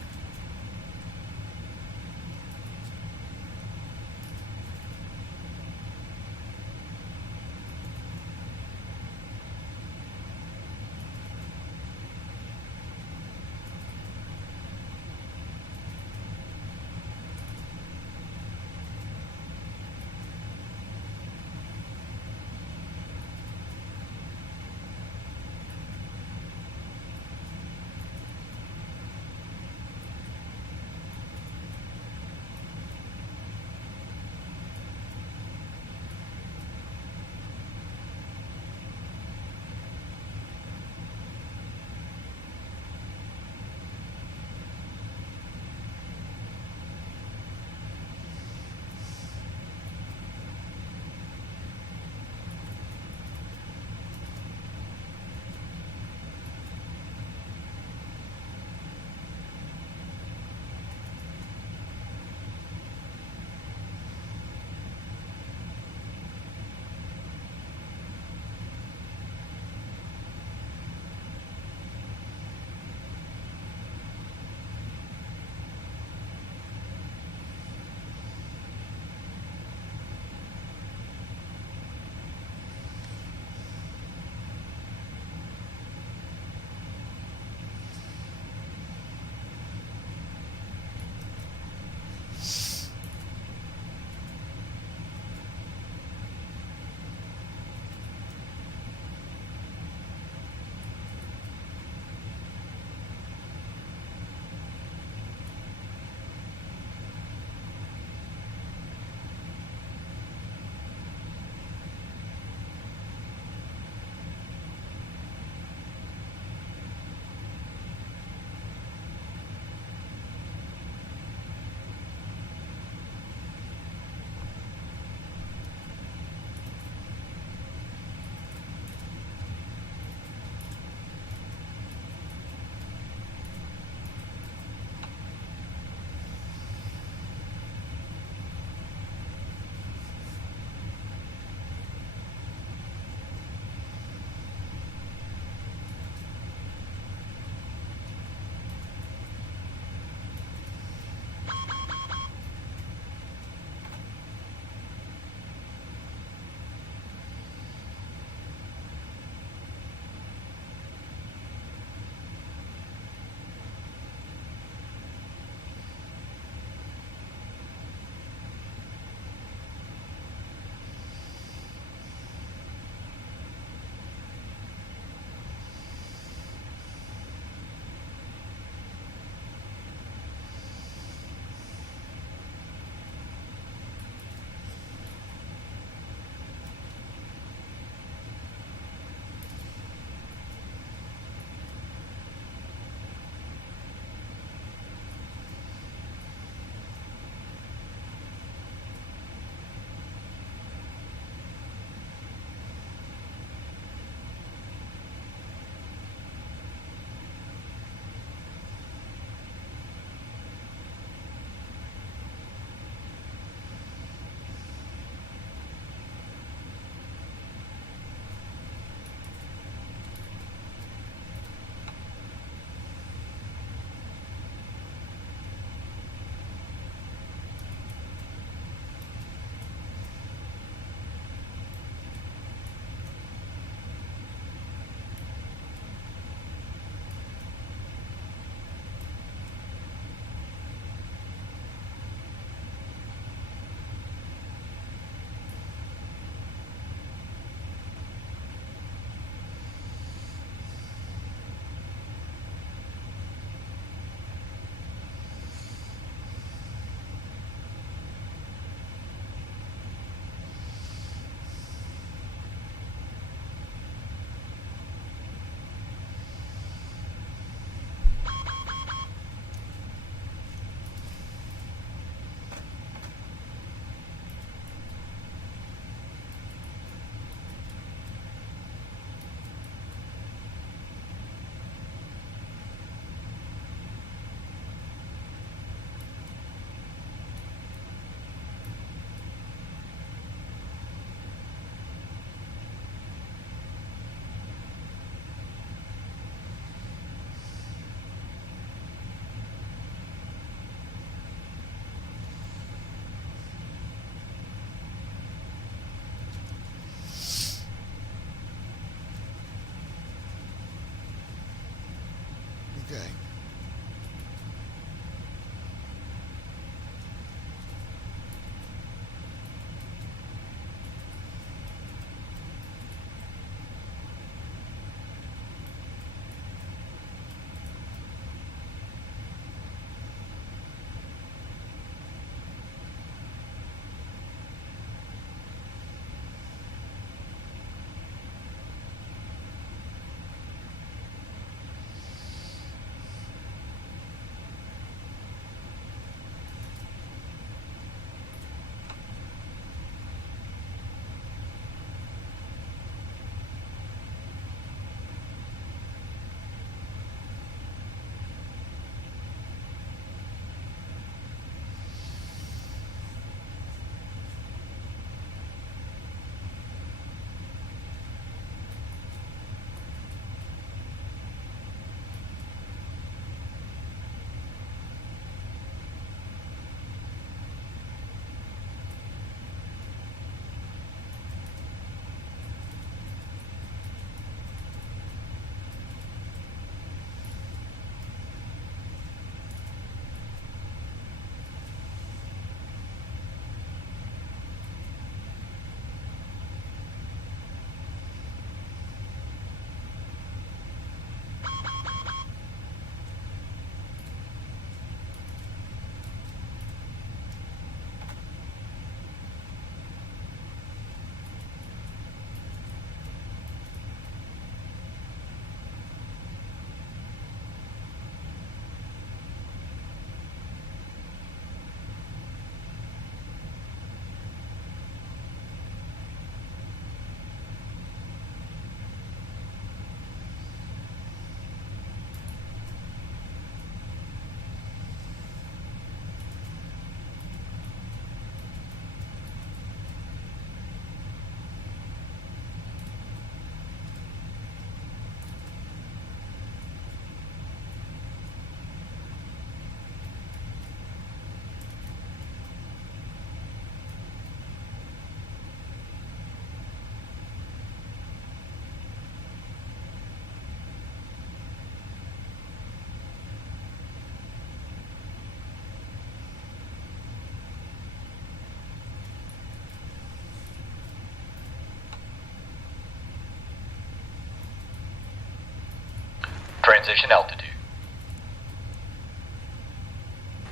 Transition altitude.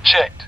Checked.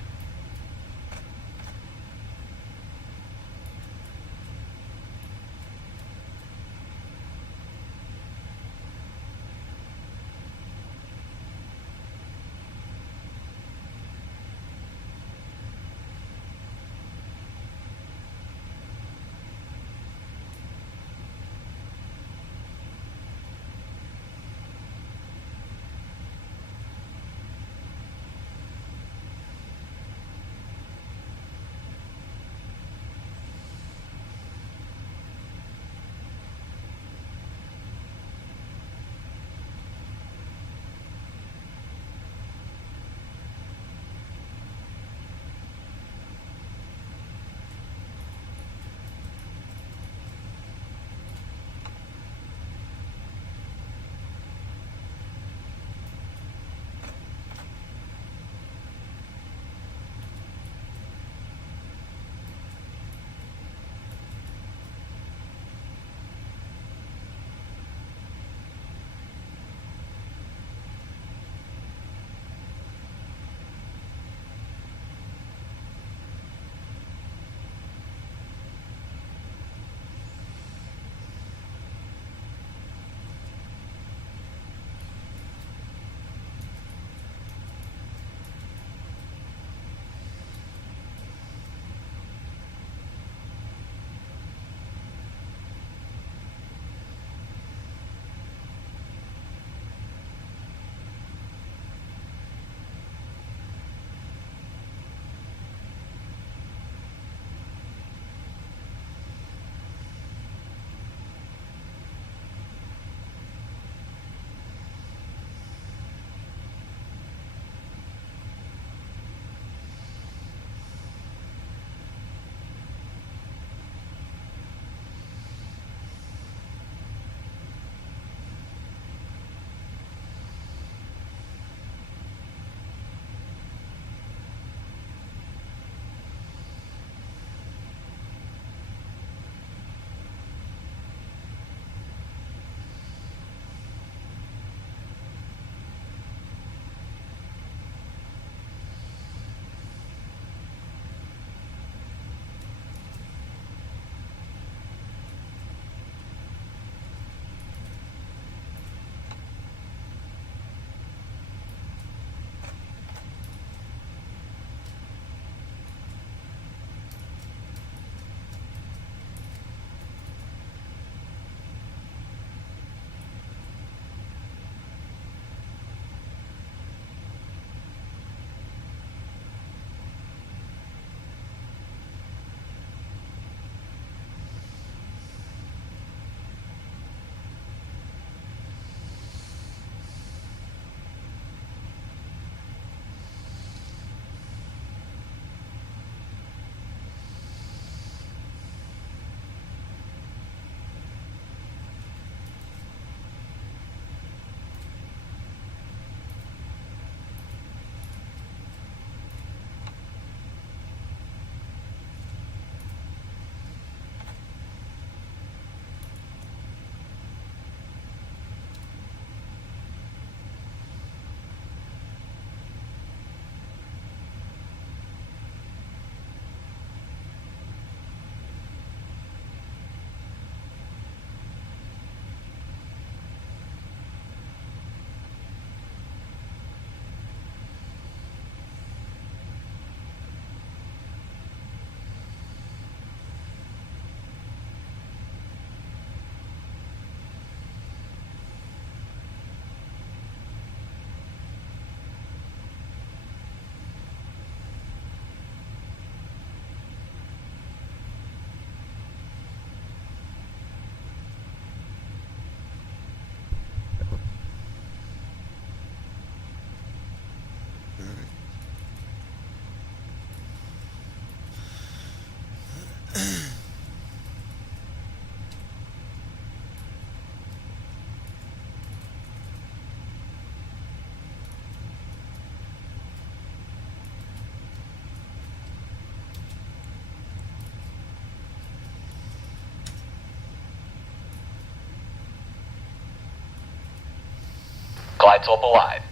Glide slope alive.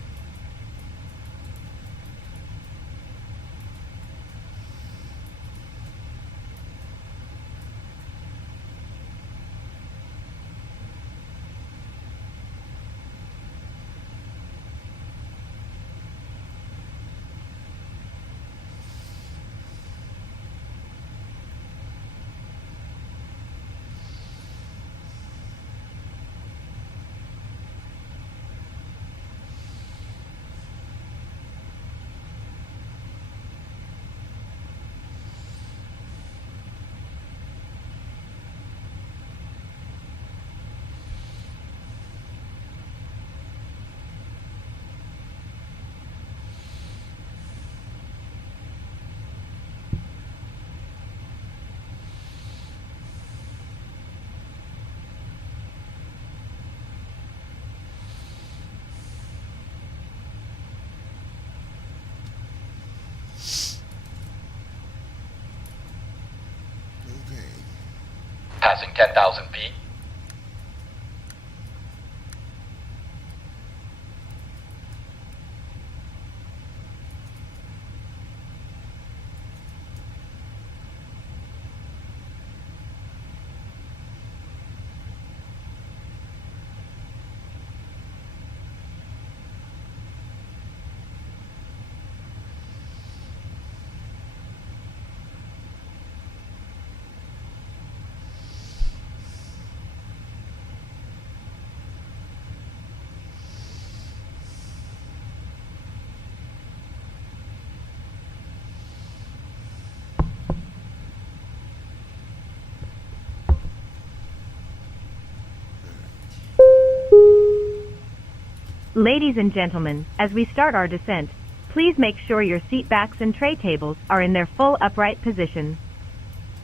Passing 10,000 feet. Ladies and gentlemen, as we start our descent, please make sure your seat backs and tray tables are in their full upright position.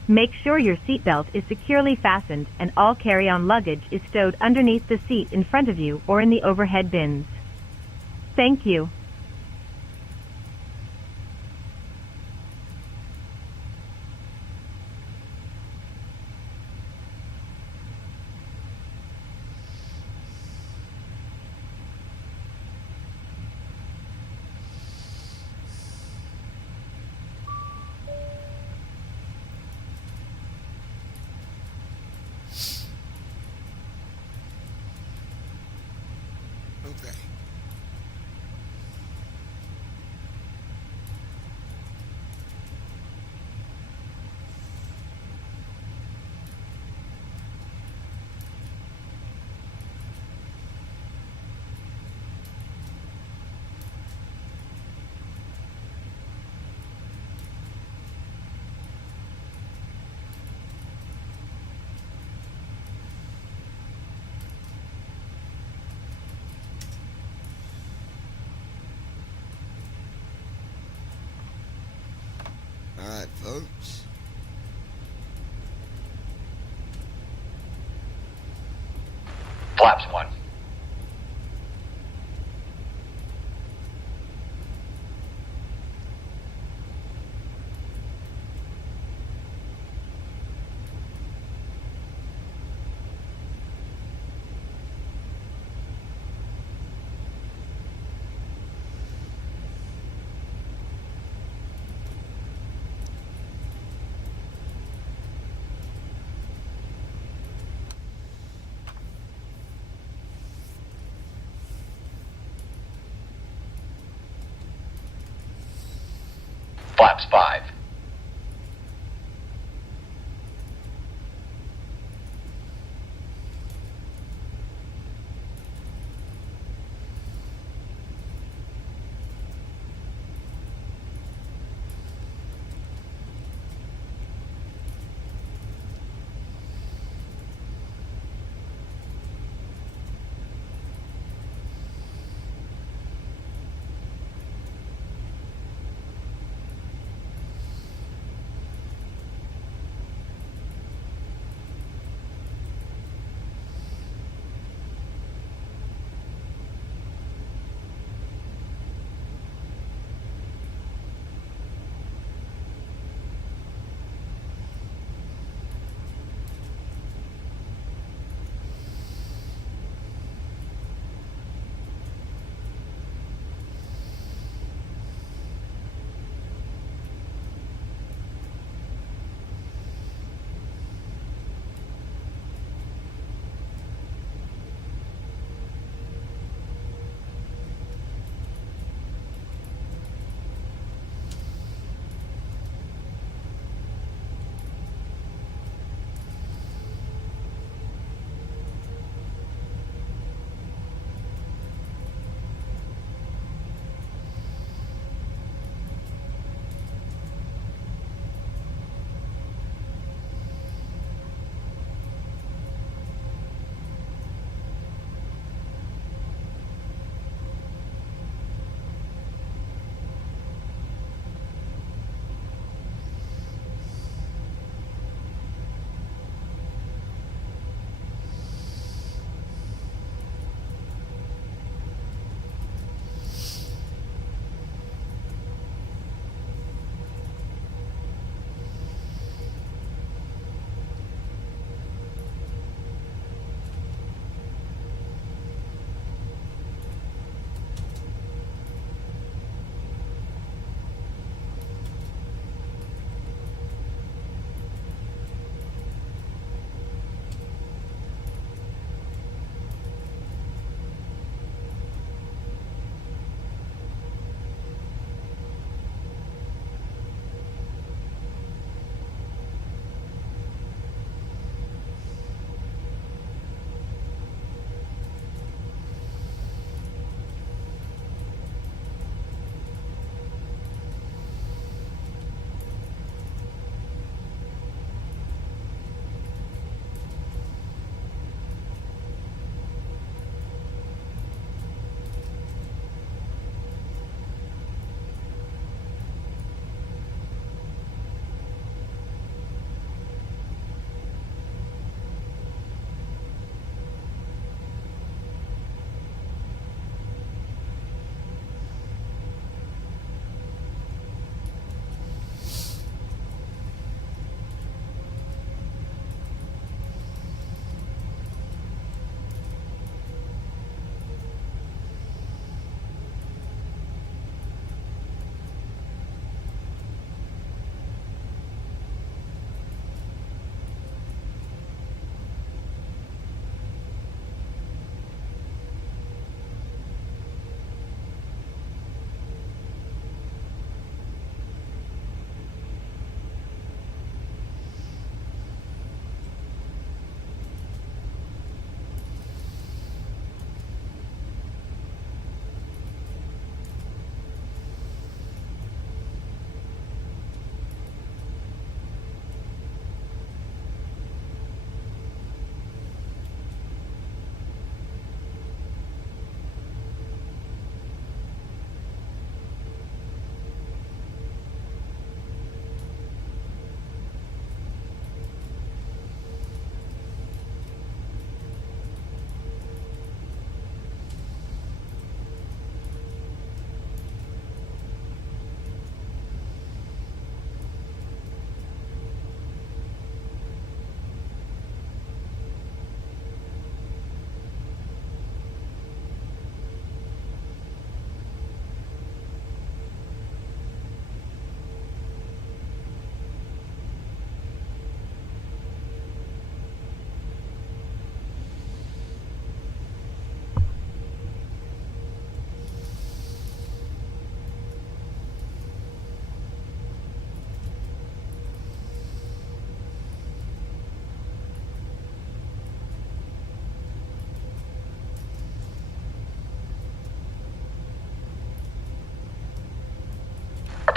Make sure your seatbelt is securely fastened and all carry-on luggage is stowed underneath the seat in front of you or in the overhead bins. Thank you. Okay. All right, folks. Flaps 1. Flaps 5.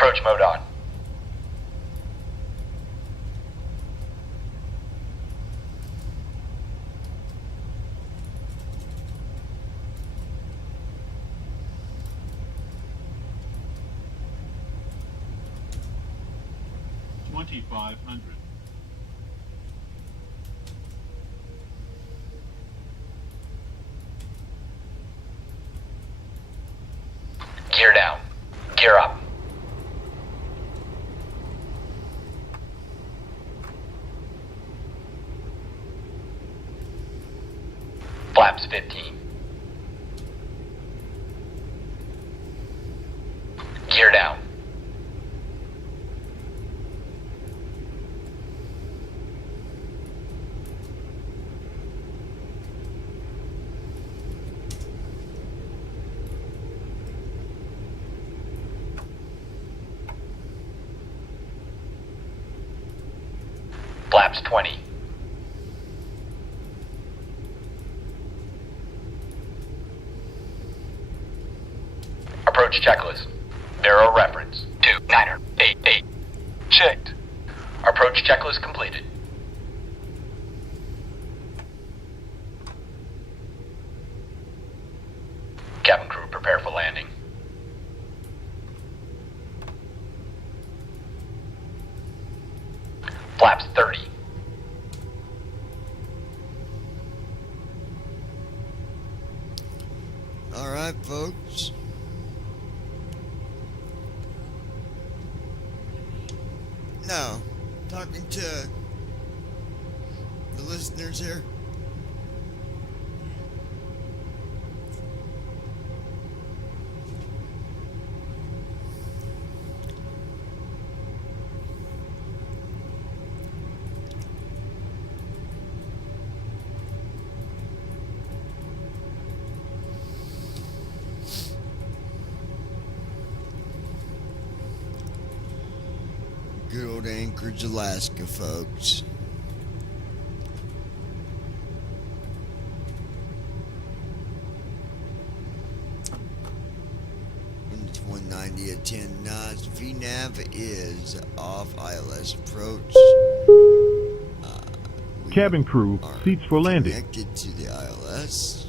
Approach mode on. Gear down. Gear up. Flaps 15. Gear down. Flaps 20. Approach checklist. Narrow reference. 2988. Checked. Approach checklist completed. Cabin crew prepare for landing. Flaps 30. All right, folks. Now, talking to the listeners here. Good old Anchorage, Alaska, folks. And it's 190 at 10 knots. VNAV is off ILS approach. Cabin crew, seats for landing. Connected to the ILS.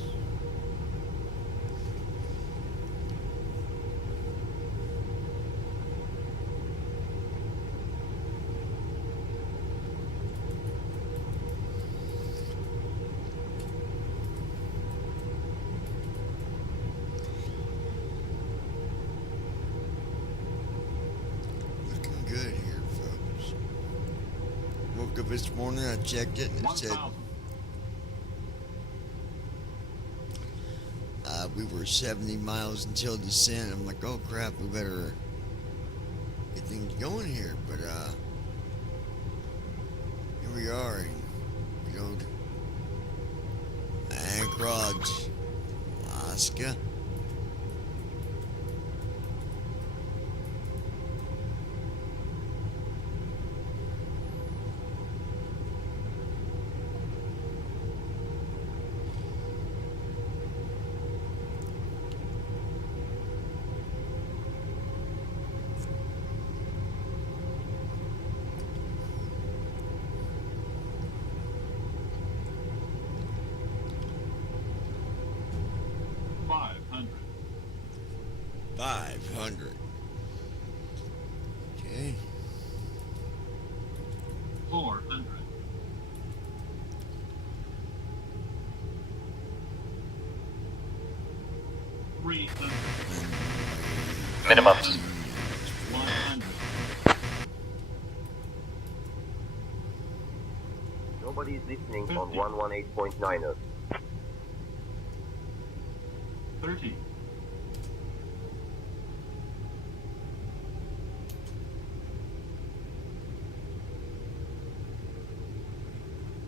Woke up this morning, I checked it, and it said we were 70 miles until descent. I'm like, oh crap, we better get things going here. But here we are in good old Anchorage, Alaska. Okay. 400. 300. Minimum. 100. Nobody is listening on 118.9. 30.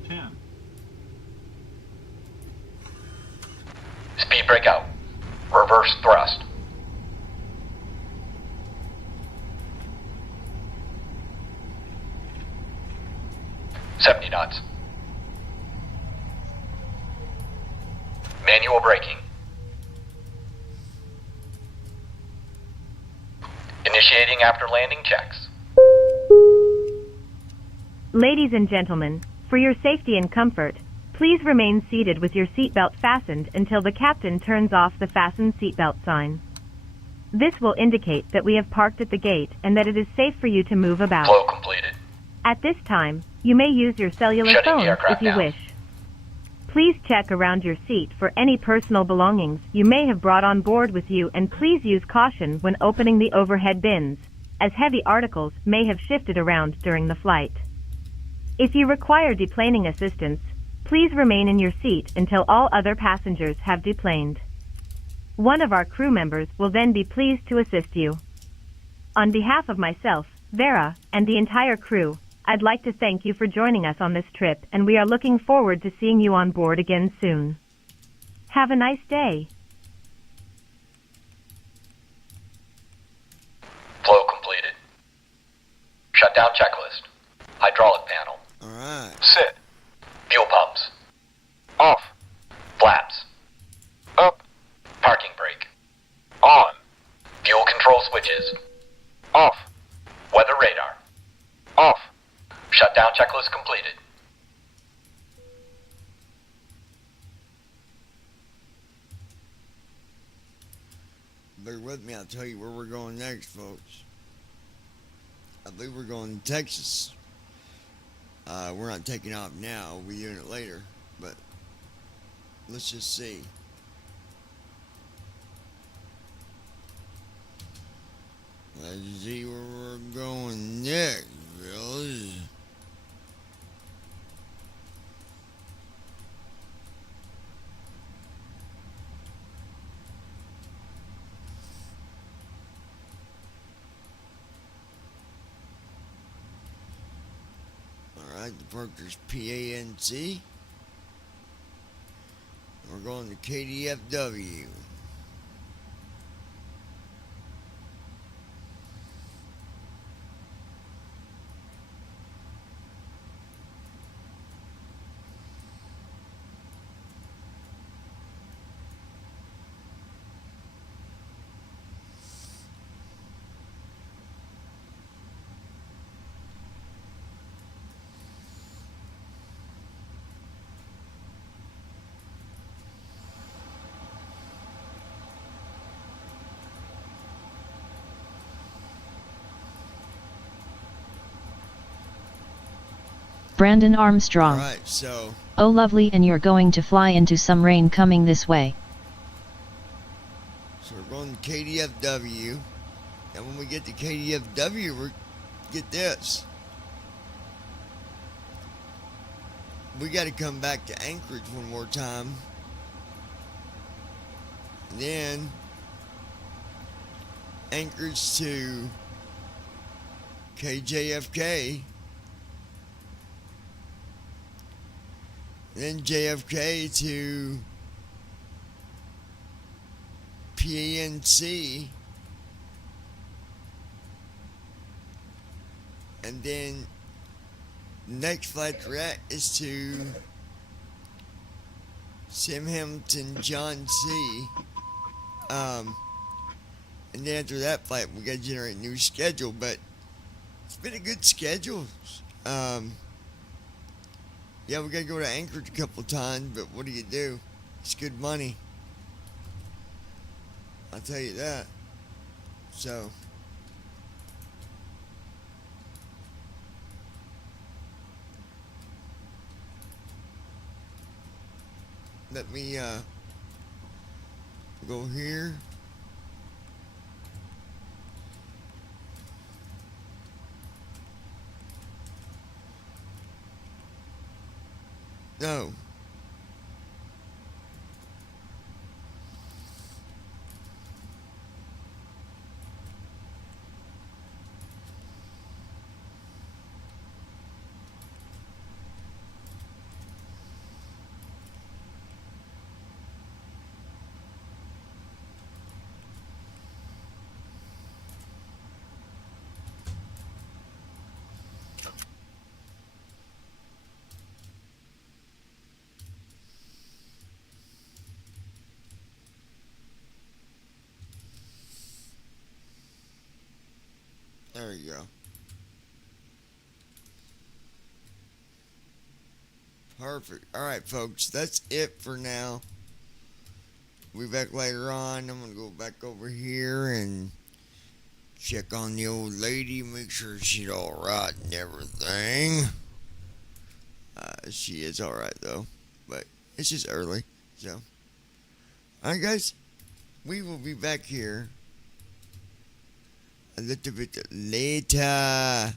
10. Speed breakout. Reverse thrust. 70 knots. Manual braking. Initiating after landing checks. Ladies and gentlemen, for your safety and comfort, please remain seated with your seatbelt fastened until the captain turns off the fasten seatbelt sign. This will indicate that we have parked at the gate and that it is safe for you to move about. Flow completed. At this time, you may use your cellular Shutting the phone aircraft if you down. wish. Please check around your seat for any personal belongings you may have brought on board with you, and please use caution when opening the overhead bins, as heavy articles may have shifted around during the flight. If you require deplaning assistance, please remain in your seat until all other passengers have deplaned. One of our crew members will then be pleased to assist you. On behalf of myself, Vera, and the entire crew, I'd like to thank you for joining us on this trip, and we are looking forward to seeing you on board again soon. Have a nice day. Flow completed. Shutdown checklist. Hydraulic panel. Alright. Sit. Fuel pumps. Off. Flaps. Up. Parking brake. On. Fuel control switches. Off. Weather radar. Off. Shutdown checklist completed. Bear with me, I'll tell you where we're going next, folks. I believe we're going to Texas. We're not taking off now, we'll be doing it later, but let's just see. Let's see where we're going next, fellas. Alright, the Parker's PANC. We're going to KDFW. Brandon Armstrong. Alright, so. Oh lovely, and you're going to fly into some rain coming this way. So we're going to KDFW. And when we get to KDFW, we're get this. We got to come back to Anchorage one more time. And then Anchorage to KJFK. Then JFK to PANC, and then next flight we're at is to Sam Hamilton John C. And then after that flight we gotta generate a new schedule, but it's been a good schedule. Yeah, we gotta go to Anchorage a couple times, but what do? It's good money. I'll tell you that. So. Let me, go here. No. There you go. Perfect. Alright, folks. That's it for now. We'll be back later on. I'm going to go back over here and check on the old lady. Make sure she's alright and everything. She is alright, though. But it's just early. So. Alright, guys. We will be back here a little bit later.